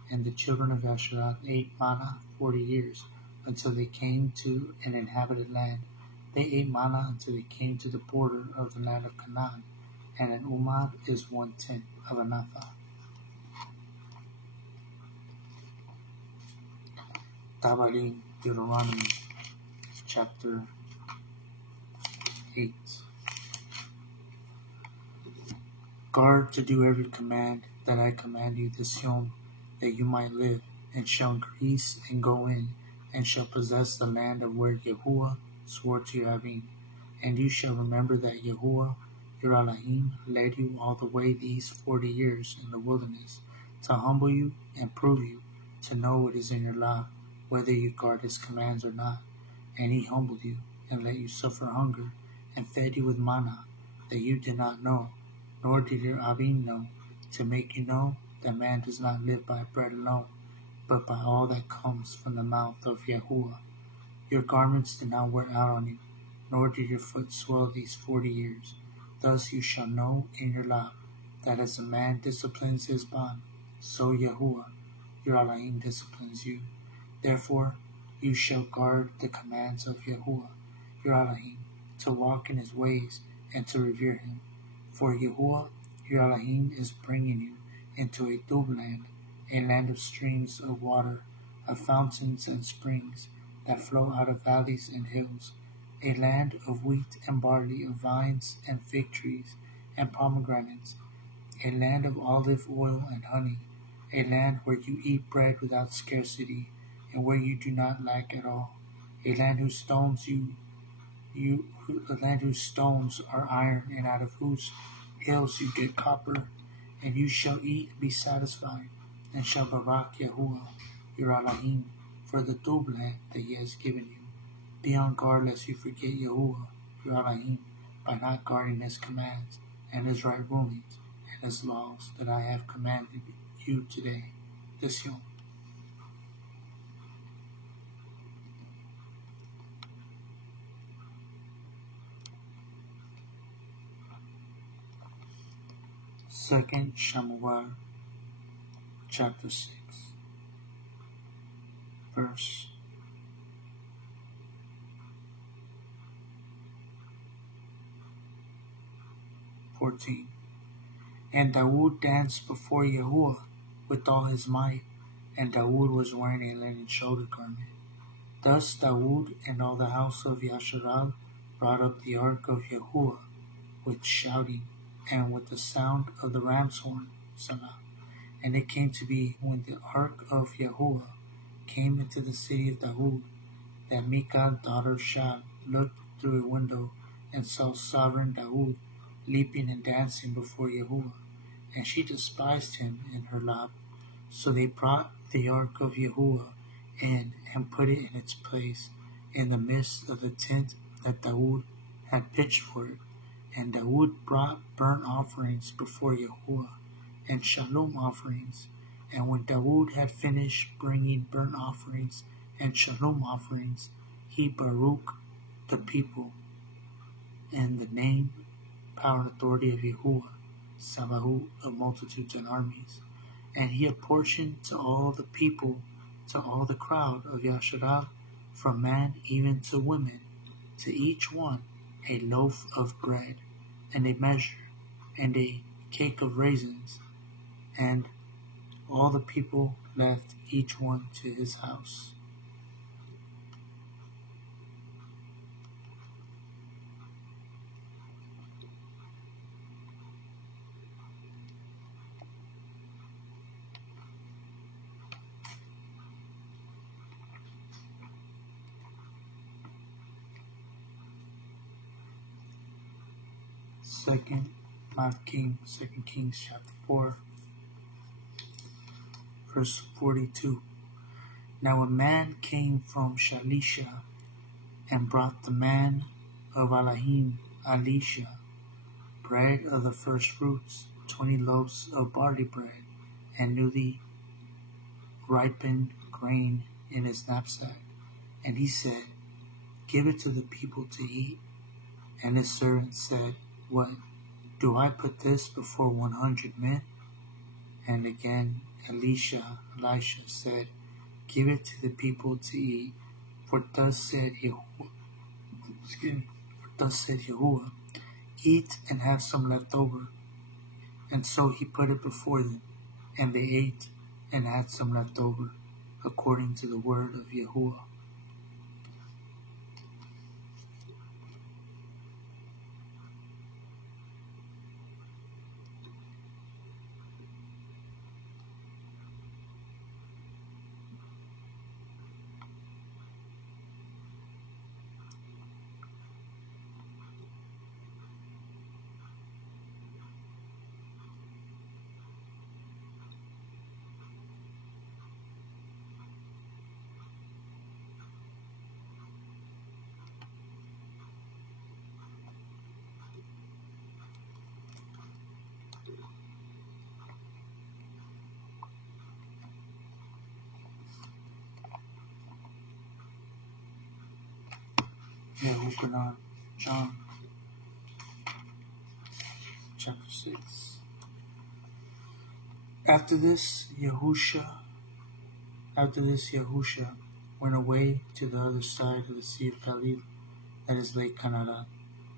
And the children of Yasharal ate manna 40 years, until they came to an inhabited land. They ate manna until they came to the border of the land of Canaan, and an umar is 1/10 of an ephah. Tabarim, Deuteronomy, chapter 8. Guard to do every command that I command you this Yom, that you might live, and shall increase and go in, and shall possess the land of where YAHUAH swore to your having. And you shall remember that YAHUAH, your Elohim, led you all the way these 40 years in the wilderness, to humble you and prove you, to know what is in your law, whether you guard his commands or not. And he humbled you, and let you suffer hunger, and fed you with manna, that you did not know, nor did your Avim know, to make you know that man does not live by bread alone, but by all that comes from the mouth of YAHUAH. Your garments did not wear out on you, nor did your foot swell these 40 years. Thus you shall know in your law, that as a man disciplines his bond, So Yahuwah, your Elohim, disciplines you. Therefore, you shall guard the commands of Yahuwah, your Elohim, to walk in his ways and to revere him. For Yahuwah, your Elohim, is bringing you into a Dub land, a land of streams of water, of fountains and springs that flow out of valleys and hills, a land of wheat and barley, of vines and fig trees and pomegranates, a land of olive oil and honey, a land where you eat bread without scarcity, and where you do not lack at all, a land whose stones a land whose stones are iron, and out of whose hills you get copper, and you shall eat and be satisfied, and shall Barak Yahuwah, your Elohim, for the Dub land that he has given you. Be on guard lest you forget Yahuwah, your Elohim, by not guarding his commands, and his right rulings, and his laws that I have commanded you today. This Yom. Second Shamuel, chapter 6, verse 14. And Dawood danced before Yahuwah with all his might, and Dawood was wearing a linen shoulder garment. Thus Dawood and all the house of Yasharal brought up the ark of Yahuwah with shouting, and with the sound of the ram's horn, Salah. And it came to be, when the ark of Yahuwah came into the city of Dawood, that Michal, daughter of Shab, looked through a window and saw sovereign Dawood leaping and dancing before Yahuwah, and she despised him in her lap. So they brought the ark of Yahuwah in and put it in its place in the midst of the tent that Dawood had pitched for it. And Dawood brought burnt offerings before Yahuwah and shalom offerings. And when Dawood had finished bringing burnt offerings and shalom offerings, he Baruch the people in the name, power, and authority of Yahuwah, Sabaoth of multitudes and armies. And he apportioned to all the people, to all the crowd of Yasharal, from man even to women, to each one a loaf of bread, and a measure, and a cake of raisins, and all the people left each one to his house. Second Kings chapter 4, verse 42. Now a man came from Shalisha, and brought the man of Elohim, Elisha, bread of the first fruits, 20 loaves of barley bread, and newly ripened grain in his knapsack. And he said, Give it to the people to eat. And his servant said, What, do I put this before 100 men? And again Elisha said, Give it to the people to eat. For thus said Yahuwah, Eat and have some left over. And so he put it before them, and they ate and had some left over, according to the word of Yahuwah. YAHUSHA, John, chapter 6. After this, Yahusha went away to the other side of the Sea of Galilee, that is Lake Canada,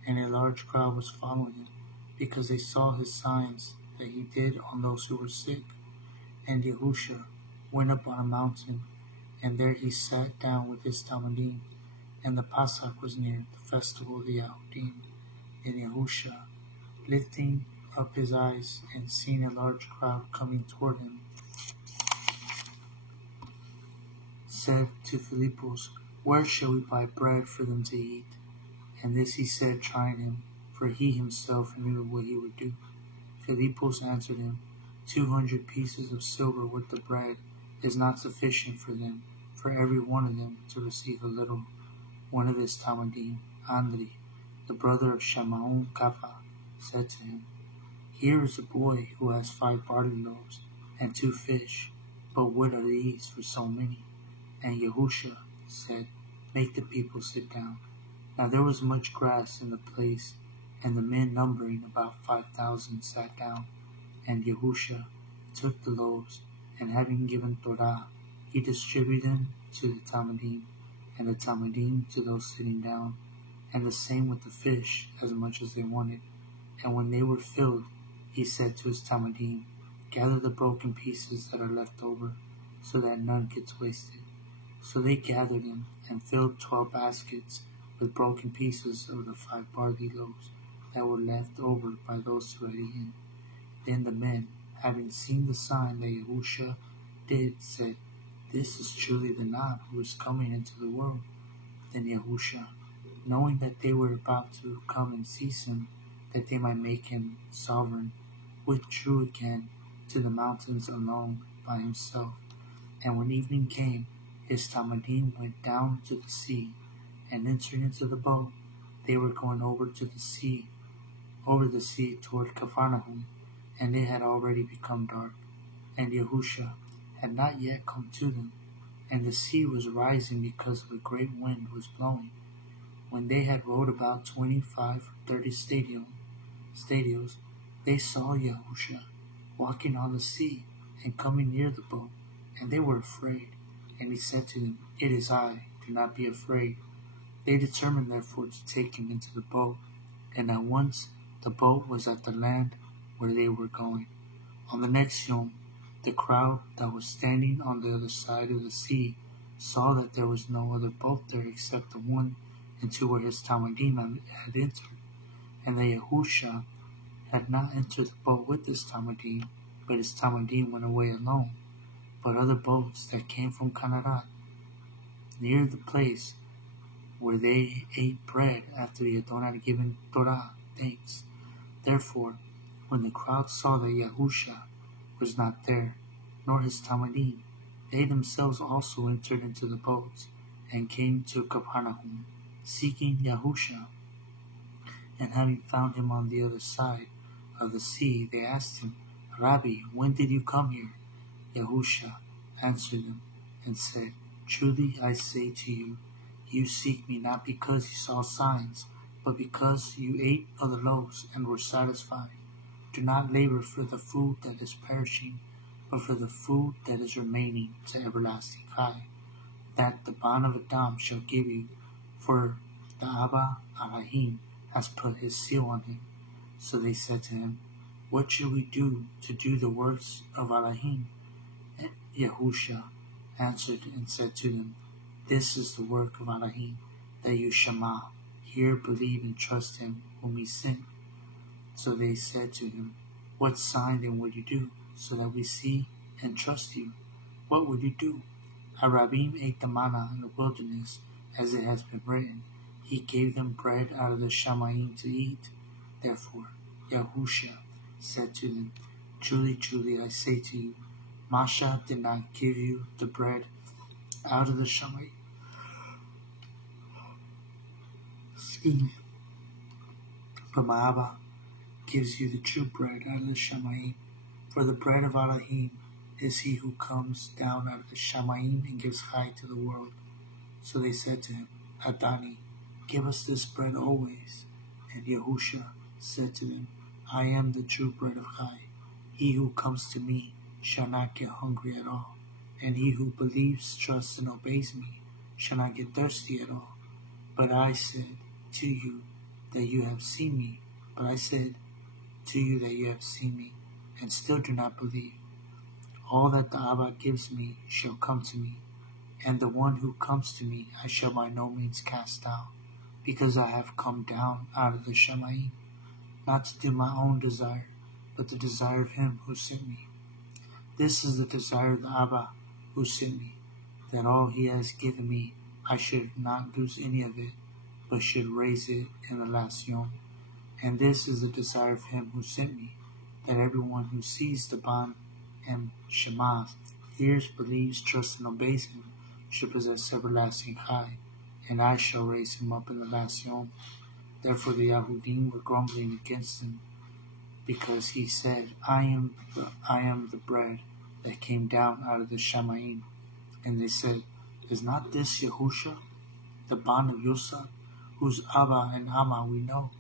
and a large crowd was following him, because they saw his signs that he did on those who were sick. And Yahusha went up on a mountain, and there he sat down with his Talmudim. And the Pasach was near, the festival of the Yahudim. And Yahusha, lifting up his eyes and seeing a large crowd coming toward him, said to Philippus, Where shall we buy bread for them to eat? And this he said, trying him, for he himself knew what he would do. Philippus answered him, 200 pieces of silver worth of bread is not sufficient for them, for every one of them to receive a little. One of his Talmudim, Andri, the brother of Shimon Kappa, said to him, Here is a boy who has 5 barley loaves and 2 fish, but what are these for so many? And Yahusha said, Make the people sit down. Now there was much grass in the place, and the men numbering about 5,000 sat down. And Yahusha took the loaves, and having given Torah, he distributed them to the Talmudim, and the Talmudim to those sitting down, and the same with the fish, as much as they wanted. And when they were filled, he said to his Talmudim, Gather the broken pieces that are left over, so that none gets wasted. So they gathered them, and filled 12 baskets with broken pieces of the 5 barley loaves that were left over by those who had eaten. Then the men, having seen the sign that Yahusha did, said, This is truly the Nab who is coming into the world. Then Yahusha, knowing that they were about to come and seize him, that they might make him sovereign, withdrew again to the mountains alone by himself. And when evening came, his Talmudim went down to the sea, and entering into the boat, they were going over the sea toward Capernaum, and it had already become dark, and Yahusha had not yet come to them, and the sea was rising because of a great wind was blowing. When they had rowed about 25 or 30 stadios, they saw Yahusha walking on the sea and coming near the boat, and they were afraid. And he said to them, It is I, do not be afraid. They determined therefore to take him into the boat, and at once the boat was at the land where they were going. On the next Yom, the crowd that was standing on the other side of the sea saw that there was no other boat there except the one into where his Talmudim had entered, and that Yahusha had not entered the boat with his Talmudim, but his Talmudim went away alone. But other boats that came from Canada, near the place where they ate bread after the Adon had given Torah, thanks. Therefore, when the crowd saw that Yahusha was not there, nor his Talmudim, they themselves also entered into the boats, and came to Capernaum, seeking Yahusha. And having found him on the other side of the sea, they asked him, Rabbi, when did you come here? Yahusha answered them and said, Truly I say to you, you seek me not because you saw signs, but because you ate of the loaves and were satisfied. Do not labor for the food that is perishing, but for the food that is remaining to everlasting life, that the bond of Adam shall give you, for the Abba Elohim has put his seal on him. So they said to him, What shall we do to do the works of Elohim? And Yahusha answered and said to them, This is the work of Elohim, that you Shema, hear, believe, and trust him whom he sent. So they said to him, What sign then would you do, so that we see and trust you? What would you do? Harabim ate the manna in the wilderness, as it has been written, He gave them bread out of the Shamayim to eat. Therefore Yahusha said to them, Truly, truly, I say to you, Masha did not give you the bread out of the Shamayim. But my Abba gives you the true bread out of the Shamayim. For the bread of Elohim is he who comes down out of the Shamayim and gives chai to the world. So they said to him, Adani, give us this bread always. And Yahusha said to them, I am the true bread of chai. He who comes to me shall not get hungry at all, and he who believes, trusts, and obeys me shall not get thirsty at all. But I said to you that you have seen me, and still do not believe. All that the Abba gives me shall come to me, and the one who comes to me I shall by no means cast out, because I have come down out of the Shamayim, not to do my own desire, but the desire of him who sent me. This is the desire of the Abba who sent me, that all he has given me I should not lose any of it, but should raise it in the last yom. And this is the desire of him who sent me, that everyone who sees the Ban and Shemas, hears, believes, trusts, and obeys him, should possess everlasting Chai, and I shall raise him up in the last yom. Therefore the Yahudim were grumbling against him, because he said, I am the bread that came down out of the Shamayim. And they said, is not this Yahusha, the Ban of Yosef, whose Abba and Amma we know?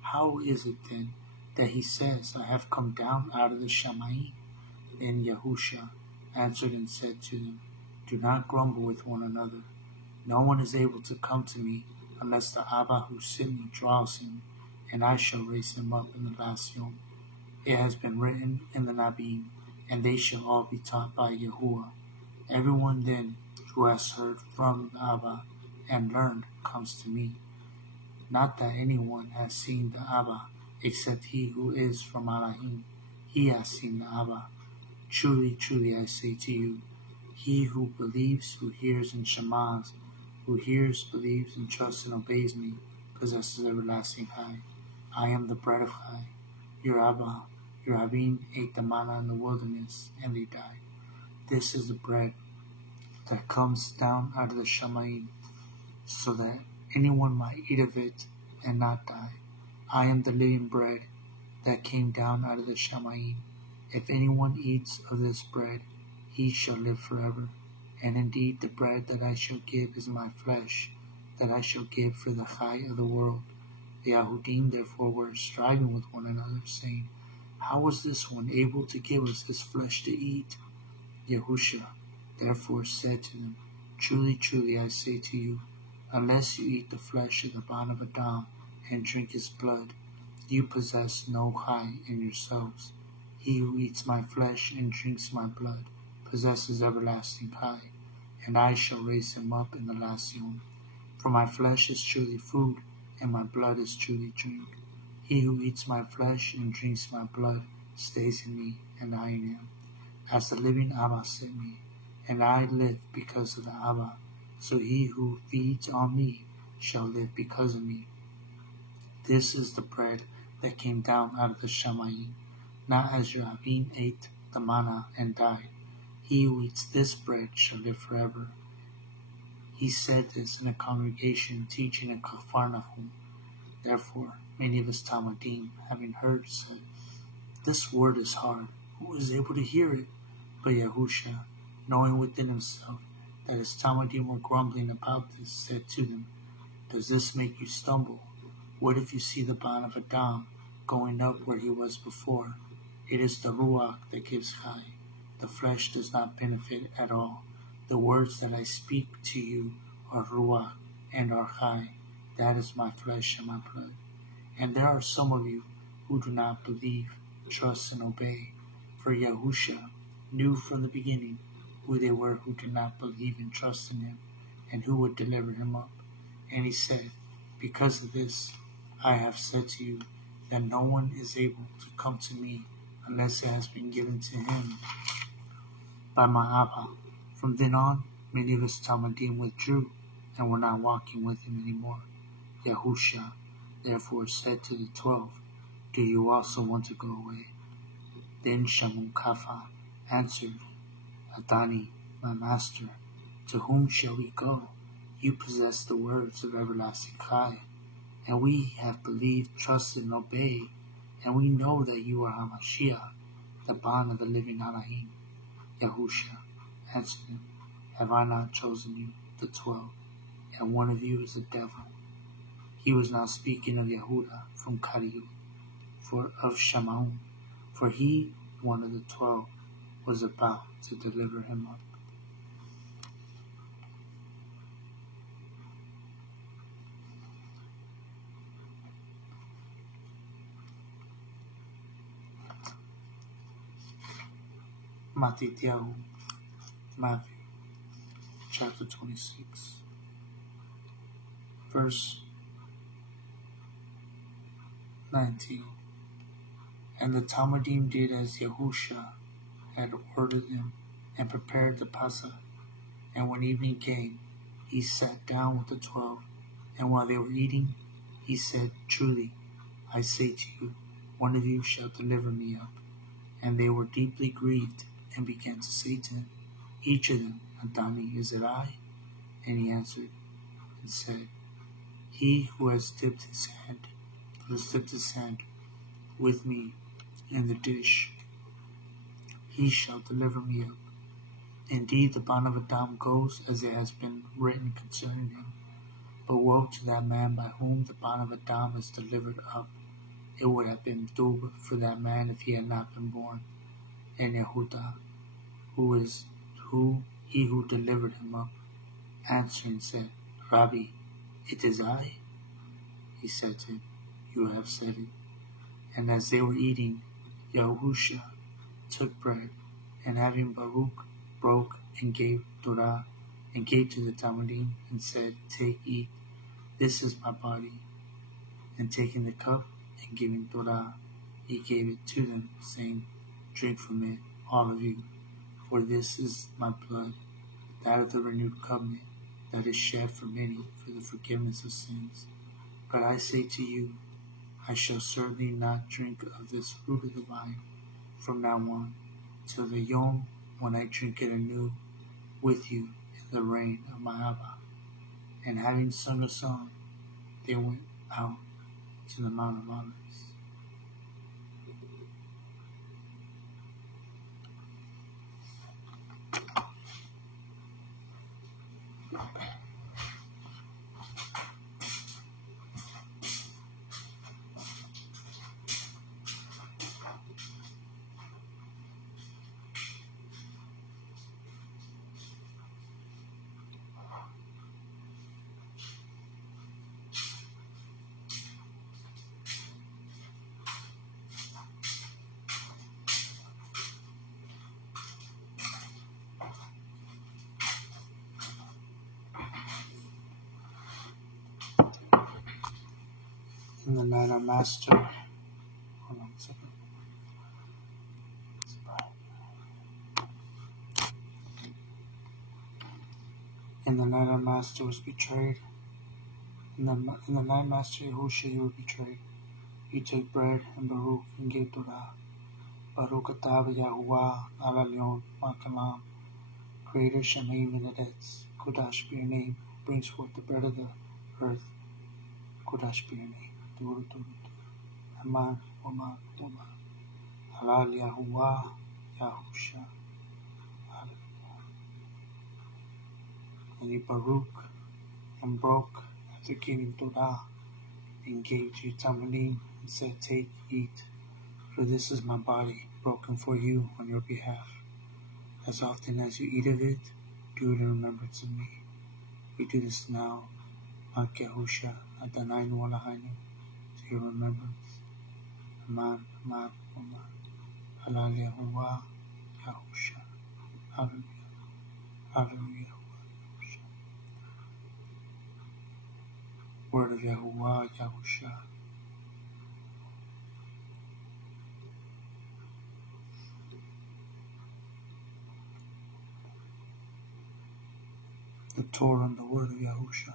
How is it then that he says, I have come down out of the Shamayim? Then Yahusha answered and said to them, do not grumble with one another. No one is able to come to me unless the Abba who sent me draws him, and I shall raise him up in the last yom. It has been written in the Nabim, and they shall all be taught by YAHUAH. Everyone then who has heard from the Abba and learned comes to me. Not that anyone has seen the Abba, except he who is from Elohim. He has seen the Abba. Truly, truly, I say to you, he who believes, who hears and shamas, who hears, believes, and trusts and obeys me, possesses everlasting Chai. I am the bread of Chai. Your Abba, your Abin ate the manna in the wilderness, and they died. This is the bread that comes down out of the Shamayim, so that anyone might eat of it and not die. I am the living bread that came down out of the Shamayim. If anyone eats of this bread, he shall live forever. And indeed the bread that I shall give is my flesh, that I shall give for the Chai of the world. The Yahudim therefore were striving with one another, saying, how was this one able to give us his flesh to eat? YAHUSHA therefore said to them, truly, truly, I say to you, unless you eat the flesh of the Ban of Adam and drink his blood, you possess no Chai in yourselves. He who eats my flesh and drinks my blood possesses everlasting Chai, and I shall raise him up in the last yom. For my flesh is truly food, and my blood is truly drink. He who eats my flesh and drinks my blood stays in me, and I in him. As the living Abba sent me, and I live because of the Abba, so he who feeds on me shall live because of me. This is the bread that came down out of the Shamayim, not as your Avim ate the manna and died. He who eats this bread shall live forever. He said this in a congregation teaching in Capharnaum. Therefore, many of his Talmudim, having heard, said, this word is hard. Who is able to hear it? But Yahusha, knowing within himself that his Talmudim were grumbling about this, said to them, does this make you stumble? What if you see the Ban of Adam going up where he was before? It is the Ruach that gives Chai. The flesh does not benefit at all. The words that I speak to you are Ruach and are Chai. That is my flesh and my blood. And there are some of you who do not believe, trust, and obey. For Yahusha knew from the beginning who they were who did not believe and trust in him, and who would deliver him up. And he said, because of this, I have said to you that no one is able to come to me unless it has been given to him by my Abba. From then on, many of his Talmudim withdrew and were not walking with him anymore. Yahusha therefore said to the 12, do you also want to go away? Then Shamun Kapha answered, Adani, my master, to whom shall we go? You possess the words of everlasting Chai, and we have believed, trusted, and obeyed, and we know that you are HaMashiach, the Ban of the living Elohim. Yahusha answered him, have I not chosen you, the 12, and one of you is a devil? He was now speaking of Yehuda from Kariu, of Shamaun, for he, one of the 12, was about to deliver him up. Matthew chapter 26, verse 19. And the Talmudim did as YAHUSHA had ordered them, and prepared the Passover. And when evening came, he sat down with the 12. And while they were eating, he said, Truly, I say to you, one of you shall deliver me up. And they were deeply grieved, and began to say to him, each of them, Adoni, is it I? And he answered and said, He who has dipped his hand with me in the dish, he shall deliver me up. Indeed, the bond of Adam goes as it has been written concerning him. But woe to that man by whom the bond of Adam is delivered up. It would have been doomed for that man if he had not been born. And Yehuda, he who delivered him up, answering said, Rabbi, it is I. He said to him, You have said it. And as they were eating, YAHUSHA took bread, and having Baruch, broke and gave Torah, and gave to the Talmudim, and said, Take, eat, this is my body. And taking the cup and giving Torah, he gave it to them, saying, Drink from it, all of you, for this is my blood, that of the renewed covenant, that is shed for many for the forgiveness of sins. But I say to you, I shall certainly not drink of this fruit of the vine from now on, till the yom, when I drink it anew with you in the reign of my Abba. And having sung a song, they went out to the Mount of Olives. In the night, our Master, hold on a second. In the night, our Master was betrayed. In the night, Master YAHUSHA, you were betrayed. He took bread and Baruch and gave Torah. Baruch atah YAHUAH ala leon makalam. Creator Shemaim and Eretz. Kodash be your name. Brings forth the bread of the earth. Kodash be your name. Turu, turu, turu. Aman, Oman, Oman. Halal YAHUAH, YAHUSHA. And he Baruch and broke after giving Torah, and gave to Talmudim, and said, Take, eat, for this is my body, broken for you on your behalf. As often as you eat of it, do it in remembrance of me. We do this now, Mark YAHUSHA, Adonai Nualahainu, to your remembrance. Aman, Aman, Aman. Halal YAHUAH, YAHUSHA. Hallelujah. Hallelujah. Word of YAHUAH, YAHUSHA. The Torah and the word of YAHUSHA.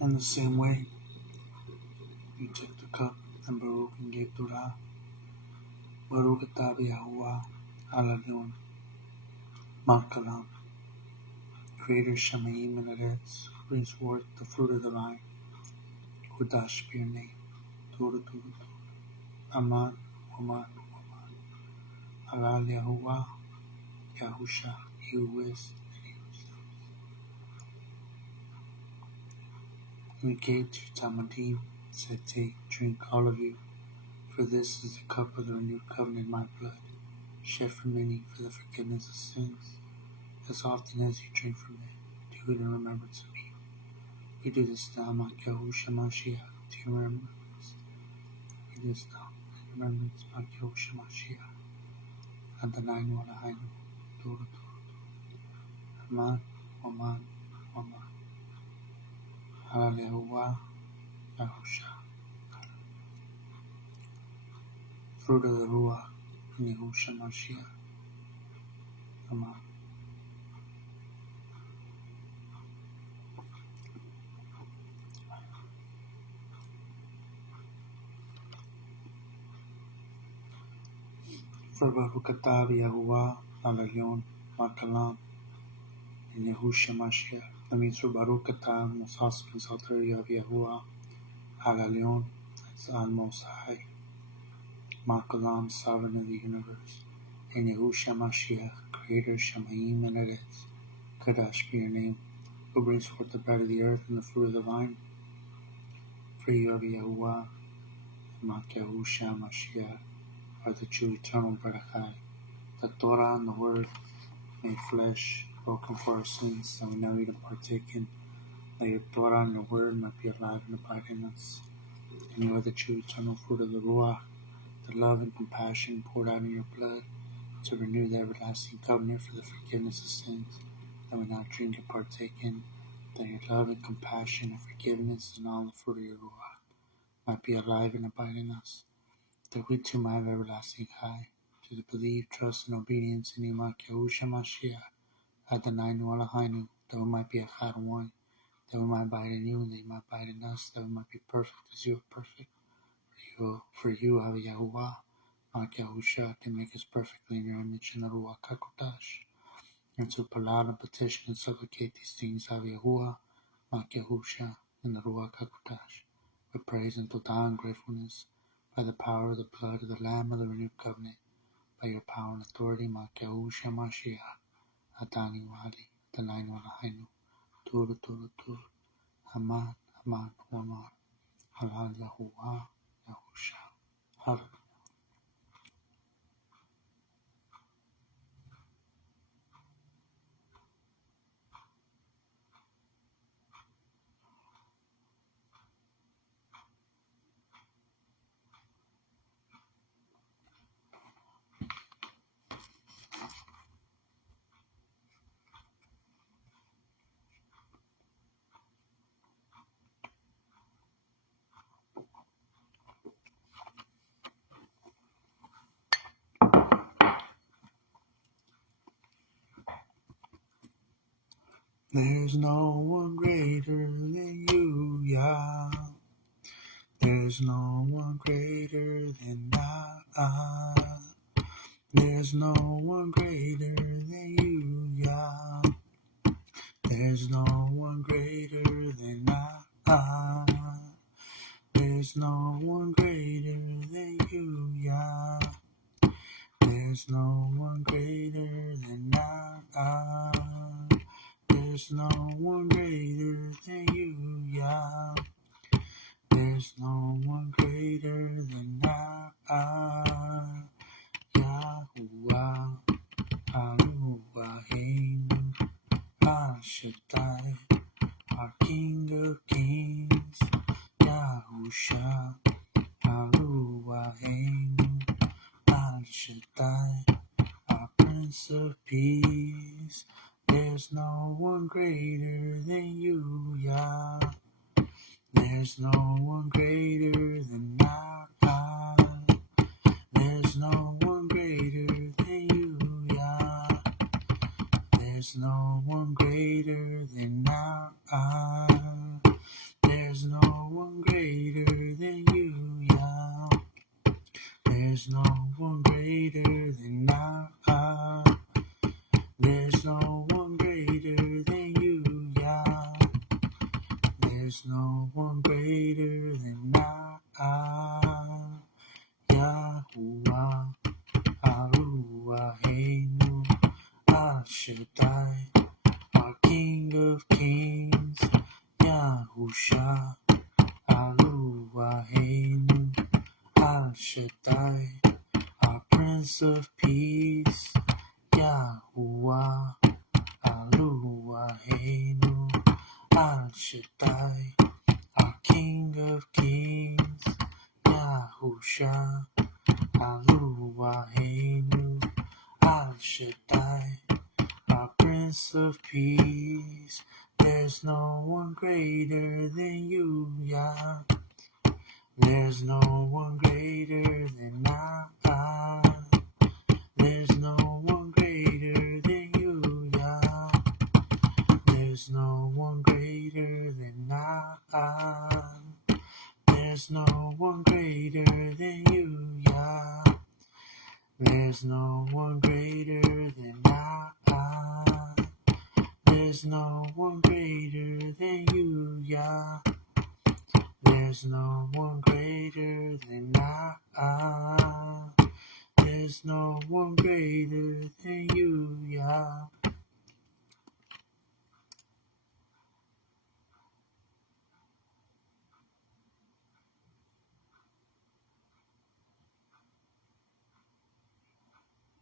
In the same way, you took the cup and Baruch and gave Torah. Baruch atah YAHUAH ala leon malkalam. Creator Shemaim and Eretz, brings forth the fruit of the vine. Kodash be your name. Turu, turu, turu. Aman, Oman, Oman. Halal YAHUAH, YAHUSHA, he who is and he who is. And he gave to Tamadim, said, Take, drink, all of you, for this is the cup of the renewed covenant in my blood, shed for many for the forgiveness of sins. As often as you drink from it, do it in remembrance of me. We do this now, YAHUSHA Mashiach, to your remembrance. We do this now, in remembrance of YAHUSHA Mashiach. Adonai Eloheinu, Toro Toro, Aman, Aman, Aman. Hallelujah, YAHUSHA. Fruit of the Ruach, YAHUSHA Mashiach. Amen. For Barakah YAHUAH, Al-Elyon, Makalam, and YAHUSHA Mashiach. That means for Barakah, most awesome and exalted of YAHUAH, Al-Elyon, that's the Most High, Makalam, sovereign of the universe, and YAHUSHA Mashiach, creator, Shamayim, and Eretz. Kadash be your name, who brings forth the bread of the earth and the fruit of the vine. For you of YAHUAH, and YAHUSHA Mashiach, are the true eternal Barakah. The Torah and the Word made flesh, broken for our sins, that we now eat and partake in. That your Torah and your Word might be alive and abide in us. And you are the true eternal fruit of the Ruach, the love and compassion poured out in your blood, to renew the everlasting covenant for the forgiveness of sins, that we now drink and partake in. That your love and compassion and forgiveness and all the fruit of your Ruach might be alive and abide in us. That we too might have everlasting high, to the belief, trust, and obedience in YAHUSHA Mashiach, Adonai Eloheinu, that we might be Echad one, that we might abide in you, and that you might abide in us, that we might be perfect as you are perfect. For you have YAHUAH, YAHUSHA, to make us perfectly in your image in the Ruach HaKodesh, and to pull out and petition and supplicate these things of YAHUAH, YAHUSHA, in the Ruach HaKodesh, with praise and todah and gratefulness, by the power of the blood of the Lamb of the renewed covenant, by your power and authority, YAHUSHA Mashiach, Adani Wali, Adonai Eloheinu, Turu Turu Turu, Aman, Aman, Aman, Halal YAHUAH, YAHUSHA. Hallelujah. There's no one greater than you, Yah. There's no one greater than I. There's no one greater than you, Yah. There's no one greater than I. There's no one greater than you, Yah. There's no one greater than I. There's no one greater than you, Yah. There's no one greater than I. YAHUAH, Eloheinu, Shaddai, our King of Kings. YAHUSHA, Eloheinu, Shaddai, our Prince of Peace. There's no one greater than you, Yah. There's no one greater than I. There's no one greater than you, Yah. There's no one greater than I. There's no one greater than you, Yah. There's no one greater than I. There's no one greater than you, Yah. There's no one greater than I. YAHUAH, Eloheinu, Shaddai, our King of Kings. YAHUSHA, Prince of Peace, YAHUAH, Eloheinu, Al Shaddai, our King of Kings, YAHUSHA, Eloheinu, Al Shaddai, our Prince of Peace. There's no one greater than you, Yah. There's no one greater than I. There's no one greater than you, Yah. There's no one greater than I. There's no one greater than you, Yah. There's no one greater than I. There's no one greater than you, Yah. There's no one greater than I. There's no one greater than you, Yah.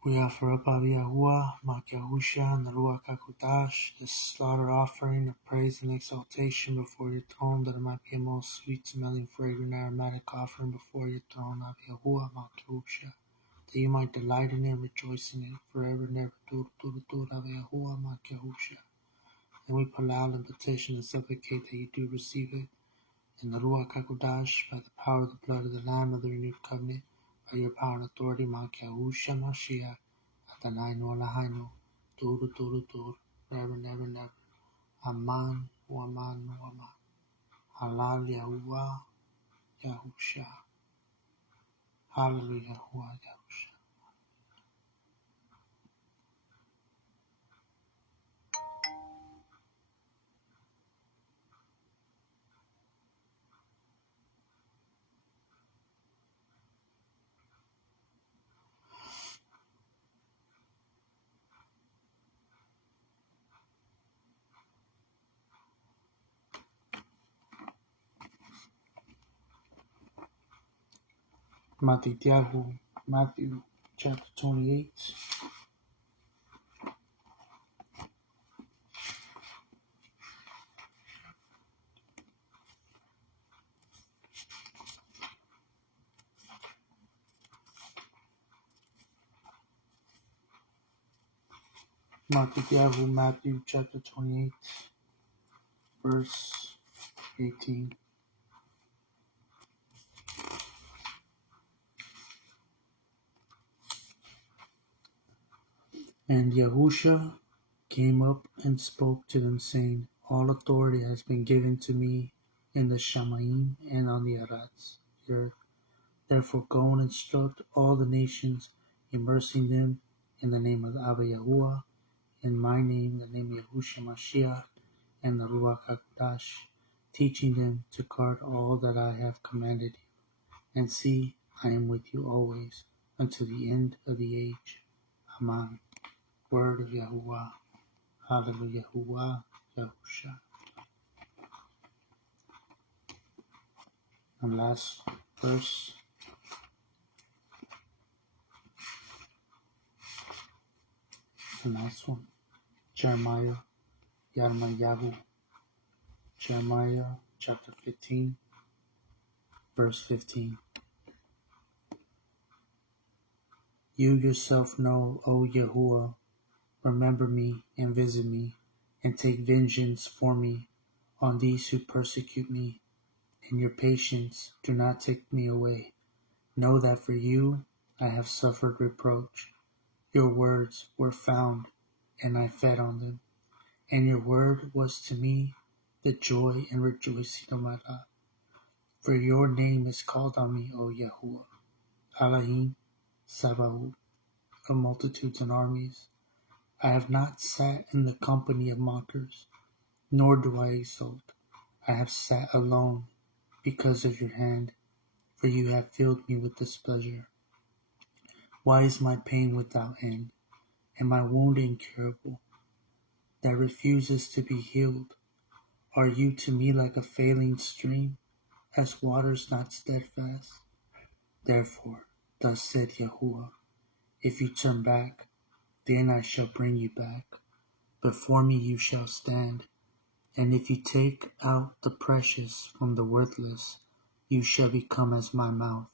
We offer up of YAHUAH, YAHUSHA, and the Ruach HaKodesh, the slaughter offering of praise and exaltation before your throne, that it might be a most sweet-smelling, fragrant, aromatic offering before your throne of YAHUAH, YAHUSHA, that you might delight in it, rejoice in it, forever and ever, of YAHUAH, YAHUSHA. And we pull out and petition and supplicate that you do receive it in the Ruach HaKodesh, by the power of the blood of the Lamb of the renewed covenant, by your power and authority, YAHUSHA Mashiach, Adonai Eloheinu, Tur, forever and ever and ever. Aman, Aman, Aman. Halal Yahuwah, Yahusha. Hallelujah, Yahuwah, Yahusha. Matthew chapter 28. Matthew chapter 28, verse 18. And Yahusha came up and spoke to them, saying, All authority has been given to me in the Shamayim and on the Arats, the earth. Therefore go and instruct all the nations, immersing them in the name of Abba Yahuwah, in my name, the name of Yahusha Mashiach, and the Ruach HaKodesh, teaching them to guard all that I have commanded you. And see, I am with you always, until the end of the age. Amen. Word of Yahuwah. Hallelujah, Yahuwah, Yahusha. And last verse, the last one, Jeremiah, Yarmayahu, Jeremiah chapter 15, verse 15. You yourself know, O Yahuwah, remember me and visit me, and take vengeance for me on these who persecute me. In your patience, do not take me away. Know that for you I have suffered reproach. Your words were found, and I fed on them. And your word was to me the joy and rejoicing of my life. For your name is called on me, O Yahuwah, Elohim, Sabaoth, of multitudes and armies. I have not sat in the company of mockers, nor do I exult. I have sat alone because of your hand, for you have filled me with displeasure. Why is my pain without end, and my wound incurable, that refuses to be healed? Are you to me like a failing stream, as waters not steadfast? Therefore, thus said Yahuwah, If you turn back, then I shall bring you back. Before me you shall stand. And if you take out the precious from the worthless, you shall become as my mouth.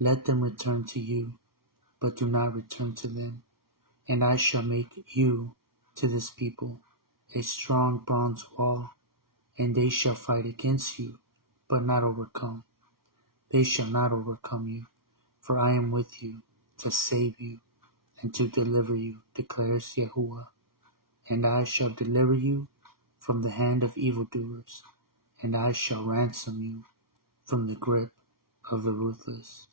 Let them return to you, but do not return to them. And I shall make you to this people a strong bronze wall, and they shall fight against you, but not overcome. They shall not overcome you, for I am with you to save you and to deliver you, declares YAHUAH. And I shall deliver you from the hand of evildoers, and I shall ransom you from the grip of the ruthless.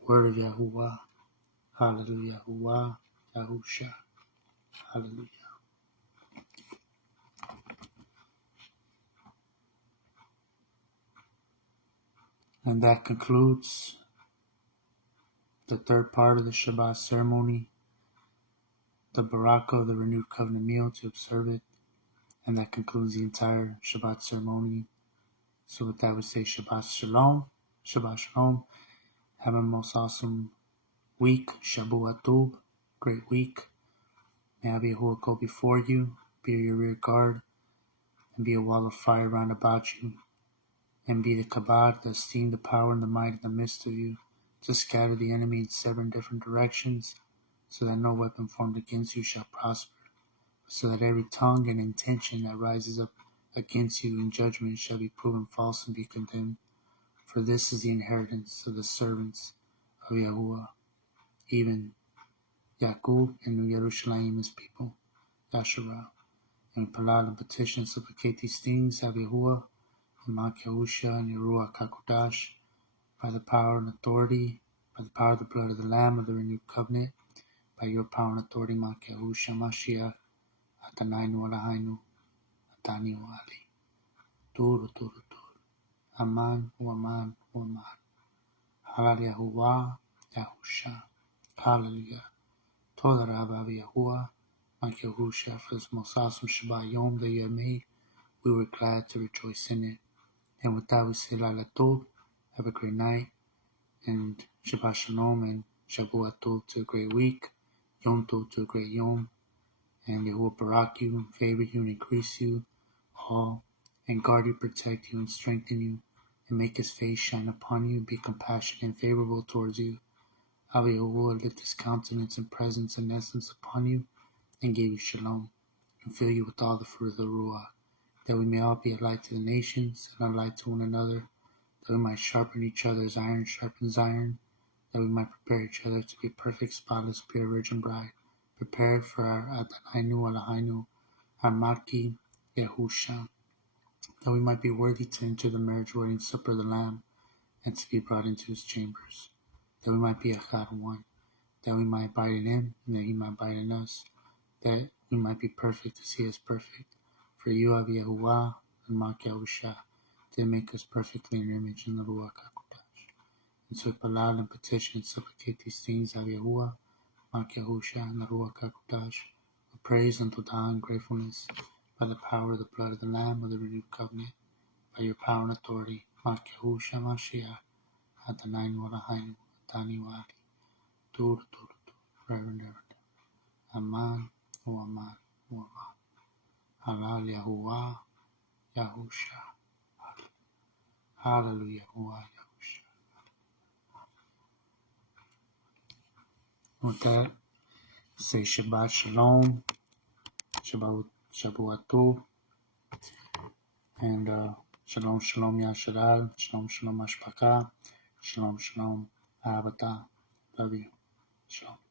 Word of YAHUAH. Hallelujah. YAHUAH. YAHUSHA. Hallelujah. And that concludes the third part of the Shabbat ceremony, the Barakah of the renewed covenant meal, to observe it. And that concludes the entire Shabbat ceremony. So with that, we say Shabbat Shalom. Shabbat Shalom. Have a most awesome week. Shabuah Tov. Great week. May YAHUAH go before you, be your rear guard, and be a wall of fire round about you, and be the kabod, the esteem, the power, and the might in the midst of you, to scatter the enemy in 7 different directions, so that no weapon formed against you shall prosper, so that every tongue and intention that rises up against you in judgment shall be proven false and be condemned. For this is the inheritance of the servants of YAHUAH, even Yaqub and New Jerusalem, his people, Yasharah. And we pull out and petition and supplicate these things, have YAHUAH, and YAHUSHA, and Ruach HaKodesh, by the power and authority, by the power of the blood of the Lamb of the renewed covenant, by your power and authority, YAHUSHA Mashiach, Atanainu Alahainu, Ataniu Ali, Turu Turu Turu, Aman, Aman, Aman. Hallelujah, YAHUSHA, Hallelujah. Toda Rabbi YAHUAH, YAHUSHA, for this most awesome Shabbat Yom that you have made. We were glad to rejoice in it. And with that, we say Laila Tov, have a great night, and Shabbat Shalom, and Shabuah Tov to a great week, Yom Tov to a great Yom, and YAHUAH Barak you, favor you, and increase you all, and guard you, protect you, and strengthen you, and make his face shine upon you, and be compassionate and favorable towards you. YAHUAH lift his countenance and presence and essence upon you, and give you shalom, and fill you with all the fruit of the Ruach, that we may all be a light to the nations, and a light to one another, that we might sharpen each other as iron sharpens iron, that we might prepare each other to be perfect, spotless, pure, virgin bride, prepared for our Adonai Eloheinu, our Malki, YAHUSHA, that we might be worthy to enter the marriage wedding supper of the Lamb, and to be brought into his chambers, that we might be Echad one, that we might abide in him, and that he might abide in us, that we might be perfect as he is perfect. For you have YAHUAH and YAHUSHA, to make us perfectly in your image in the Ruach HaKodesh. And so we palal and petition and supplicate these things of YAHUAH, YAHUSHA, and the Ruach HaKodesh, with praise and todah and gratefulness, by the power of the blood of the Lamb of the renewed covenant, by your power and authority, YAHUSHA Mashiach, Adonai Eloheinu, Atani Ali, Tur, Tur, Tur, forever and ever. Aman, Aman, Aman. Halal YAHUAH, YAHUSHA. Hallelujah, YAHUSHA. With that, say Shabbat Shalom, Shabuah Tov, and Shalom Shalom Yasharal, Shalom Shalom Ashpaka, Shalom Shalom Ahabata. Love you. Shalom.